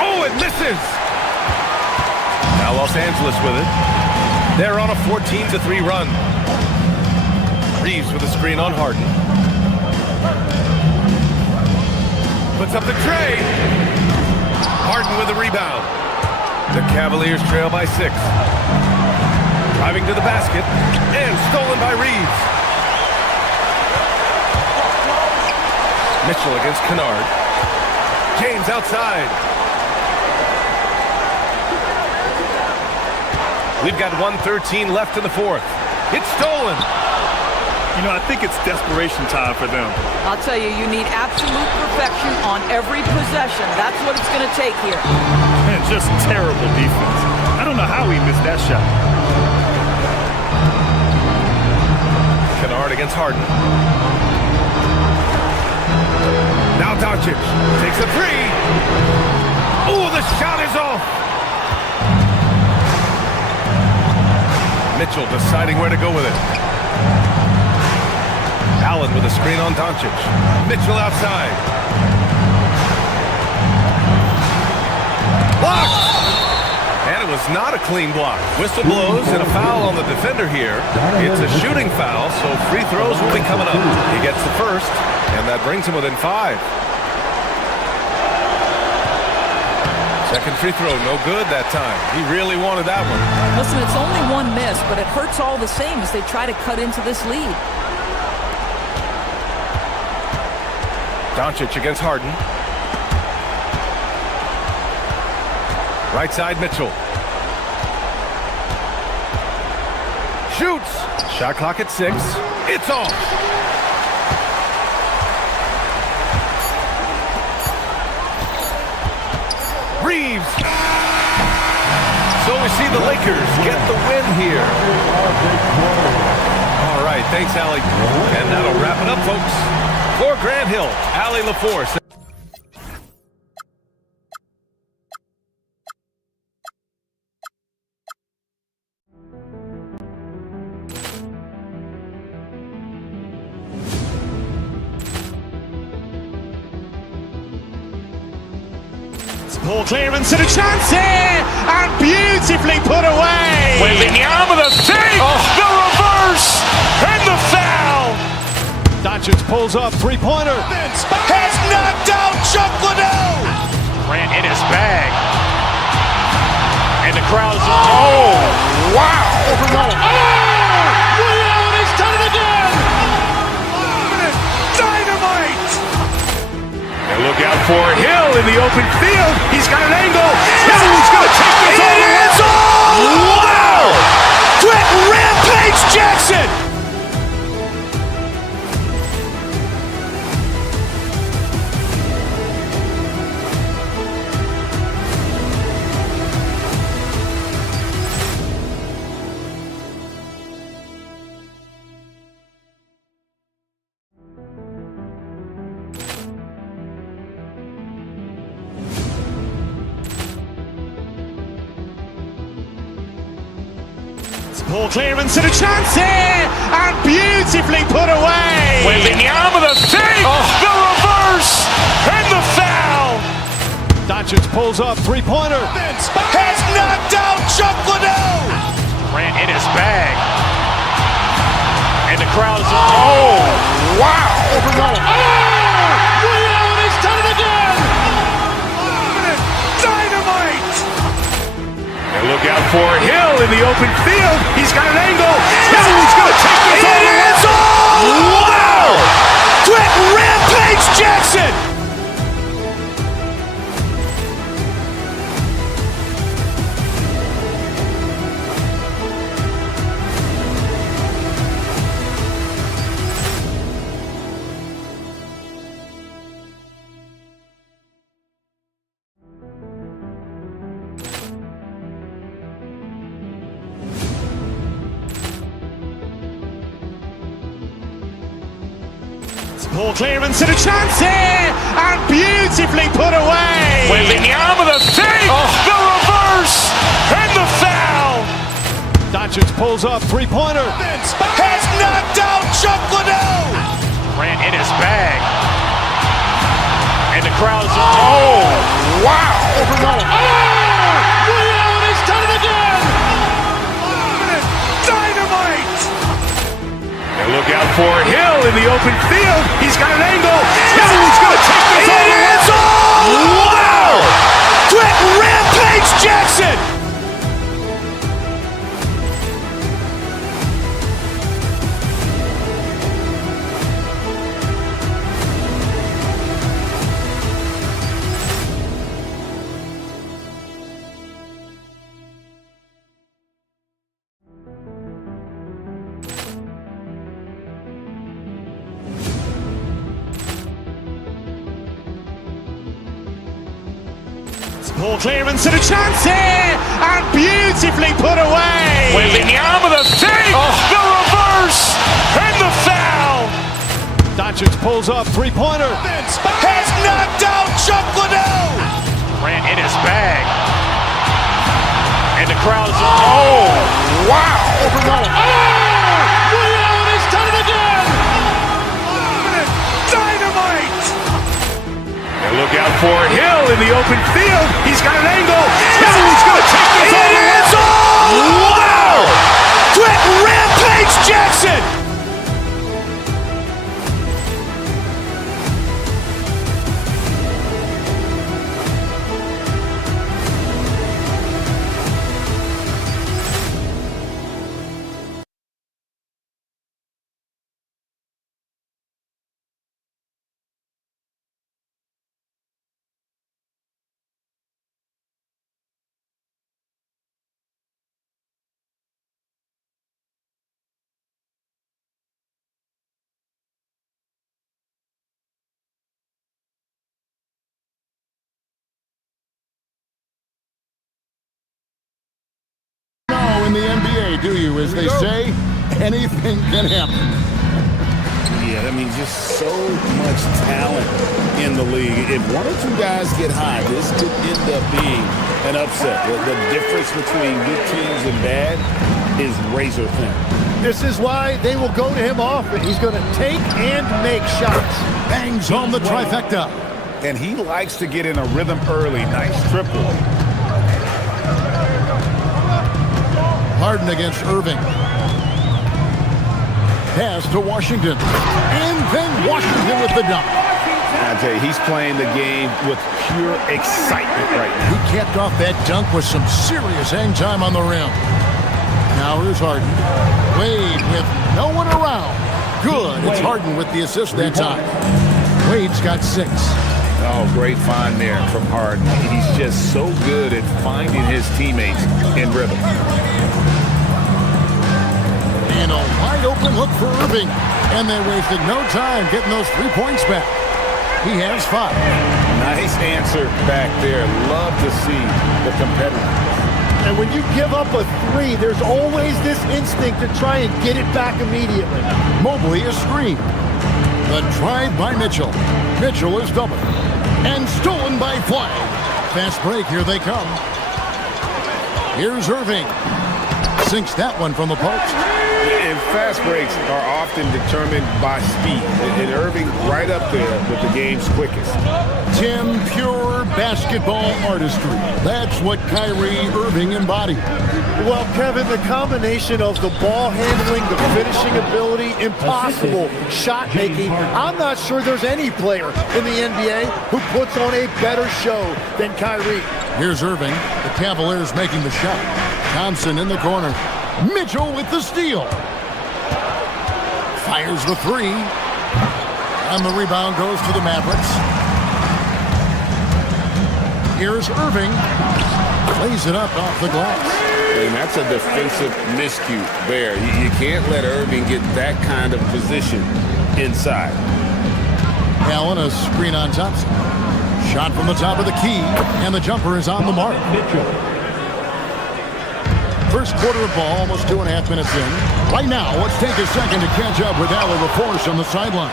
Oh, it misses. Now Los Angeles with it. They're on a 14-3 run. Reeves with a screen on Harden. Puts up the tray. Harden with a rebound. The Cavaliers trail by 6. Driving to the basket. And stolen by Reeves. Mitchell against Kennard. James outside. We've got 1:13 left in the fourth. It's stolen. You know, I think it's desperation time for them. I'll tell you, you need absolute perfection on every possession. That's what it's going to take here. And just terrible defense. I don't know how he missed that shot. Kennard against Harden. Now Doncic takes a 3. Oh, the shot is off. Mitchell deciding where to go with it. Allen with a screen on Doncic. Mitchell outside. Blocked! And it was not a clean block. Whistle blows and a foul on the defender here. It's a shooting foul, so free throws will be coming up. He gets the first, and that brings him within 5. Second free throw, no good that time. He really wanted that one. Listen, it's only one miss, but it hurts all the same as they try to cut into this lead. Doncic against Harden. Right side, Mitchell. Shoots. Shot clock at 6. It's off. Reeves. So we see the Lakers get the win here. All right, thanks, Allie. And that'll wrap it up, folks. For Grant Hill, Allie LaForce. Ball clearance and a chance here, and beautifully put away. Wembanyama the save, the reverse, and the foul. Doncic pulls up, three-pointer. Has knocked out Chuck Liddell. Grant in his bag. And the crowd's, oh, wow. He's done it again. Dynamite. And look out for Hill in the open field. He's got an angle. Hill's going to take this all the way. Wow! Quick rampage Jackson. Ball clearance and a chance here, and beautifully put away. Wembanyama the save, the reverse, and the foul. Doncic pulls up, three-pointer. Has knocked out Chuck Liddell. Grant in his bag. And the crowd's, oh, wow. He's done it again. Dynamite. And look out for Hill in the open field. He's got an angle. Hill's going to take this all the way. Wow! Quick rampage Jackson. Ball clearance and a chance here, and beautifully put away. Wembanyama the save, the reverse, and the foul. Doncic pulls up, three-pointer. Has knocked out Chuck Liddell. Grant in his bag. And the crowd's, oh, wow. He's done it again. Dynamite. And look out for Hill in the open field. He's got an angle. Hill's going to take this all the way. Wow! Quick rampage Jackson. Ball clearance and a chance here, and beautifully put away. Wembanyama the save, the reverse, and the foul. Doncic pulls up, three-pointer. Has knocked out Chuck Liddell. Grant in his bag. And the crowd's, oh, wow. He's done it again. Dynamite. And look out for Hill in the open field. He's got an angle. Hill's going to take this all the way. Wow! Quick rampage Jackson. In the NBA, do you? As they say, anything can happen. Yeah, I mean, just so much talent in the league. If one or two guys get hot, this could end up being an upset. The difference between good teams and bad is razor thin. This is why they will go to him often. He's going to take and make shots. Bangs on the trifecta. and he likes to get in a rhythm early. Nice triple. Harden against Irving. Pass to Washington. And then Washington with the dunk. I tell you, he's playing the game with pure excitement right now. He capped off that dunk with some serious hang time on the rim. Now here's Harden. Wade with no one around. Good. It's Harden with the assist that time. Wade's got 6. Oh, great find there from Harden. He's just so good at finding his teammates in rhythm. And a wide open look for Irving. And they wasted no time getting those 3 points back. He has 5. Nice answer back there. Love to see the competitor. And when you give up a 3, there's always this instinct to try and get it back immediately. Mobley is screened. The drive by Mitchell. Mitchell is doubled. And stolen by Flagg. Fast break, here they come. Here's Irving. Sinks that one from the post. And fast breaks are often determined by speed. And Irving right up there with the game's quickest. Tim, pure basketball artistry. That's what Kyrie Irving embodied. Well, Kevin, the combination of the ball handling, the finishing ability, impossible shot making. I'm not sure there's any player in the NBA who puts on a better show than Kyrie. Here's Irving. The Cavaliers making the shot. Thompson in the corner. Mitchell with the steal. Fires the 3. And the rebound goes to the Mavericks. Here's Irving. Plays it up off the glass. And that's a defensive miscue there. You can't let Irving get that kind of position inside. Allen, a screen on Thompson. Shot from the top of the key. And the jumper is on the mark. First quarter of ball, almost 2.5 minutes in. Right now, let's take a second to catch up with Allen LaForce on the sideline.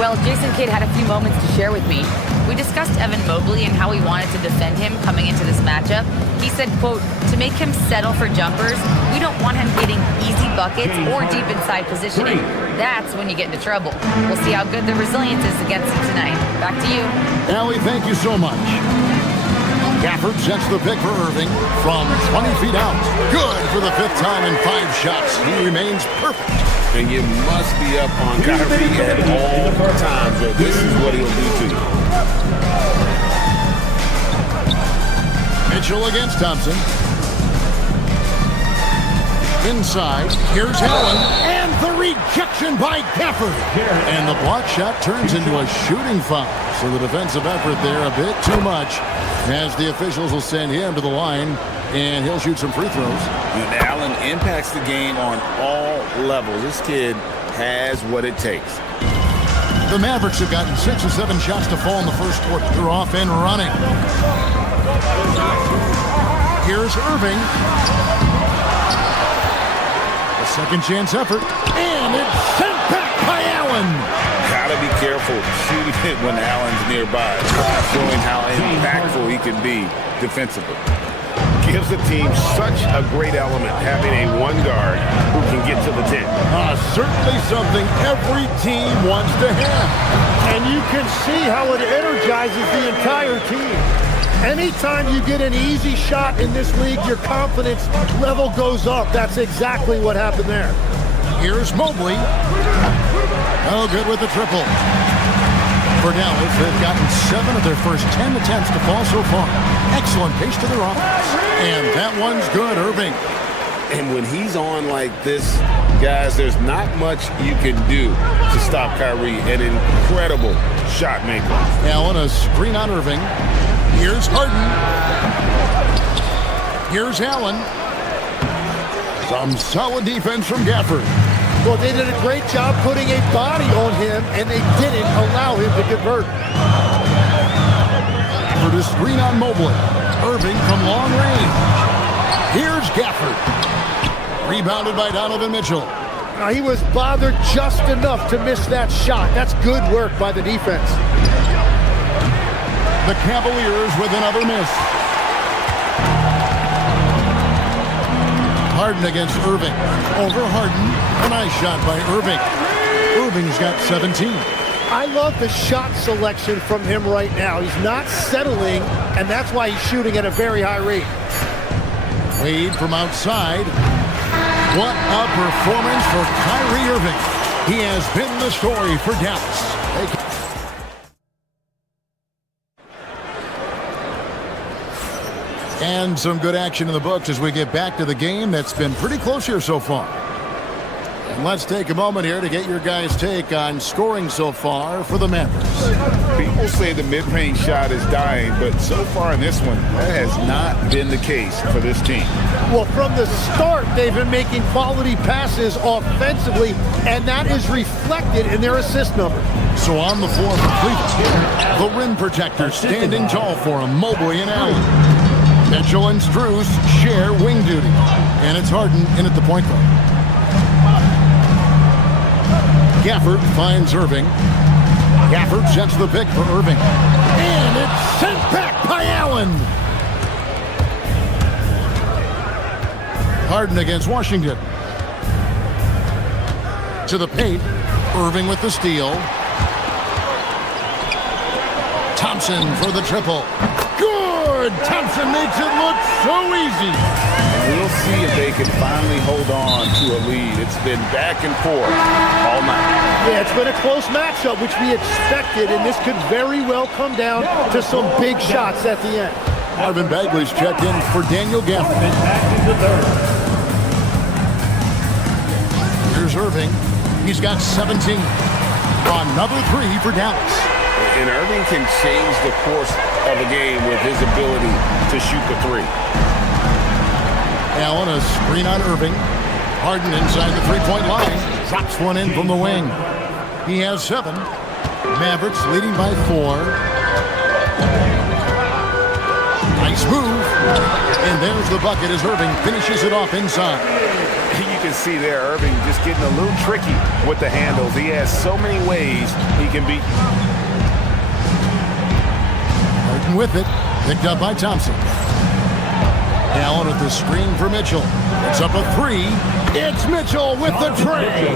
Well, Jason Kidd had a few moments to share with me. We discussed Evan Mobley and how we wanted to defend him coming into this matchup. He said, quote, to make him settle for jumpers, we don't want him getting easy buckets or deep inside positioning. That's when you get into trouble. We'll see how good the resilience is against him tonight. Back to you. Allie, thank you so much. Gafford sets the pick for Irving from 20 feet out. Good for the 5th time in 5 shots. He remains perfect. And you must be up on Kyrie at all times, or this is what he'll do to you. Mitchell against Thompson. Inside, here's Allen, and the rejection by Gafford. And the block shot turns into a shooting foul. So the defensive effort there a bit too much, as the officials will send him to the line, and he'll shoot some free throws. And Allen impacts the game on all levels. This kid has what it takes. The Mavericks have gotten 6 or 7 shots to fall in the first quarter. They're off and running. Here's Irving. A second chance effort, and it's sent back by Allen. Gotta be careful shooting it when Allen's nearby, showing how impactful he can be defensively. Gives the team such a great element having a 1 guard who can get to the 10. Certainly something every team wants to have. And you can see how it energizes the entire team. Anytime you get an easy shot in this league, your confidence level goes up. That's exactly what happened there. Here's Mobley. Oh, good with the triple. For Dallas, they've gotten 7 of their first 10 attempts to fall so far. Excellent pace to their offense. And that one's good, Irving. And when he's on like this, guys, there's not much you can do to stop Kyrie. An incredible shot maker. Allen, a screen on Irving. Here's Harden. Here's Allen. Some solid defense from Gafford. Well, they did a great job putting a body on him, and they didn't allow him to convert. For the screen on Mobley. Irving from long range. Here's Gafford. Rebounded by Donovan Mitchell. Now, he was bothered just enough to miss that shot. That's good work by the defense. The Cavaliers with another miss. Harden against Irving. Over Harden. A nice shot by Irving. Irving's got 17. I love the shot selection from him right now. He's not settling, and that's why he's shooting at a very high rate. Wade from outside. What a performance for Kyrie Irving. He has been the story for Dallas. And some good action in the books as we get back to the game that's been pretty close here so far. And let's take a moment here to get your guys' take on scoring so far for the Mavericks. People say the mid-range shot is dying, but so far in this one, that has not been the case for this team. Well, from the start, they've been making quality passes offensively, and that is reflected in their assist number. So on the floor for Cleveland, the rim protector standing tall for him, Mobley and Allen. Mitchell and Strus share wing duty, and it's Harden in at the point guard. Gafford finds Irving. Gafford sets the pick for Irving. And it's sent back by Allen. Harden against Washington. To the paint. Irving with the steal. Thompson for the triple. Good! Thompson makes it look so easy. We'll see if they can finally hold on to a lead. It's been back and forth all night. Yeah, it's been a close matchup, which we expected, and this could very well come down to some big shots at the end. Marvin Bagley's checked in for Daniel Gafford. Here's Irving. He's got 17. Another three for Dallas. And Irving can change the course of a game with his ability to shoot the three. Allen, a screen on Irving. Harden inside the three-point line. Drops one in from the wing. He has 7. Mavericks leading by 4. Nice move. And there's the bucket as Irving finishes it off inside. You can see there Irving just getting a little tricky with the handles. He has so many ways he can beat. Harden with it. Picked up by Thompson. Allen with the screen for Mitchell. It's up a 3. It's Mitchell with the tray.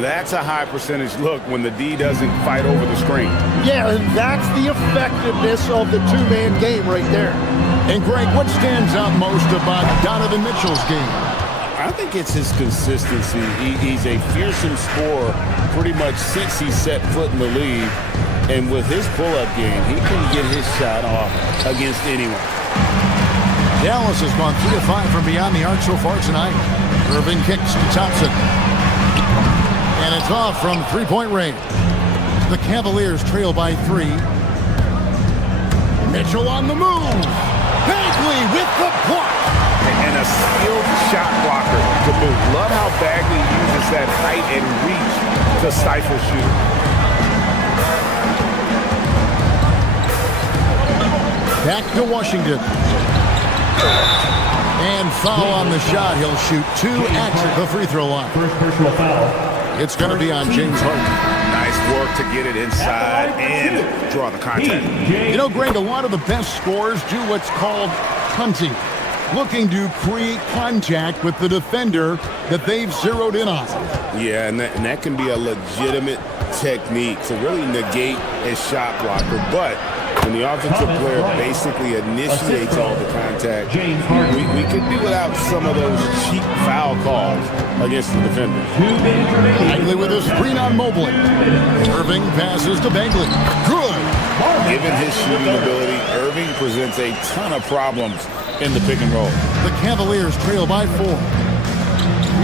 That's a high percentage look when the D doesn't fight over the screen. Yeah, and that's the effectiveness of the two-man game right there. And Greg, what stands out most about Donovan Mitchell's game? I think it's his consistency. He's a fearsome scorer pretty much since he set foot in the league. And with his pull-up game, he can get his shot off against anyone. Dallas has gone 3 of 5 from beyond the arc so far tonight. Irving kicks to Thompson. And it's off from three-point range. The Cavaliers trail by 3. Mitchell on the move. Bagley with the block. And a skilled shot blocker to boot. Love how Bagley uses that height and reach to stifle shooting. Back to Washington. And foul on the shot. He'll shoot 2 at the free throw line. First personal foul. It's going to be on James Harden. Nice work to get it inside and draw the contact. You know, Greg, a lot of the best scorers do what's called hunting. Looking to create contact with the defender that they've zeroed in on. Yeah, and that can be a legitimate technique to really negate a shot blocker. But when the offensive player basically initiates all the contact, we could do without some of those cheap foul calls against the defenders. Bagley with a screen on Mobley. Irving passes to Bagley. Good. Given his shooting ability, Irving presents a ton of problems in the pick and roll. The Cavaliers trail by 4.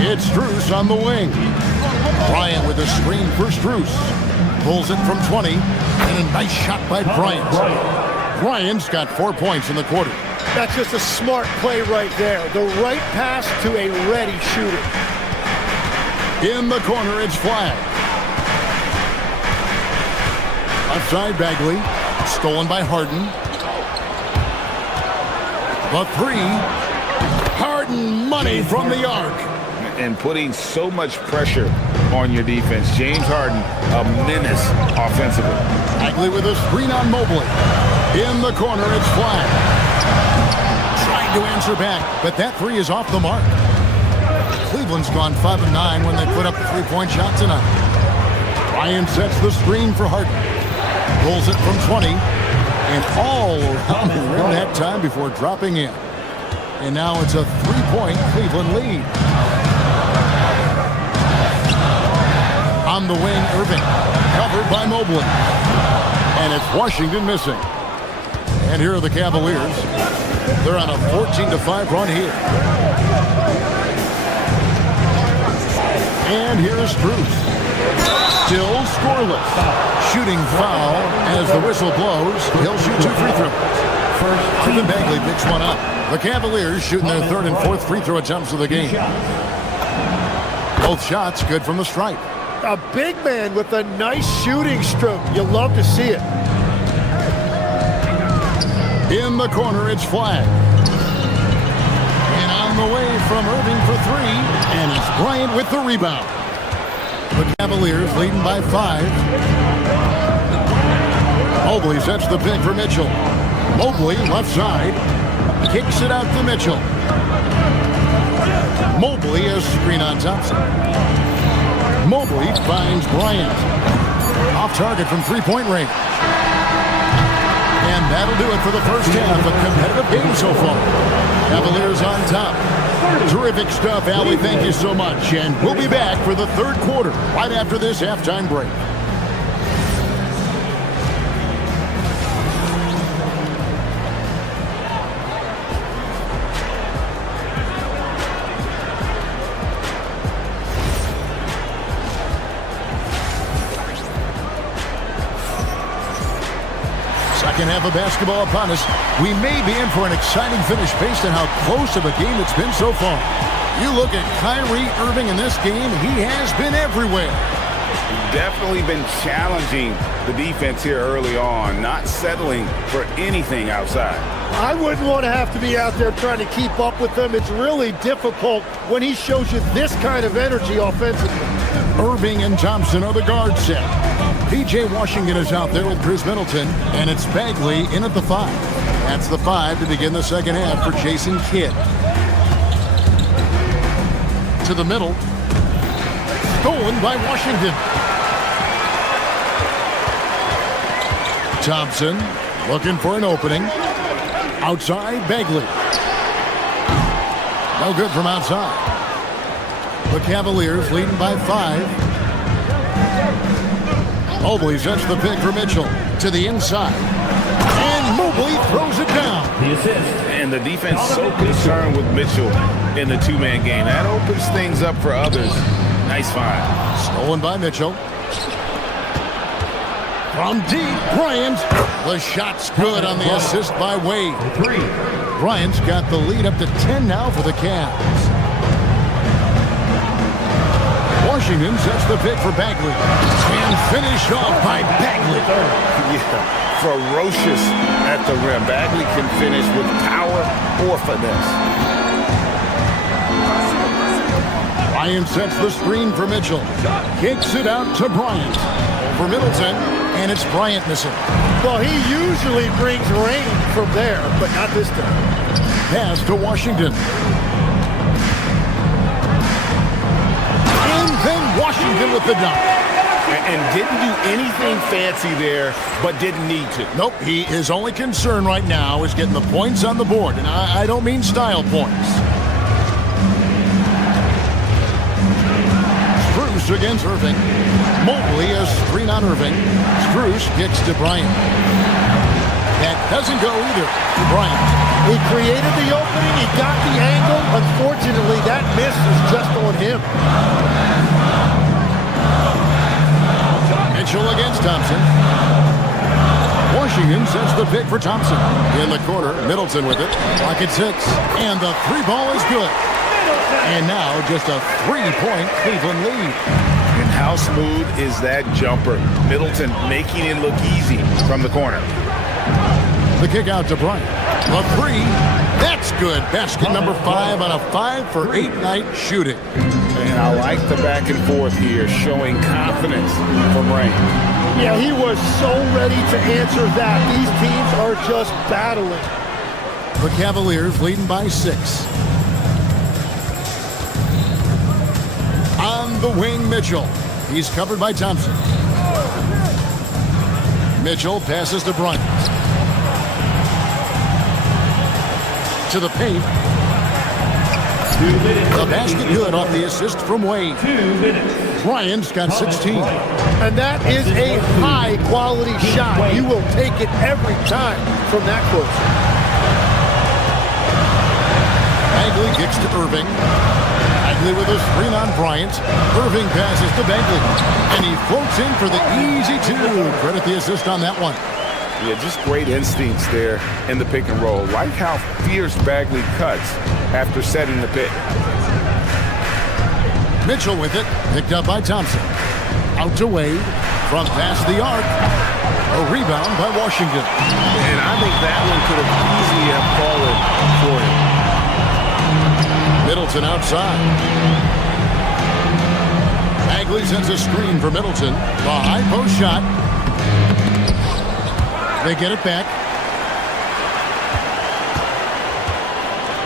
It's Strus on the wing. Bryant with a screen for Strus. Pulls it from 20. And a nice shot by Bryant. Bryant's got 4 points in the quarter. That's just a smart play right there. The right pass to a ready shooter. In the corner, it's flat. Outside Bagley. Stolen by Harden. The 3. Harden money from the arc. And putting so much pressure on your defense. James Harden, a menace offensively. Bagley with a screen on Mobley. In the corner, it's flat. Trying to answer back, but that 3 is off the mark. Cleveland's gone 5 of 9 when they put up a 3-point shot tonight. Ryan sets the screen for Harden. Rolls it from 20. And all around the rim that time before dropping in. And now it's a 3-point Cleveland lead. On the wing, Irving. Covered by Mobley. And it's Washington missing. And here are the Cavaliers. They're on a 14-5 run here. And here's Strus. Still scoreless. Shooting foul as the whistle blows. He'll shoot 2 free throws. Ivan Bagley picks one up. The Cavaliers shooting their 3rd and 4th free throw attempts of the game. Both shots good from the stripe. A big man with a nice shooting stroke. You love to see it. In the corner, it's Flag. And on the way from Irving for 3. And it's Bryant with the rebound. The Cavaliers leading by 5. Mobley sets the pick for Mitchell. Mobley, left side. Kicks it out to Mitchell. Mobley has screen on Thompson. Mobley finds Bryant. Off target from 3-point range. And that'll do it for the first half. A competitive game so far. Cavaliers on top. Terrific stuff, Allie. Thank you so much. And we'll be back for the 3rd quarter right after this halftime break. Second half of basketball upon us. We may be in for an exciting finish based on how close of a game it's been so far. You look at Kyrie Irving in this game, he has been everywhere. Definitely been challenging the defense here early on, not settling for anything outside. I wouldn't want to have to be out there trying to keep up with them. It's really difficult when he shows you this kind of energy offensively. Irving and Thompson are the guard set. P.J. Washington is out there with Chris Middleton, and it's Bagley in at the 5. That's the 5 to begin the second half for Jason Kidd. To the middle. Stolen by Washington. Thompson looking for an opening. Outside, Bagley. No good from outside. The Cavaliers leading by 5. Mobley sets the pick for Mitchell to the inside. And Mobley throws it down. The assist. And the defense so concerned with Mitchell in the two-man game. That opens things up for others. Nice find. Stolen by Mitchell. From deep, Bryant. The shot's good on the assist by Wade. Bryant's got the lead up to 10 now for the Cavs. Washington sets the pick for Bagley. And finished off by Bagley. Yeah, ferocious at the rim. Bagley can finish with power or finesse. Ryan sets the screen for Mitchell. Kicks it out to Bryant. Over Middleton. And it's Bryant missing. Well, he usually brings rain from there, but not this time. Pass to Washington. Then Washington with the dunk. And didn't do anything fancy there, but didn't need to. Nope, his only concern right now is getting the points on the board. And I don't mean style points. Strus against Irving. Mobley a screen on Irving. Strus kicks to Bryant. That doesn't go either to Bryant. He created the opening. He got the angle. Unfortunately, that miss is just on him. Mitchell against Thompson. Washington sets the pick for Thompson. In the corner, Middleton with it. Clock at 6. And the 3-ball is good. And now just a 3-point Cleveland lead. And how smooth is that jumper? Middleton making it look easy from the corner. The kick out to Bryant. The 3. That's good. Basket number 5 on a 5-for-8 night shooting. And I like the back and forth here, showing confidence from Ray. Yeah, he was so ready to answer that. These teams are just battling. The Cavaliers leading by 6. On the wing, Mitchell. He's covered by Thompson. Mitchell passes to Bryant. To the paint. 2 minutes. The basket good off the assist from Wade. 2 minutes. Bryant's got 16. And that is a high-quality shot. You will take it every time from that close. Bagley kicks to Irving. Bagley with a screen on Bryant. Irving passes to Bagley. And he floats in for the easy 2. Credit the assist on that one. Yeah, just great instincts there in the pick and roll. Like how fierce Bagley cuts after setting the pick. Mitchell with it. Picked up by Thompson. Out to Wade. From past the arc. A rebound by Washington. And I think that one could have easily have fallen for him. Middleton outside. Bagley sends a screen for Middleton. The high post shot. They get it back.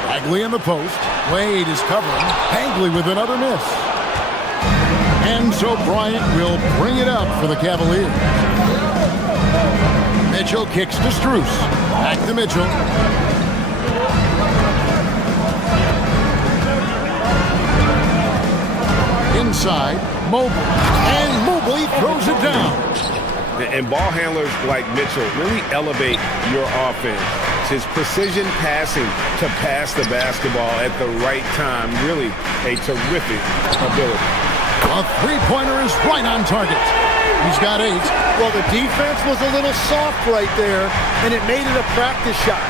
Bagley in the post. Wade is covering. Bagley with another miss. And so Bryant will bring it up for the Cavaliers. Mitchell kicks to Strus. Back to Mitchell. Inside, Mobley. And Mobley throws it down. And ball handlers like Mitchell really elevate your offense. His precision passing to pass the basketball at the right time, really a terrific ability. A three-pointer is right on target. He's got 8. Well, the defense was a little soft right there, and it made it a practice shot.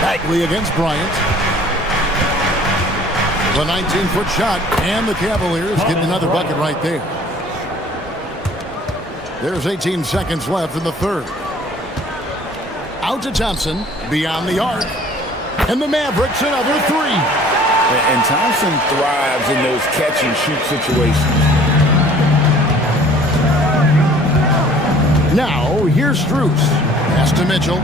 Bagley against Bryant. The 19-foot shot, and the Cavaliers getting another bucket right there. There's 18 seconds left in the third. Out to Thompson, beyond the arc. And the Mavericks another 3. And Thompson thrives in those catch-and-shoot situations. Now, here's Strus. Pass to Mitchell.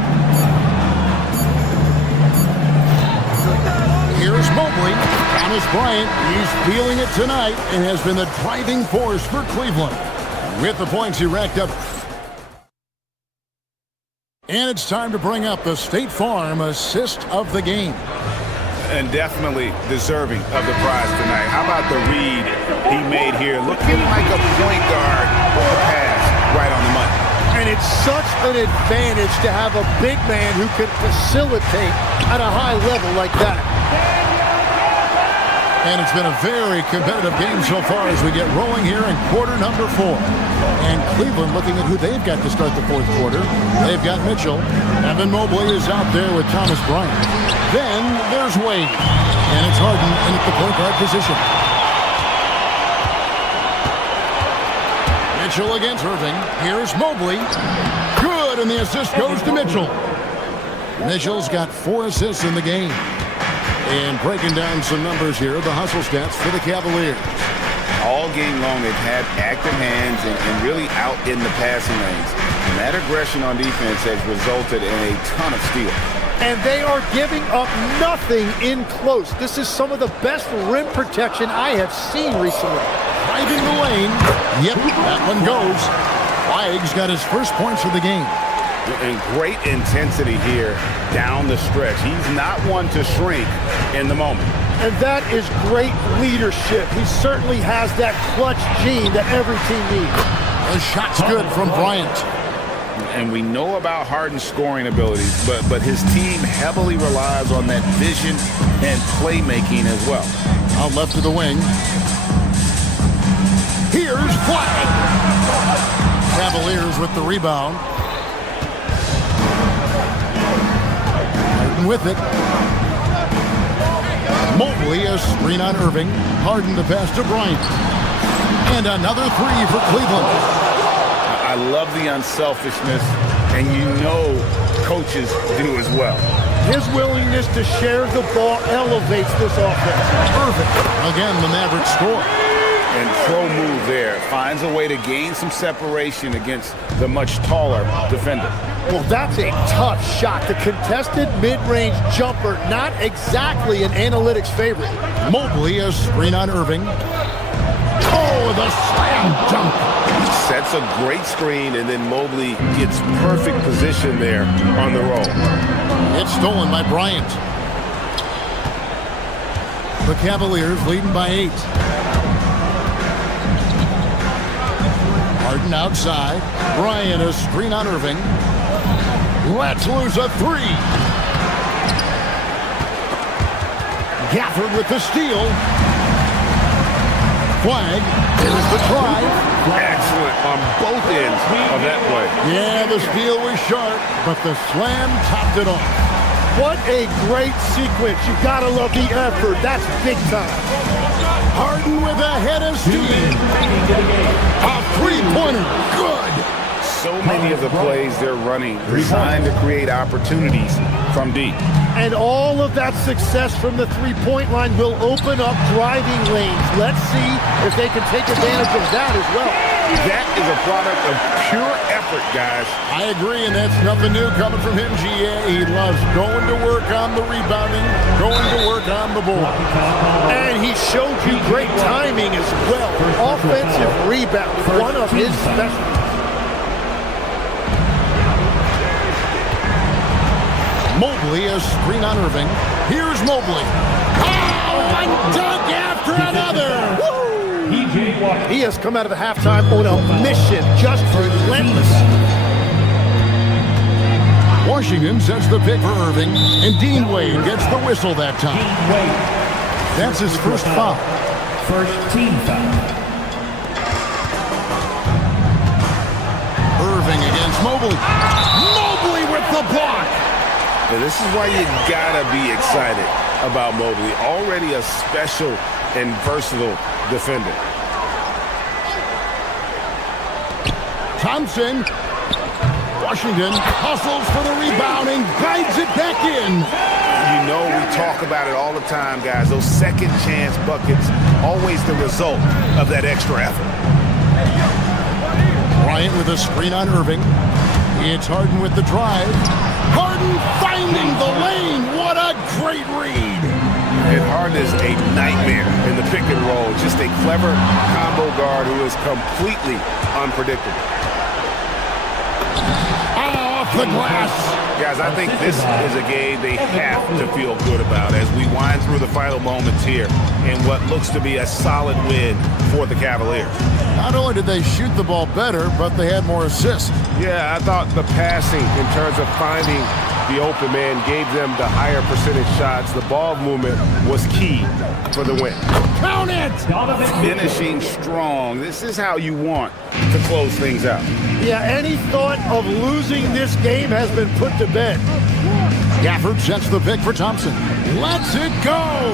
Here's Mobley. Thomas Bryant, he's feeling it tonight and has been the driving force for Cleveland. With the points he racked up. And it's time to bring up the State Farm assist of the game. And definitely deserving of the prize tonight. How about the read he made here? Looking like a point guard with a pass right on the money. And it's such an advantage to have a big man who can facilitate at a high level like that. And it's been a very competitive game so far as we get rolling here in quarter number 4. And Cleveland looking at who they've got to start the fourth quarter. They've got Mitchell. Evan Mobley is out there with Thomas Bryant. Then there's Wade. And it's Harden in at the point guard position. Mitchell against Irving. Here's Mobley. Good, and the assist goes to Mitchell. Mitchell's got 4 assists in the game. And breaking down some numbers here, the hustle stats for the Cavaliers. All game long, they've had active hands and really out in the passing lanes. And that aggression on defense has resulted in a ton of steals. And they are giving up nothing in close. This is some of the best rim protection I have seen recently. Driving the lane. Yep, that one goes. Weig's got his first points of the game. And great intensity here down the stretch. He's not one to shrink in the moment. And that is great leadership. He certainly has that clutch gene that every team needs. The shot's good from Bryant. And we know about Harden's scoring abilities, but his team heavily relies on that vision and playmaking as well. Out left to the wing. Here's Flag. Cavaliers with the rebound. With it. Mobley, a screen on Irving. Harden the pass to Bryant. And another 3 for Cleveland. I love the unselfishness, and you know coaches do as well. His willingness to share the ball elevates this offense. Irving. Again, the Mavericks score. And throw move there. Finds a way to gain some separation against the much taller defender. Well, that's a tough shot. The contested mid-range jumper, not exactly an analytics favorite. Mobley, a screen on Irving. Oh, with a slam dunk. Sets a great screen, and then Mobley gets perfect position there on the roll. It's stolen by Bryant. The Cavaliers leading by 8. Harden outside. Bryant a screen on Irving. Let's lose a 3. Gafford with the steal. Flag. Here's the drive. Excellent on both ends of that play. Yeah, the steal was sharp, but the slam topped it off. What a great sequence. You gotta love the effort. That's big time. Harden with a head of steam. A three-pointer. Good. So many of the plays they're running designed to create opportunities from deep. And all of that success from the three-point line will open up driving lanes. Let's see if they can take advantage of that as well. That is a product of pure effort, guys. I agree, and that's nothing new coming from him, GA. He loves going to work on the rebounding, going to work on the board. And he showed you great timing as well. Offensive rebounding, one of his specialties. Mobley, a screen on Irving. Here's Mobley. Oh, one dunk after another. Woo! He has come out of the halftime on a mission, just relentless. Washington sets the pick for Irving, and Dean Wade gets the whistle that time. That's his first foul. First team foul. Irving against Mobley. Mobley with the block. Now, this is why you gotta be excited about Mobley. Already a special and versatile defender. Thompson. Washington hustles for the rebound and guides it back in. You know we talk about it all the time, guys. Those second chance buckets, always the result of that extra effort. Bryant with a screen on Irving. It's Harden with the drive. Harden finding the lane. What a great read. And Harden is a nightmare in the pick and roll. Just a clever combo guard who is completely unpredictable. Off the glass. Guys, I think this is a game they have to feel good about as we wind through the final moments here in what looks to be a solid win for the Cavaliers. Not only did they shoot the ball better, but they had more assists. Yeah, I thought the passing in terms of finding the open man gave them the higher percentage shots. The ball movement was key for the win. Count it! Finishing strong. This is how you want to close things out. Yeah, any thought of losing this game has been put to bed. Gafford sets the pick for Thompson. Lets it go!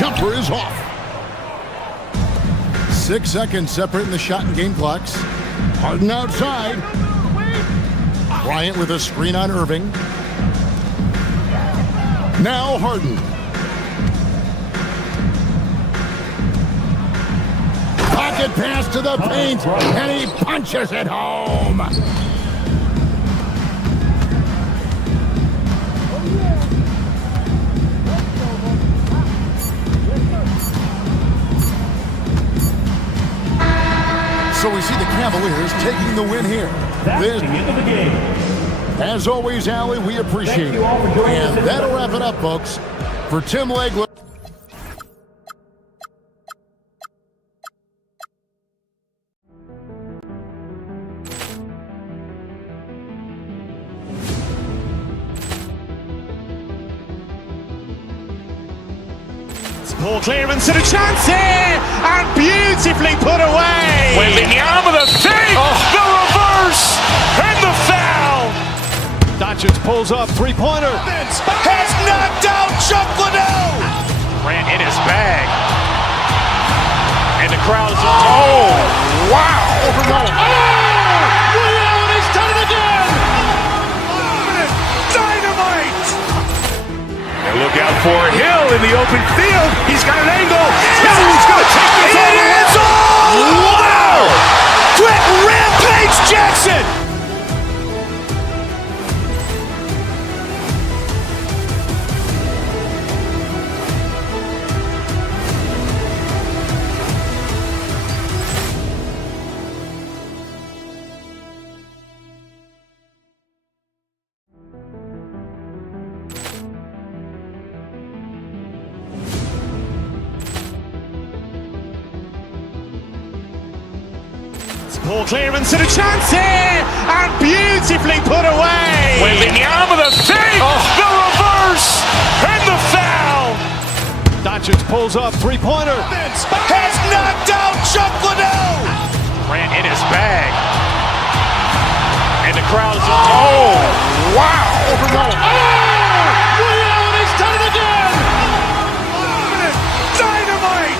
Jumper is off. 6 seconds separating the shot and game clocks. Harden outside. Bryant with a screen on Irving. Now Harden. Pocket pass to the paint, and he punches it home. So we see the Cavaliers taking the win here. That's the end of the game. As always, Allie, we appreciate it. And that'll wrap it up, folks. For Tim Legler. Ball clearance and a chance here, and beautifully put away. Wembanyama with a save, the reverse, and the foul. Doncic pulls up, three-pointer. Has knocked out Chuck Liddell. Ran in his bag, and the crowd is. Oh, wow! Liddell has done it again. Dynamite! And look out for Hill in the open field. He's got an angle. Hill's going to take this all the way. Wow! Quick rampage Jackson! Ball clearance and a chance here, and beautifully put away. Wembanyama with a fake, the reverse, and the foul. Doncic pulls up, three-pointer. Has knocked out Chuck Liddell. Ran in his bag. And the crowd is, oh, wow. Ray Allen has done it again. Dynamite.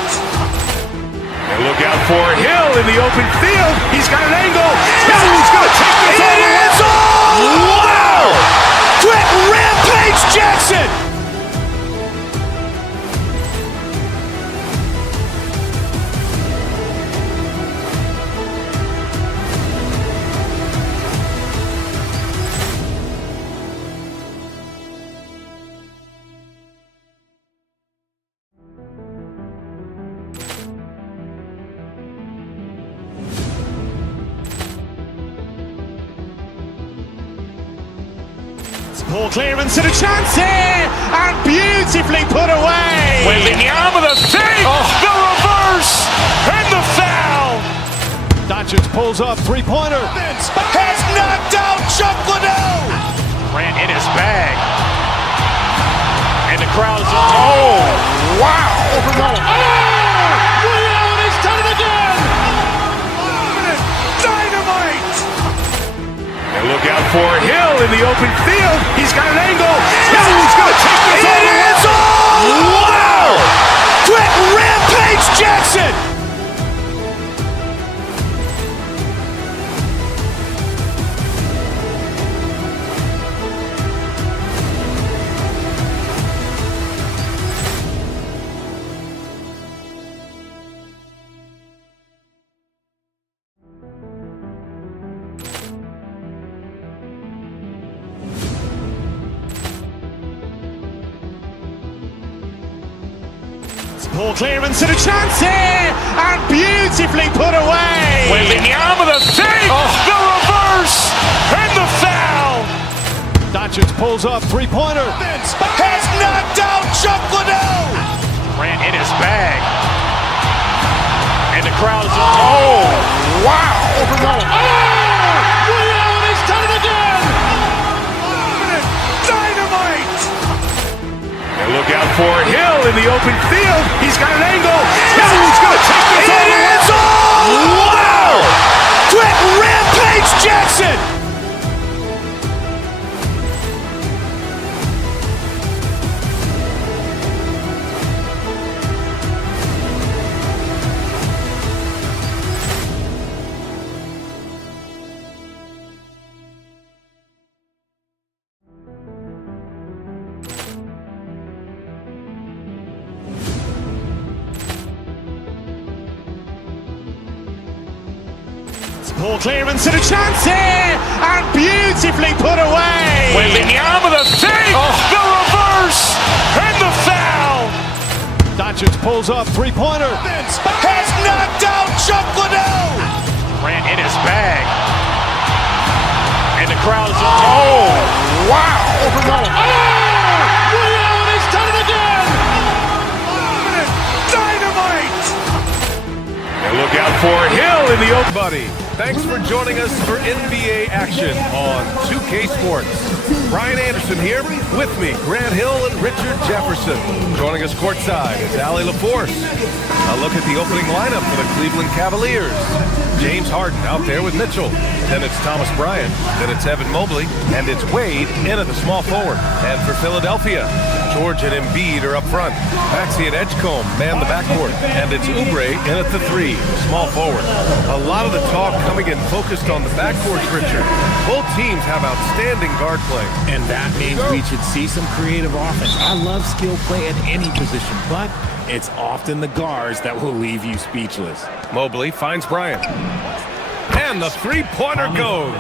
And look out for Hill in the open field. He's got an angle. Hill's going to take this all the way. Wow. Quick Rampage Jackson. Ball clearance and a chance here, and beautifully put away. Wembanyama with a fake, the reverse, and the foul. Doncic pulls up, three-pointer. Has knocked out Chuck Liddell. Ran in his bag. And the crowd is, oh, wow. Ray Allen has done it again. Dynamite. And look out for Hill in the open field. He's got an angle. Hill's going to take this all the way. Wow. Quick Rampage Jackson. Ball clearance and a chance here, and beautifully put away. Wembanyama with a fake, the reverse, and the foul. Doncic pulls up, three-pointer. Has knocked out Chuck Liddell. Ran in his bag. And the crowd is, oh, wow. Ray Allen has done it again. Dynamite. And look out for Hill in the open field. He's got an angle. Hill's going to take this all the way. Wow. Quick Rampage Jackson. Ball clearance and a chance here, and beautifully put away. Wembanyama with a fake, the reverse, and the foul. Doncic pulls up, three-pointer. Has knocked out Chuck Liddell. Ran in his bag. And the crowd is, oh, wow. Ray Allen has done it again. Dynamite. And look out for Hill in the open. Buddy, thanks for joining us for NBA action on 2K Sports. Brian Anderson here with me, Grant Hill and Richard Jefferson. Joining us courtside is Allie LaForce. A look at the opening lineup for the Cleveland Cavaliers. James Harden out there with Mitchell. Then it's Thomas Bryant. Then it's Evan Mobley. And it's Wade in at the small forward. And for Philadelphia, George and Embiid are up front. Maxey and Edgecombe man the backcourt. And it's Oubre in at the three, small forward. A lot of the talk coming in focused on the backcourt, Richard. Both teams have outstanding guard play. And that means we should see some creative offense. I love skill play at any position, but it's often the guards that will leave you speechless. Mobley finds Bryant. And the three-pointer goes.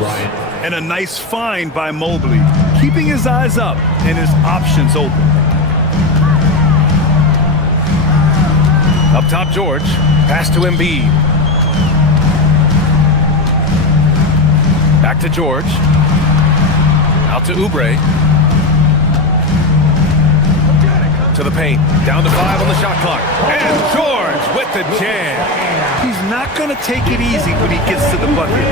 And a nice find by Mobley, keeping his eyes up and his options open. Up top, George. Pass to Embiid. Back to George. Out to Oubre. To the paint. Down to 5 on the shot clock. And George with the jam. He's not going to take it easy when he gets to the bucket.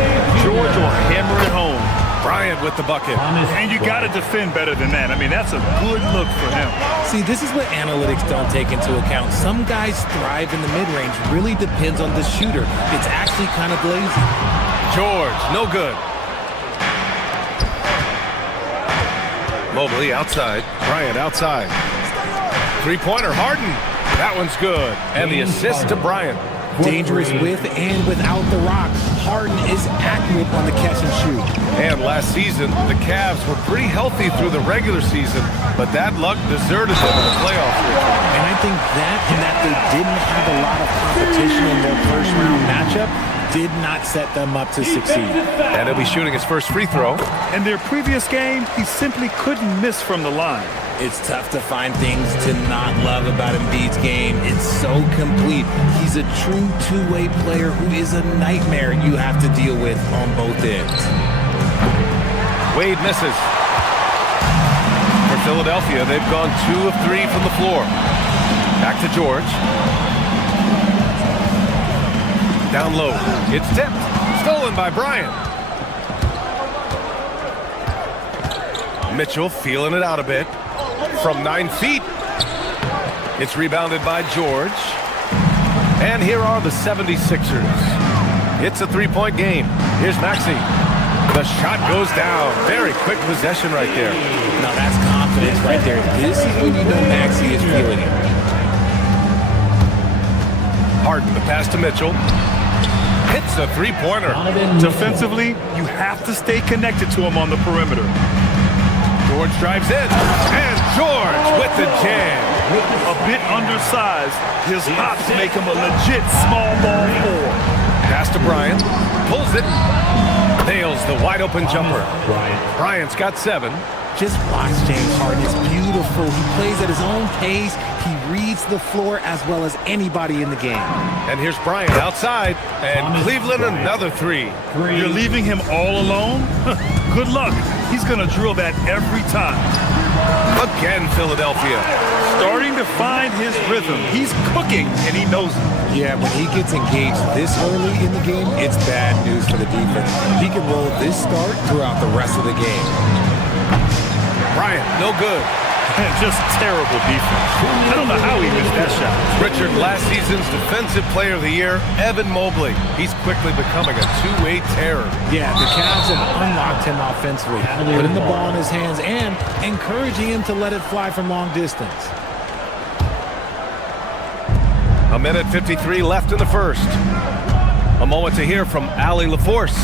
George will hammer it home. Bryant with the bucket. And you got to defend better than that. I mean, that's a good look for him. See, this is what analytics don't take into account. Some guys thrive in the mid-range. Really depends on the shooter. It's actually kind of lazy. George, no good. Mobley outside. Bryant outside. Three-pointer, Harden. That one's good. And the assist to Bryant. Dangerous with and without the rock. Harden is accurate on the catch and shoot. And last season, the Cavs were pretty healthy through the regular season, but that luck deserted them in the playoffs. And I think that and that they didn't have a lot of competition in their first round matchup did not set them up to succeed. And he'll be shooting his first free throw. In their previous game, he simply couldn't miss from the line. It's tough to find things to not love about Embiid's game. It's so complete. He's a true two-way player who is a nightmare you have to deal with on both ends. Wade misses. For Philadelphia, they've gone 2 of 3 from the floor. Back to George. Down low. It's tipped. Stolen by Bryant. Mitchell feeling it out a bit. From 9 feet. It's rebounded by George. And here are the 76ers. It's a three-point game. Here's Maxey. The shot goes down. Very quick possession right there. Now that's confidence right there. This is when you know Maxey is feeling it. Harden, the pass to Mitchell. Hits a three-pointer. Defensively, you have to stay connected to him on the perimeter. George drives in, and George with the jam. A bit undersized, his hops make him a legit small ball forward. Pass to Bryant, pulls it, nails the wide open jumper. Bryant's got 7. Just watch James Harden. It's beautiful. He plays at his own pace. He reads the floor as well as anybody in the game. And here's Bryant outside, and Cleveland another 3. You're leaving him all alone? Good luck. He's going to drill that every time. Again, Philadelphia. Starting to find his rhythm. He's cooking, and he knows it. Yeah, when he gets engaged this early in the game, it's bad news for the defense. He can roll this start throughout the rest of the game. Bryant, no good. Just terrible defense. I don't know how he missed that shot. Richard, last season's Defensive Player of the Year, Evan Mobley. He's quickly becoming a two-way terror. Yeah, the Cavs have unlocked him offensively, putting the ball in his hands and encouraging him to let it fly from long distance. A minute 53 left in the first. A moment to hear from Allie LaForce.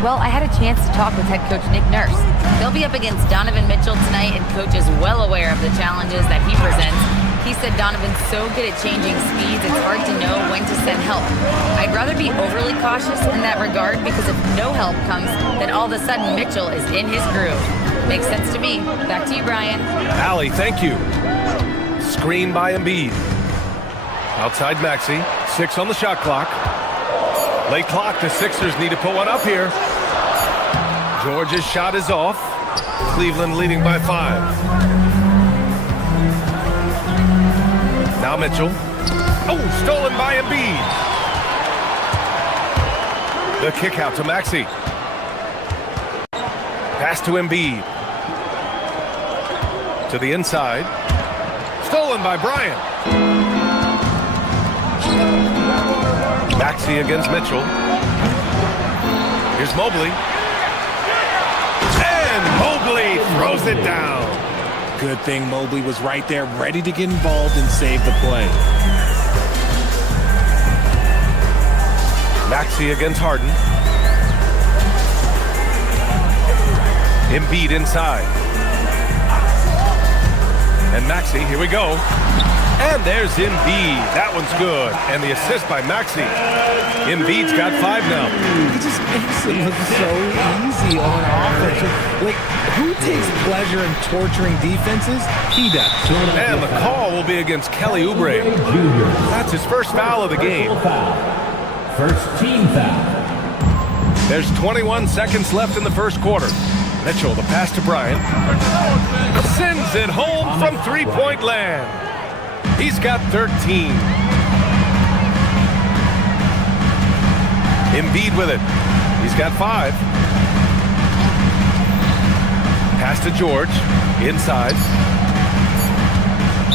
Well, I had a chance to talk with head coach Nick Nurse. They'll be up against Donovan Mitchell tonight, and coach is well aware of the challenges that he presents. He said Donovan's so good at changing speeds, it's hard to know when to send help. I'd rather be overly cautious in that regard because if no help comes, then all of a sudden Mitchell is in his groove. Makes sense to me. Back to you, Brian. Allie, thank you. Screen by Embiid. Outside Maxey. 6 on the shot clock. Late clock, the Sixers need to put one up here. George's shot is off. Cleveland leading by 5. Now Mitchell. Oh, stolen by Embiid. The kick out to Maxey. Pass to Embiid. To the inside. Stolen by Bryant. Maxey against Mitchell. Here's Mobley. And Mobley throws it down. Good thing Mobley was right there, ready to get involved and save the play. Maxey against Harden. Embiid inside. And Maxey, here we go. And there's Embiid. That one's good. And the assist by Maxey. Embiid's got 5 now. He just makes it look so easy on offense. Like, who takes pleasure in torturing defenses? He does. And the call will be against Kelly Oubre. That's his first foul of the game. First team foul. There's 21 seconds left in the first quarter. Mitchell, the pass to Bryant. Sends it home from three-point land. He's got 13. Embiid with it. He's got 5. Pass to George. Inside.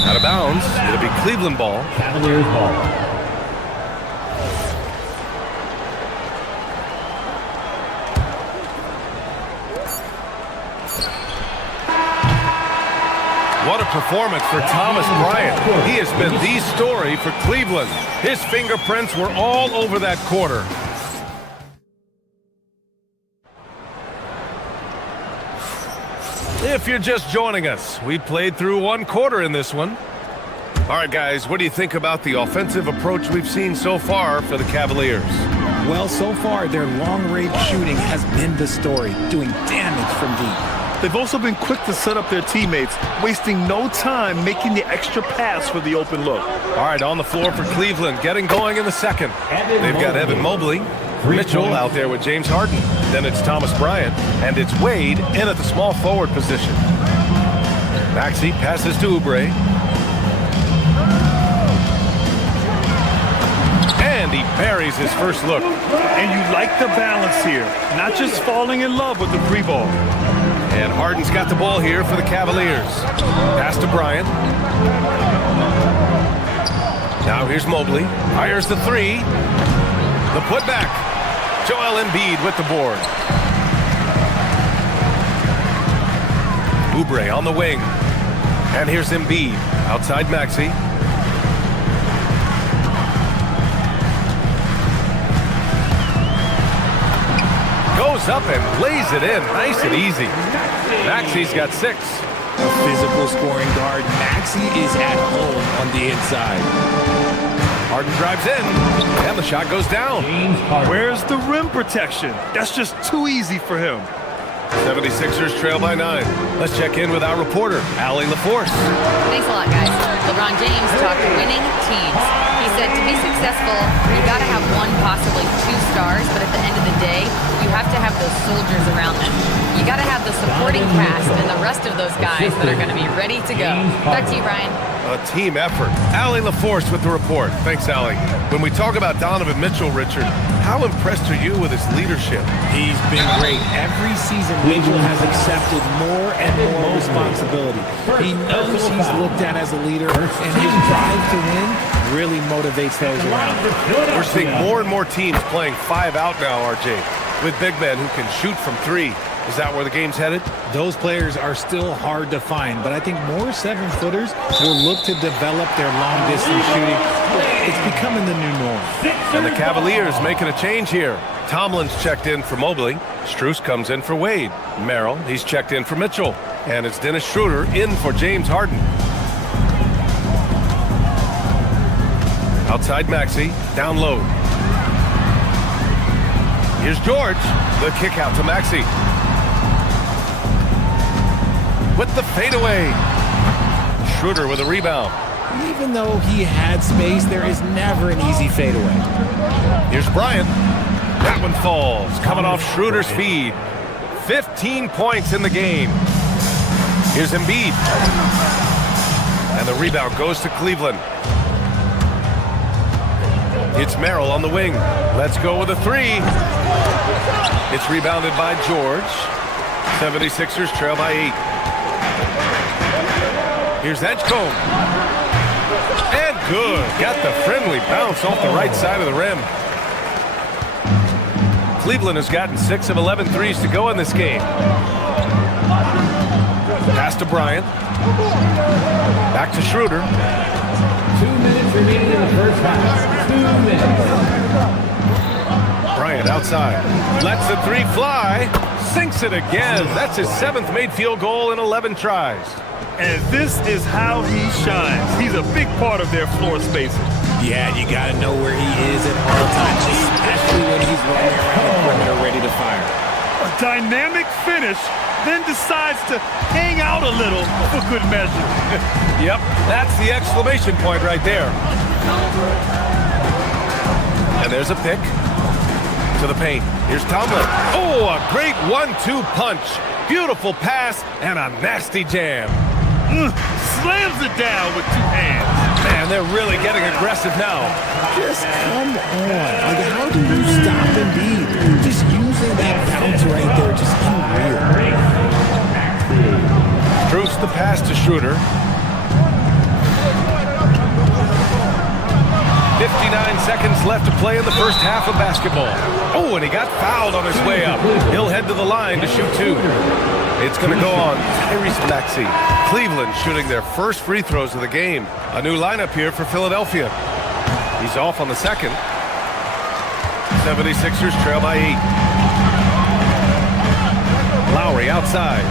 Out of bounds. It'll be Cleveland ball. Cavaliers ball. What a performance for Thomas Bryant. He has been the story for Cleveland. His fingerprints were all over that quarter. If you're just joining us, we played through 1 quarter in this one. All right, guys, what do you think about the offensive approach we've seen so far for the Cavaliers? Well, so far, their long-range shooting has been the story, doing damage from deep. They've also been quick to set up their teammates, wasting no time making the extra pass for the open look. All right, on the floor for Cleveland, getting going in the second. They've got Evan Mobley. Mitchell out there with James Harden. Then it's Thomas Bryant, and it's Wade in at the small forward position. Maxey passes to Oubre. And he buries his first look. And you like the balance here, not just falling in love with the free ball. And Harden's got the ball here for the Cavaliers. Pass to Bryant. Now here's Mobley. Fires the 3. The putback. Joel Embiid with the board. Oubre on the wing. And here's Embiid. Outside Maxey. Goes up and lays it in. Nice and easy. Maxey's got 6. A physical scoring guard. Maxey is at home on the inside. Harden drives in, and the shot goes down. Where's the rim protection? That's just too easy for him. 76ers trail by 9. Let's check in with our reporter, Allie LaForce. Thanks a lot, guys. LeBron James talked winning teams. He said to be successful, you got to have 1, possibly 2 stars, but at the end of the day, you have to have those soldiers around them. You got to have the supporting cast and the rest of those guys that are going to be ready to go. Back to you, Brian. A team effort. Allie LaForce with the report. Thanks, Allie. When we talk about Donovan Mitchell, Richard, how impressed are you with his leadership? He's been great. Every season, Mitchell has accepted more and more responsibility. He knows he's looked at as a leader, and his drive to win really motivates those around him. We're seeing more and more teams playing 5 out now, RJ, with big men who can shoot from 3. Is that where the game's headed? Those players are still hard to find, but I think more 7-footers will look to develop their long-distance shooting. It's becoming the new norm. And the Cavaliers making a change here. Tomlin's checked in for Mobley. Strus comes in for Wade. Merrill, he's checked in for Mitchell. And it's Dennis Schroeder in for James Harden. Outside Maxey, down low. Here's George. The kick out to Maxey. With the fadeaway. Schroeder with a rebound. Even though he had space, there is never an easy fadeaway. Here's Bryant. That one falls. Coming off Schroeder's feed. 15 points in the game. Here's Embiid. And the rebound goes to Cleveland. It's Merrill on the wing. Let's go with a 3. It's rebounded by George. 76ers trail by 8. Here's Edgecombe. And good. Got the friendly bounce off the right side of the rim. Cleveland has gotten 6 of 11 threes to go in this game. Pass to Bryant. Back to Schroeder. 2 minutes remaining in the first half. 2 minutes. Bryant outside. Lets the 3 fly. Sinks it again. That's his 7th made field goal in 11 tries. And this is how he shines. He's a big part of their floor spacing. Yeah, you got to know where he is at all times, especially when he's running around the perimeter ready to fire. A dynamic finish, then decides to hang out a little for good measure. Yep, that's the exclamation point right there. And there's a pick to the paint. Here's Tomlin. Oh, a great 1-2 punch. Beautiful pass and a nasty jam. slams it down with 2 hands. Man, they're really getting aggressive now. Just come on. Like, how do you stop Embiid? Just using that bounce right there, just unreal. Strus the pass to Schroeder. 59 seconds left to play in the first half of basketball. Oh, and he got fouled on his way up. He'll head to the line to shoot 2. It's going to go on Tyrese Maxey. Cleveland shooting their first free throws of the game. A new lineup here for Philadelphia. He's off on the second. 76ers trail by 8. Lowry outside.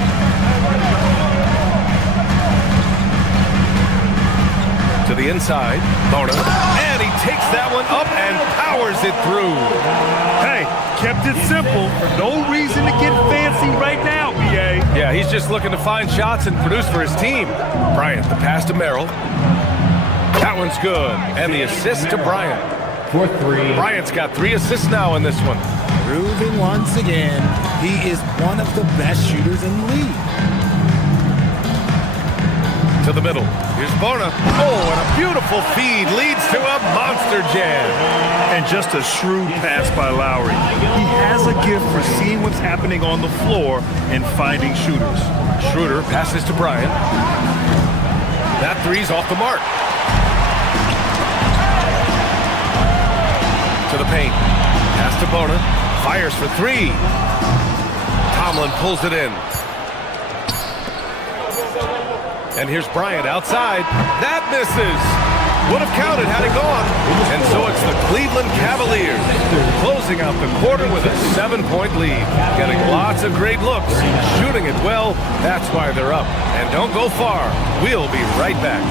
To the inside. Bona. And he takes that one up and powers it through. Hey, kept it simple. No reason to get fancy right now, BA. Yeah, he's just looking to find shots and produce for his team. Bryant, the pass to Merrill. That one's good. And the assist to Bryant. For 3. Bryant's got 3 assists now in this one. Proving once again, he is one of the best shooters in the league. To the middle. Here's Bona. Oh, and a beautiful feed leads to a monster jam. And just a shrewd pass by Lowry. He has a gift for seeing what's happening on the floor and finding shooters. Schroeder passes to Bryant. That 3's off the mark. To the paint. Pass to Bona. Fires for 3. Tomlin pulls it in. And here's Bryant outside. That misses. Would have counted had it gone. And so it's the Cleveland Cavaliers closing out the quarter with a 7-point lead. Getting lots of great looks. Shooting it well. That's why they're up. And don't go far. We'll be right back.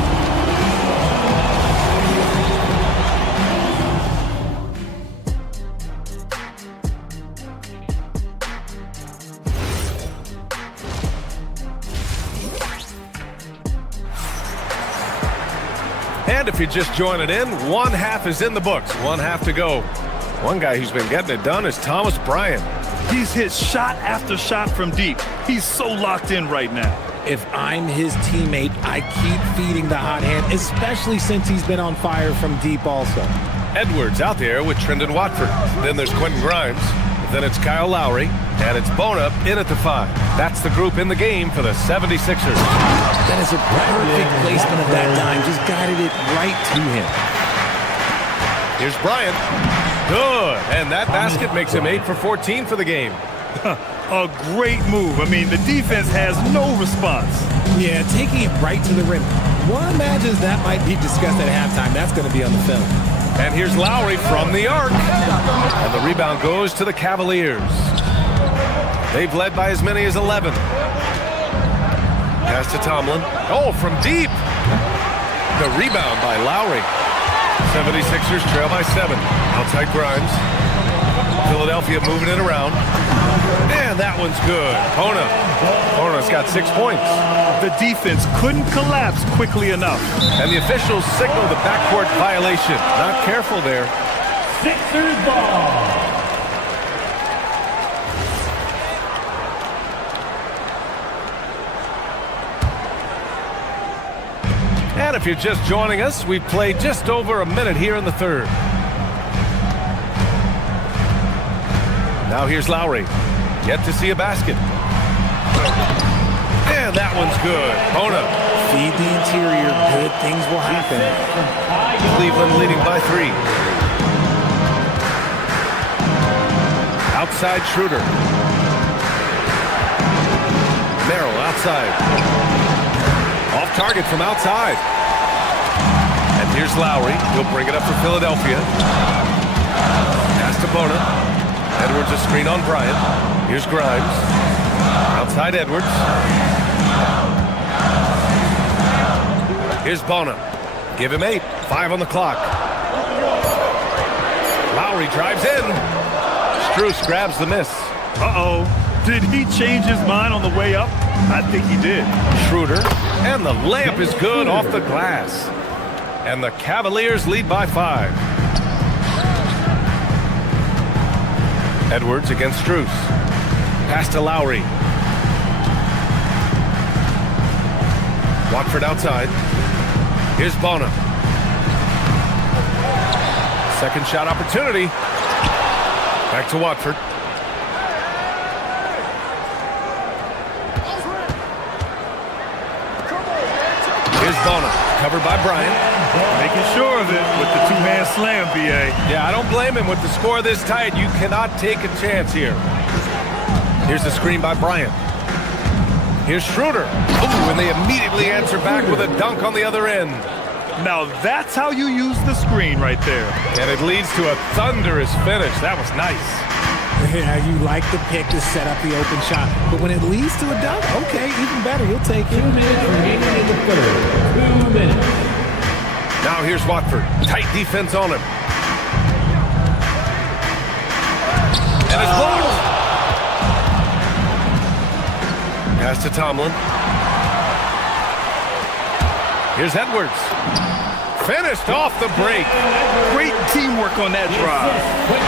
And if you're just joining in, 1 half is in the books. 1 half to go. One guy who's been getting it done is Thomas Bryant. He's hit shot after shot from deep. He's so locked in right now. If I'm his teammate, I keep feeding the hot hand, especially since he's been on fire from deep also. Edwards out there with Trendon Watford. Then there's Quentin Grimes. Then it's Kyle Lowry. And it's Bona in at the 5. That's the group in the game for the 76ers. That is a perfect placement of that dime. Just guided it right to him. Here's Bryant. Good. And that basket makes him 8 for 14 for the game. A great move. I mean, the defense has no response. Yeah, taking it right to the rim. One imagines that might be discussed at halftime. That's going to be on the film. And here's Lowry from the arc. And the rebound goes to the Cavaliers. They've led by as many as 11. Pass to Tomlin. Oh, from deep. The rebound by Lowry. 76ers trail by 7. Outside Grimes. Philadelphia moving it around. And that one's good. Bona's got 6 points. The defense couldn't collapse quickly enough. And the officials signal the backcourt violation. Not careful there. Sixers ball. And if you're just joining us, we've played just over a minute here in the third. Now here's Lowry. Yet to see a basket. And that one's good. Bona. Feed the interior. Good things will happen. Cleveland leading by 3. Outside Schroeder. Merrill outside. Off target from outside. And here's Lowry. He'll bring it up for Philadelphia. Pass to Bona. Edwards a screen on Bryant. Here's Grimes. Outside Edwards. Here's Bona. Give him 8. 5 on the clock. Lowry drives in. Strus grabs the miss. Uh-oh. Did he change his mind on the way up? I think he did. Schroeder. And the layup is good off the glass. And the Cavaliers lead by 5. Edwards against Strus. Pass to Lowry. Watford outside. Here's Bona. Second shot opportunity. Back to Watford. Here's Bona, covered by Bryant. Making sure of it with the two-man slam, B.A. Yeah, I don't blame him. With the score this tight, you cannot take a chance here. Here's the screen by Bryant. Here's Schroeder. Ooh, and they immediately answer back with a dunk on the other end. Now that's how you use the screen right there. And it leads to a thunderous finish. That was nice. Yeah, you like the pick to set up the open shot, but when it leads to a dunk, okay, even better, you'll take it. 2 minutes remaining in the third. 2 minutes. Now here's Watford. Tight defense on him. And it's blocked. Pass to Tomlin. Here's Edwards. Finished off the break. Great teamwork on that drive.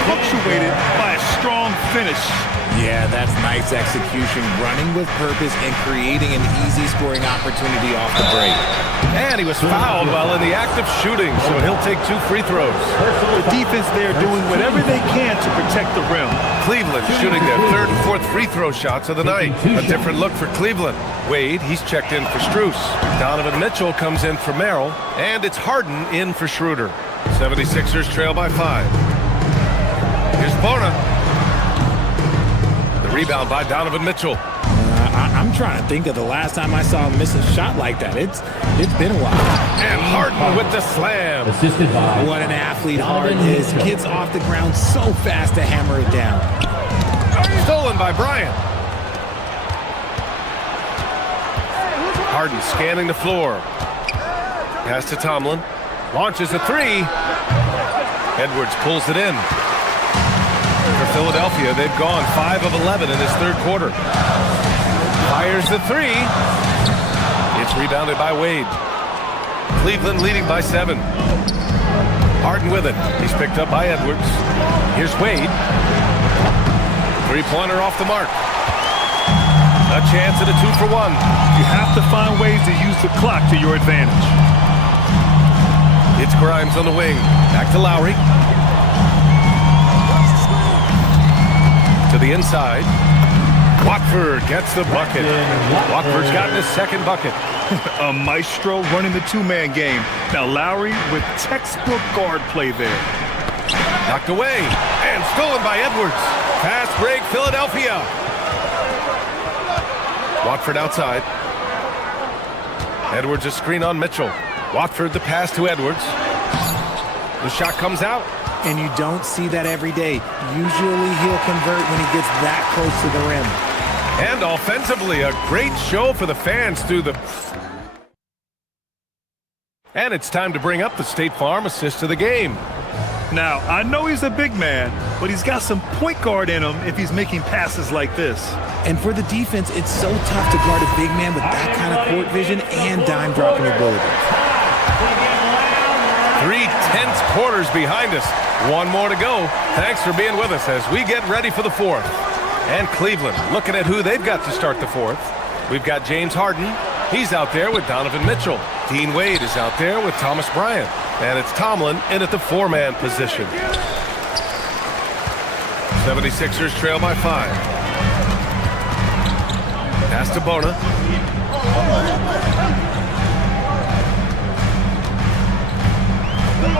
Punctuated by a strong finish. Yeah, that's nice execution, running with purpose and creating an easy scoring opportunity off the break. And he was fouled while in the act of shooting, so he'll take 2 free throws. The defense there doing whatever they can to protect the rim. Cleveland shooting their 3rd and 4th free throw shots of the night. A different look for Cleveland. Wade, he's checked in for Strus. Donovan Mitchell comes in for Merrill, and it's Harden in for Schroeder. 76ers trail by 5. Here's Bona. The rebound by Donovan Mitchell. I'm trying to think of the last time I saw him miss a shot like that. It's been a while. And Harden with the slam. Assisted by. What an athlete Harden is. Gets off the ground so fast to hammer it down. Stolen by Bryant. Harden scanning the floor. Pass to Tomlin. Launches a 3. Edwards pulls it in. For Philadelphia, they've gone 5 of 11 in this 3rd quarter. Fires the 3. It's rebounded by Wade. Cleveland leading by 7. Harden with it. He's picked up by Edwards. Here's Wade. 3-pointer off the mark. A chance at a 2-for-1. You have to find ways to use the clock to your advantage. It's Grimes on the wing. Back to Lowry. To the inside. Watford gets the bucket. Watford's gotten his 2nd bucket. A maestro running the two-man game. Now Lowry with textbook guard play there. Knocked away and stolen by Edwards. Fast break, Philadelphia. Watford outside. Edwards a screen on Mitchell. Watford the pass to Edwards. The shot comes out. And you don't see that every day. Usually he'll convert when he gets that close to the rim. And offensively, a great show for the fans through the... And it's time to bring up the State Farm assist of the game. Now, I know he's a big man, but he's got some point guard in him if he's making passes like this. And for the defense, it's so tough to guard a big man with that kind of court vision and dime dropping ability. 3 tense quarters behind us. 1 more to go. Thanks for being with us as we get ready for the 4th. And Cleveland looking at who they've got to start the 4th. We've got James Harden. He's out there with Donovan Mitchell. Dean Wade is out there with Thomas Bryant. And it's Tomlin in at the 4-man position. 76ers trail by 5. Pass to Bona.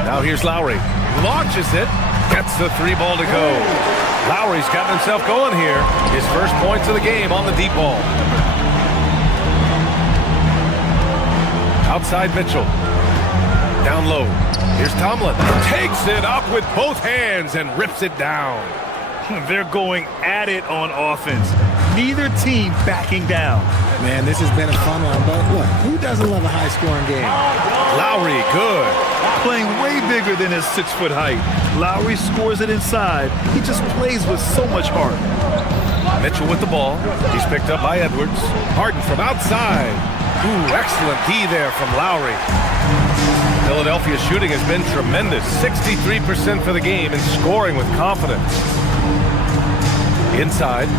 Now here's Lowry. Launches it. Gets the 3 ball to go. Lowry's gotten himself going here. His first points of the game on the deep ball. Outside Mitchell. Down low. Here's Tomlin. Takes it up with both hands and rips it down. They're going at it on offense. Neither team backing down. Man, this has been a fun one, but look, who doesn't love a high-scoring game? Lowry, good. Playing way bigger than his 6-foot height. Lowry scores it inside. He just plays with so much heart. Mitchell with the ball. He's picked up by Edwards. Harden from outside. Ooh, excellent D there from Lowry. Philadelphia's shooting has been tremendous. 63% for the game and scoring with confidence. Inside.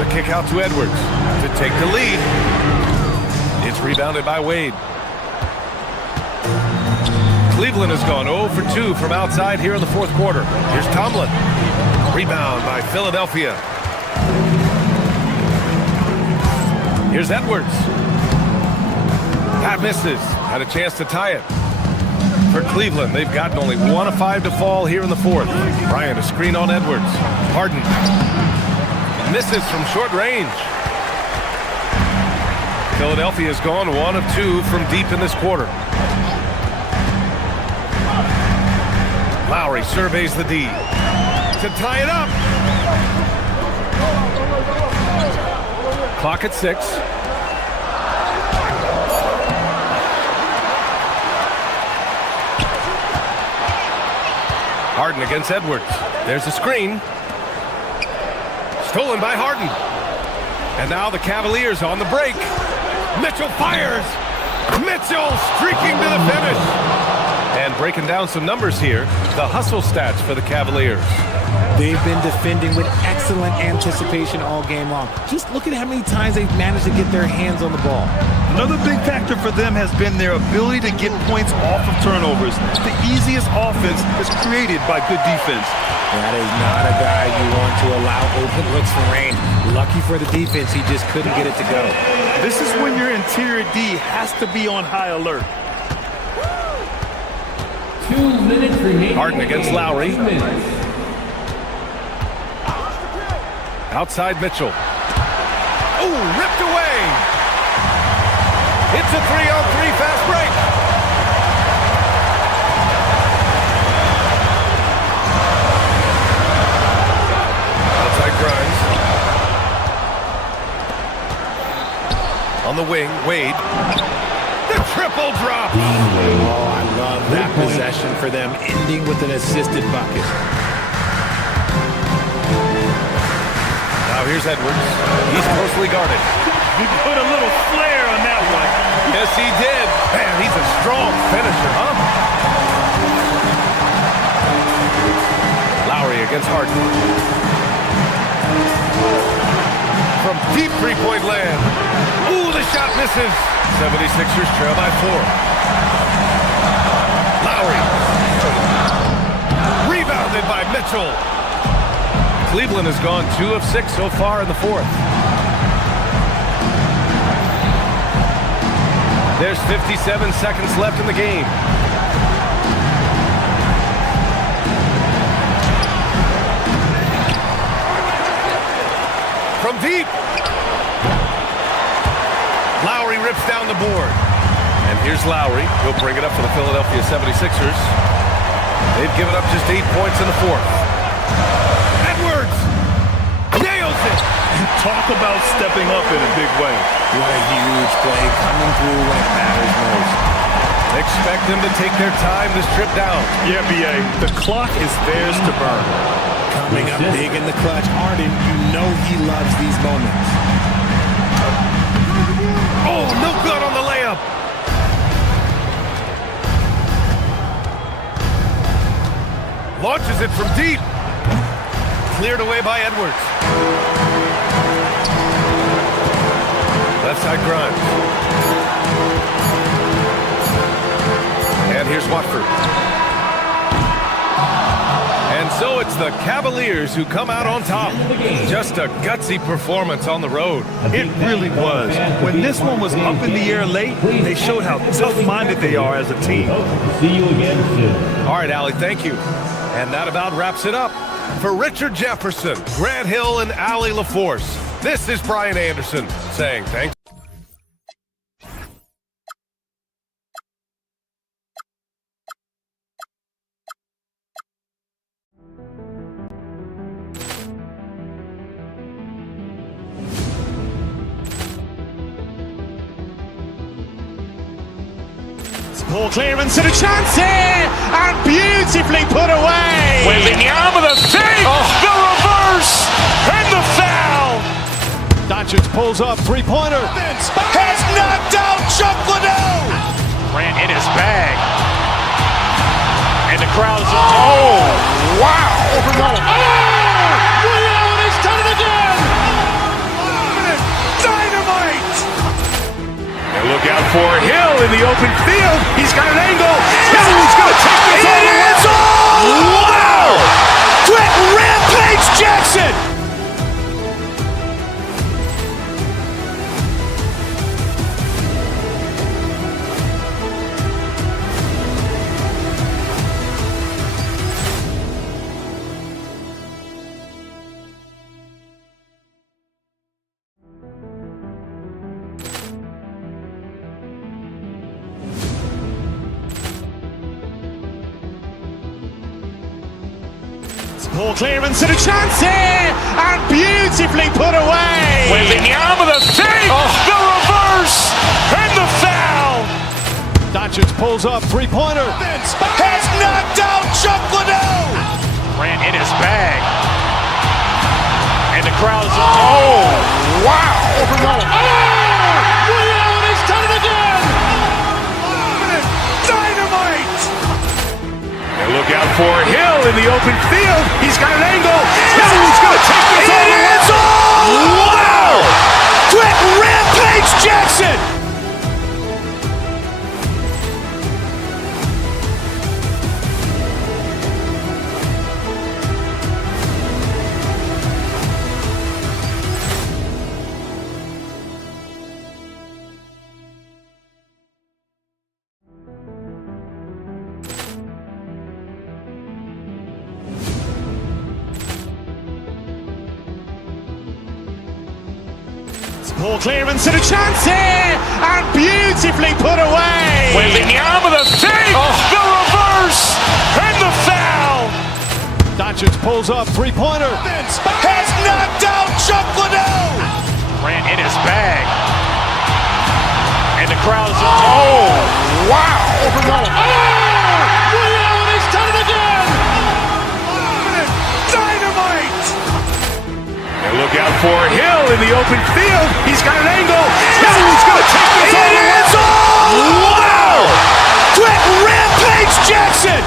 The kick out to Edwards to take the lead. It's rebounded by Wade. Cleveland has gone 0 for 2 from outside here in the fourth quarter. Here's Tomlin. Rebound by Philadelphia. Here's Edwards. That misses. Had a chance to tie it. For Cleveland, they've gotten only 1 of 5 to fall here in the fourth. Bryant, a screen on Edwards. Harden misses from short range. Philadelphia has gone 1 of 2 from deep in this quarter. Lowry surveys the D to tie it up. Clock at 6. Harden against Edwards. There's a screen. Stolen by Harden. And now the Cavaliers on the break. Mitchell fires. Mitchell streaking to the finish. And breaking down some numbers here, the hustle stats for the Cavaliers. They've been defending with excellent anticipation all game long. Just look at how many times they've managed to get their hands on the ball. Another big factor for them has been their ability to get points off of turnovers. The easiest offense is created by good defense. That is not a guy you want to allow open looks for rain. Lucky for the defense, he just couldn't get it to go. This is when your interior D has to be on high alert. 2 minutes remaining. Harden against Lowry. Outside Mitchell. Oh, ripped away. It's a 3-on-3 fast break. Outside Grimes. On the wing, Wade. The triple drop. Oh, I love that possession for them, ending with an assisted bucket. Now here's Edwards. He's closely guarded. He put a little flair on that one. Yes, he did. Man, he's a strong finisher, huh? Lowry against Harden. From deep three-point land. Ooh, the shot misses. 76ers trail by 4. Lowry. Rebounded by Mitchell. Cleveland has gone 2 of 6 so far in the fourth. There's 57 seconds left in the game. From deep. Lowry rips down the board. And here's Lowry. He'll bring it up for the Philadelphia 76ers. They've given up just 8 points in the fourth. Edwards nails it. Talk about stepping up in a big way. What a huge play coming through when it matters most. Expect them to take their time this trip down. Yeah, B.A. The clock is theirs to burn. Coming up big in the clutch. Harden, you know he loves these moments. Oh, no good on the layup. Launches it from deep. Cleared away by Edwards. Left side Grimes. And here's Watford. And so it's the Cavaliers who come out on top. Just a gutsy performance on the road. It really was. When this one was up in the air late, they showed how tough-minded they are as a team. See you again soon. All right, Allie, thank you. And that about wraps it up. For Richard Jefferson, Grant Hill, and Allie LaForce, this is Brian Anderson saying thanks. Ball clearance and a chance here, and beautifully put away. Wembanyama with a save, the reverse, and the foul. Doncic pulls up, three-pointer. Has knocked out Chuck Liddell. Ran in his bag. And the crowd is, oh, wow. Ray Allen has done it again. Dynamite. And look look out for Hill in the open field. He's got an angle. Hill's going to take this all the way. Wow! Quick rampage Jackson! Ball clearance and a chance here, and beautifully put away. With the arm of the fake, the reverse, and the foul. Doncic pulls up, three-pointer. Has knocked out Chuck Liddell. Ran in his bag. And the crowd is, oh, wow. Allen has done it again. Dynamite. And look out for Hill in the open field. He's got an angle. Hill's going to take this all the way. Wow! Quick rampage Jackson. Ball clearance and a chance here, and beautifully put away. With the arm of the fake, the reverse, and the foul. Doncic pulls up, three-pointer. Has knocked out Chuck Liddell. Ran in his bag. And the crowd is, oh, wow. Allen has done it again. Dynamite. And look out for Hill in the open field. He's got an angle. Hill's going to take this all the way. Wow! Quick rampage Jackson.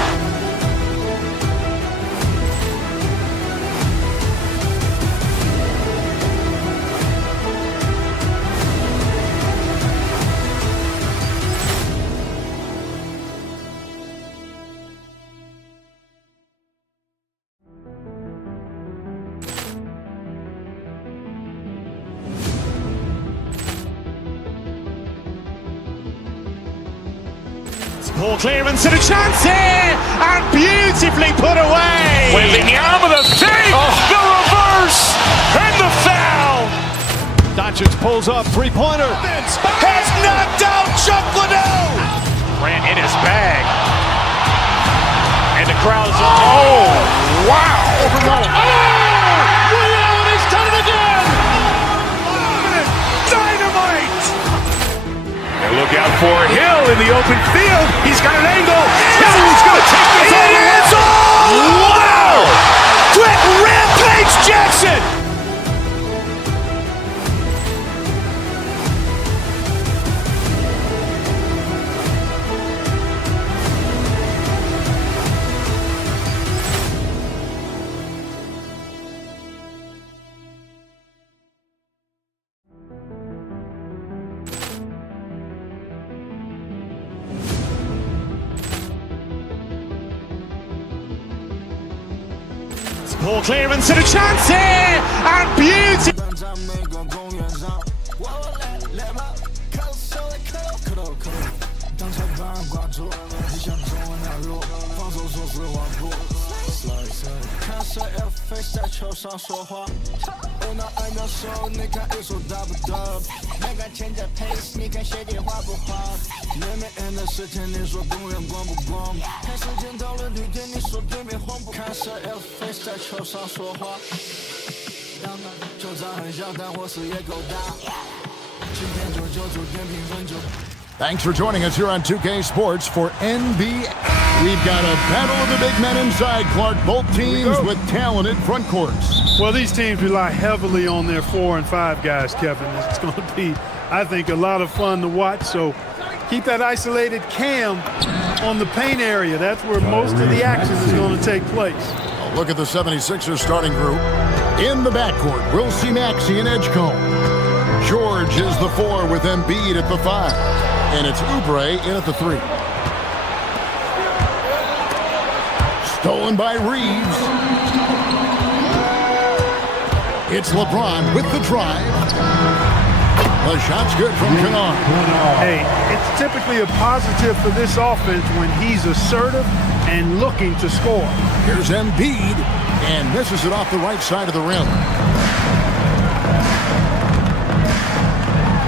Ball clearance and a chance here, and beautifully put away. With the arm of the fake, the reverse, and the foul. Doncic pulls up, three-pointer. Has knocked out Chuck Liddell. Ran in his bag. And the crowd is, oh, wow. Allen has done it again. Dynamite. And look out for Hill in the open field. He's got an angle. Hill's going to take this all the way. Wow! Quick rampage Jackson. Ball clearance and a chance here, and beauty. Thanks for joining us here on 2K Sports for NBA. We've got a battle of the big men inside, Clark. Both teams with talented front courts. Well, these teams rely heavily on their 4 and 5 guys, Kevin. It's going to be, I think, a lot of fun to watch. So keep that isolated cam on the paint area. That's where most of the action is going to take place. A look at the 76ers starting group. In the backcourt, we'll see Maxey and Edgecombe. George is the 4 with Embiid at the 5. And it's Oubre in at the 3. Stolen by Reeves. It's LeBron with the drive. The shot's good from Kennard. Hey, it's typically a positive for this offense when he's assertive and looking to score. Here's Embiid, and misses it off the right side of the rim.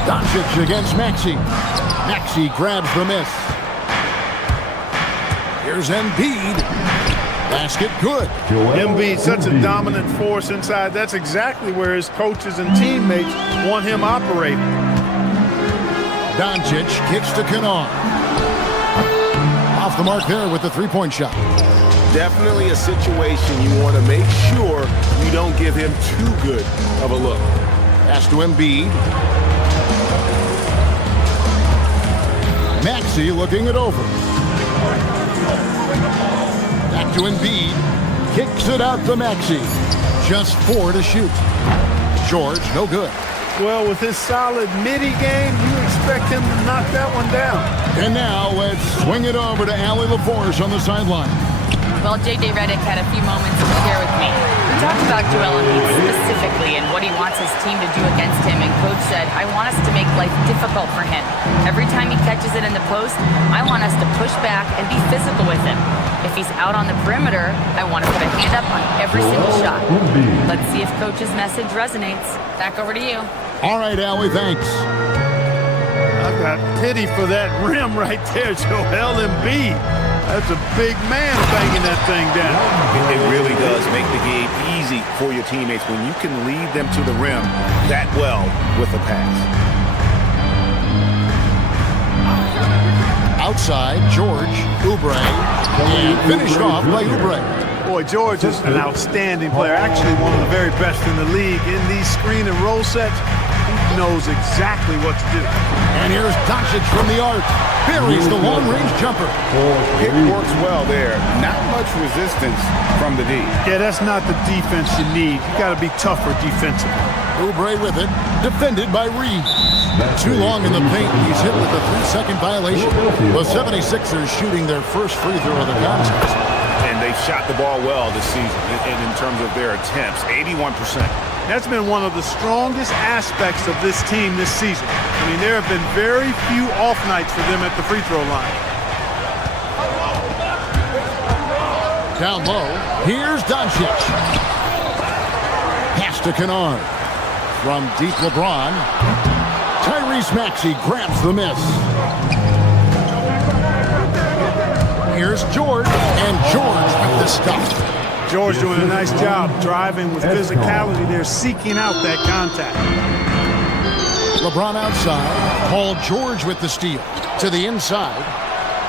Doncic against Maxey. Maxey grabs the miss. Here's Embiid. Basket good. Embiid, such a dominant force inside. That's exactly where his coaches and teammates want him operating. Doncic kicks to Kennard. Off the mark there with the three-point shot. Definitely a situation you want to make sure you don't give him too good of a look. Pass to Embiid. Maxey looking it over. Back to Embiid. Kicks it out to Maxey. Just 4 to shoot. George, no good. Well, with his solid midi game, you expect him to knock that one down. And now let's swing it over to Allie LaForce on the sideline. Well, J.J. Redick had a few moments to share with me. We talked about Joel Embiid specifically and what he wants his team to do against him, and Coach said, I want us to make life difficult for him. Every time he catches it in the post, I want us to push back and be physical with him. If he's out on the perimeter, I want to put a hand up on every single shot. Let's see if Coach's message resonates. Back over to you. All right, Allie, thanks. I've got pity for that rim right there, Joel Embiid. That's a big man banging that thing down. It really does make the game easy for your teammates when you can lead them to the rim that well with a pass. Outside, George, Oubre, and finished off by Oubre. Boy, George is an outstanding player, actually one of the very best in the league. In these screen and roll sets, he knows exactly what to do. And here's Doncic from the arc. Buries the long-range jumper. It works well there. Not much resistance from the D. Yeah, that's not the defense you need. You got to be tougher defensively. Oubre with it, defended by Reeves. Too long in the paint. He's hit with a 3-second violation. The 76ers shooting their first free throw of the contest. And they shot the ball well this season in terms of their attempts, 81%. That's been one of the strongest aspects of this team this season. I mean, there have been very few off nights for them at the free throw line. Down low, here's Doncic. Pass to Kennard. From deep LeBron. Tyrese Maxey grabs the miss. Here's George, and George with the stuff. George doing a nice job driving with physicality there, seeking out that contact. LeBron outside. Paul George with the steal. To the inside.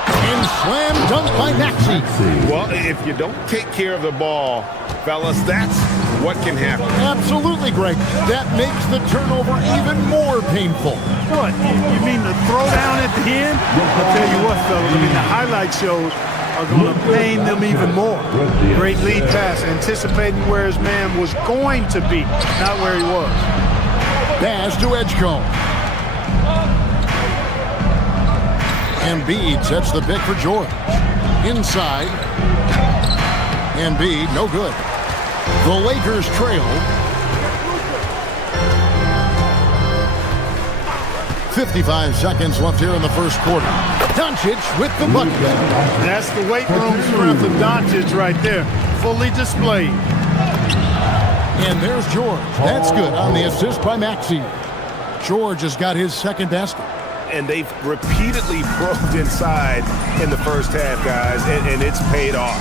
And slam dunk by Maxey. Well, if you don't take care of the ball, fellas, that's what can happen. Absolutely, Greg. That makes the turnover even more painful. What? You mean the throwdown at the end? I'll tell you what, fellas. I mean, the highlight shows are going to pain them even more. Great lead pass, anticipating where his man was going to be, not where he was. Pass to Edgecombe. Embiid sets the pick for George. Inside. Embiid, no good. The Lakers trail. 55 seconds left here in the first quarter. Doncic with the bucket. That's the weight room strength of Doncic right there. Fully displayed. And there's George. That's good on the assist by Maxey. George has got his second basket. And they've repeatedly probed inside in the first half, guys, and it's paid off.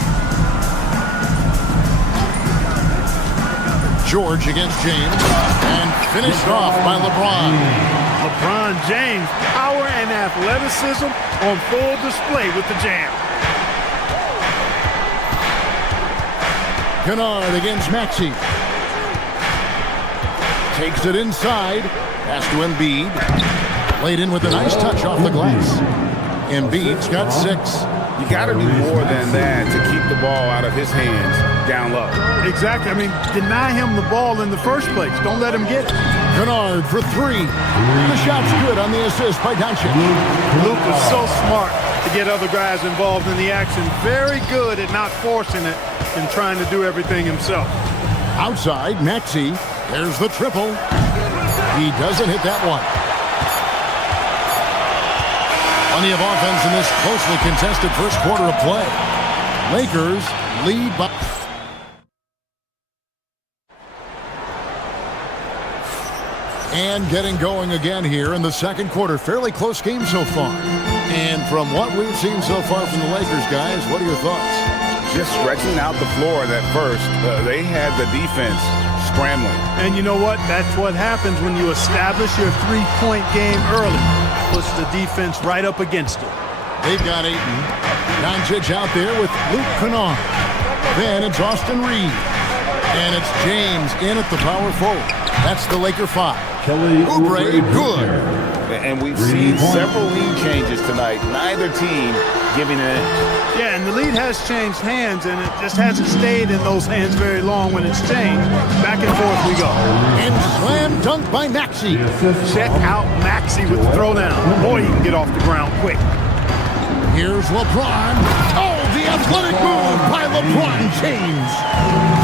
George against James. And finished off by LeBron. LeBron James, power and athleticism on full display with the jam. Kennard against Maxey. Takes it inside. Pass to Embiid. Laid in with a nice touch off the glass. Embiid's got 6. You got to do more than that to keep the ball out of his hands down low. Exactly. I mean, deny him the ball in the first place. Don't let him get it. Kennard for 3. The shot's good on the assist by Doncic. Luke was so smart to get other guys involved in the action. Very good at not forcing it and trying to do everything himself. Outside, Maxey. There's the triple. He doesn't hit that one. Plenty of offense in this closely contested first quarter of play. Lakers lead by... And getting going again here in the second quarter. Fairly close game so far. And from what we've seen so far from the Lakers, guys, what are your thoughts? Just stretching out the floor at first. They had the defense scrambling. And you know what? That's what happens when you establish your three-point game early. Puts the defense right up against it. They've got Ayton. Doncic out there with Luke Kennard. Then it's Austin Reeves. And it's James in at the power forward. That's the Laker 5. Oubre, good. And we've seen several lead changes tonight. Neither team giving an inch. Yeah, and the lead has changed hands, and it just hasn't stayed in those hands very long when it's changed. Back and forth we go. And slam dunk by Maxey. Check out Maxey with the throwdown. Boy, he can get off the ground quick. Here's LeBron. Oh, the athletic move by LeBron James.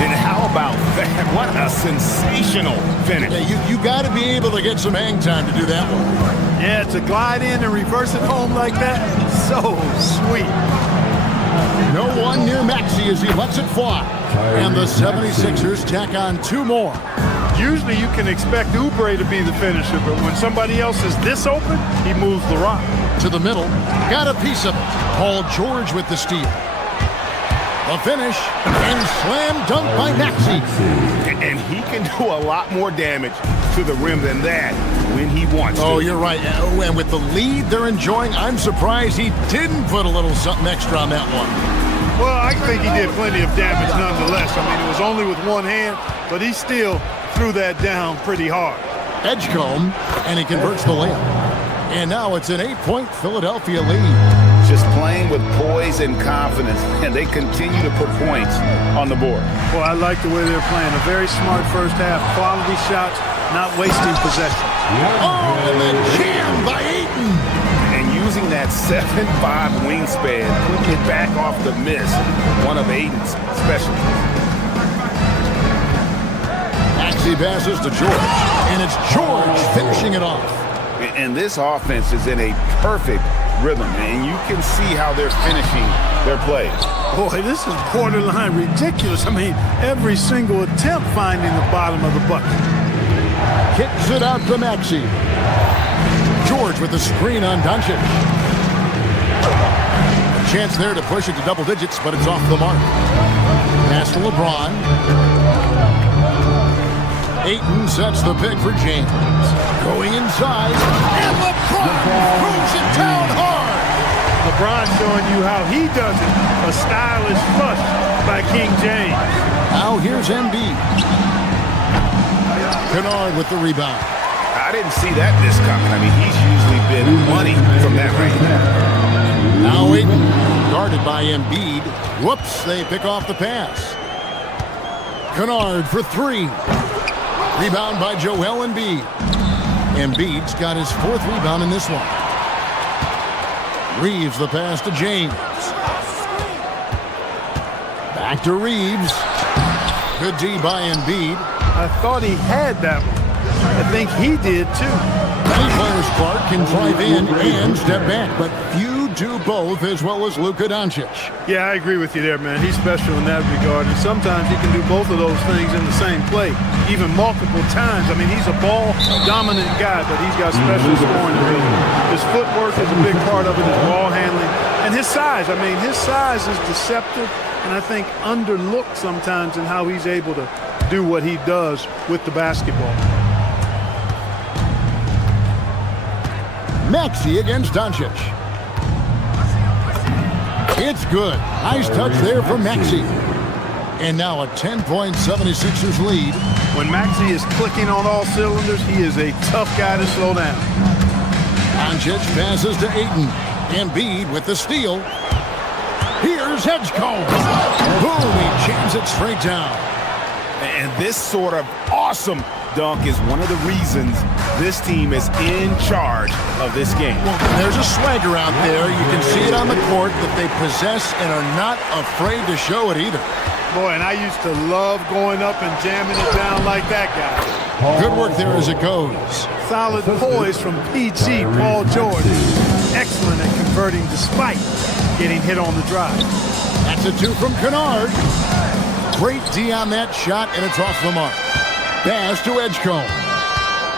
And how about that? What a sensational finish. Yeah, you got to be able to get some hang time to do that one. Yeah, to glide in and reverse it home like that, so sweet. No one near Maxey as he lets it fly. And the 76ers tack on 2 more. Usually you can expect Oubre to be the finisher, but when somebody else is this open, he moves the rock. To the middle, got a piece of it. Paul George with the steal. The finish, and slam dunk by Maxey. And he can do a lot more damage to the rim than that when he wants to. Oh, you're right. And with the lead they're enjoying, I'm surprised he didn't put a little something extra on that one. Well, I think he did plenty of damage nonetheless. I mean, it was only with one hand, but he still threw that down pretty hard. Edgecombe, and he converts the layup. And now it's an 8-point Philadelphia lead. Just playing with poise and confidence, and they continue to put points on the board. Well, I like the way they're playing. A very smart first half. Quality shots, not wasting possession. Oh, and then jammed by Ayton. And using that 7'5" wingspan, putting it back off the miss, one of Ayton's specialties. Maxey passes to George, and it's George finishing it off. And this offense is in a perfect rhythm, and you can see how they're finishing their plays. Boy, this is borderline ridiculous. I mean, every single attempt finding the bottom of the bucket. Kicks it out to Maxey. George with the screen on Doncic. Chance there to push it to double digits, but it's off the mark. Pass to LeBron. Ayton sets the pick for James. Going inside, and LeBron throws it down hard. LeBron showing you how he does it. A stylish flush by King James. Now here's Embiid. Kennard with the rebound. I didn't see that miss coming. I mean, he's usually been money from that range. Now Ayton, guarded by Embiid. Whoops, they pick off the pass. Kennard for 3. Rebound by Joel Embiid. Embiid's got his 4th rebound in this one. Reeves the pass to James. Back to Reeves. Good D by Embiid. I thought he had that one. I think he did too. Many players, Clark, can drive in and step back, but few do both as well as Luka Doncic. Yeah, I agree with you there, man. He's special in that regard, and sometimes he can do both of those things in the same play, even multiple times. I mean, he's a ball-dominant guy, but he's got special scoring ability. His footwork is a big part of it, his ball handling, and his size. I mean, his size is deceptive, and I think underlooked sometimes in how he's able to do what he does with the basketball. Maxey against Doncic. It's good. Nice touch there from Maxey. And now a 10-point 76ers lead. When Maxey is clicking on all cylinders, he is a tough guy to slow down. Doncic passes to Ayton. Embiid with the steal. Here's Edgecombe. Boom, he jams it straight down. And this sort of awesome dunk is one of the reasons this team is in charge of this game. Well, there's a swagger out there. You can see it on the court that they possess and are not afraid to show it either. Boy, and I used to love going up and jamming it down like that guy. Good work there as it goes. Solid poise from PG, Paul George. Excellent at converting despite getting hit on the drive. That's a 2 from Kennard. Great D on that shot, and it's off the mark. Pass to Edgecombe.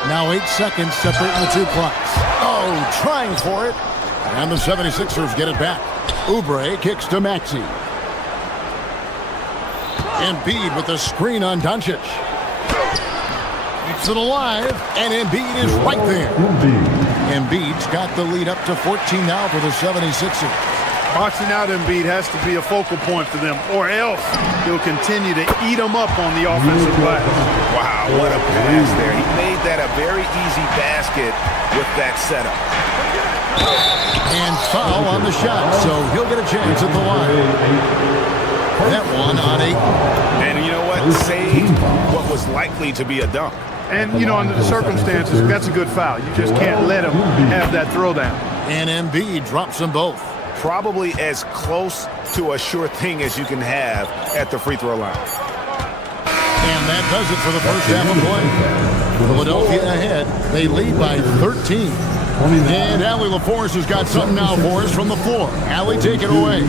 Now 8 seconds separating the two clocks. Oh, trying for it. And the 76ers get it back. Oubre kicks to Maxey. Embiid with a screen on Doncic. Keeps it alive, and Embiid is right there. Embiid's got the lead up to 14 now for the 76ers. Boxing out Embiid has to be a focal point for them, or else he'll continue to eat them up on the offensive glass. Wow, what a pass there. He made that a very easy basket with that setup. And foul on the shot, so he'll get a chance at the line. That one on 8. And you know what? Saved what was likely to be a dunk. And, you know, under the circumstances, that's a good foul. You just can't let him have that throwdown. And Embiid drops them both. Probably as close to a sure thing as you can have at the free throw line. And that does it for the first half of play. Philadelphia ahead. They lead by 13. And Allie LaForce has got something now for us from the floor. Allie, take it away.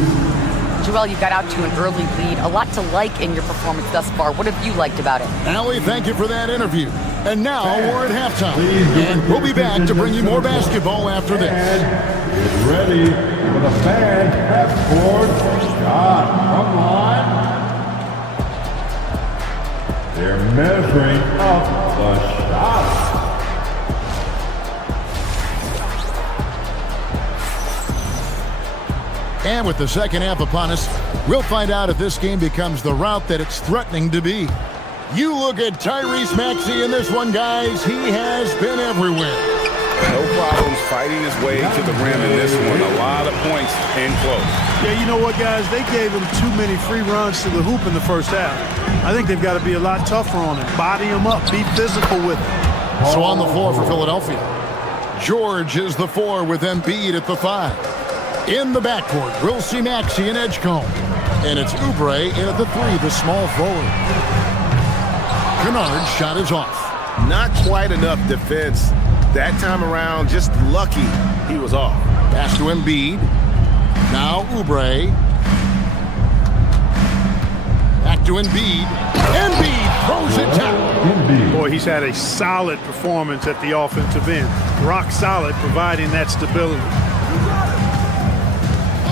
Joel, you got out to an early lead. A lot to like in your performance thus far. What have you liked about it? Allie, thank you for that interview. And now we're at halftime. And we'll be back to bring you more basketball after this. Get ready for the fan half-court shot. Come on. They're measuring up the shot. And with the second half upon us, we'll find out if this game becomes the route that it's threatening to be. You look at Tyrese Maxey in this one, guys. He has been everywhere. No problems fighting his way to the rim in this one. A lot of points in close. Yeah, you know what, guys? They gave him too many free runs to the hoop in the first half. I think they've got to be a lot tougher on him. Body him up. Be physical with him. So on the floor for Philadelphia, George is the 4 with Embiid at the 5. In the backcourt, we'll see Maxey and Edgecombe. And it's Oubre in at the 3, the small forward. Kennard's shot is off. Not quite enough defense that time around. Just lucky he was off. Pass to Embiid. Now Oubre. Back to Embiid. Embiid throws it down. Boy, he's had a solid performance at the offensive end. Rock solid, providing that stability.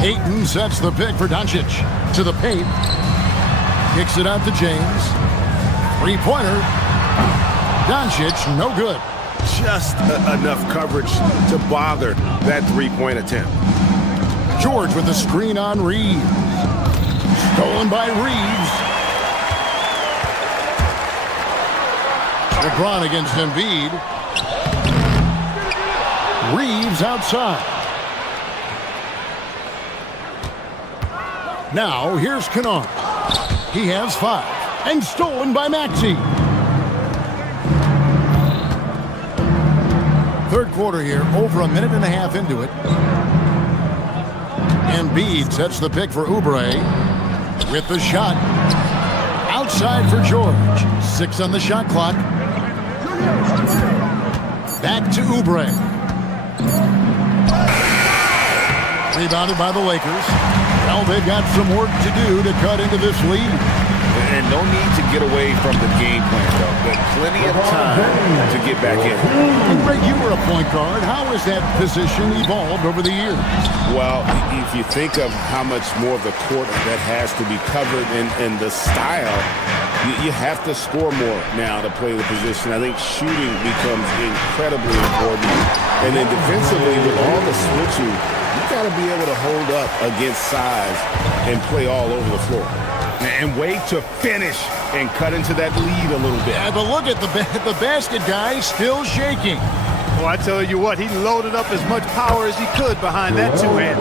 Ayton sets the pick for Doncic. To the paint. Kicks it out to James. Three-pointer. Doncic, no good. Just enough coverage to bother that three-point attempt. George with the screen on Reeves. Stolen by Reeves. LeBron against Embiid. Reeves outside. Now, here's Kennard. He has 5. And stolen by Maxey. Third quarter here, over a minute and a half into it. Embiid sets the pick for Oubre. With the shot. Outside for George. 6 on the shot clock. Back to Oubre. Rebounded by the Lakers. Well, they've got some work to do to cut into this lead. And no need to get away from the game plan, though. But plenty of time to get back in. And Greg, you were a point guard. How has that position evolved over the years? Well, if you think of how much more of the court that has to be covered and the style, you have to score more now to play the position. I think shooting becomes incredibly important. And then defensively, with all the switching, you got to be able to hold up against size and play all over the floor. And wait to finish and cut into that lead a little bit. But look at the basket guy still shaking. Oh, I tell you what, he loaded up as much power as he could behind that two-hand.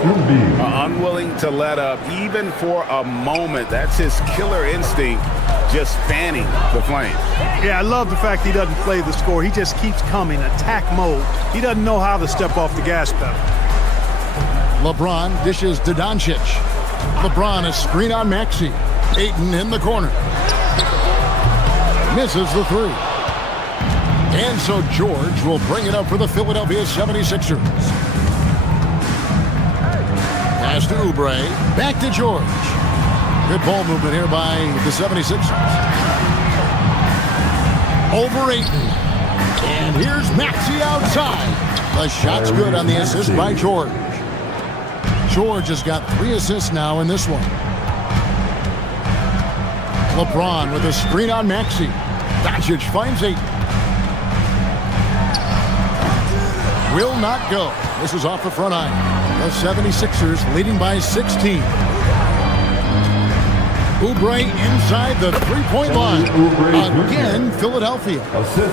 Unwilling to let up even for a moment. That's his killer instinct, just fanning the flames. Yeah, I love the fact he doesn't play the score. He just keeps coming, attack mode. He doesn't know how to step off the gas pedal. LeBron dishes to Doncic. LeBron, a screen on Maxey. Ayton in the corner. Misses the three. And so George will bring it up for the Philadelphia 76ers. Pass to Oubre. Back to George. Good ball movement here by the 76ers. Over Ayton. And here's Maxey outside. The shot's good on the assist by George. George has got 3 assists now in this one. LeBron with a screen on Maxey. Doncic finds Ayton. Will not go. This is off the front iron. The 76ers leading by 16. Oubre inside the three-point line. Again, Philadelphia.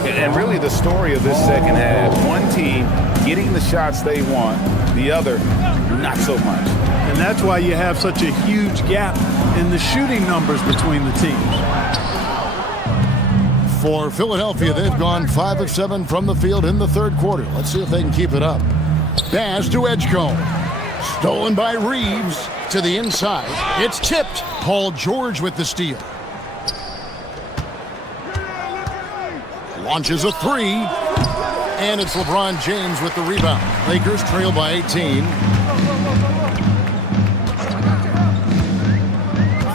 And really the story of this second half, one team getting the shots they want, the other not so much. And that's why you have such a huge gap in the shooting numbers between the teams. For Philadelphia, they've gone 5 of 7 from the field in the third quarter. Let's see if they can keep it up. Pass to Edgecombe. Stolen by Reeves to the inside. It's tipped. Paul George with the steal. Launches a three. And it's LeBron James with the rebound. Lakers trail by 18.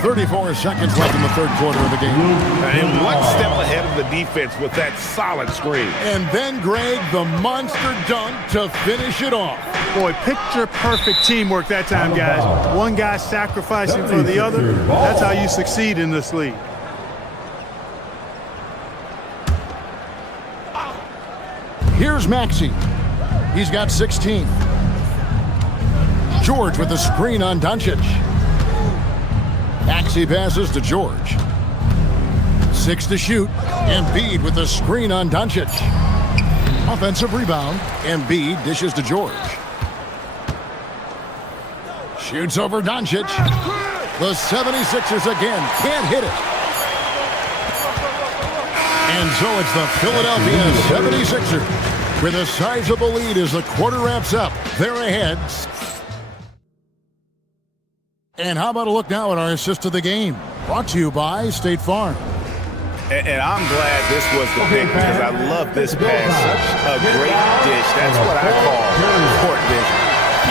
34 seconds left in the third quarter of the game. And one step ahead of the defense with that solid screen. And then, Greg, the monster dunk to finish it off. Boy, picture-perfect teamwork that time, guys. One guy sacrificing for the other. That's how you succeed in this league. Here's Maxey. He's got 16. George with the screen on Doncic. Maxey passes to George. 6 to shoot. Embiid with the screen on Doncic. Offensive rebound. Embiid dishes to George. Shoots over Doncic. The 76ers again can't hit it. And so it's the Philadelphia 76ers with a sizable lead as the quarter wraps up. They're ahead. And how about a look now at our assist of the game? Brought to you by State Farm. And I'm glad this was the pick because I love this pass. Such a great dish. That's what I call court vision.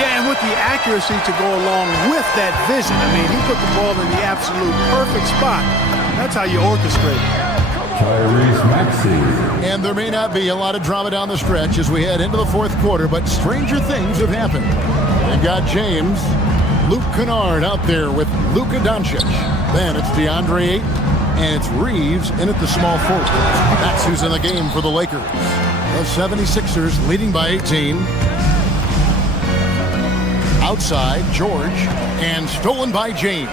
Yeah, and with the accuracy to go along with that vision. I mean, he put the ball in the absolute perfect spot. That's how you orchestrate it. Tyrese Maxey. And there may not be a lot of drama down the stretch as we head into the fourth quarter, but stranger things have happened. They've got James, Luke Kennard out there with Luka Doncic. Then it's DeAndre Ayton, and it's Reeves in at the small forward. That's who's in the game for the Lakers. The 76ers leading by 18. Outside, George, and stolen by James.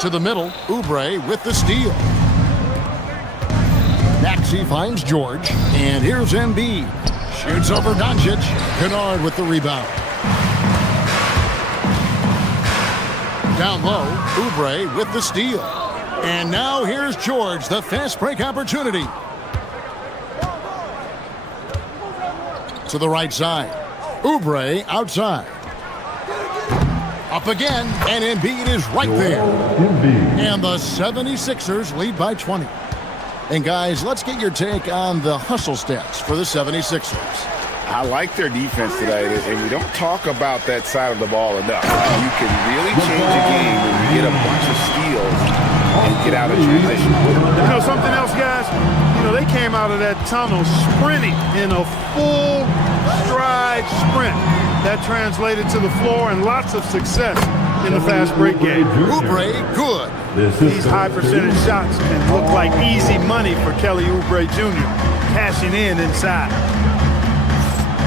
To the middle, Oubre with the steal. Maxey finds George, and here's Embiid. Shoots over Doncic. Kennard with the rebound. Down low, Oubre with the steal. And now here's George, the fast break opportunity. To the right side. Oubre outside. Up again, and Embiid is right there. And the 76ers lead by 20. And guys, let's get your take on the hustle stats for the 76ers. I like their defense today, and we don't talk about that side of the ball enough. You can really change a game when you get a bunch of steals and get out of transition. You know something else, guys? You know, they came out of that tunnel sprinting in a full stride sprint. That translated to the floor and lots of success in the fast break game. Oubre, good. These high percentage shots can look like easy money for Kelly Oubre Jr. cashing in inside.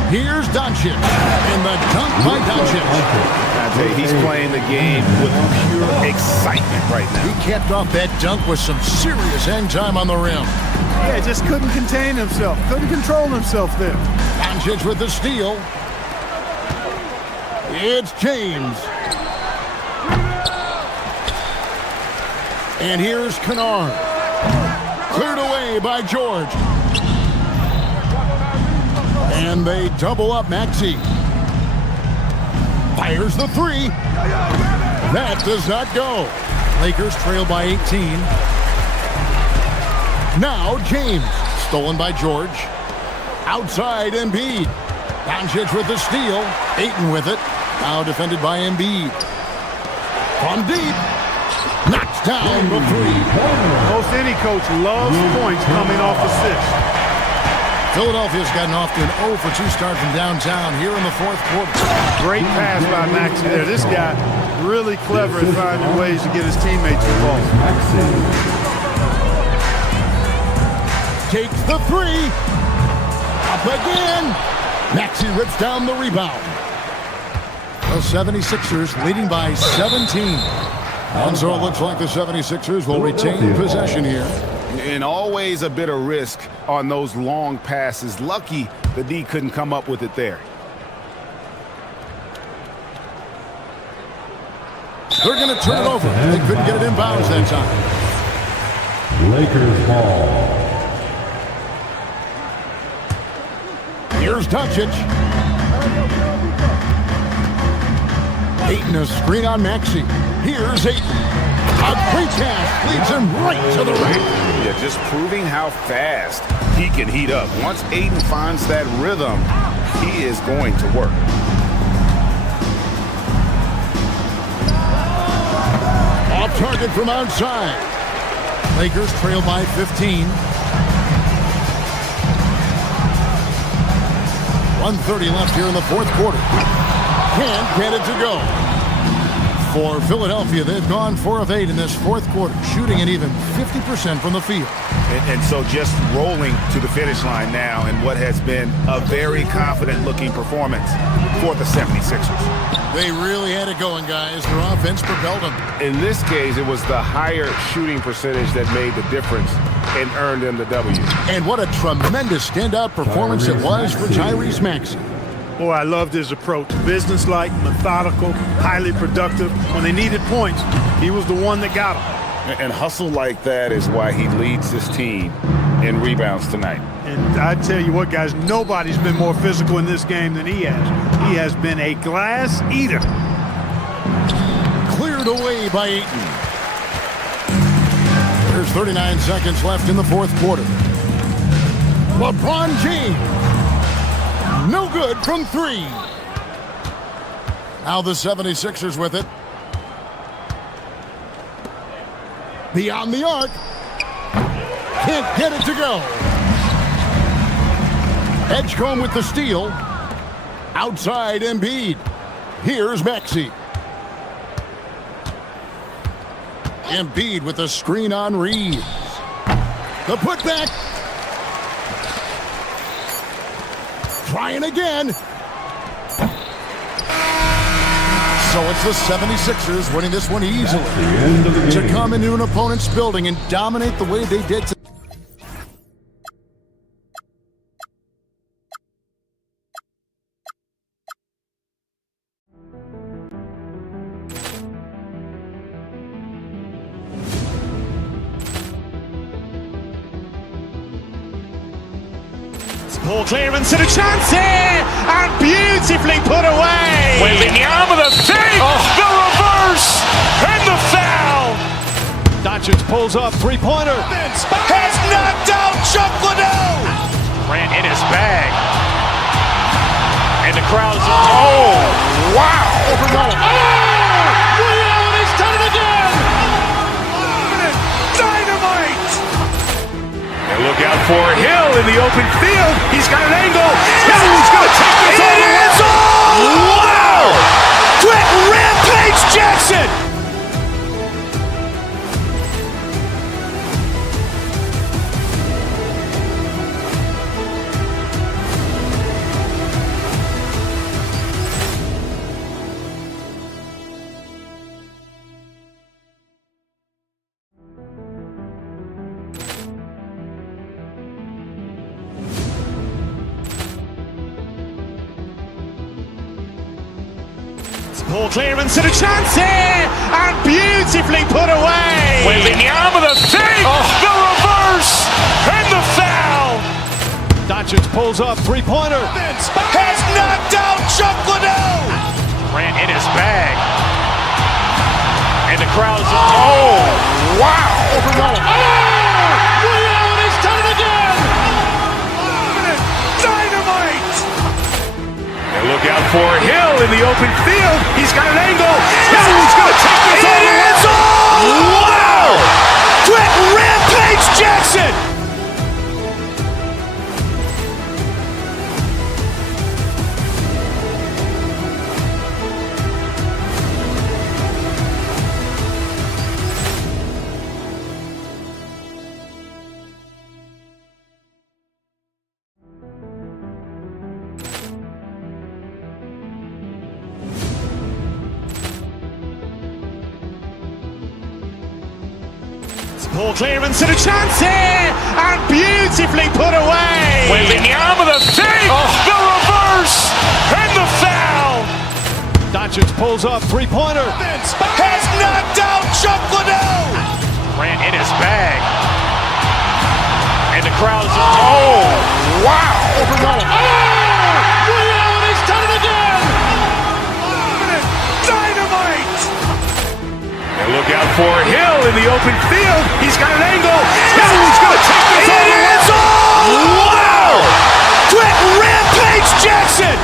Here's Doncic, and the dunk by Doncic. I tell you, he's playing the game with pure excitement right now. He capped off that dunk with some serious hang time on the rim. Yeah, just couldn't contain himself. Couldn't control himself there. Doncic with the steal. It's James. And here's Kennard. Cleared away by George. And they double up Maxey. Fires the three. That does not go. Lakers trail by 18. Now James. Stolen by George. Outside Embiid. Doncic with the steal. Ayton with it. Now defended by Embiid. From deep. Knocks down the three. Most any coach loves points coming off assists. Philadelphia's gotten off to an 0 for 2 start from downtown here in the fourth quarter. Great pass by Maxey there. This guy really clever at finding ways to get his teammates involved. Takes the three. Up again. Maxey rips down the rebound. The 76ers leading by 17. And so it looks like the 76ers will retain possession here. And always a bit of risk on those long passes. Lucky the D couldn't come up with it there. They're going to turn it over. They couldn't get it inbounds that time. Lakers ball. Here's Doncic. Ayton a screen on Maxey. Here's Ayton. A great pass leads him right to the rim. Yeah, just proving how fast he can heat up. Once Ayton finds that rhythm, he is going to work. Off target from outside. Lakers trail by 15. 1:30 left here in the fourth quarter. Can't get it to go. For Philadelphia, they've gone 4 of 8 in this fourth quarter, shooting at even 50% from the field. And so just rolling to the finish line now in what has been a very confident-looking performance for the 76ers. They really had it going, guys. Their offense propelled them. In this case, it was the higher shooting percentage that made the difference and earned them the W. And what a tremendous standout performance it was for Tyrese Maxey. Boy, I loved his approach. Businesslike, methodical, highly productive. When they needed points, he was the one that got them. And hustle like that is why he leads his team in rebounds tonight. And I tell you what, guys, nobody's been more physical in this game than he has. He has been a glass eater. Cleared away by Ayton. There's 39 seconds left in the fourth quarter. LeBron James. No good from 3. Now the 76ers with it. Beyond the arc. Can't get it to go. Edgecombe with the steal. Outside Embiid. Here's Maxey. Embiid with the screen on Reeves. The putback. Trying again. So it's the 76ers winning this one easily. To come into an opponent's building and dominate the way they did to Ball clearance and a chance here, and beautifully put away. Wembanyama the fake, the reverse, and the foul. Doncic pulls up, three-pointer. Has knocked out Chuck Liddell. Ran in his bag, and the crowd's wow! Reality's done it again. Dynamite. And look out for Hill in the open field. He's got an angle. Hill's going to take this all the way. Wow! Quick rampage Jackson. Ball clearance and a chance here, and beautifully put away. Wembanyama the save, the reverse, and the foul. Doncic pulls up, three-pointer. Has knocked out Chuck Liddell. Grant in his bag. And the crowd's, oh, wow. Ray Allen has done it again. Dynamite. And look out for Hill in the open field. He's got an angle. Hill's going to take this all the way. Wow. Quick Rampage Jackson. Ball clearance and a chance here, and beautifully put away. Wembanyama the save, the reverse, and the foul. Doncic pulls up, three-pointer. Has knocked out Chuck Liddell. Grant in his bag. And the crowd's, oh, wow. Ray Allen has done it again. Dynamite. And look out for Hill in the open field. He's got an angle. Hill's going to take this all the way. Wow. Quick Rampage Jackson.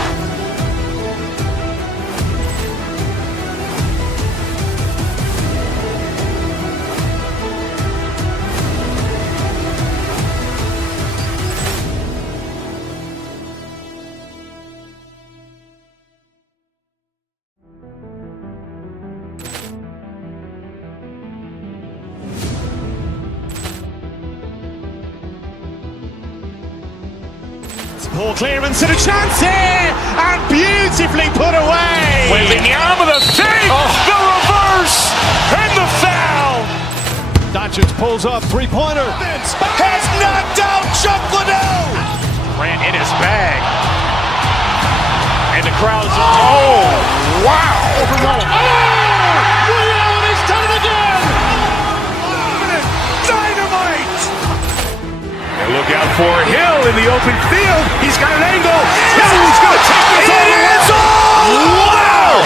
Ball clearance and a chance here, and beautifully put away. Wembanyama the save, the reverse, and the foul. Doncic pulls up, three-pointer. Has knocked out Chuck Liddell. Grant in his bag. And the crowd's, oh, wow. Ray Allen has done it again. Dynamite. And look out for Hill in the open field. He's got an angle. Hill's going to take this all the way. Wow.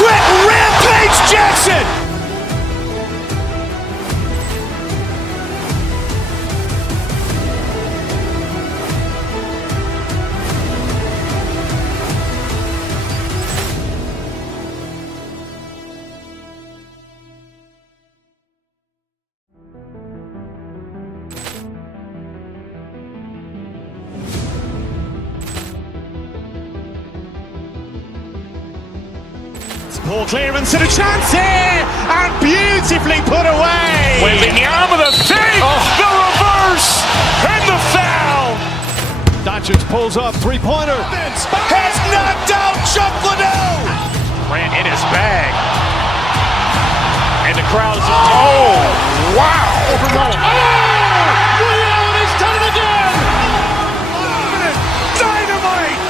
Quick Rampage Jackson. Ball clearance and a chance here, and beautifully put away. Wembanyama the save, the reverse, and the foul. Doncic pulls up, three-pointer. Has knocked out Chuck Liddell. Grant in his bag. And the crowd's, oh, wow. Ray Allen has done it again. Dynamite.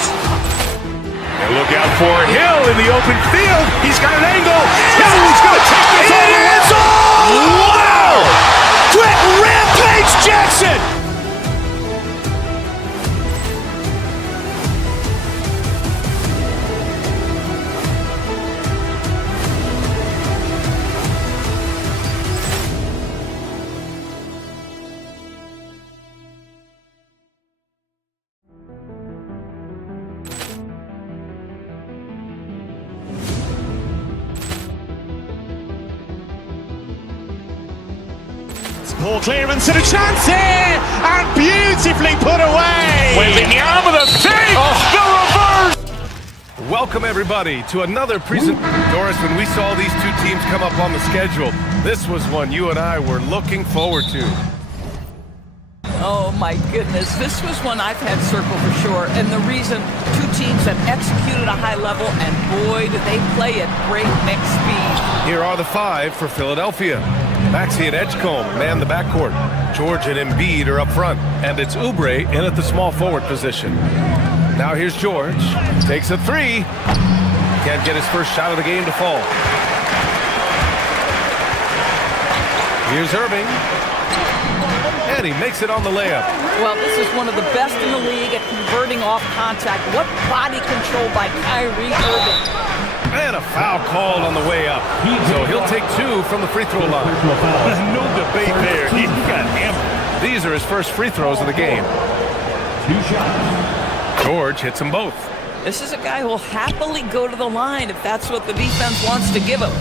And look out for Hill in the open field. He's got an angle. Hill's going to take this all the way. Wow. Quick Rampage Jackson. Ball clearance and a chance here, and beautifully put away. Wembanyama the save, the reverse. Welcome, everybody, to another Doris, when we saw these two teams come up on the schedule, this was one you and I were looking forward to. Oh my goodness, this was one I've had circled for sure, and the reason, two teams that executed a high level, and boy did they play at breakneck speed. Here are the five for Philadelphia. Maxey and Edgecombe man the backcourt. George and Embiid are up front, and it's Oubre in at the small forward position. Now here's George, takes a three, Can't get his first shot of the game to fall. Here's Irving. And he makes it on the layup. Well, this is one of the best in the league at converting off contact. What body control by Kyrie Irving. And a foul called on the way up. So he'll take 2 from the free throw line. No debate there. He got hammered. These are his first free throws of the game. 2 shots. George hits them both. This is a guy who will happily go to the line if that's what the defense wants to give him.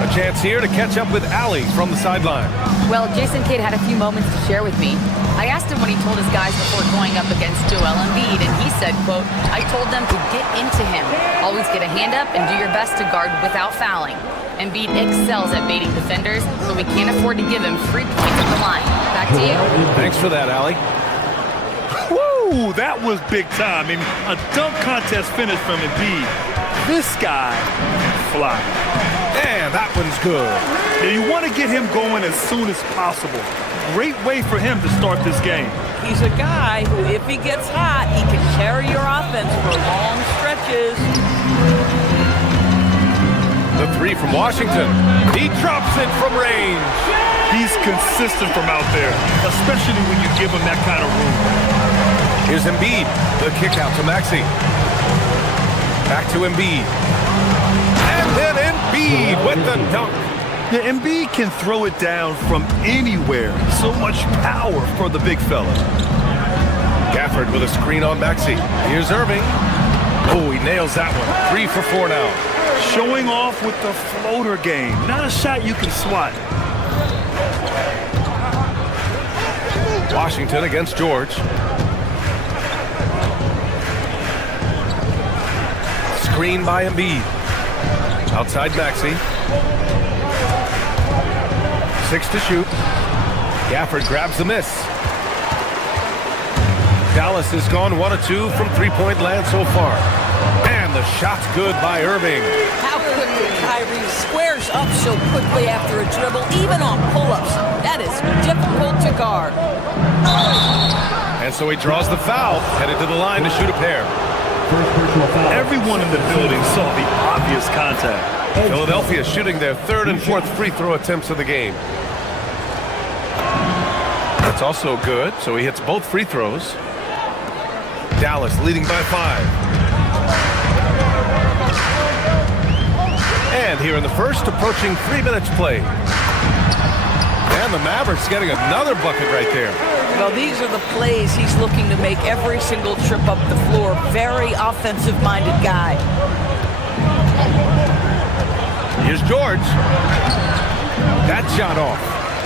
A chance here to catch up with Allie from the sideline. Well, Jason Kidd had a few moments to share with me. I asked him what he told his guys before going up against Joel Embiid, and he said, quote, I told them to get into him. Always get a hand up and do your best to guard without fouling. Embiid excels at baiting defenders, so we can't afford to give him free points at the line. Back to you. Thanks for that, Allie. Woo, that was big time. I mean, a dunk contest finish from Embiid. This guy fly. And that one's good. Now, you want to get him going as soon as possible. Great way for him to start this game. He's a guy who, if he gets hot, he can carry your offense for long stretches. The 3 from Washington. He drops it from range. He's consistent from out there, especially when you give him that kind of room. Here's Embiid. The kick out to Maxey. Back to Embiid. And then Embiid with the dunk. Yeah, Embiid can throw it down from anywhere. So much power for the big fella. Gafford with a screen on Maxey. Here's Irving. Oh, he nails that one. 3 for 4 now. Showing off with the floater game. Not a shot you can swat. Washington against George. Screen by Embiid. Outside Maxey. 6 to shoot. Gafford grabs the miss. Dallas has gone 1 of 2 from 3-point land so far. And the shot's good by Irving. How quickly Kyrie squares up so quickly after a dribble, even on pull-ups. That is difficult to guard. And so he draws the foul, headed to the line to shoot a pair. Everyone in the building saw the obvious contact. Philadelphia shooting their 3rd and 4th free throw attempts of the game. That's also good, so he hits both free throws. Dallas leading by 5. And here in the first, approaching 3 minutes played. And the Mavericks getting another bucket right there. Well, these are the plays he's looking to make every single trip up the floor. Very offensive-minded guy. Here's George. That shot off.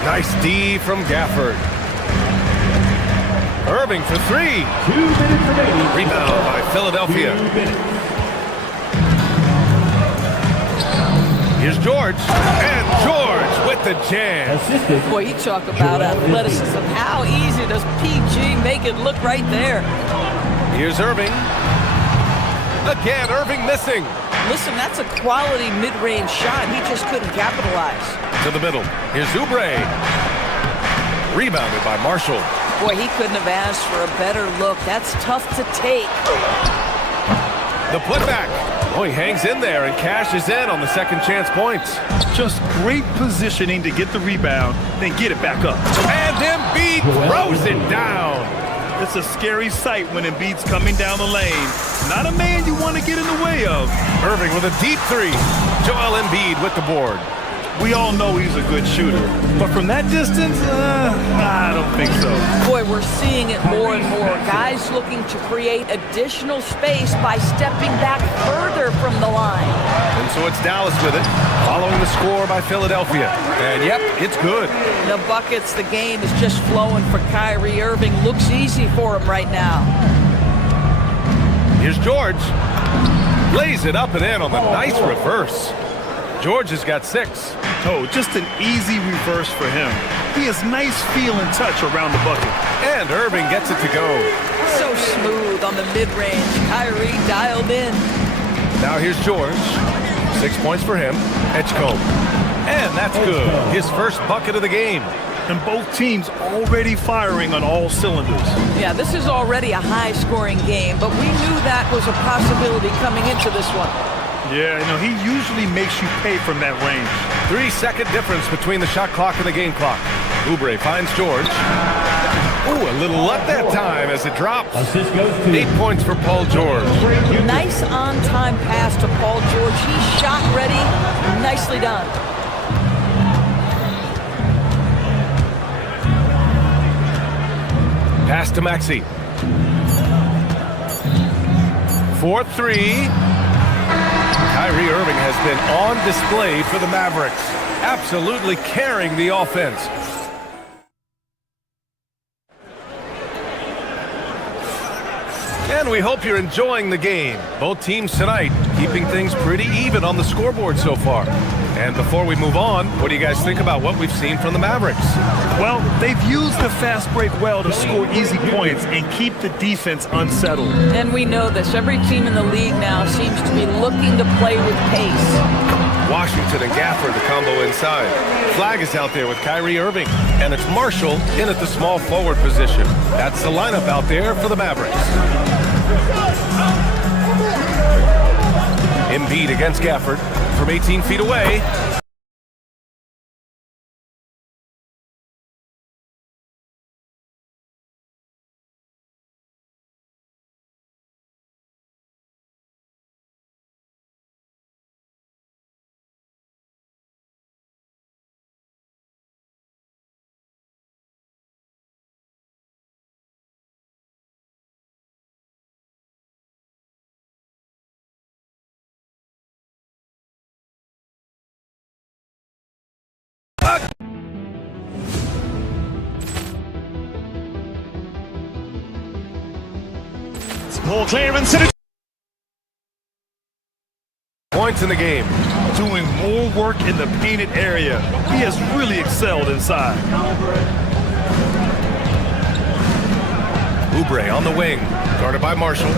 Nice D from Gafford. Irving for 3. 2 minutes remaining. Rebound by Philadelphia. Here's George. And George with the jam. Boy, you talk about athleticism. How easy does PG make it look right there? Here's Irving. Again, Irving missing. Listen, that's a quality mid-range shot. He just couldn't capitalize. To the middle. Here's Oubre. Rebounded by Marshall. Boy, he couldn't have asked for a better look. That's tough to take. The putback. Oh, he hangs in there and cashes in on the second chance points. Just great positioning to get the rebound, then get it back up. And Embiid throws it down. It's a scary sight when Embiid's coming down the lane. Not a man you want to get in the way of. Irving with a deep 3. Joel Embiid with the board. We all know he's a good shooter, but from that distance, I don't think so. Boy, we're seeing it more and more. Guys looking to create additional space by stepping back further from the line. And so it's Dallas with it, following the score by Philadelphia. And yep, it's good. The buckets, the game is just flowing for Kyrie Irving. Looks easy for him right now. Here's George. Lays it up and in on the nice reverse. George has got 6. Oh, just an easy reverse for him. He has nice feel and touch around the bucket. And Irving gets it to go. So smooth on the mid-range. Kyrie dialed in. Now here's George. 6 points for him. Edgecombe. And that's good. His first bucket of the game. And both teams already firing on all cylinders. Yeah, this is already a high-scoring game, but we knew that was a possibility coming into this one. Yeah, he usually makes you pay from that range. 3-second difference between the shot clock and the game clock. Oubre finds George. Ooh, a little luck that time as it drops. 8 points for Paul George. Nice on-time pass to Paul George. He's shot ready. Nicely done. Pass to Maxey. 4-3. Kyrie Irving has been on display for the Mavericks, absolutely carrying the offense. And we hope you're enjoying the game. Both teams tonight keeping things pretty even on the scoreboard so far. And before we move on, what do you guys think about what we've seen from the Mavericks? Well, they've used the fast break well to score easy points and keep the defense unsettled. And we know this. Every team in the league now seems to be looking to play with pace. Washington and Gafford, the combo inside. Flag is out there with Kyrie Irving, and it's Marshall in at the small forward position. That's the lineup out there for the Mavericks. Embiid against Gafford from 18 feet away. Ball clearance. Points in the game. Doing more work in the painted area. He has really excelled inside. Oubre on the wing, guarded by Marshall.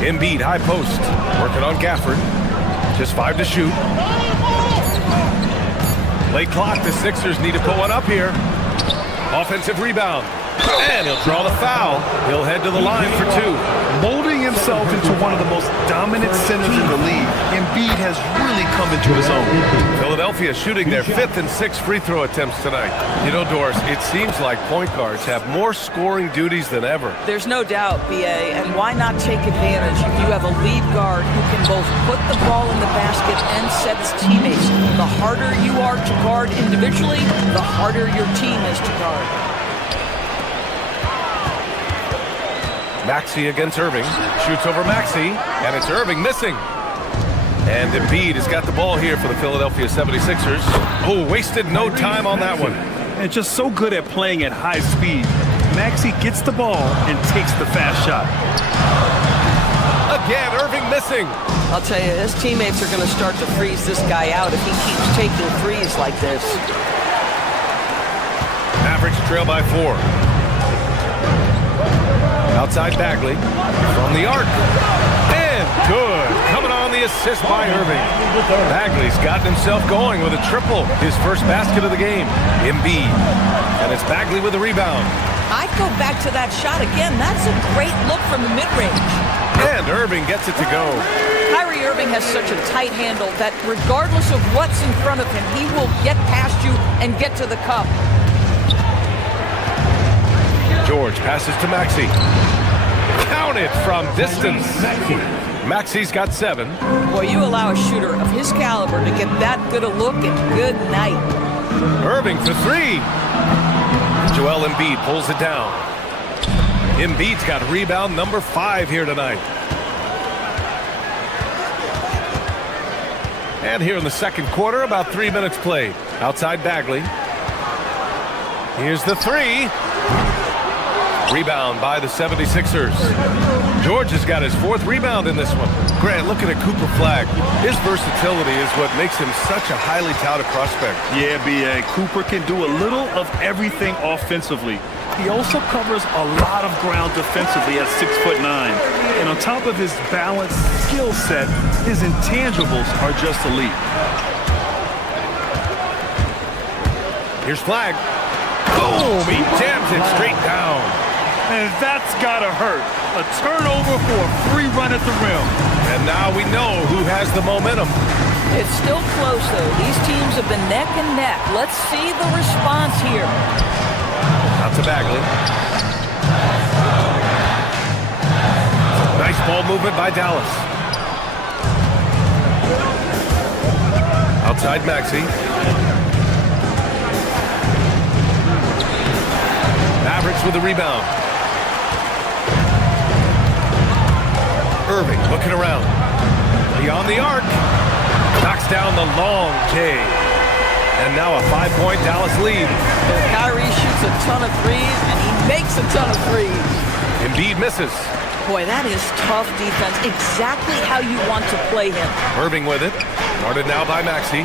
Embiid high post, working on Gafford. Just 5 to shoot. Late clock, the Sixers need to put one up here. Offensive rebound. And he'll draw the foul. He'll head to the line for 2. Molding himself into one of the most dominant centers in the league, Embiid has really come into his own. Philadelphia shooting their 5th and 6th free throw attempts tonight. You know, Doris, it seems like point guards have more scoring duties than ever. There's no doubt, BA, and why not take advantage if you have a lead guard who can both put the ball in the basket and set his teammates. The harder you are to guard individually, the harder your team is to guard. Maxey against Irving. Shoots over Maxey, and it's Irving missing. And Embiid has got the ball here for the Philadelphia 76ers. Oh, wasted no time on that one. And just so good at playing at high speed. Maxey gets the ball and takes the fast shot. Again, Irving missing. I'll tell you, his teammates are going to start to freeze this guy out if he keeps taking threes like this. Mavericks trail by 4. Outside Bagley, from the arc, and good. Coming on the assist by Irving. Bagley's gotten himself going with a triple, his first basket of the game. Embiid, and it's Bagley with the rebound. I'd go back to that shot again. That's a great look from the mid-range. And Irving gets it to go. Kyrie Irving has such a tight handle that regardless of what's in front of him, he will get past you and get to the cup. George passes to Maxey. Counted from distance. Maxey's got 7. Boy, you allow a shooter of his caliber to get that good a look, and good night. Irving for 3. Joel Embiid pulls it down. Embiid's got rebound number 5 here tonight. And here in the second quarter, about 3 minutes played. Outside Bagley. Here's the 3. Rebound by the 76ers. George has got his 4th rebound in this one. Grant, looking at Cooper Flag. His versatility is what makes him such a highly touted prospect. Yeah, B.A. Cooper can do a little of everything offensively. He also covers a lot of ground defensively at 6'9". And on top of his balanced skill set, his intangibles are just elite. Here's Flag. Boom! He jams it straight down. And that's gotta hurt. A turnover for a free run at the rim. And now we know who has the momentum. It's still close, though. These teams have been neck and neck. Let's see the response here. Out to Bagley. Nice ball movement by Dallas. Outside Maxey. Mavericks with the rebound. Irving looking around. Beyond the arc. Knocks down the long J. And now a 5-point Dallas lead. Kyrie shoots a ton of threes, and he makes a ton of threes. Embiid misses. Boy, that is tough defense. Exactly how you want to play him. Irving with it. Guarded now by Maxey.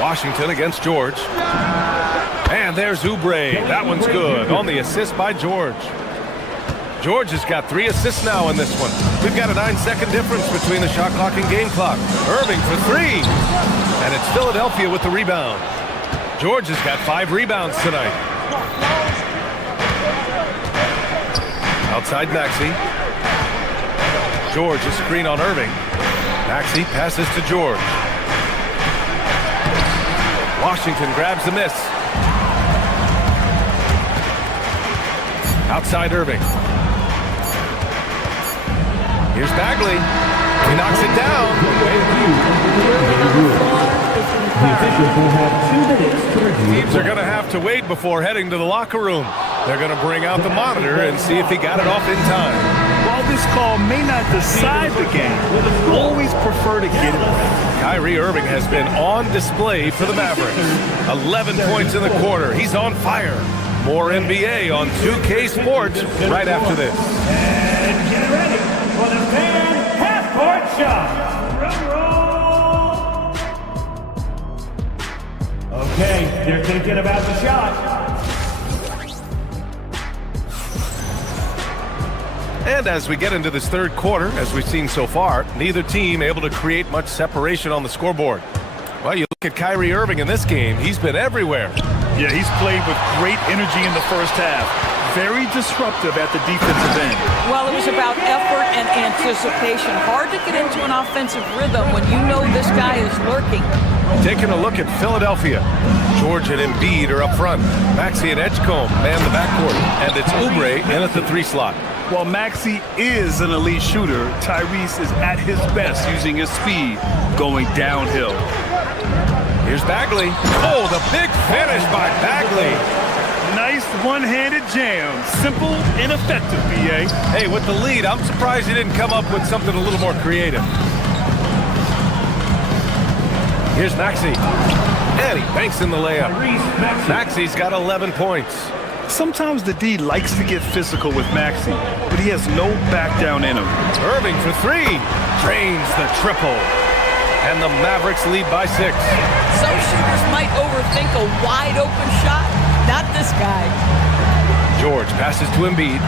Washington against George. And there's Oubre. That one's good. On the assist by George. George has got 3 assists now in this one. We've got a 9-second difference between the shot clock and game clock. Irving for 3. And it's Philadelphia with the rebound. George has got 5 rebounds tonight. Outside Maxey. George, a screen on Irving. Maxey passes to George. Washington grabs the miss. Outside Irving. Here's Bagley. He knocks it down. Teams are going to have to wait before heading to the locker room. They're going to bring out the monitor and see if he got it off in time. While this call may not decide the game, we'll always prefer to get it right. Kyrie Irving has been on display for the Mavericks. 11 points in the quarter. He's on fire. More NBA on 2K Sports right after this. And get ready for the fan half-court shot. Drum roll. Okay, they're thinking about the shot. And as we get into this third quarter, as we've seen so far, neither team able to create much separation on the scoreboard. Well, you look at Kyrie Irving in this game, he's been everywhere. Yeah, he's played with great energy in the first half. Very disruptive at the defensive end. Well, it was about effort and anticipation. Hard to get into an offensive rhythm when you know this guy is lurking. Taking a look at Philadelphia. George and Embiid are up front. Maxey and Edgecombe man the backcourt. And it's Oubre in at the 3 slot. While Maxey is an elite shooter, Tyrese is at his best using his speed going downhill. Here's Bagley. Oh, the big finish by Bagley. Nice one-handed jam. Simple and effective, B.A. Hey, with the lead, I'm surprised he didn't come up with something a little more creative. Here's Maxey. And he banks in the layup. Maxey's got 11 points. Sometimes the D likes to get physical with Maxey, but he has no back down in him. Irving for 3. Drains the triple. And the Mavericks lead by 6. Some shooters might overthink a wide open shot. Not this guy. George passes to Embiid.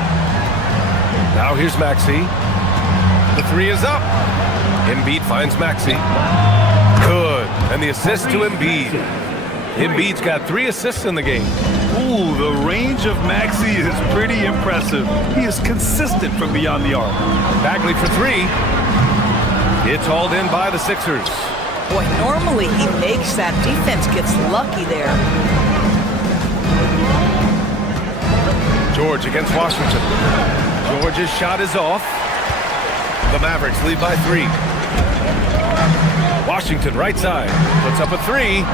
Now here's Maxey. The 3 is up. Embiid finds Maxey. Good. And the assist to Embiid. Embiid's got 3 assists in the game. Ooh, the range of Maxey is pretty impressive. He is consistent from beyond the arc. Bagley for 3. It's hauled in by the Sixers. Boy, normally he makes that. Defense gets lucky there. George against Washington. George's shot is off. The Mavericks lead by 3. Washington right side. Puts up a 3.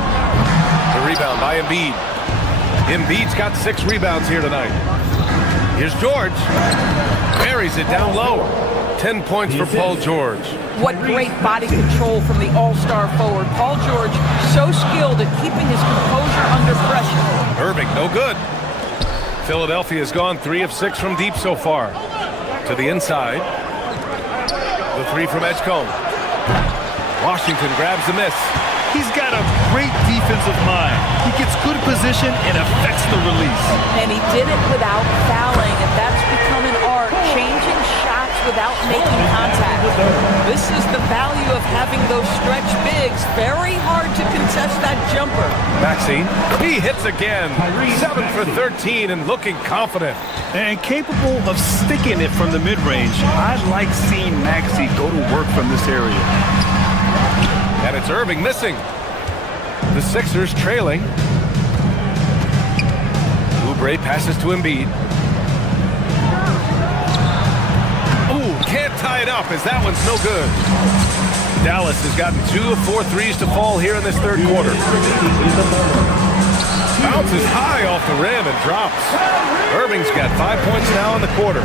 The rebound by Embiid. Embiid's got 6 rebounds here tonight. Here's George. Buries it down low. 10 points for Paul George. What great body control from the all-star forward. Paul George, so skilled at keeping his composure under pressure. Irving, no good. Philadelphia has gone 3 of 6 from deep so far. To the inside. The 3 from Edgecombe. Washington grabs the miss. He's got a great defensive mind. He gets good position and affects the release. And he did it without fouling, and that's become an art, changing shots without making contact. This is the value of having those stretch bigs. Very hard to contest that jumper. Maxey, he hits again. 7 for 13 and looking confident. And capable of sticking it from the mid-range. I like seeing Maxey go to work from this area. And it's Irving missing. The Sixers trailing. Oubre passes to Embiid. Ooh, can't tie it up as that one's no good. Dallas has gotten 2 of 4 threes to fall here in this third quarter. Bounces high off the rim and drops. Irving's got 5 points now in the quarter.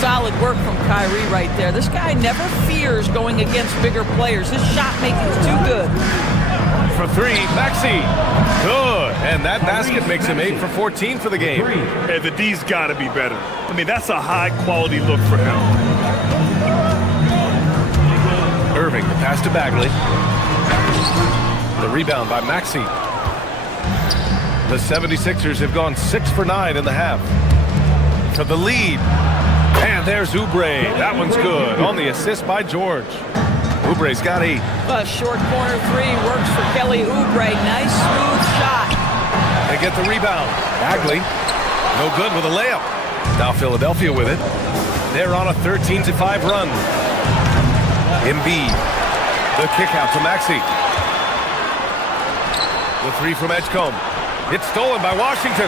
Solid work from Kyrie right there. This guy never fears going against bigger players. His shot making is too good. For 3, Maxey. Good. And that basket makes him 8 for 14 for the game. Hey, the D's got to be better. I mean, that's a high-quality look for him. Irving, the pass to Bagley. The rebound by Maxey. The 76ers have gone 6 for 9 in the half. For the lead. And there's Oubre. That one's good. On the assist by George. Oubre's got 8. A short corner 3 works for Kelly Oubre. Nice smooth shot. They get the rebound. Bagley, no good with a layup. Now Philadelphia with it. They're on a 13-5 run. Embiid, the kick out to Maxey. The 3 from Edgecombe. It's stolen by Washington.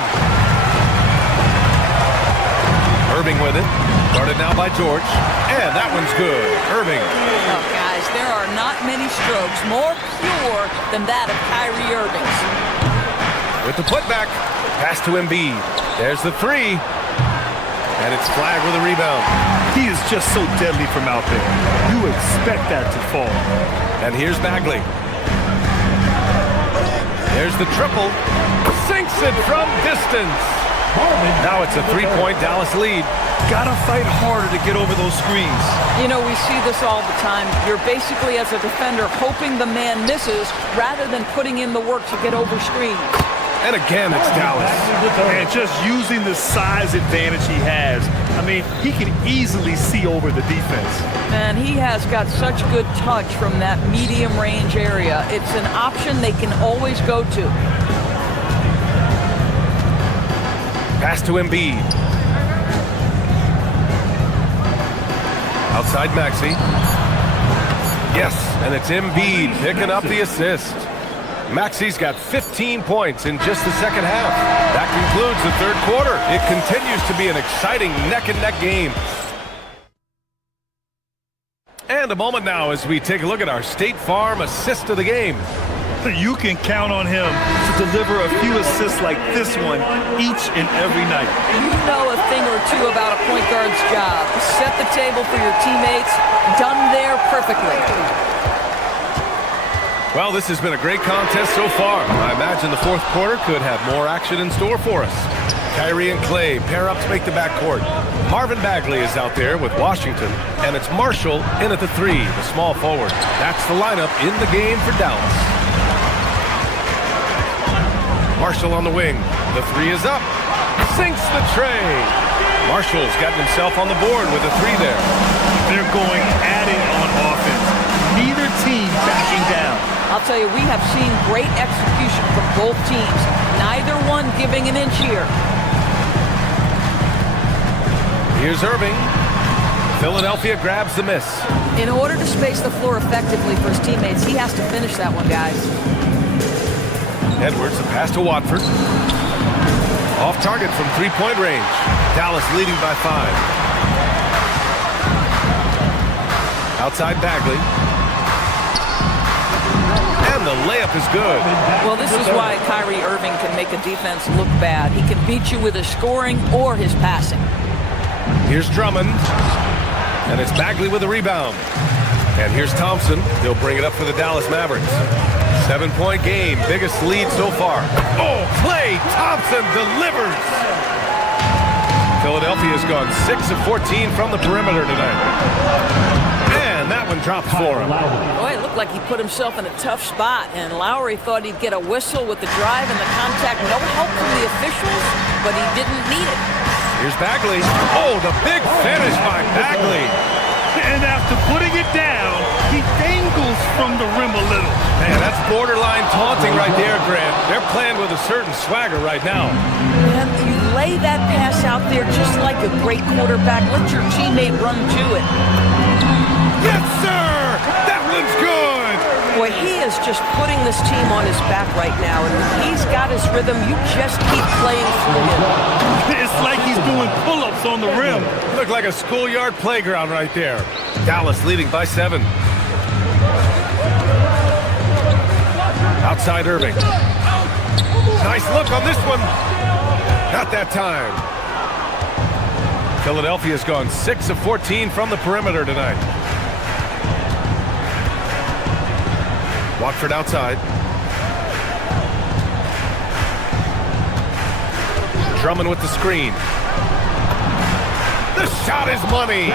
Irving with it. Guarded now by George. And that one's good. Irving. Oh, guys, there are not many strokes more pure than that of Kyrie Irving's. With the putback. Pass to Embiid. There's the 3. And it's flagged with a rebound. He is just so deadly from out there. You expect that to fall. And here's Bagley. There's the triple. Sinks it from distance. Now it's a 3-point Dallas lead. Gotta fight harder to get over those screens. You know, we see this all the time. You're basically, as a defender, hoping the man misses rather than putting in the work to get over screens. And again, it's Dallas. And just using the size advantage he has. I mean, he can easily see over the defense. And he has got such good touch from that medium range area. It's an option they can always go to. Pass to Embiid. Outside Maxey. Yes, and it's Embiid picking up the assist. Maxey's got 15 points in just the second half. That concludes the third quarter. It continues to be an exciting neck-and-neck game. And a moment now as we take a look at our State Farm assist of the game. You can count on him to deliver a few assists like this one each and every night. You know a thing or two about a point guard's job. Set the table for your teammates. Done there perfectly. Well, this has been a great contest so far. I imagine the fourth quarter could have more action in store for us. Kyrie and Clay pair up to make the backcourt. Marvin Bagley is out there with Washington, and it's Marshall in at the 3, the small forward. That's the lineup in the game for Dallas. Marshall on the wing. The 3 is up. Sinks the tray. Marshall's gotten himself on the board with a 3 there. They're going at it on offense. Neither team backing down. I'll tell you, we have seen great execution from both teams. Neither one giving an inch here. Here's Irving. Philadelphia grabs the miss. In order to space the floor effectively for his teammates, he has to finish that one, guys. Edwards, the pass to Watford. Off target from 3-point range. Dallas leading by 5. Outside Bagley. And the layup is good. Well, this is why Kyrie Irving can make a defense look bad. He can beat you with his scoring or his passing. Here's Drummond. And it's Bagley with the rebound. And here's Thompson. He'll bring it up for the Dallas Mavericks. 7-point game. Biggest lead so far. Oh, Klay Thompson delivers. Philadelphia's gone 6 of 14 from the perimeter tonight. And that one drops for him. Boy, it looked like he put himself in a tough spot, and Lowry thought he'd get a whistle with the drive and the contact. No help from the officials, but he didn't need it. Here's Bagley. Oh, the big finish by Bagley. And after putting it down, he dangles from the rim a little. Man, that's borderline taunting right there, Grant. They're playing with a certain swagger right now. Man, you lay that pass out there just like a great quarterback. Let your teammate run to it. Yes, sir! That one's good! Boy, he is just putting this team on his back right now, and when he's got his rhythm, you just keep playing through him. It's like he's doing pull-ups on the rim. Looked like a schoolyard playground right there. Dallas leading by 7. Outside Irving. Nice look on this one. Not that time. Philadelphia's gone 6 of 14 from the perimeter tonight. Watford outside. Drummond with the screen. The shot is money.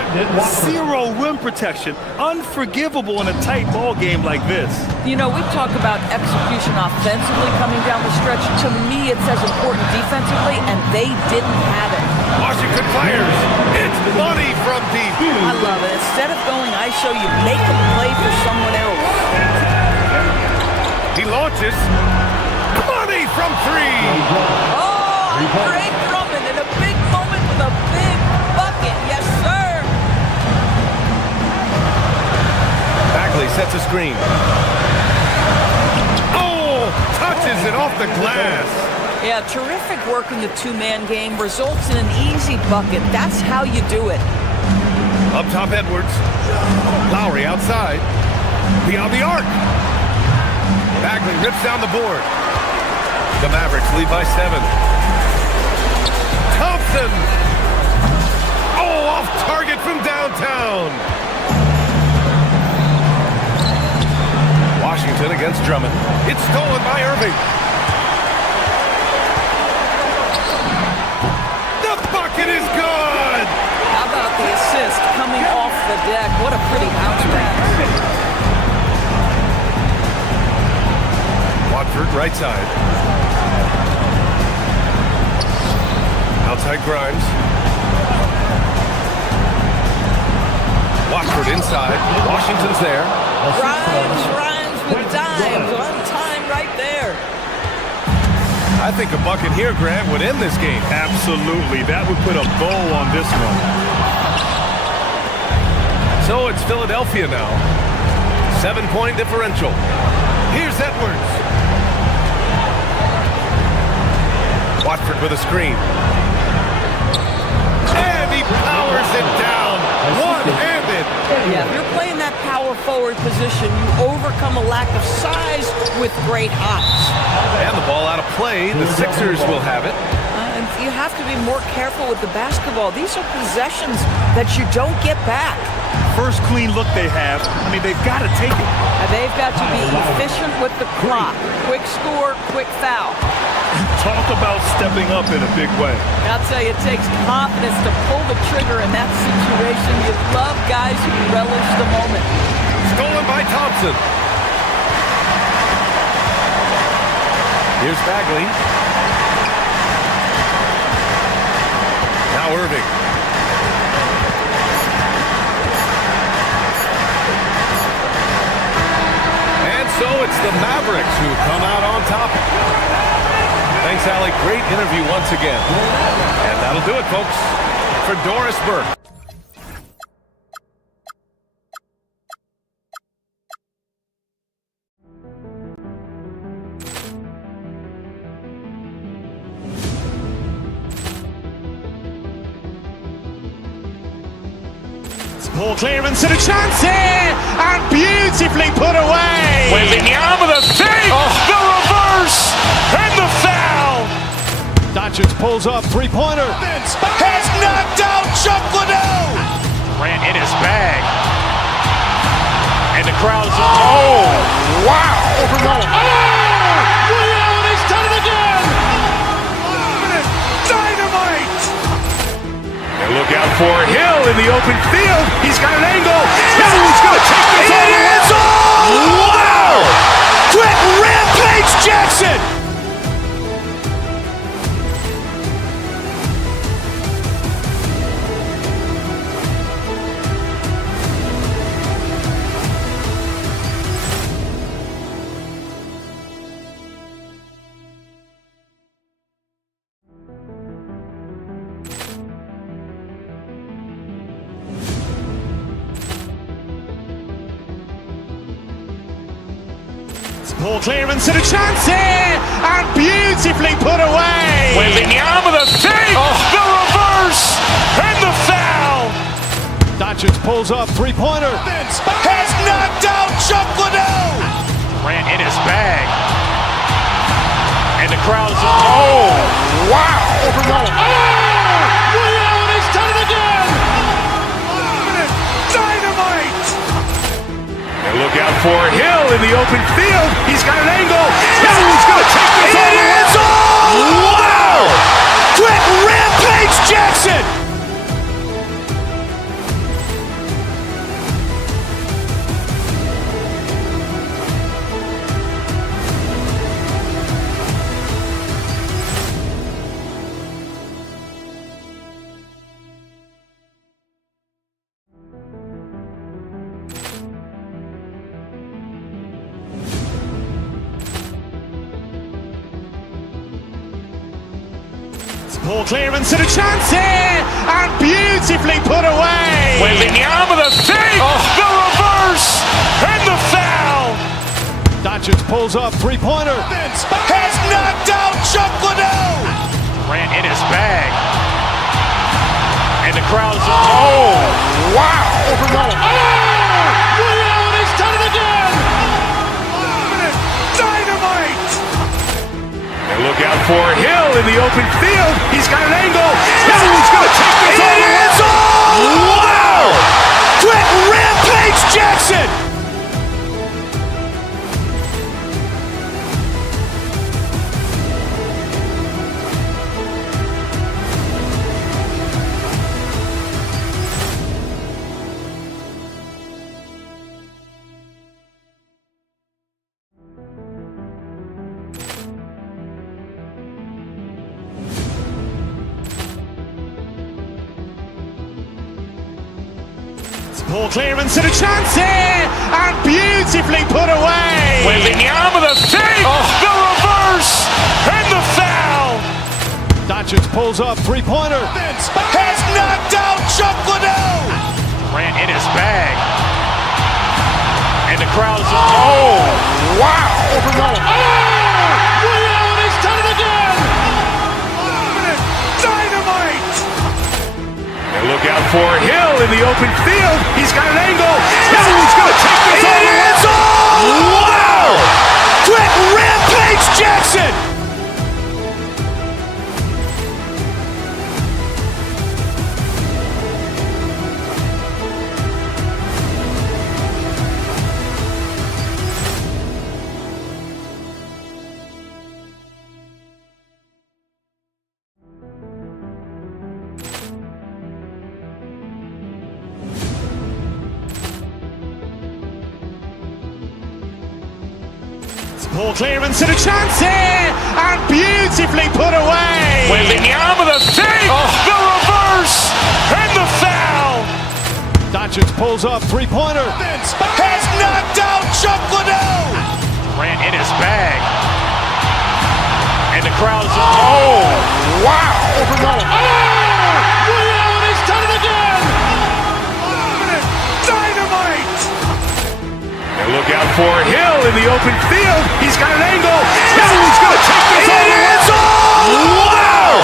Zero rim protection. Unforgivable in a tight ball game like this. You know, we talk about execution offensively coming down the stretch. To me, it's as important defensively, and they didn't have it. Washington fires. It's money from deep. I love it. Instead of going ISO, you make a play for someone else. He launches. Money from 3. Oh, great Drummond in a big moment with a big bucket. Yes, sir. Bagley sets a screen. Oh, touches it off the glass. Yeah, terrific work in the two-man game. Results in an easy bucket. That's how you do it. Up top, Edwards. Lowry outside. Beyond the arc. Bagley rips down the board. The Mavericks lead by 7. Thompson! Oh, off target from downtown. Washington against Drummond. It's stolen by Irving. The bucket is good! How about the assist coming off the deck? What a pretty bounce back. Watford right side. Outside Grimes. Watford inside. Washington's there. Grimes with dimes on time right there. I think a bucket here, Grant, would end this game. Absolutely. That would put a bow on this one. So it's Philadelphia now. 7-point differential. Here's Edwards. Watford with a screen. And he powers it down. One-handed. Yeah, if you're playing that power forward position, you overcome a lack of size with great hops. And the ball out of play. The Sixers will have it. And you have to be more careful with the basketball. These are possessions that you don't get back. First clean look they have. I mean, they've got to take it. And they've got to be efficient with the clock. Quick score, quick foul. Talk about stepping up in a big way. I'll tell you, it takes confidence to pull the trigger in that situation. You love guys who relish the moment. Stolen by Thompson. Here's Bagley. Now Irving. And so it's the Mavericks who come out on top. Thanks, Allie. Great interview once again. And that'll do it, folks, for Doris Burke. Ball clearance and a chance here, and beautifully put away. Wembanyama with a save, the reverse, and the foul. Doncic pulls up, three-pointer. Has knocked out Chuck Liddell. Ran in his bag, and the crowd's oh wow! He's done it again. Dynamite! And look out for Hill in the open field. He's got an angle. Hill's going to take this all the way. Wow! Quick rampage Jackson! Ball clearance and a chance here, and beautifully put away. Wembanyama with a fake, the reverse, and the foul. Doncic pulls up, three-pointer. Has knocked out Chuck Liddell. Ran in his bag. And the crowd is, oh, wow. Ray Allen has done it again. Dynamite. And look out for Hill in the open field. He's got an angle. Hill's going to take this all the way. Wow. Quick rampage Jackson. Ball clearance and a chance here, and beautifully put away. Wembanyama with a fake, the reverse, and the foul. Doncic pulls up, three-pointer. Has knocked out Chuck Liddell. Ran in his bag. And the crowd is, oh, wow. Ray Allen has done it again. Dynamite. And look out for Hill in the open field. He's got an angle. Hill's going to take this all the way. Wow. Quick rampage Jackson. Ball clearance and a chance here, and beautifully put away. Wembanyama with a fake, the reverse, and the foul. Doncic pulls up, three-pointer. Has knocked out Chuck Liddell. Ran in his bag. And the crowd is, oh, wow. Ray Allen has done it again. Dynamite. And look out for Hill in the open field. He's got an angle. Hill's going to take this all the way. Wow. Quick rampage Jackson. Ball clearance and a chance here, and beautifully put away. Wembanyama with a fake, the reverse, and the foul. Doncic pulls up, three-pointer. Has knocked out Chuck Liddell. Ran in his bag. And the crowd is, oh, wow. Ray Allen has done it again. Dynamite. And look out for Hill in the open field. He's got an angle. Hill's going to take this all the way. Wow.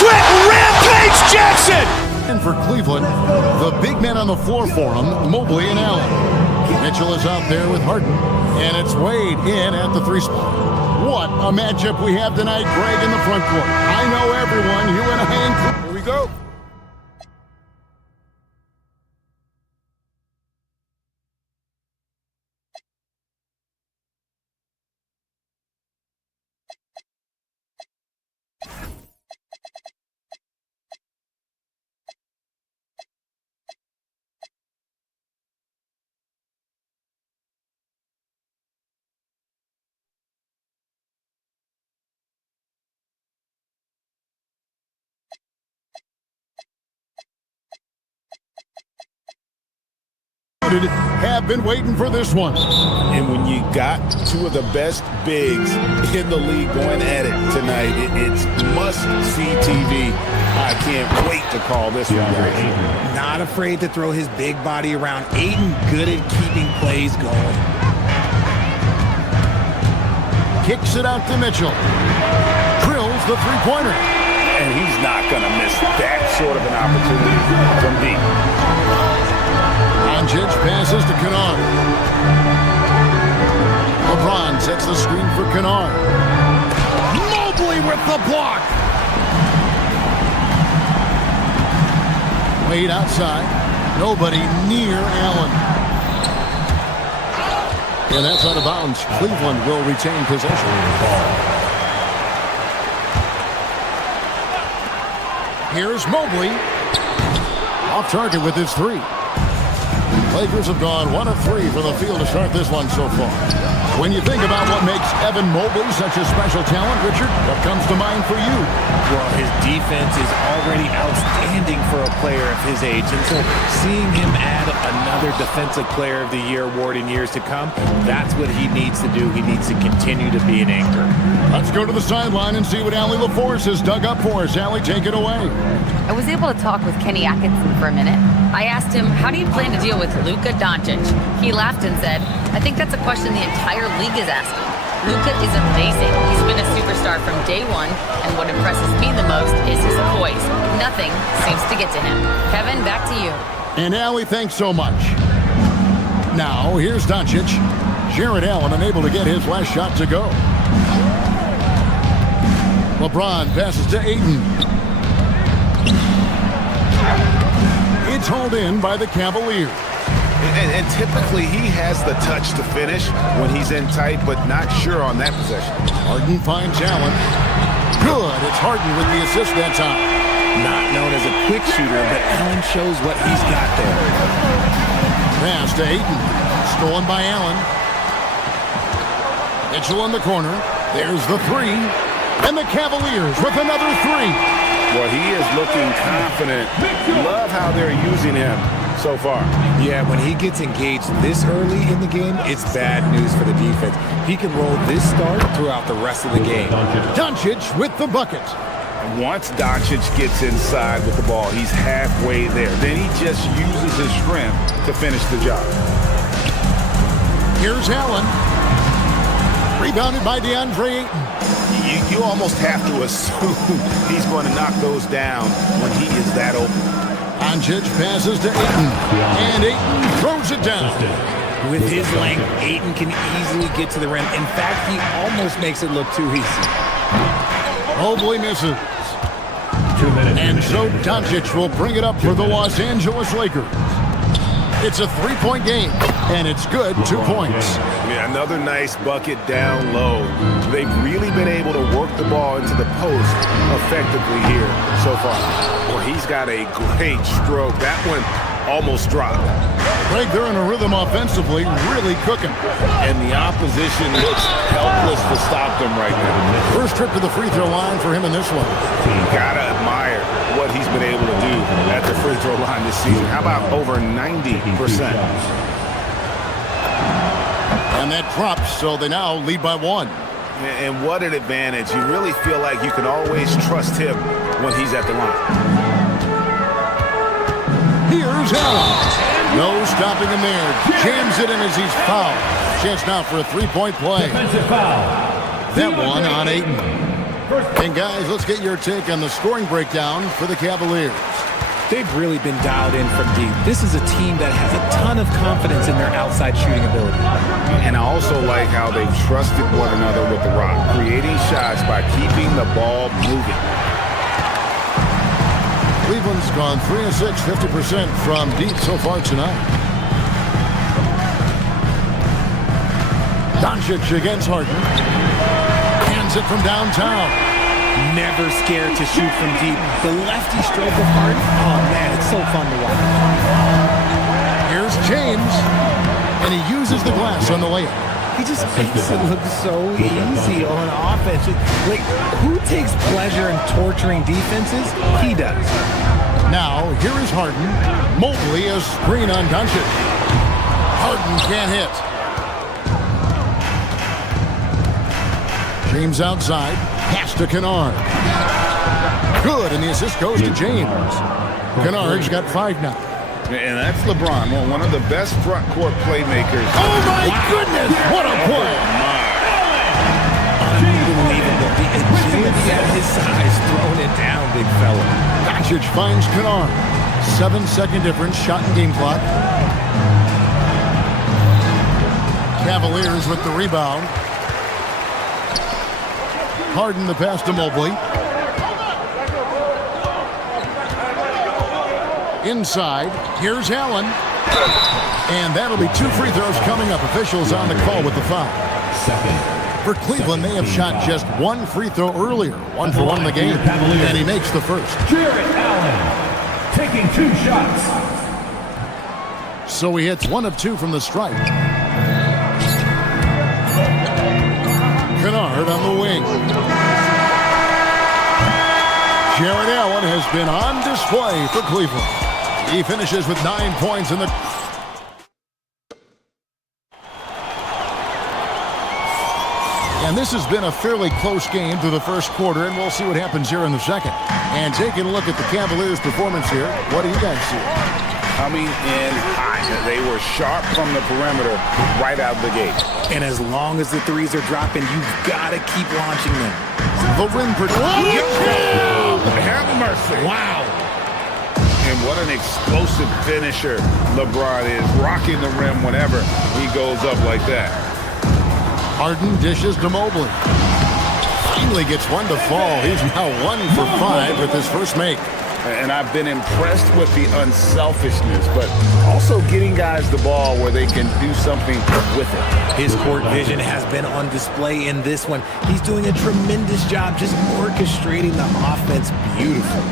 Quick rampage Jackson. And for Cleveland, the big men on the floor for him, Mobley and Allen. Mitchell is out there with Harden, and it's Wade in at the three spot. What a matchup we have tonight, Greg, in the front court. I know everyone, you and I. Here we go. Have been waiting for this one. And when you got two of the best bigs in the league going at it tonight, it's must-see TV. I can't wait to call this one great. Not afraid to throw his big body around. Ayton good at keeping plays going. Kicks it out to Mitchell. Drills the three-pointer. And he's not going to miss that sort of an opportunity from deep. Doncic passes to Kennard. LeBron sets the screen for Kennard. Mobley with the block. Wade outside. Nobody near Allen. And that's out of bounds. Cleveland will retain possession. Here's Mobley. Off target with his three. Lakers have gone 1 of 3 from the field to start this one so far. When you think about what makes Evan Mobley such a special talent, Richard, what comes to mind for you? Well, his defense is already outstanding for a player of his age. And so seeing him add another Defensive Player of the Year award in years to come, that's what he needs to do. He needs to continue to be an anchor. Let's go to the sideline and see what Allie LaForce has dug up for us. Allie, take it away. I was able to talk with Kenny Atkinson for a minute. I asked him, how do you plan to deal with Luka Doncic? He laughed and said, I think that's a question the entire league is asking. Luka is amazing. He's been a superstar from day one, and what impresses me the most is his poise. Nothing seems to get to him. Kevin, back to you. And Allie, thanks so much. Now, here's Doncic. Jared Allen unable to get his last shot to go. LeBron passes to Ayton. It's hauled in by the Cavaliers. And typically he has the touch to finish when he's in tight, but not sure on that possession. Harden finds Allen. Good. It's Harden with the assist that time. Not known as a quick shooter, but Allen shows what he's got there. Pass to Ayton. Stolen by Allen. Mitchell in the corner. There's the three. And the Cavaliers with another three. Well, he is looking confident. Love how they're using him so far. Yeah, when he gets engaged this early in the game, it's bad news for the defense. He can roll this start throughout the rest of the game. Doncic with the bucket. Once Doncic gets inside with the ball, he's halfway there. Then he just uses his strength to finish the job. Here's Allen. Rebounded by DeAndre Ayton. You almost have to assume he's going to knock those down when he is that open. Doncic passes to Ayton. And Ayton throws it down. With his length, Ayton can easily get to the rim. In fact, he almost makes it look too easy. Mobley misses. And so Doncic will bring it up for the Los Angeles Lakers. It's a three-point game, and it's good. 2 points. Yeah, another nice bucket down low. They've really been able to work the ball into the post effectively here so far. Well, he's got a great stroke. That one almost dropped. Greg, they're in a rhythm offensively, really cooking. And the opposition looks helpless to stop them right now. First trip to the free throw line for him in this one. Gotta admire what he's been able to do at the free throw line this season. How about over 90%? And that drops, so they now lead by 1. And what an advantage. You really feel like you can always trust him when he's at the line. Here's Allen. No stopping him there. Jams it in as he's fouled. Chance now for a three-point play. Defensive foul. That one on Ayton. And guys, let's get your take on the scoring breakdown for the Cavaliers. They've really been dialed in from deep. This is a team that has a ton of confidence in their outside shooting ability. And I also like how they've trusted one another with the rock, creating shots by keeping the ball moving. Cleveland's gone 3 of 6, 50% from deep so far tonight. Doncic against Harden. Hands it from downtown. Never scared to shoot from deep. The lefty stroke of Harden, oh man, it's so fun to watch. Here's James, and he uses the glass on the layup. He just makes it look so easy on offense. Like, who takes pleasure in torturing defenses? He does. Now, here is Harden. Mobley, a screen on Doncic. Harden can't hit. James outside. Pass to Kennard. Good, and the assist goes to James. Kennard's got 5 now. And that's LeBron, one of the best front court playmakers. Oh, my goodness! What a play! already at his size, throwing it down, big fella. Doncic finds Kennard. 7-second difference, shot and game clock. Cavaliers with the rebound. Harden the pass to Mobley. Inside, here's Allen. And that'll be 2 free throws coming up. Officials on the call with the foul. For Cleveland, they have shot just 1 free throw earlier. 1 for 1 in the game. And he makes the first. Jarrett Allen taking 2 shots. So he hits 1 of 2 from the stripe. Kennard on the wing. Jarrett Allen has been on display for Cleveland. He finishes with 9 points in the... And this has been a fairly close game through the first quarter, and we'll see what happens here in the second. And taking a look at the Cavaliers' performance here, what do you guys see? Coming in high. They were sharp from the perimeter right out of the gate. And as long as the threes are dropping, you've got to keep launching them. The rim protection. Have mercy. Wow. And what an explosive finisher LeBron is, rocking the rim whenever he goes up like that. Harden dishes to Mobley. Finally gets 1 to fall. He's now 1 for 5 with his first make. And I've been impressed with the unselfishness, but also getting guys the ball where they can do something with it. His court vision has been on display in this one. He's doing a tremendous job just orchestrating the offense beautifully.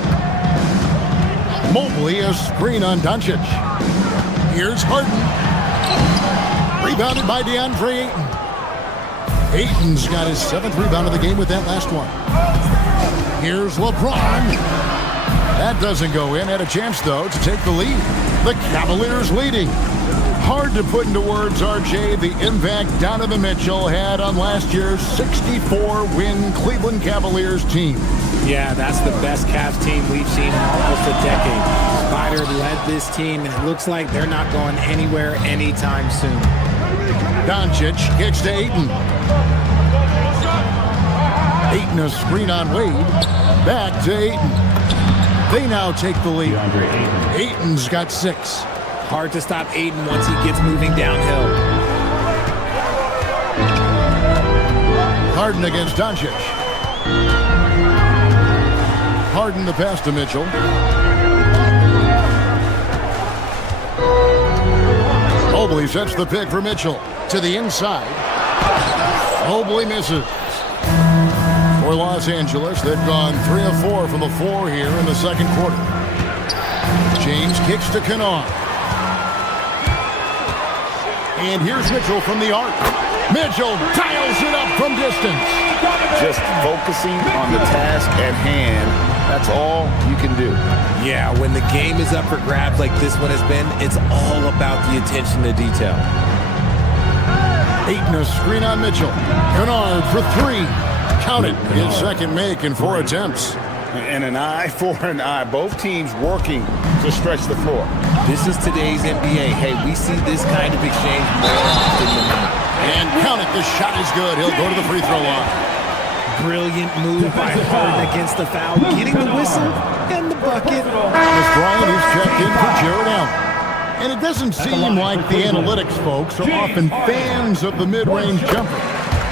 Mobley, a screen on Doncic. Here's Harden. Rebounded by DeAndre Ayton. Ayton's got his 7th rebound of the game with that last one. Here's LeBron. That doesn't go in. Had a chance, though, to take the lead. The Cavaliers leading. Hard to put into words, RJ, the impact Donovan Mitchell had on last year's 64-win Cleveland Cavaliers team. Yeah, that's the best Cavs team we've seen in almost a decade. Spider led this team, and it looks like they're not going anywhere anytime soon. Doncic kicks to Ayton. Ayton a screen on Wade. Back to Ayton. They now take the lead. Ayton's got 6. Hard to stop Ayton once he gets moving downhill. Harden against Doncic. Harden the pass to Mitchell. Mobley sets the pick for Mitchell. To the inside. Mobley misses. For Los Angeles, they've gone 3 of 4 from the floor here in the second quarter. James kicks to Kennard. And here's Mitchell from the arc. Mitchell dials it up from distance. Just focusing on the task at hand. That's all you can do. Yeah, when the game is up for grabs like this one has been, it's all about the attention to detail. Ayton a screen on Mitchell. Kennard for 3. Count it. His second make in 4 attempts. And an eye for an eye. Both teams working to stretch the floor. This is today's NBA. Hey, we see this kind of exchange more often than not. And count it. The shot is good. He'll go to the free throw line. Brilliant move by Harden against the foul. Getting the whistle and the bucket. As Bryant is checked in for Jarrett Allen. And it doesn't seem like the analytics folks are often fans of the mid-range jumper.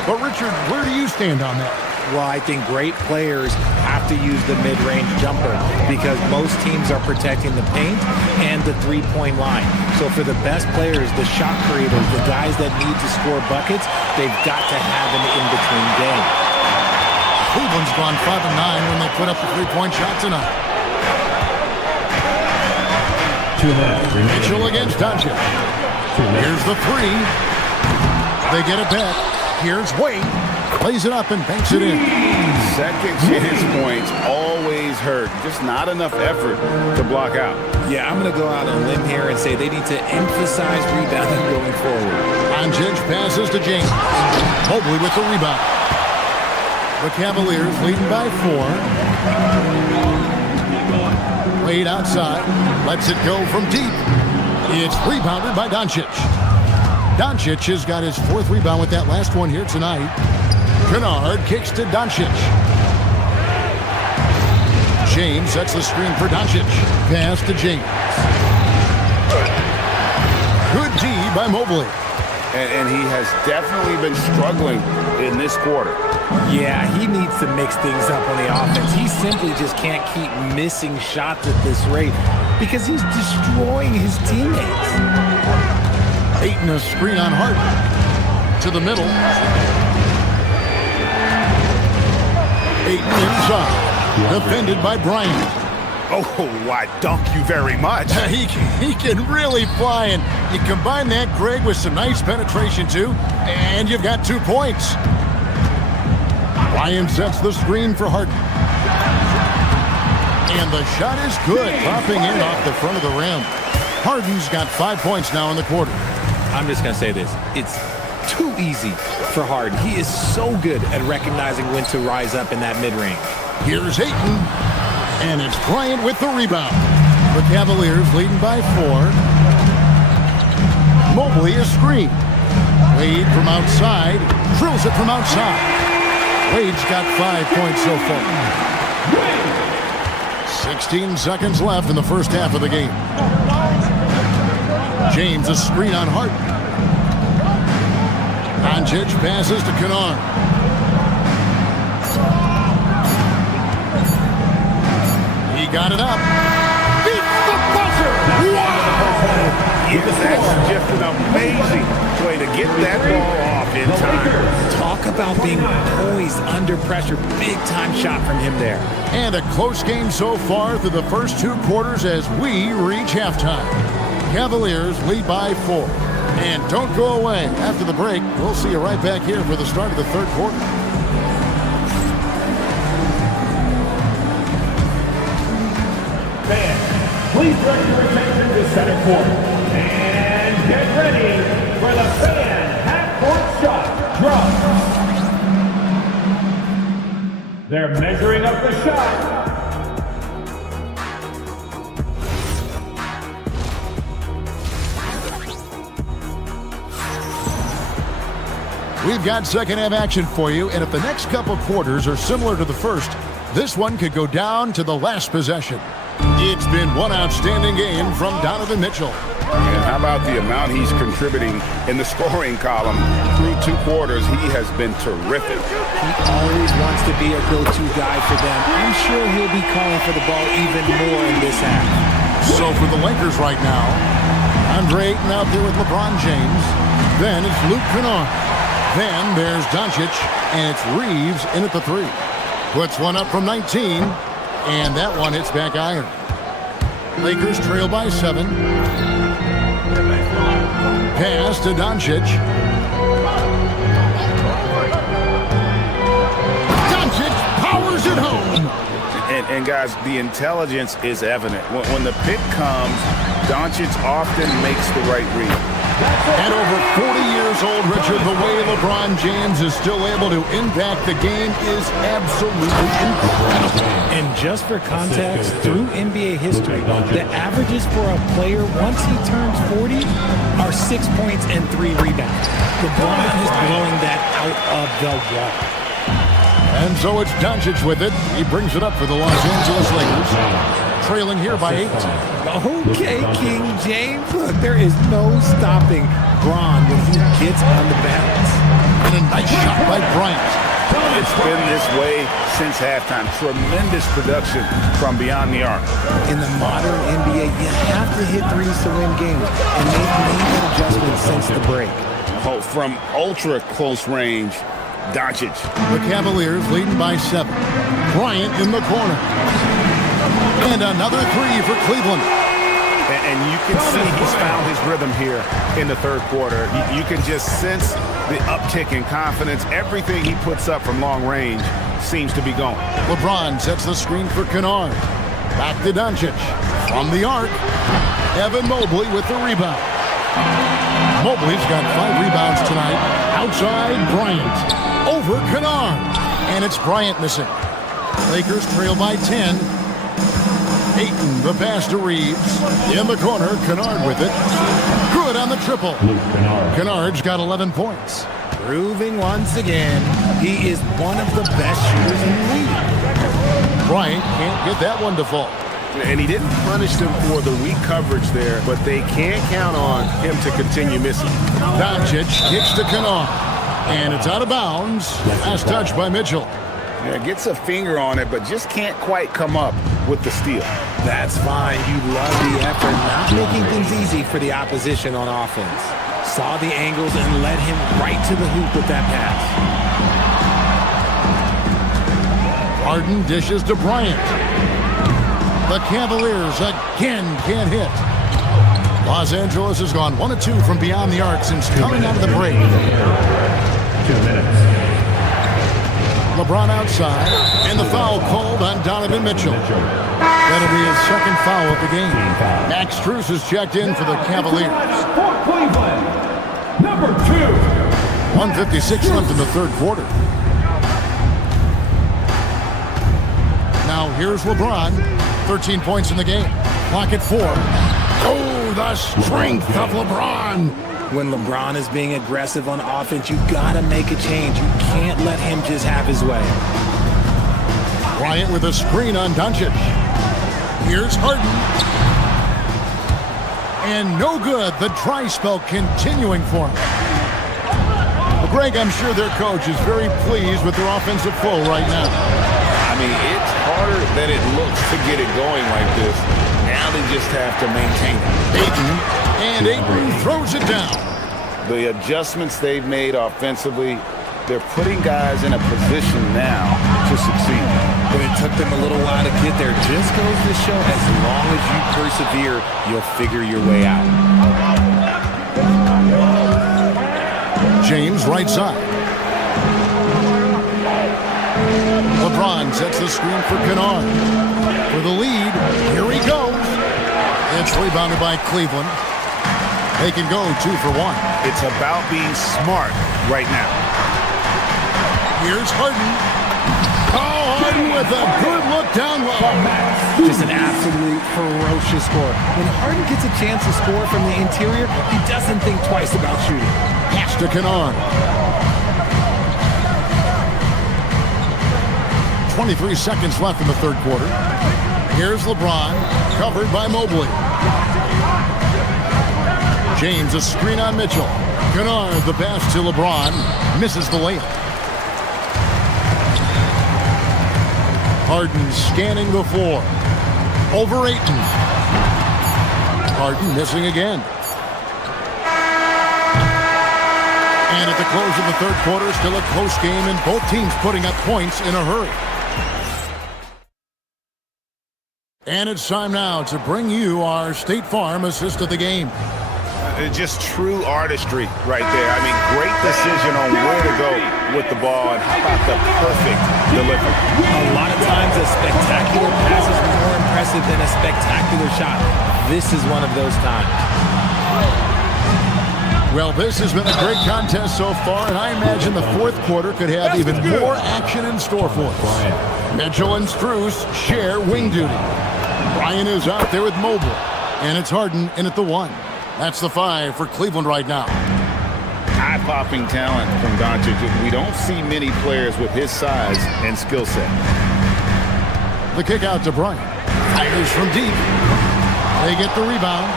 But, Richard, where do you stand on that? Well, I think great players have to use the mid-range jumper because most teams are protecting the paint and the three-point line. So for the best players, the shot creators, the guys that need to score buckets, they've got to have an in-between game. Cleveland's gone 5 of 9 when they put up the three-point shot tonight. Mitchell against Doncic. Here's the 3. They get it back. Here's Wade. Plays it up and banks it in. Second chance points always hurt. Just not enough effort to block out. Yeah, I'm going to go out on a limb here and say they need to emphasize rebounding going forward. Doncic passes to James. Mobley with the rebound. The Cavaliers leading by 4. Wade outside. Lets it go from deep. It's rebounded by Doncic. Doncic has got his 4th rebound with that last one here tonight. Kennard kicks to Doncic. James sets the screen for Doncic. Pass to James. Good D by Mobley. And he has definitely been struggling in this quarter. Yeah, he needs to mix things up on the offense. He simply just can't keep missing shots at this rate because he's destroying his teammates. Ayton a screen on Harden. To the middle. Ayton inside. Defended by Bryant. Oh, why, dunk you very much. He can really fly, and you combine that, Greg, with some nice penetration, too, and you've got 2 points. Ryan sets the screen for Harden. And the shot is good, popping in off the front of the rim. Harden's got 5 points now in the quarter. I'm just going to say this. It's too easy for Harden. He is so good at recognizing when to rise up in that mid-range. Here's Ayton. And it's Bryant with the rebound. The Cavaliers leading by 4. Mobley a screen. Wade from outside. Drills it from outside. Wade's got 5 points so far. 16 seconds left in the first half of the game. James a screen on Harden. Doncic passes to Kennard. He got it up. Beats the buzzer. Wow! Yes, that's just an amazing way to get that ball off in time. Talk about being poised under pressure. Big time shot from him there. And a close game so far through the first 2 quarters as we reach halftime. Cavaliers lead by 4. And don't go away. After the break, we'll see you right back here for the start of the third quarter. Please direct your attention to center court. And get ready for the fan half-court shot drop. They're measuring up the shot. We've got second half action for you, and if the next couple quarters are similar to the first, this one could go down to the last possession. It's been one outstanding game from Donovan Mitchell. And how about the amount he's contributing in the scoring column through 2 quarters? He has been terrific. He always wants to be a go-to guy for them. I'm sure he'll be calling for the ball even more in this half. So for the Lakers right now, Andre Ayton out there with LeBron James. Then it's Luke Kennard. Then there's Doncic, and it's Reeves in at the 3. Puts one up from 19, and that one hits back iron. Lakers trail by 7. Pass to Doncic. Doncic powers it home. And guys, the intelligence is evident. When the pick comes, Doncic often makes the right read. At over 40 years old, Richard, the way LeBron James is still able to impact the game is absolutely incredible. And just for context, through NBA history, the averages for a player once he turns 40 are 6 points and 3 rebounds. LeBron is blowing that out of the water. And so it's Doncic with it. He brings it up for the Los Angeles Lakers. Trailing here by 8. Okay, King James. Look, there is no stopping Bron when he gets on the bounce. And a nice shot by Bryant. It's been this way since halftime. Tremendous production from beyond the arc. In the modern NBA, you have to hit threes to win games. And they've made that adjustment since the break. Oh, from ultra close range, Doncic. The Cavaliers leading by 7. Bryant in the corner. And another 3 for Cleveland. And you can see he's found his rhythm here in the third quarter. You can just sense the uptick in confidence. Everything he puts up from long range seems to be going. LeBron sets the screen for Kennard. Back to Doncic. From the arc, Evan Mobley with the rebound. Mobley's got 5 rebounds tonight. Outside, Bryant. Over Kennard. And it's Bryant missing. Lakers trail by 10. Ayton, the pass to Reeves. In the corner, Kennard with it. Good on the triple. Kennard's got 11 points. Proving once again, he is one of the best shooters in the league. Bryant can't get that one to fall. And he didn't punish them for the weak coverage there, but they can't count on him to continue missing. Doncic kicks to Kennard, and it's out of bounds. Last touch by Mitchell. Yeah, gets a finger on it, but just can't quite come up with the steal. That's fine. You love the effort, not making things easy for the opposition on offense. Saw the angles and led him right to the hoop with that pass. Harden dishes to Bryant. The Cavaliers again can't hit. Los Angeles has gone 1 of 2 from beyond the arc since coming out of the break. 2 minutes. LeBron outside, and the foul called on Donovan Mitchell. That'll be his second foul of the game. Max Strus is checked in for the Cavaliers. For Cleveland, number 2. 1:56 left in the third quarter. Now here's LeBron. 13 points in the game. Clock at 4. Oh, the strength of LeBron. When LeBron is being aggressive on offense, you gotta make a change. You can't let him just have his way. Bryant with a screen on Doncic. Here's Harden. And no good. The dry spell continuing for him. Well, Greg, I'm sure their coach is very pleased with their offensive flow right now. I mean, it's harder than it looks to get it going like this. Now they just have to maintain it. Ayton throws it down. The adjustments they've made offensively, they're putting guys in a position now to succeed. But it took them a little while to get there. Just goes to show, as long as you persevere, you'll figure your way out. James right side. LeBron sets the screen for Kennard. For the lead, here he goes. It's rebounded by Cleveland. They can go 2 for 1. It's about being smart right now. Here's Harden. Oh, Harden with a good look down low. Just an absolute ferocious score. When Harden gets a chance to score from the interior, he doesn't think twice about shooting. Pass to Kennard. 23 seconds left in the third quarter. Here's LeBron, covered by Mobley. James, a screen on Mitchell. Kennard, the pass to LeBron, misses the layup. Harden scanning the floor. Over Ayton. Harden missing again. And at the close of the third quarter, still a close game, and both teams putting up points in a hurry. And it's time now to bring you our State Farm assist of the game. Just true artistry right there. I mean, great decision on where to go with the ball, and how about the perfect delivery. A lot of times a spectacular pass is more impressive than a spectacular shot. This is one of those times. Well, this has been a great contest so far, and I imagine the fourth quarter could have even more action in store for us. Mitchell and Strus share wing duty. Ryan is out there with Mobley, and it's Harden in at the 1. That's the 5 for Cleveland right now. Eye-popping talent from Doncic. We don't see many players with his size and skill set. The kick out to Bryant. Fires from deep. They get the rebound.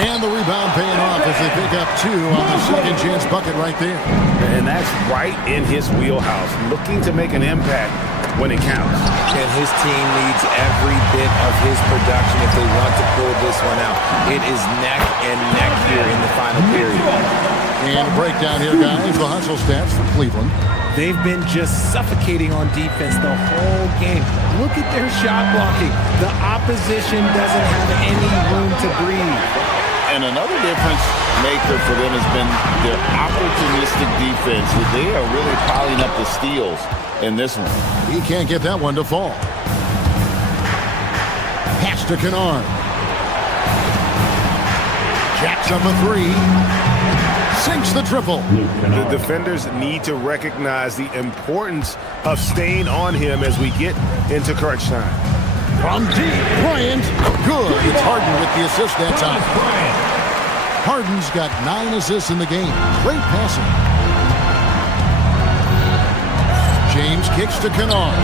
And the rebound paying off as they pick up 2 on the second chance bucket right there. And that's right in his wheelhouse, looking to make an impact when it counts. And his team needs every bit of his production if they want to pull this one out. It is neck and neck here in the final period. And a breakdown here, guys. The hustle stats for Cleveland. They've been just suffocating on defense the whole game. Look at their shot blocking. The opposition doesn't have any room to breathe. And another difference maker for them has been their opportunistic defense. They are really piling up the steals in this one. He can't get that one to fall. Pass to Kennard. Jacks up a 3. Sinks the triple. The defenders need to recognize the importance of staying on him as we get into crunch time. From deep, Bryant. Good. It's Harden with the assist that time. Harden's got 9 assists in the game. Great passing. James kicks to Kennard.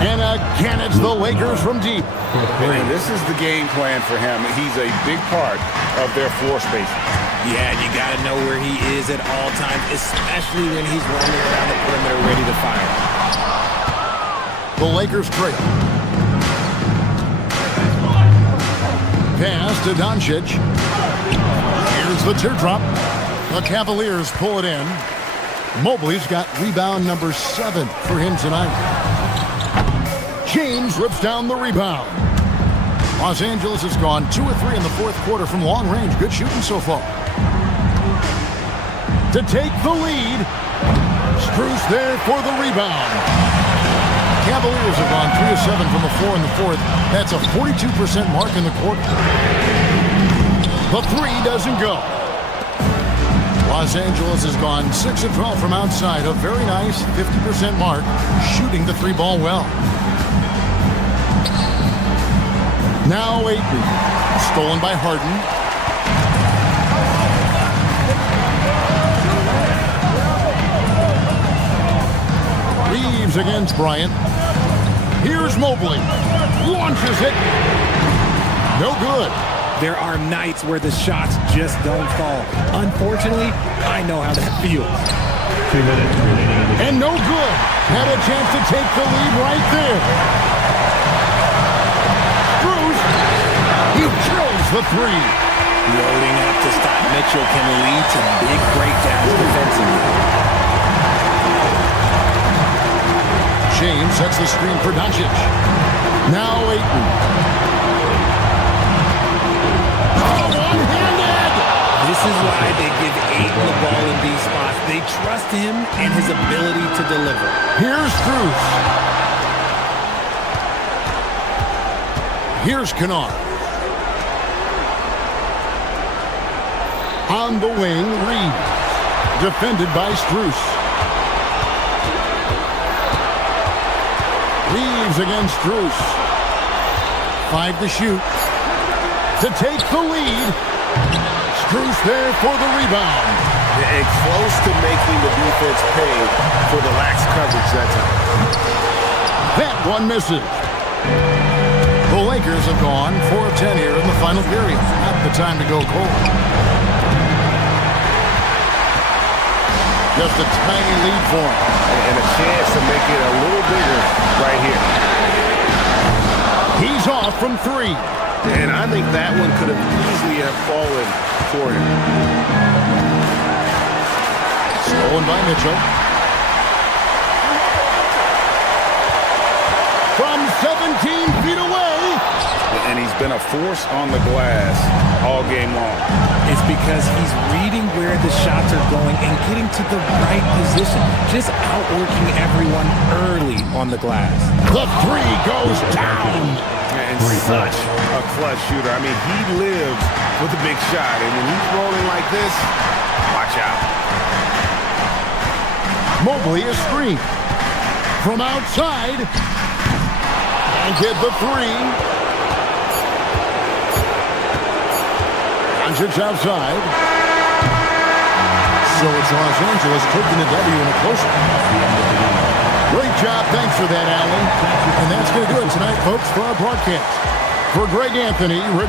And again, it's the Lakers from deep. And this is the game plan for him. He's a big part of their floor spacing. Yeah, you got to know where he is at all times, especially when he's roaming around the perimeter ready to fire. The Lakers trail. Pass to Doncic. Here's the teardrop. The Cavaliers pull it in. Mobley's got rebound number 7 for him tonight. James rips down the rebound. Los Angeles has gone 2 of 3 in the fourth quarter from long range. Good shooting so far. To take the lead. Strus there for the rebound. Cavaliers have gone 3 of 7 from the floor in the fourth. That's a 42% mark in the quarter. The 3 doesn't go. Los Angeles has gone 6 of 12 from outside. A very nice 50% mark, shooting the 3 ball well. Now Ayton. Stolen by Harden. Reeves against Bryant. Here's Mobley. Launches it. No good. There are nights where the shots just don't fall. Unfortunately, I know how that feels. 2 minutes remaining. And no good. Had a chance to take the lead right there. Bruce. He drills the 3. Loading up to stop Mitchell can lead to big breakdowns defensively. James sets the screen for Doncic. Now Ayton. This is why they give Ayton the ball in these spots. They trust him and his ability to deliver. Here's Strus. Here's Kennard. On the wing, Reeves. Defended by Strus. Reeves against Strus. 5 to shoot. To take the lead. Strus there for the rebound. And close to making the defense pay for the lax coverage that time. That one misses. The Lakers have gone 4 of 10 here in the final period. Not the time to go cold. Just a tiny lead for him. And a chance to make it a little bigger right here. He's off from 3. And I think that one could have easily have fallen for him. Stolen by Mitchell. From 17 feet away. And he's been a force on the glass all game long. It's because he's reading where the shots are going and getting to the right position. Just outworking everyone early on the glass. The 3 goes down. And such a clutch shooter. I mean, he lives with a big shot. And when he's rolling like this, watch out. Mobley is screened. From outside. And get the 3. Doncic outside. So it's Los Angeles taking the W in a close one. Great job. Thanks for that, Allen. And that's going to do it tonight, folks, for our broadcast. For Greg Anthony, Rick.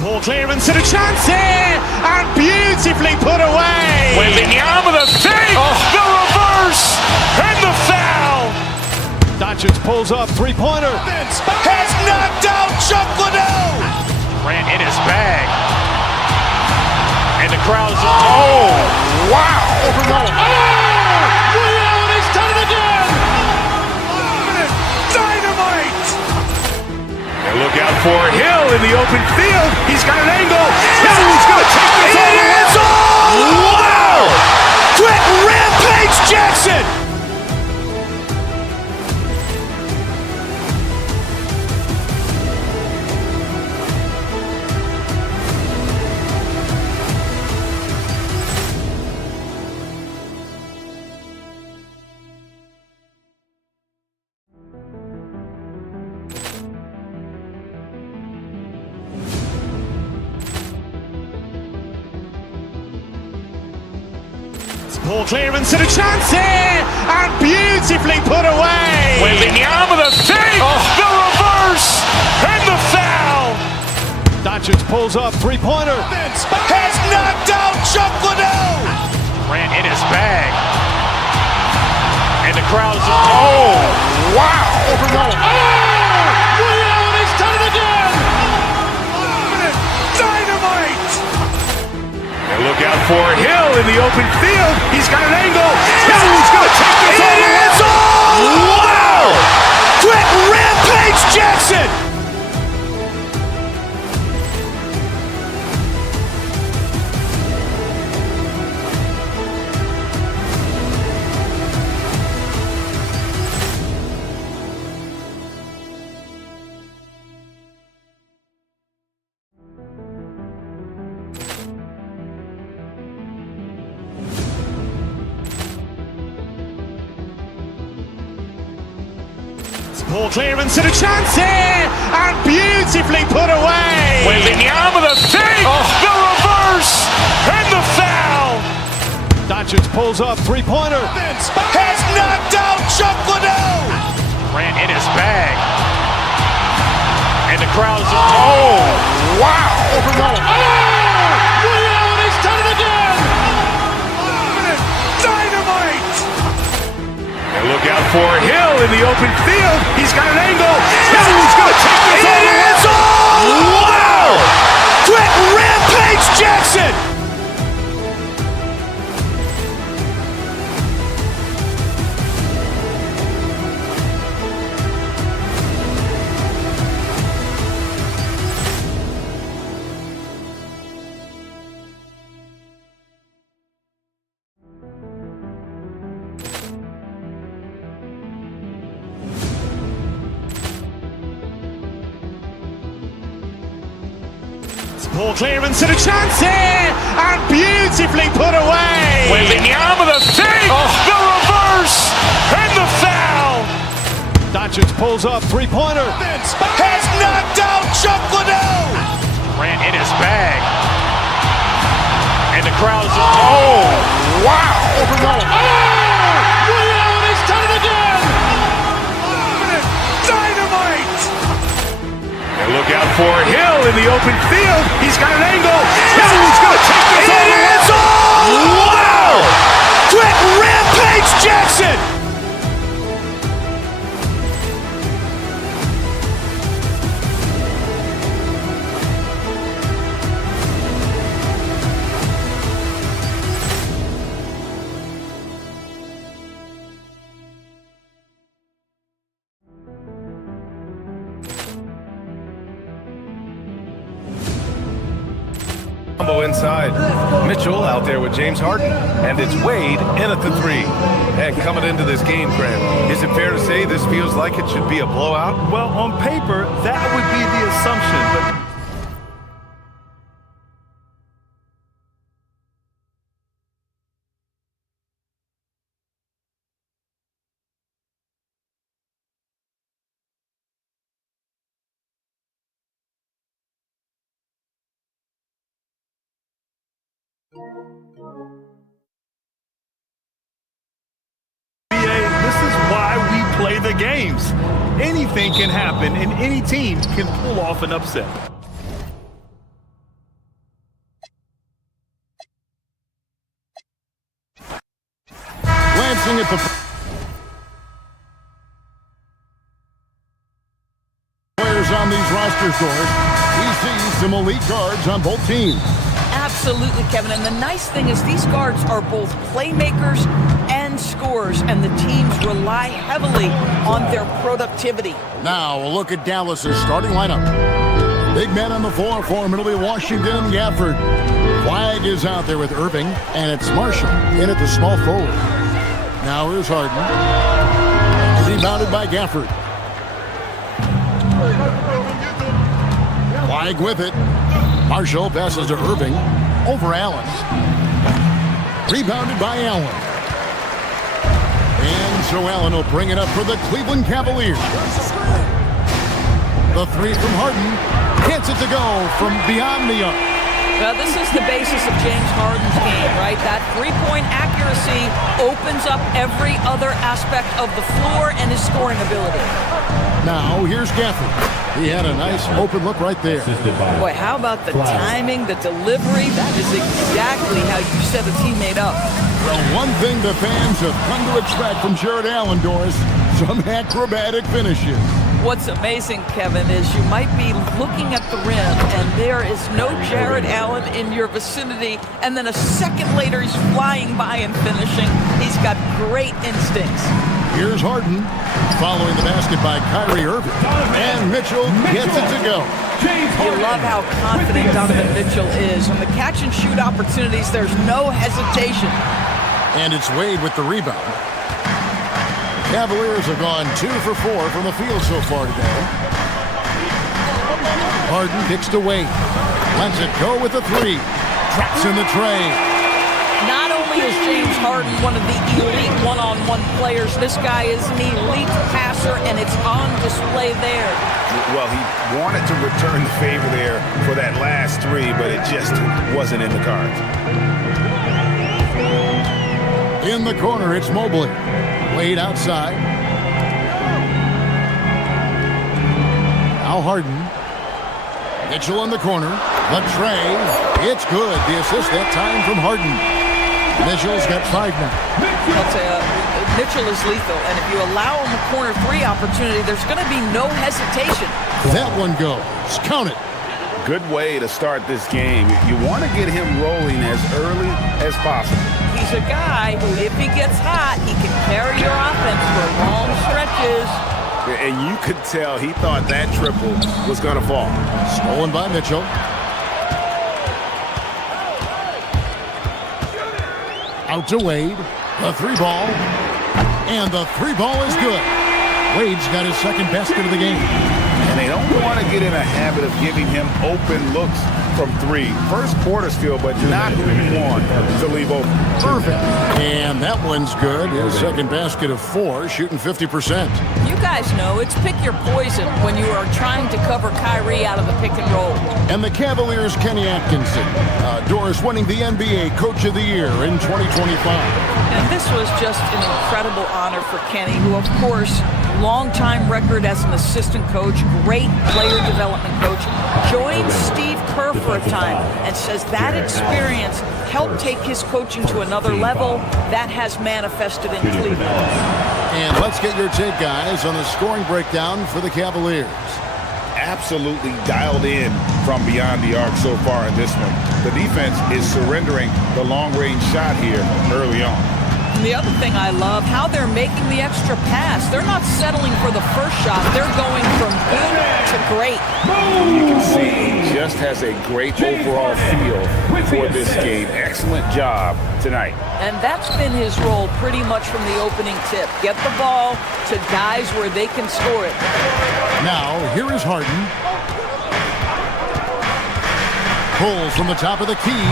Ball clearance and a chance here, and beautifully put away. Wembanyama with a save, the reverse, and the foul. Doncic pulls up, 3-pointer. Has knocked out Chuck Liddell. Ran in his bag. And the crowd is, oh, wow. He's done it again. Dynamite. And look out for Hill in the open field. He's got an angle. Hill's going to take this all the way. Wow! Quick Rampage Jackson. Ball clearance and a chance here, and beautifully put away. Wembanyama with a fake, the reverse, and the foul. Doncic pulls up, three-pointer. Has knocked out Chuck Liddell. Ran in his bag. And the crowd is, oh, wow. Over Nolan. Allen, he's done it again. Dynamite. And look out for Hill in the open field. He's got an angle. Hill's going to take this all the way. Wow. Quick rampage Jackson. Ball clearance and a chance here, and beautifully put away. Wembanyama with a fake, the reverse, and the foul. Doncic pulls up, three-pointer. Has knocked out Chuck Liddell. Ran in his bag. And the crowd is, oh, wow. Over Nolan. Allen, he's done it again. Dynamite. And look out for Hill in the open field. He's got an angle. Hill's going to take this all the way. Wow. Quick rampage Jackson. Ball clearance and a chance here, and beautifully put away. Wembanyama with a fake, the reverse, and the foul. Doncic pulls up, three-pointer. Has knocked out Chuck Liddell. Ran in his bag. And the crowd is, oh, wow. Over Nolan. Allen, he's done it again. Dynamite. And look out for Hill in the open field. He's got an angle. Hill's going to take this all the way. Wow. Quick rampage Jackson. Combo inside. Mitchell out there with James Harden. And it's Wade in at the three. And coming into this game, Grant, is it fair to say this feels like it should be a blowout? Well, on paper, that would be the assumption, but this is why we play the games. Anything can happen, and any team can pull off an upset. Glancing at the players on these roster scores, we see some elite guards on both teams. Absolutely, Kevin. And the nice thing is these guards are both playmakers and scorers, and the teams rely heavily on their productivity. Now, a look at Dallas's starting lineup. Big men on the floor for him. It'll be Washington and Gafford. Flag is out there with Irving, and it's Marshall in at the small forward. Now here's Harden. Rebounded by Gafford. Flag with it. Marshall passes to Irving. Over Allen. Rebounded by Allen. And so Allen will bring it up for the Cleveland Cavaliers. The three from Harden. Gets it to go from beyond the arc. Well, this is the basis of James Harden's game, right? That three-point accuracy opens up every other aspect of the floor and his scoring ability. Now, here's Gafford. He had a nice open look right there. Boy, how about the timing, the delivery? That is exactly how you set a teammate up. Well, one thing the fans have come to expect from Jared Allen, Doris, some acrobatic finishes. What's amazing, Kevin, is you might be looking at the rim and there is no Jared Allen in your vicinity, and then a second later he's flying by and finishing. He's got great instincts. Here's Harden following the basket by Kyrie Irving. And Mitchell gets it to go. You love how confident Donovan Mitchell is. On the catch and shoot opportunities, there's no hesitation. And it's Wade with the rebound. Cavaliers have gone 2 for 4 from the field so far today. Harden kicks to Wade. Lets it go with a 3. Drops in the tray. Not only is James Harden one of the elite one-on-one players, this guy is an elite passer, and it's on display there. Well, he wanted to return the favor there for that last 3, but it just wasn't in the cards. In the corner, it's Mobley. Wade outside. Now Harden. Mitchell in the corner. The tray. It's good. The assist that time from Harden. Mitchell's got 5 now. I'll tell you, Mitchell is lethal, and if you allow him a corner 3 opportunity, there's going to be no hesitation. That one goes. Count it. Good way to start this game. You want to get him rolling as early as possible. He's a guy who, if he gets hot, he can carry your offense for long stretches. And you could tell he thought that triple was going to fall. Stolen by Mitchell. Out to Wade. The 3 ball. And the 3 ball is good. Wade's got his second basket of the game. And they don't want to get in a habit of giving him open looks from 3. First quarter still, but not who you want to leave open. Perfect. And that one's good. His second basket of 4, shooting 50%. You guys know it's pick your poison when you are trying to cover Kyrie out of the pick and roll. And the Cavaliers' Kenny Atkinson. Doris winning the NBA Coach of the Year in 2025. And this was just an incredible honor for Kenny, who, of course, long-time record as an assistant coach, great player development coach, joined Steve Kerr for a time and says that experience helped take his coaching to another level. That has manifested in Cleveland. And let's get your take, guys, on the scoring breakdown for the Cavaliers. Absolutely dialed in from beyond the arc so far in this one. The defense is surrendering the long-range shot here early on. And the other thing I love, how they're making the extra pass. They're not settling for the first shot. They're going from good to great. You can see he just has a great overall feel for this game. Excellent job tonight. And that's been his role pretty much from the opening tip. Get the ball to guys where they can score it. Now, here is Harden. Pulls from the top of the key.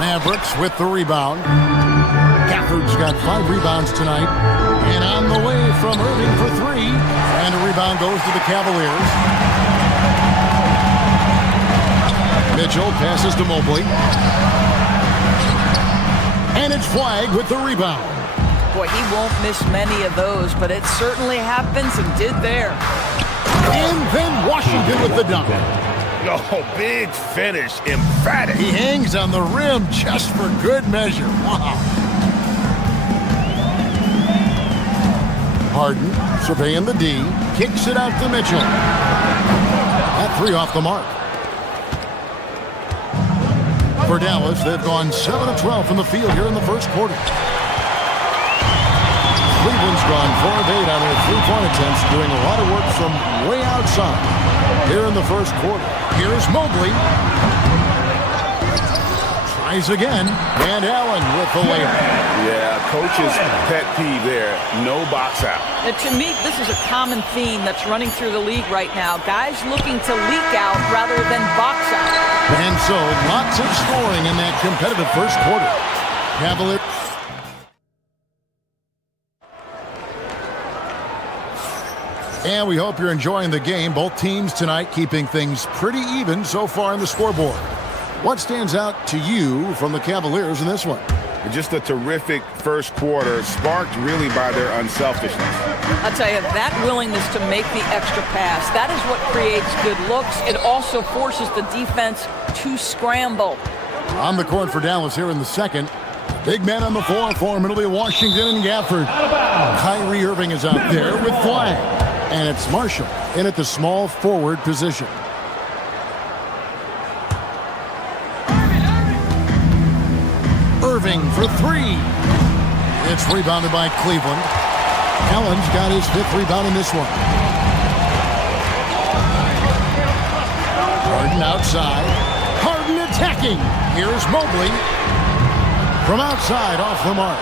Mavericks with the rebound. Gafford's got 5 rebounds tonight. And on the way from Irving for 3. And a rebound goes to the Cavaliers. Mitchell passes to Mobley. And it's Flagg with the rebound. Boy, he won't miss many of those, but it certainly happens and did there. And then Washington with the dunk. Oh, big finish, emphatic. He hangs on the rim just for good measure. Wow. Harden surveying the D, kicks it out to Mitchell. That 3 off the mark. For Dallas, they've gone 7 of 12 from the field here in the first quarter. Cleveland's gone 4 of 8 on their 3-point attempts, doing a lot of work from way outside here in the first quarter. Here's Mobley. Tries again, and Allen with the layup. Yeah, coach's pet peeve there, no box out. And to me, this is a common theme that's running through the league right now. Guys looking to leak out rather than box out. And so, lots of scoring in that competitive first quarter. Cavaliers. And we hope you're enjoying the game. Both teams tonight keeping things pretty even so far on the scoreboard. What stands out to you from the Cavaliers in this one? Just a terrific first quarter, sparked really by their unselfishness. I'll tell you, that willingness to make the extra pass, that is what creates good looks. It also forces the defense to scramble. On the court for Dallas here in the second. Big man on the floor for him. It'll be Washington and Gafford. Kyrie Irving is out there with flag. And it's Marshall in at the small forward position. Irving for three. It's rebounded by Cleveland. Allen's got his 5th rebound in this one. Harden outside. Harden attacking. Here's Mobley. From outside, off the mark.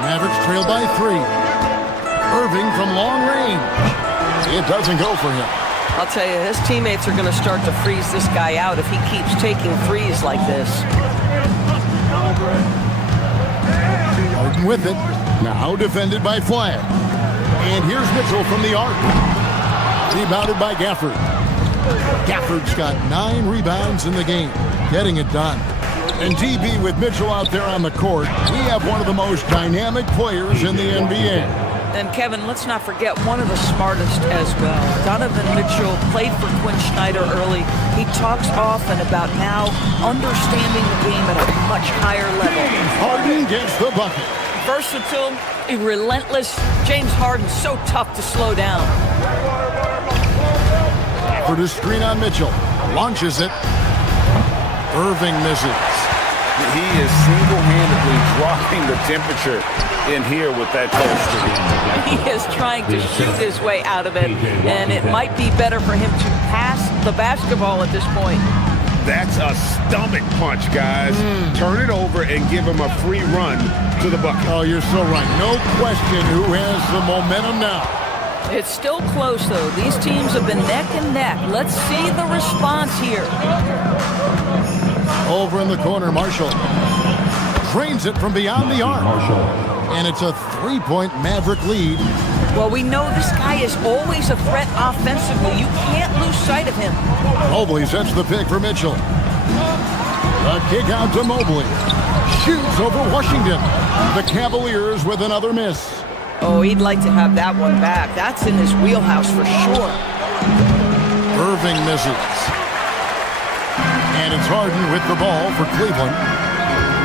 Mavericks trail by 3. Irving from long range. It doesn't go for him. I'll tell you, his teammates are going to start to freeze this guy out if he keeps taking threes like this. Harden with it. Now defended by Flag. And here's Mitchell from the arc. Rebounded by Gafford. Gafford's got 9 rebounds in the game. Getting it done. And DB with Mitchell out there on the court, we have one of the most dynamic players in the NBA. And Kevin, let's not forget one of the smartest as well. Donovan Mitchell played for Quinn Snyder early. He talks often about now understanding the game at a much higher level. Harden gets the bucket. Versatile, relentless. James Harden so tough to slow down. For the screen on Mitchell. Launches it. Irving misses. He is single-handedly dropping the temperature in here with that toast. He is trying to shoot his way out of it, and it might be better for him to pass the basketball at this point. That's a stomach punch, guys. Turn it over and give him a free run to the bucket. Oh, you're so right. No question who has the momentum now. It's still close, though. These teams have been neck and neck. Let's see the response here. Over in the corner, Marshall drains it from beyond the arc. And it's a 3-point Maverick lead. Well, we know this guy is always a threat offensively. You can't lose sight of him. Mobley sets the pick for Mitchell. A kick out to Mobley. Shoots over Washington. The Cavaliers with another miss. Oh, he'd like to have that one back. That's in his wheelhouse for sure. Irving misses. And it's Harden with the ball for Cleveland.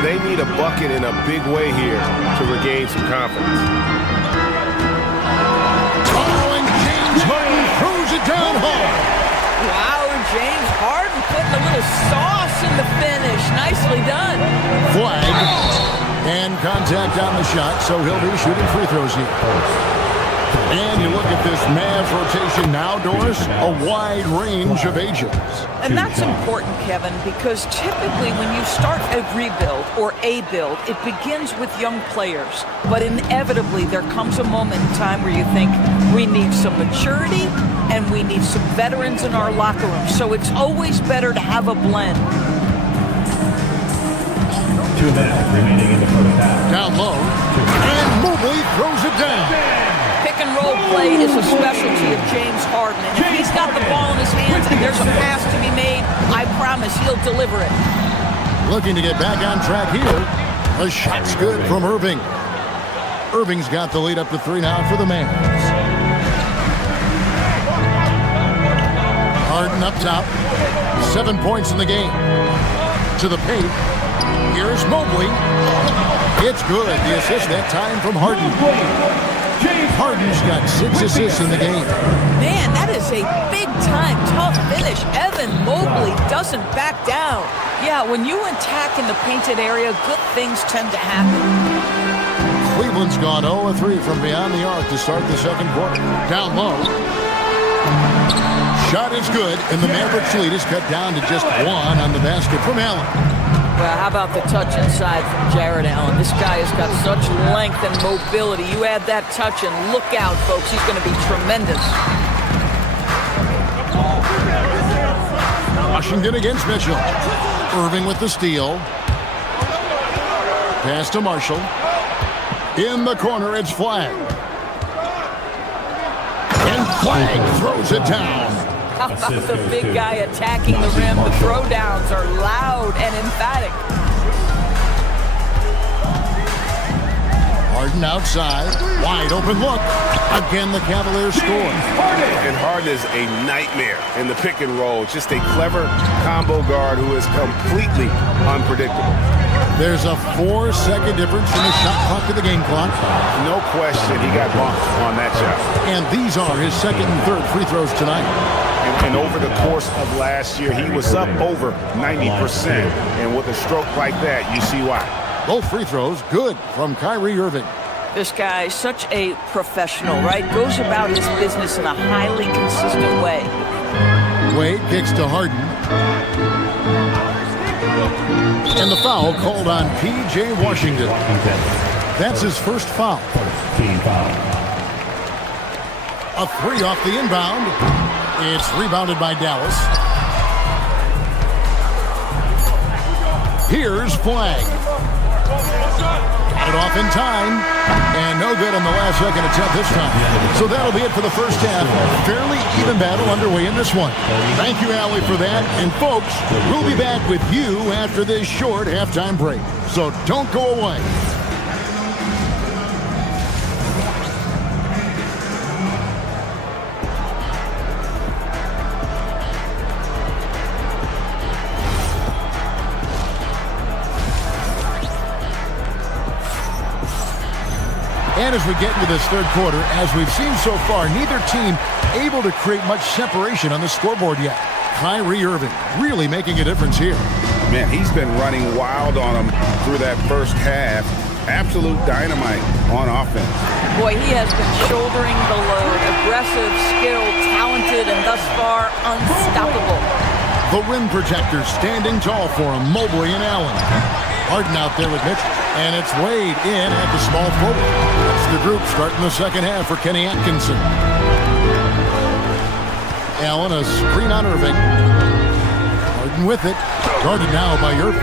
They need a bucket in a big way here to regain some confidence. Oh, and James Harden throws it down hard. Wow, James Harden putting a little sauce in the finish. Nicely done. Flag. And contact on the shot, so he'll be shooting free throws here. And you look at this Mavs rotation now, Doris, a wide range of ages. And that's important, Kevin, because typically when you start a rebuild or a build, it begins with young players. But inevitably, there comes a moment in time where you think we need some maturity and we need some veterans in our locker room. So it's always better to have a blend. 2 minutes remaining in the first half. Down low. And Mobley throws it down. Pick and roll play is a specialty of James Harden. And if he's got the ball in his hands and there's a pass to be made, I promise he'll deliver it. Looking to get back on track here. A shot's good from Irving. Irving's got the lead up to 3 now for the Mavs. Harden up top. 7 points in the game. To the paint. Here's Mobley. It's good. The assist that time from Harden. Harden's got 6 assists in the game. Man, that is a big-time tough finish. Evan Mobley doesn't back down. Yeah, when you attack in the painted area, good things tend to happen. Cleveland's gone 0-3 from beyond the arc to start the second quarter. Down low. Shot is good, and the Mavericks lead is cut down to just 1 on the basket from Allen. Well, how about the touch inside from Jared Allen? This guy has got such length and mobility. You add that touch and look out, folks. He's going to be tremendous. Washington against Mitchell. Irving with the steal. Pass to Marshall. In the corner, it's Flag. And Flag throws it down. How about the big guy attacking the rim? The throwdowns are loud and emphatic. Harden outside, wide open look. Again, the Cavaliers score. And Harden is a nightmare in the pick and roll. Just a clever combo guard who is completely unpredictable. There's a 4-second difference in the shot clock to the game clock. No question, he got bumped on that shot. And these are his second and third free throws tonight. And over the course of last year, he was up over 90%. And with a stroke like that, you see why. Both free throws good from Kyrie Irving. This guy is such a professional, right? Goes about his business in a highly consistent way. Wade kicks to Harden. And the foul called on P.J. Washington. That's his first foul. A three off the inbound. It's rebounded by Dallas. Here's Flag. Got it off in time, and no good on the last second attempt this time. So that'll be it for the first half. Fairly even battle underway in this one. Thank you, Allie, for that. And folks, we'll be back with you after this short halftime break. So don't go away. And as we get into this third quarter, as we've seen so far, neither team able to create much separation on the scoreboard yet. Kyrie Irving really making a difference here. Man, he's been running wild on them through that first half. Absolute dynamite on offense. Boy, he has been shouldering the load. Aggressive, skilled, talented, and thus far unstoppable. The rim protectors standing tall for him, Mobley and Allen. Harden out there with Mitchell. And it's Wade in at the small forward. That's the group starting the second half for Kenny Atkinson. Allen, a screen on Irving. Harden with it. Guarded now by Irving.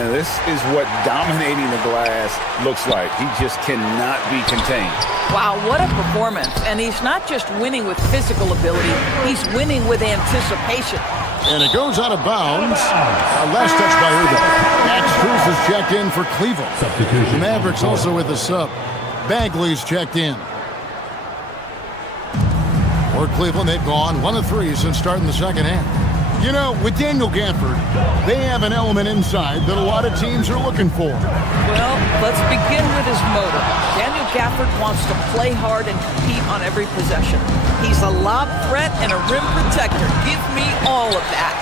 And this is what dominating the glass looks like. He just cannot be contained. Wow, what a performance. And he's not just winning with physical ability, he's winning with anticipation. And it goes out of bounds. Last touch by Irving. Max Cruz is checked in for Cleveland. The Mavericks also with a sub. Bagley's checked in. For Cleveland, they've gone 1 of 3 since starting the second half. You know, with Daniel Gafford, they have an element inside that a lot of teams are looking for. Well, let's begin with his motor. Daniel Gafford wants to play hard and compete on every possession. He's a lob threat and a rim protector. Give me all of that.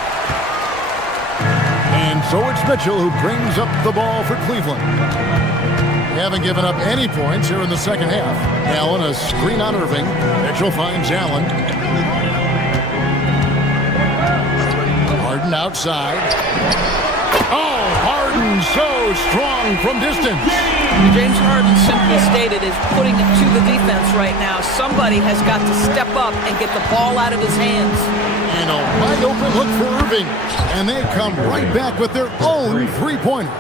And so it's Mitchell who brings up the ball for Cleveland. They haven't given up any points here in the second half. Allen, a screen on Irving. Mitchell finds Allen. Harden outside. Oh, Harden so strong from distance. James Harden, simply stated, is putting it to the defense right now. Somebody has got to step up and get the ball out of his hands. And a wide open look for Irving. And they come right back with their own three-pointer.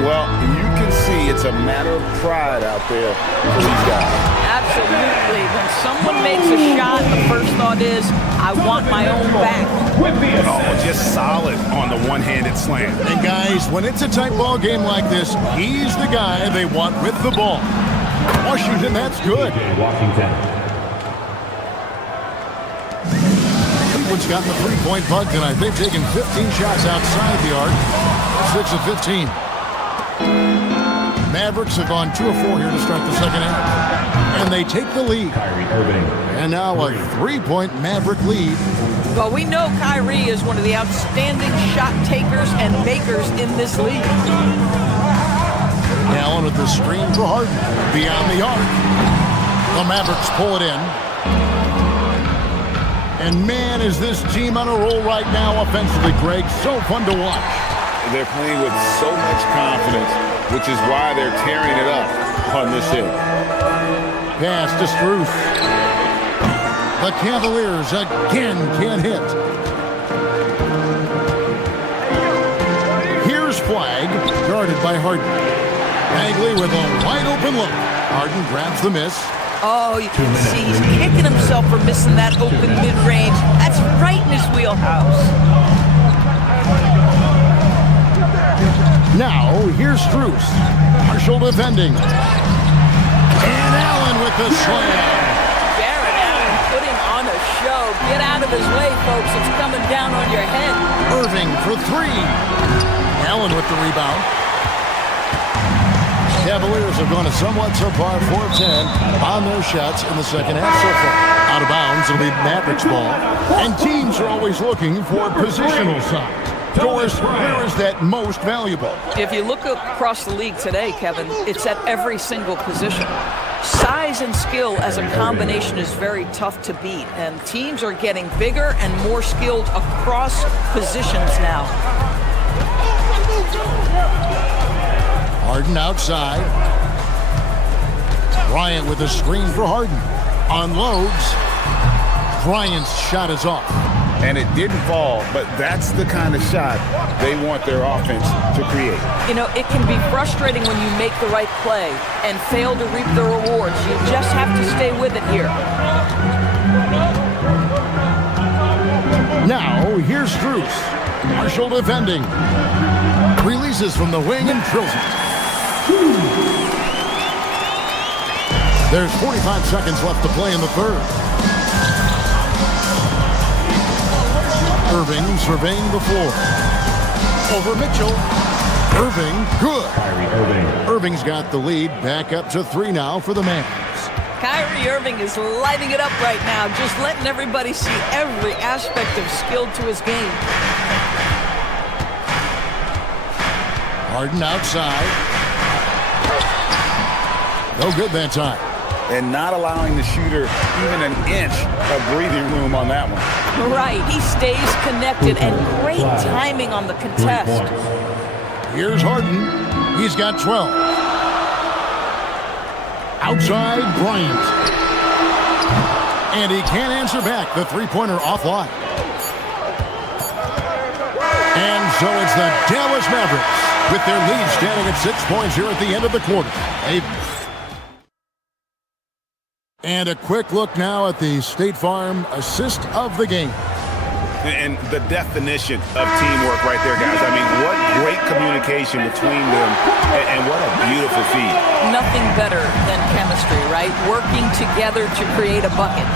Well, you can see it's a matter of pride out there for these guys. Absolutely. When someone makes a shot, the first thought is, I want my own back. Oh, just solid on the one-handed slam. And guys, when it's a tight ball game like this, he's the guy they want with the ball. Washington, that's good. Cleveland's gotten the three-point bug tonight. They've taken 15 shots outside the arc. 6 of 15. Mavericks have gone 2 of 4 here to start the second half. And they take the lead. And now a three-point Maverick lead. Well, we know Kyrie is one of the outstanding shot takers and makers in this league. Allen with the screen for Harden. Beyond the arc. The Mavericks pull it in. And man, is this team on a roll right now offensively, Greg. So fun to watch. They're playing with so much confidence, which is why they're tearing it up on this hill. Pass to Struce. The Cavaliers again can't hit. Here's Flag, guarded by Harden. Bagley with a wide open look. Harden grabs the miss. Oh, you can see he's kicking himself for missing that open mid-range. That's right in his wheelhouse. Now, here's Strus. Marshall defending. And Allen with the slam. Jared Allen putting on a show. Get out of his way, folks. It's coming down on your head. Irving for three. Allen with the rebound. Cavaliers have gone a somewhat subpar 4-10 on their shots in the second half so far. Out of bounds, it'll be Mavericks ball. And teams are always looking for positional size. Doris, where is that most valuable? If you look across the league today, Kevin, it's at every single position. Size and skill as a combination is very tough to beat, and teams are getting bigger and more skilled across positions now. Harden outside. Bryant with a screen for Harden. Unloads. Bryant's shot is off. And it didn't fall, but that's the kind of shot they want their offense to create. You know, it can be frustrating when you make the right play and fail to reap the rewards. You just have to stay with it here. Now, here's Strus. Marshall defending. Releases from the wing and drills it. There's 45 seconds left to play in the third. Irving surveying the floor. Over Mitchell. Irving, good. Irving's got the lead. Back up to 3 now for the Mavericks. Kyrie Irving is lighting it up right now, just letting everybody see every aspect of skill to his game. Harden outside. No good that time. And not allowing the shooter even an inch of breathing room on that one. Right, he stays connected and great timing on the contest. Here's Harden. He's got 12. Outside, Bryant. And he can't answer back. The three-pointer offline. And so it's the Dallas Mavericks with their lead standing at 6 points here at the end of the quarter. And a quick look now at the State Farm assist of the game. And the definition of teamwork right there, guys. I mean, what great communication between them, and what a beautiful feed. Nothing better than chemistry, right? Working together to create a bucket.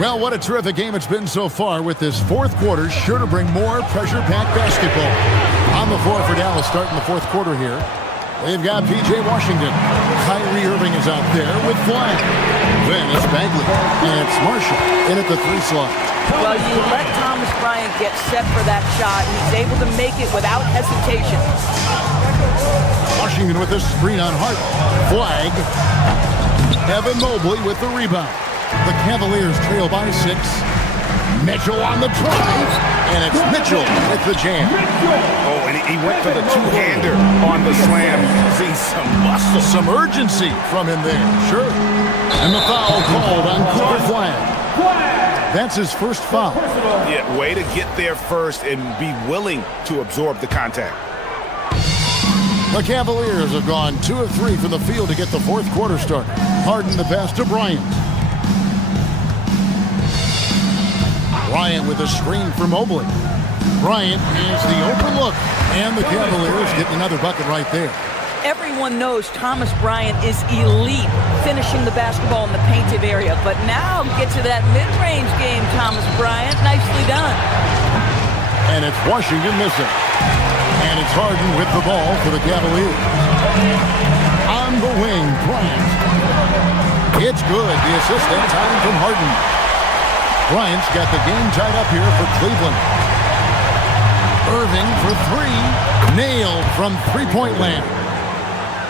Well, what a terrific game it's been so far, with this fourth quarter sure to bring more pressure-packed basketball. On the floor for Dallas starting the fourth quarter here. They've got P.J. Washington. Kyrie Irving is out there with Flag. Then it's Bagley. And it's Marshall in at the 3 slot. Well, you let Thomas Bryant get set for that shot. He's able to make it without hesitation. Washington with a screen on Hart. Flag. Evan Mobley with the rebound. The Cavaliers trail by 6. Mitchell on the drive. And it's Mitchell with the jam. Oh, and he went for the two-hander on the slam. See some muscle. Some urgency from him there, sure. And the foul called on Cooper Flag. That's his first foul. Yeah, way to get there first and be willing to absorb the contact. The Cavaliers have gone 2 of 3 from the field to get the fourth quarter started. Harden the pass to Bryant. Bryant with a screen for Mobley. Bryant is the open look, and the Cavaliers getting another bucket right there. Everyone knows Thomas Bryant is elite finishing the basketball in the painted area, but now get to that mid-range game, Thomas Bryant. Nicely done. And it's Washington missing. And it's Harden with the ball for the Cavaliers. On the wing, Bryant. It's good. The assist that time from Harden. Bryant's got the game tied up here for Cleveland. Irving for 3. Nailed from three-point land.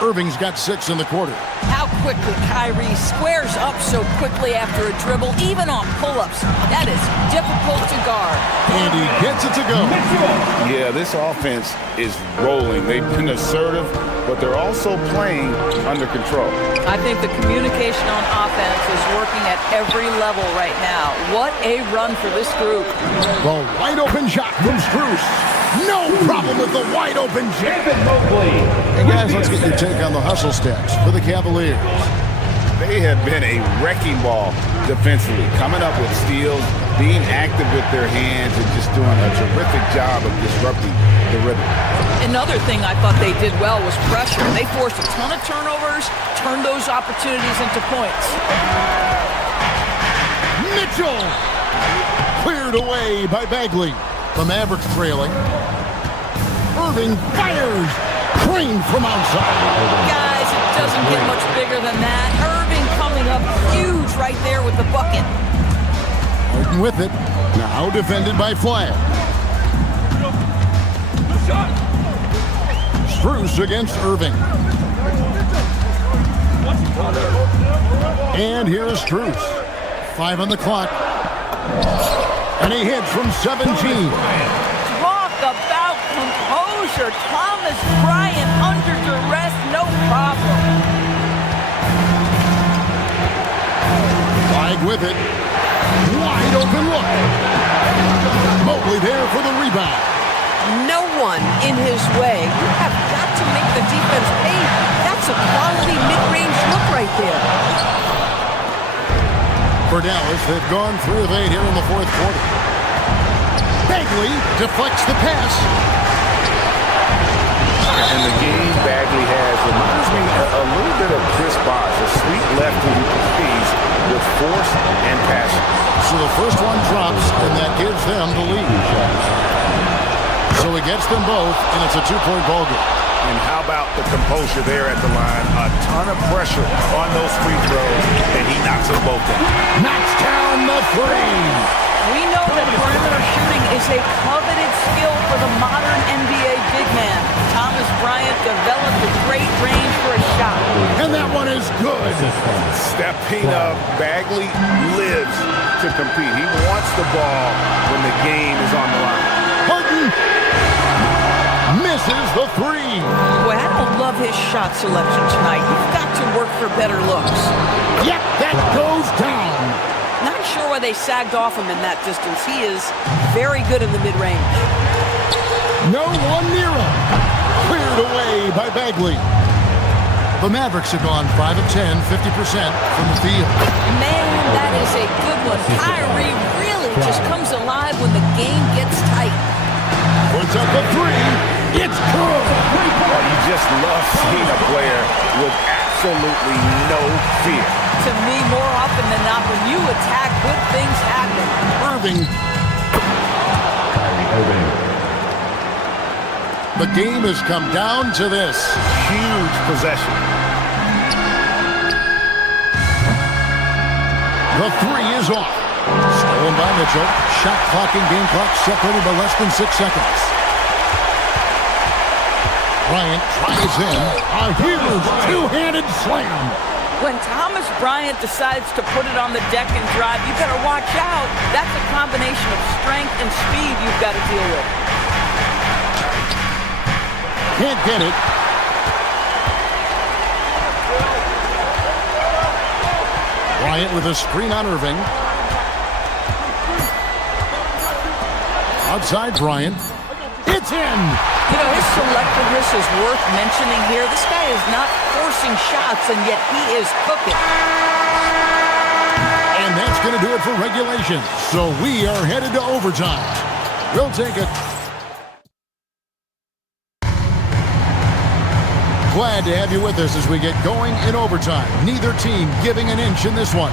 Irving's got 6 in the quarter. How quickly Kyrie squares up so quickly after a dribble, even on pull-ups. That is difficult to guard. And he gets it to go. Yeah, this offense is rolling. They've been assertive, but they're also playing under control. I think the communication on offense is working at every level right now. What a run for this group. The wide open shot from Strus. No problem with the wide open shot. Hey guys, let's get your take on the hustle stats for the Cavaliers. They have been a wrecking ball defensively, coming up with steals, being active with their hands, and just doing a terrific job of disrupting the rhythm. Another thing I thought they did well was pressure. They forced a ton of turnovers, turned those opportunities into points. Mitchell! Cleared away by Bagley. The Mavericks trailing. Irving fires! Crane from outside. Guys, it doesn't get much bigger than that. Irving coming up huge right there with the bucket. Harden with it. Now defended by Flagg. Strus against Irving. And here's Strus. 5 on the clock. And he hits from 17. Talk about composure. Thomas Bryant under duress, no problem. Flagg with it. Wide open look. Mobley there for the rebound. No one in his way. You have got to make the defense pay. That's a quality mid-range look right there. For Dallas, they've gone 3 of 8 here in the fourth quarter. Bagley deflects the pass. And the game Bagley has reminds me a little bit of Chris Bosh, a sweet lefty who competes with force and passion. So the first one drops, and that gives them the lead. So he gets them both, and it's a 2-point ball game. And how about the composure there at the line? A ton of pressure on those free throws, and he knocks them both down. Knocks down the 3. We know that perimeter shooting is a coveted skill for the modern NBA big man. Thomas Bryant developed a great range for a shot. And that one is good. Stepping up, Bagley lives to compete. He wants the ball when the game is on the line. Harden misses the 3. Boy, I don't love his shot selection tonight. You've got to work for better looks. Yep, that goes down. Not sure why they sagged off him in that distance. He is very good in the mid-range. No one near him. Cleared away by Bagley. The Mavericks have gone 5 of 10, 50% from the field. Man, that is a good one. Kyrie really just comes alive when the game gets tight. Puts up a 3. It's good. Oh, you just love seeing a player with absolutely no fear. To me, more often than not, when you attack, good things happen. Irving. The game has come down to this. Huge possession. The 3 is off. Stolen by Mitchell. Shot clock and game clock separated by less than 6 seconds. Bryant tries in. A huge two-handed slam. When Thomas Bryant decides to put it on the deck and drive, you better watch out. That's a combination of strength and speed you've got to deal with. Can't get it. Bryant with a screen on Irving. Outside Bryant. It's in! You know, his selectiveness is worth mentioning here. This guy is not forcing shots, and yet he is cooking. And that's going to do it for regulation. So we are headed to overtime. We'll take it. Glad to have you with us as we get going in overtime. Neither team giving an inch in this one.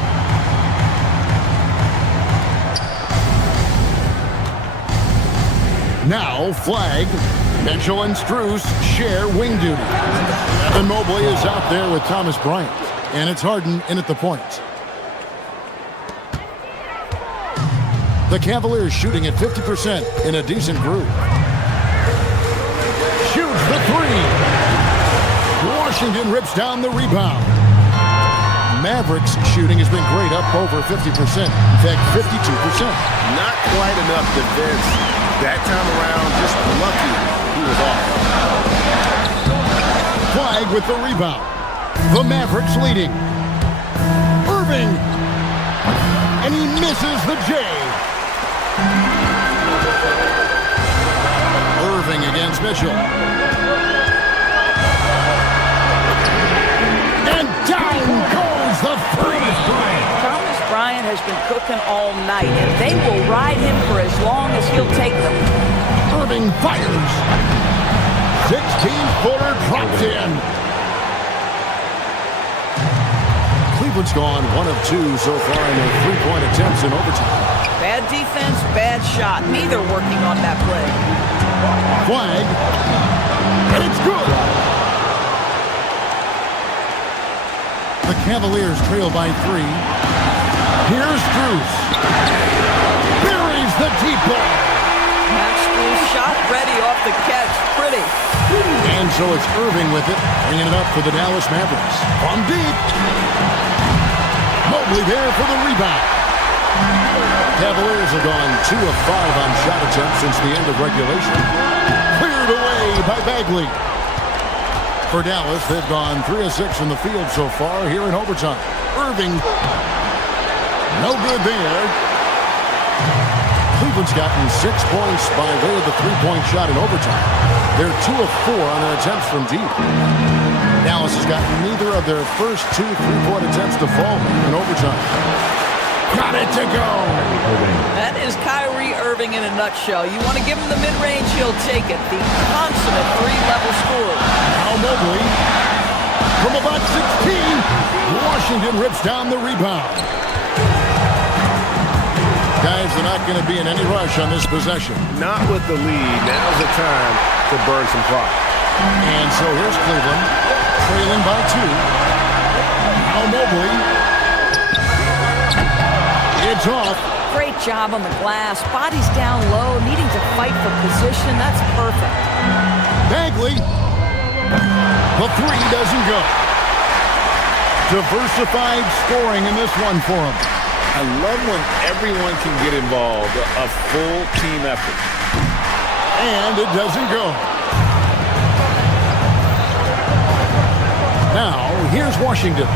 Now, Flagg, Mitchell and Strus share wing duty. Evan Mobley is out there with Thomas Bryant. And it's Harden in at the point. The Cavaliers shooting at 50% in a decent groove. Shoots the 3. Washington rips down the rebound. Mavericks shooting has been great, up over 50%. In fact, 52%. Not quite enough defense. That time around, just lucky he was off. Flagg with the rebound. The Mavericks leading. Irving. And he misses the J. Irving against Mitchell. And down goes the has been cooking all night, and they will ride him for as long as he'll take them. Irving fires. 16-footer dropped in. Cleveland's gone 1 of 2 so far in their three-point attempts in overtime. Bad defense, bad shot. Neither working on that play. Flag. And it's good. The Cavaliers trail by 3. Here's Bruce. Buries the deep ball. Max Bruce shot ready off the catch. Pretty. And so it's Irving with it, bringing it up for the Dallas Mavericks. From deep. Mobley there for the rebound. Cavaliers have gone 2 of 5 on shot attempts since the end of regulation. Cleared away by Bagley. For Dallas, they've gone 3 of 6 from the field so far here in overtime. Irving, no good there. Cleveland's gotten 6 points by way of the three-point shot in overtime. They're 2 of 4 on their attempts from deep. Dallas has gotten neither of their first 2 three-point attempts to fall in overtime. Got it to go. That is Kyrie Irving in a nutshell. You want to give him the mid-range, he'll take it. The consummate 3-level scorer. Now Mobley from about 16. Washington rips down the rebound. Guys, they're not going to be in any rush on this possession. Not with the lead. Now's the time to burn some clock. And so here's Cleveland, trailing by 2. Now Mobley. It's off. Great job on the glass. Body's down low, needing to fight for position. That's perfect. Bagley. The 3 doesn't go. Diversified scoring in this one for him. I love when everyone can get involved, a full team effort. And it doesn't go. Now, here's Washington.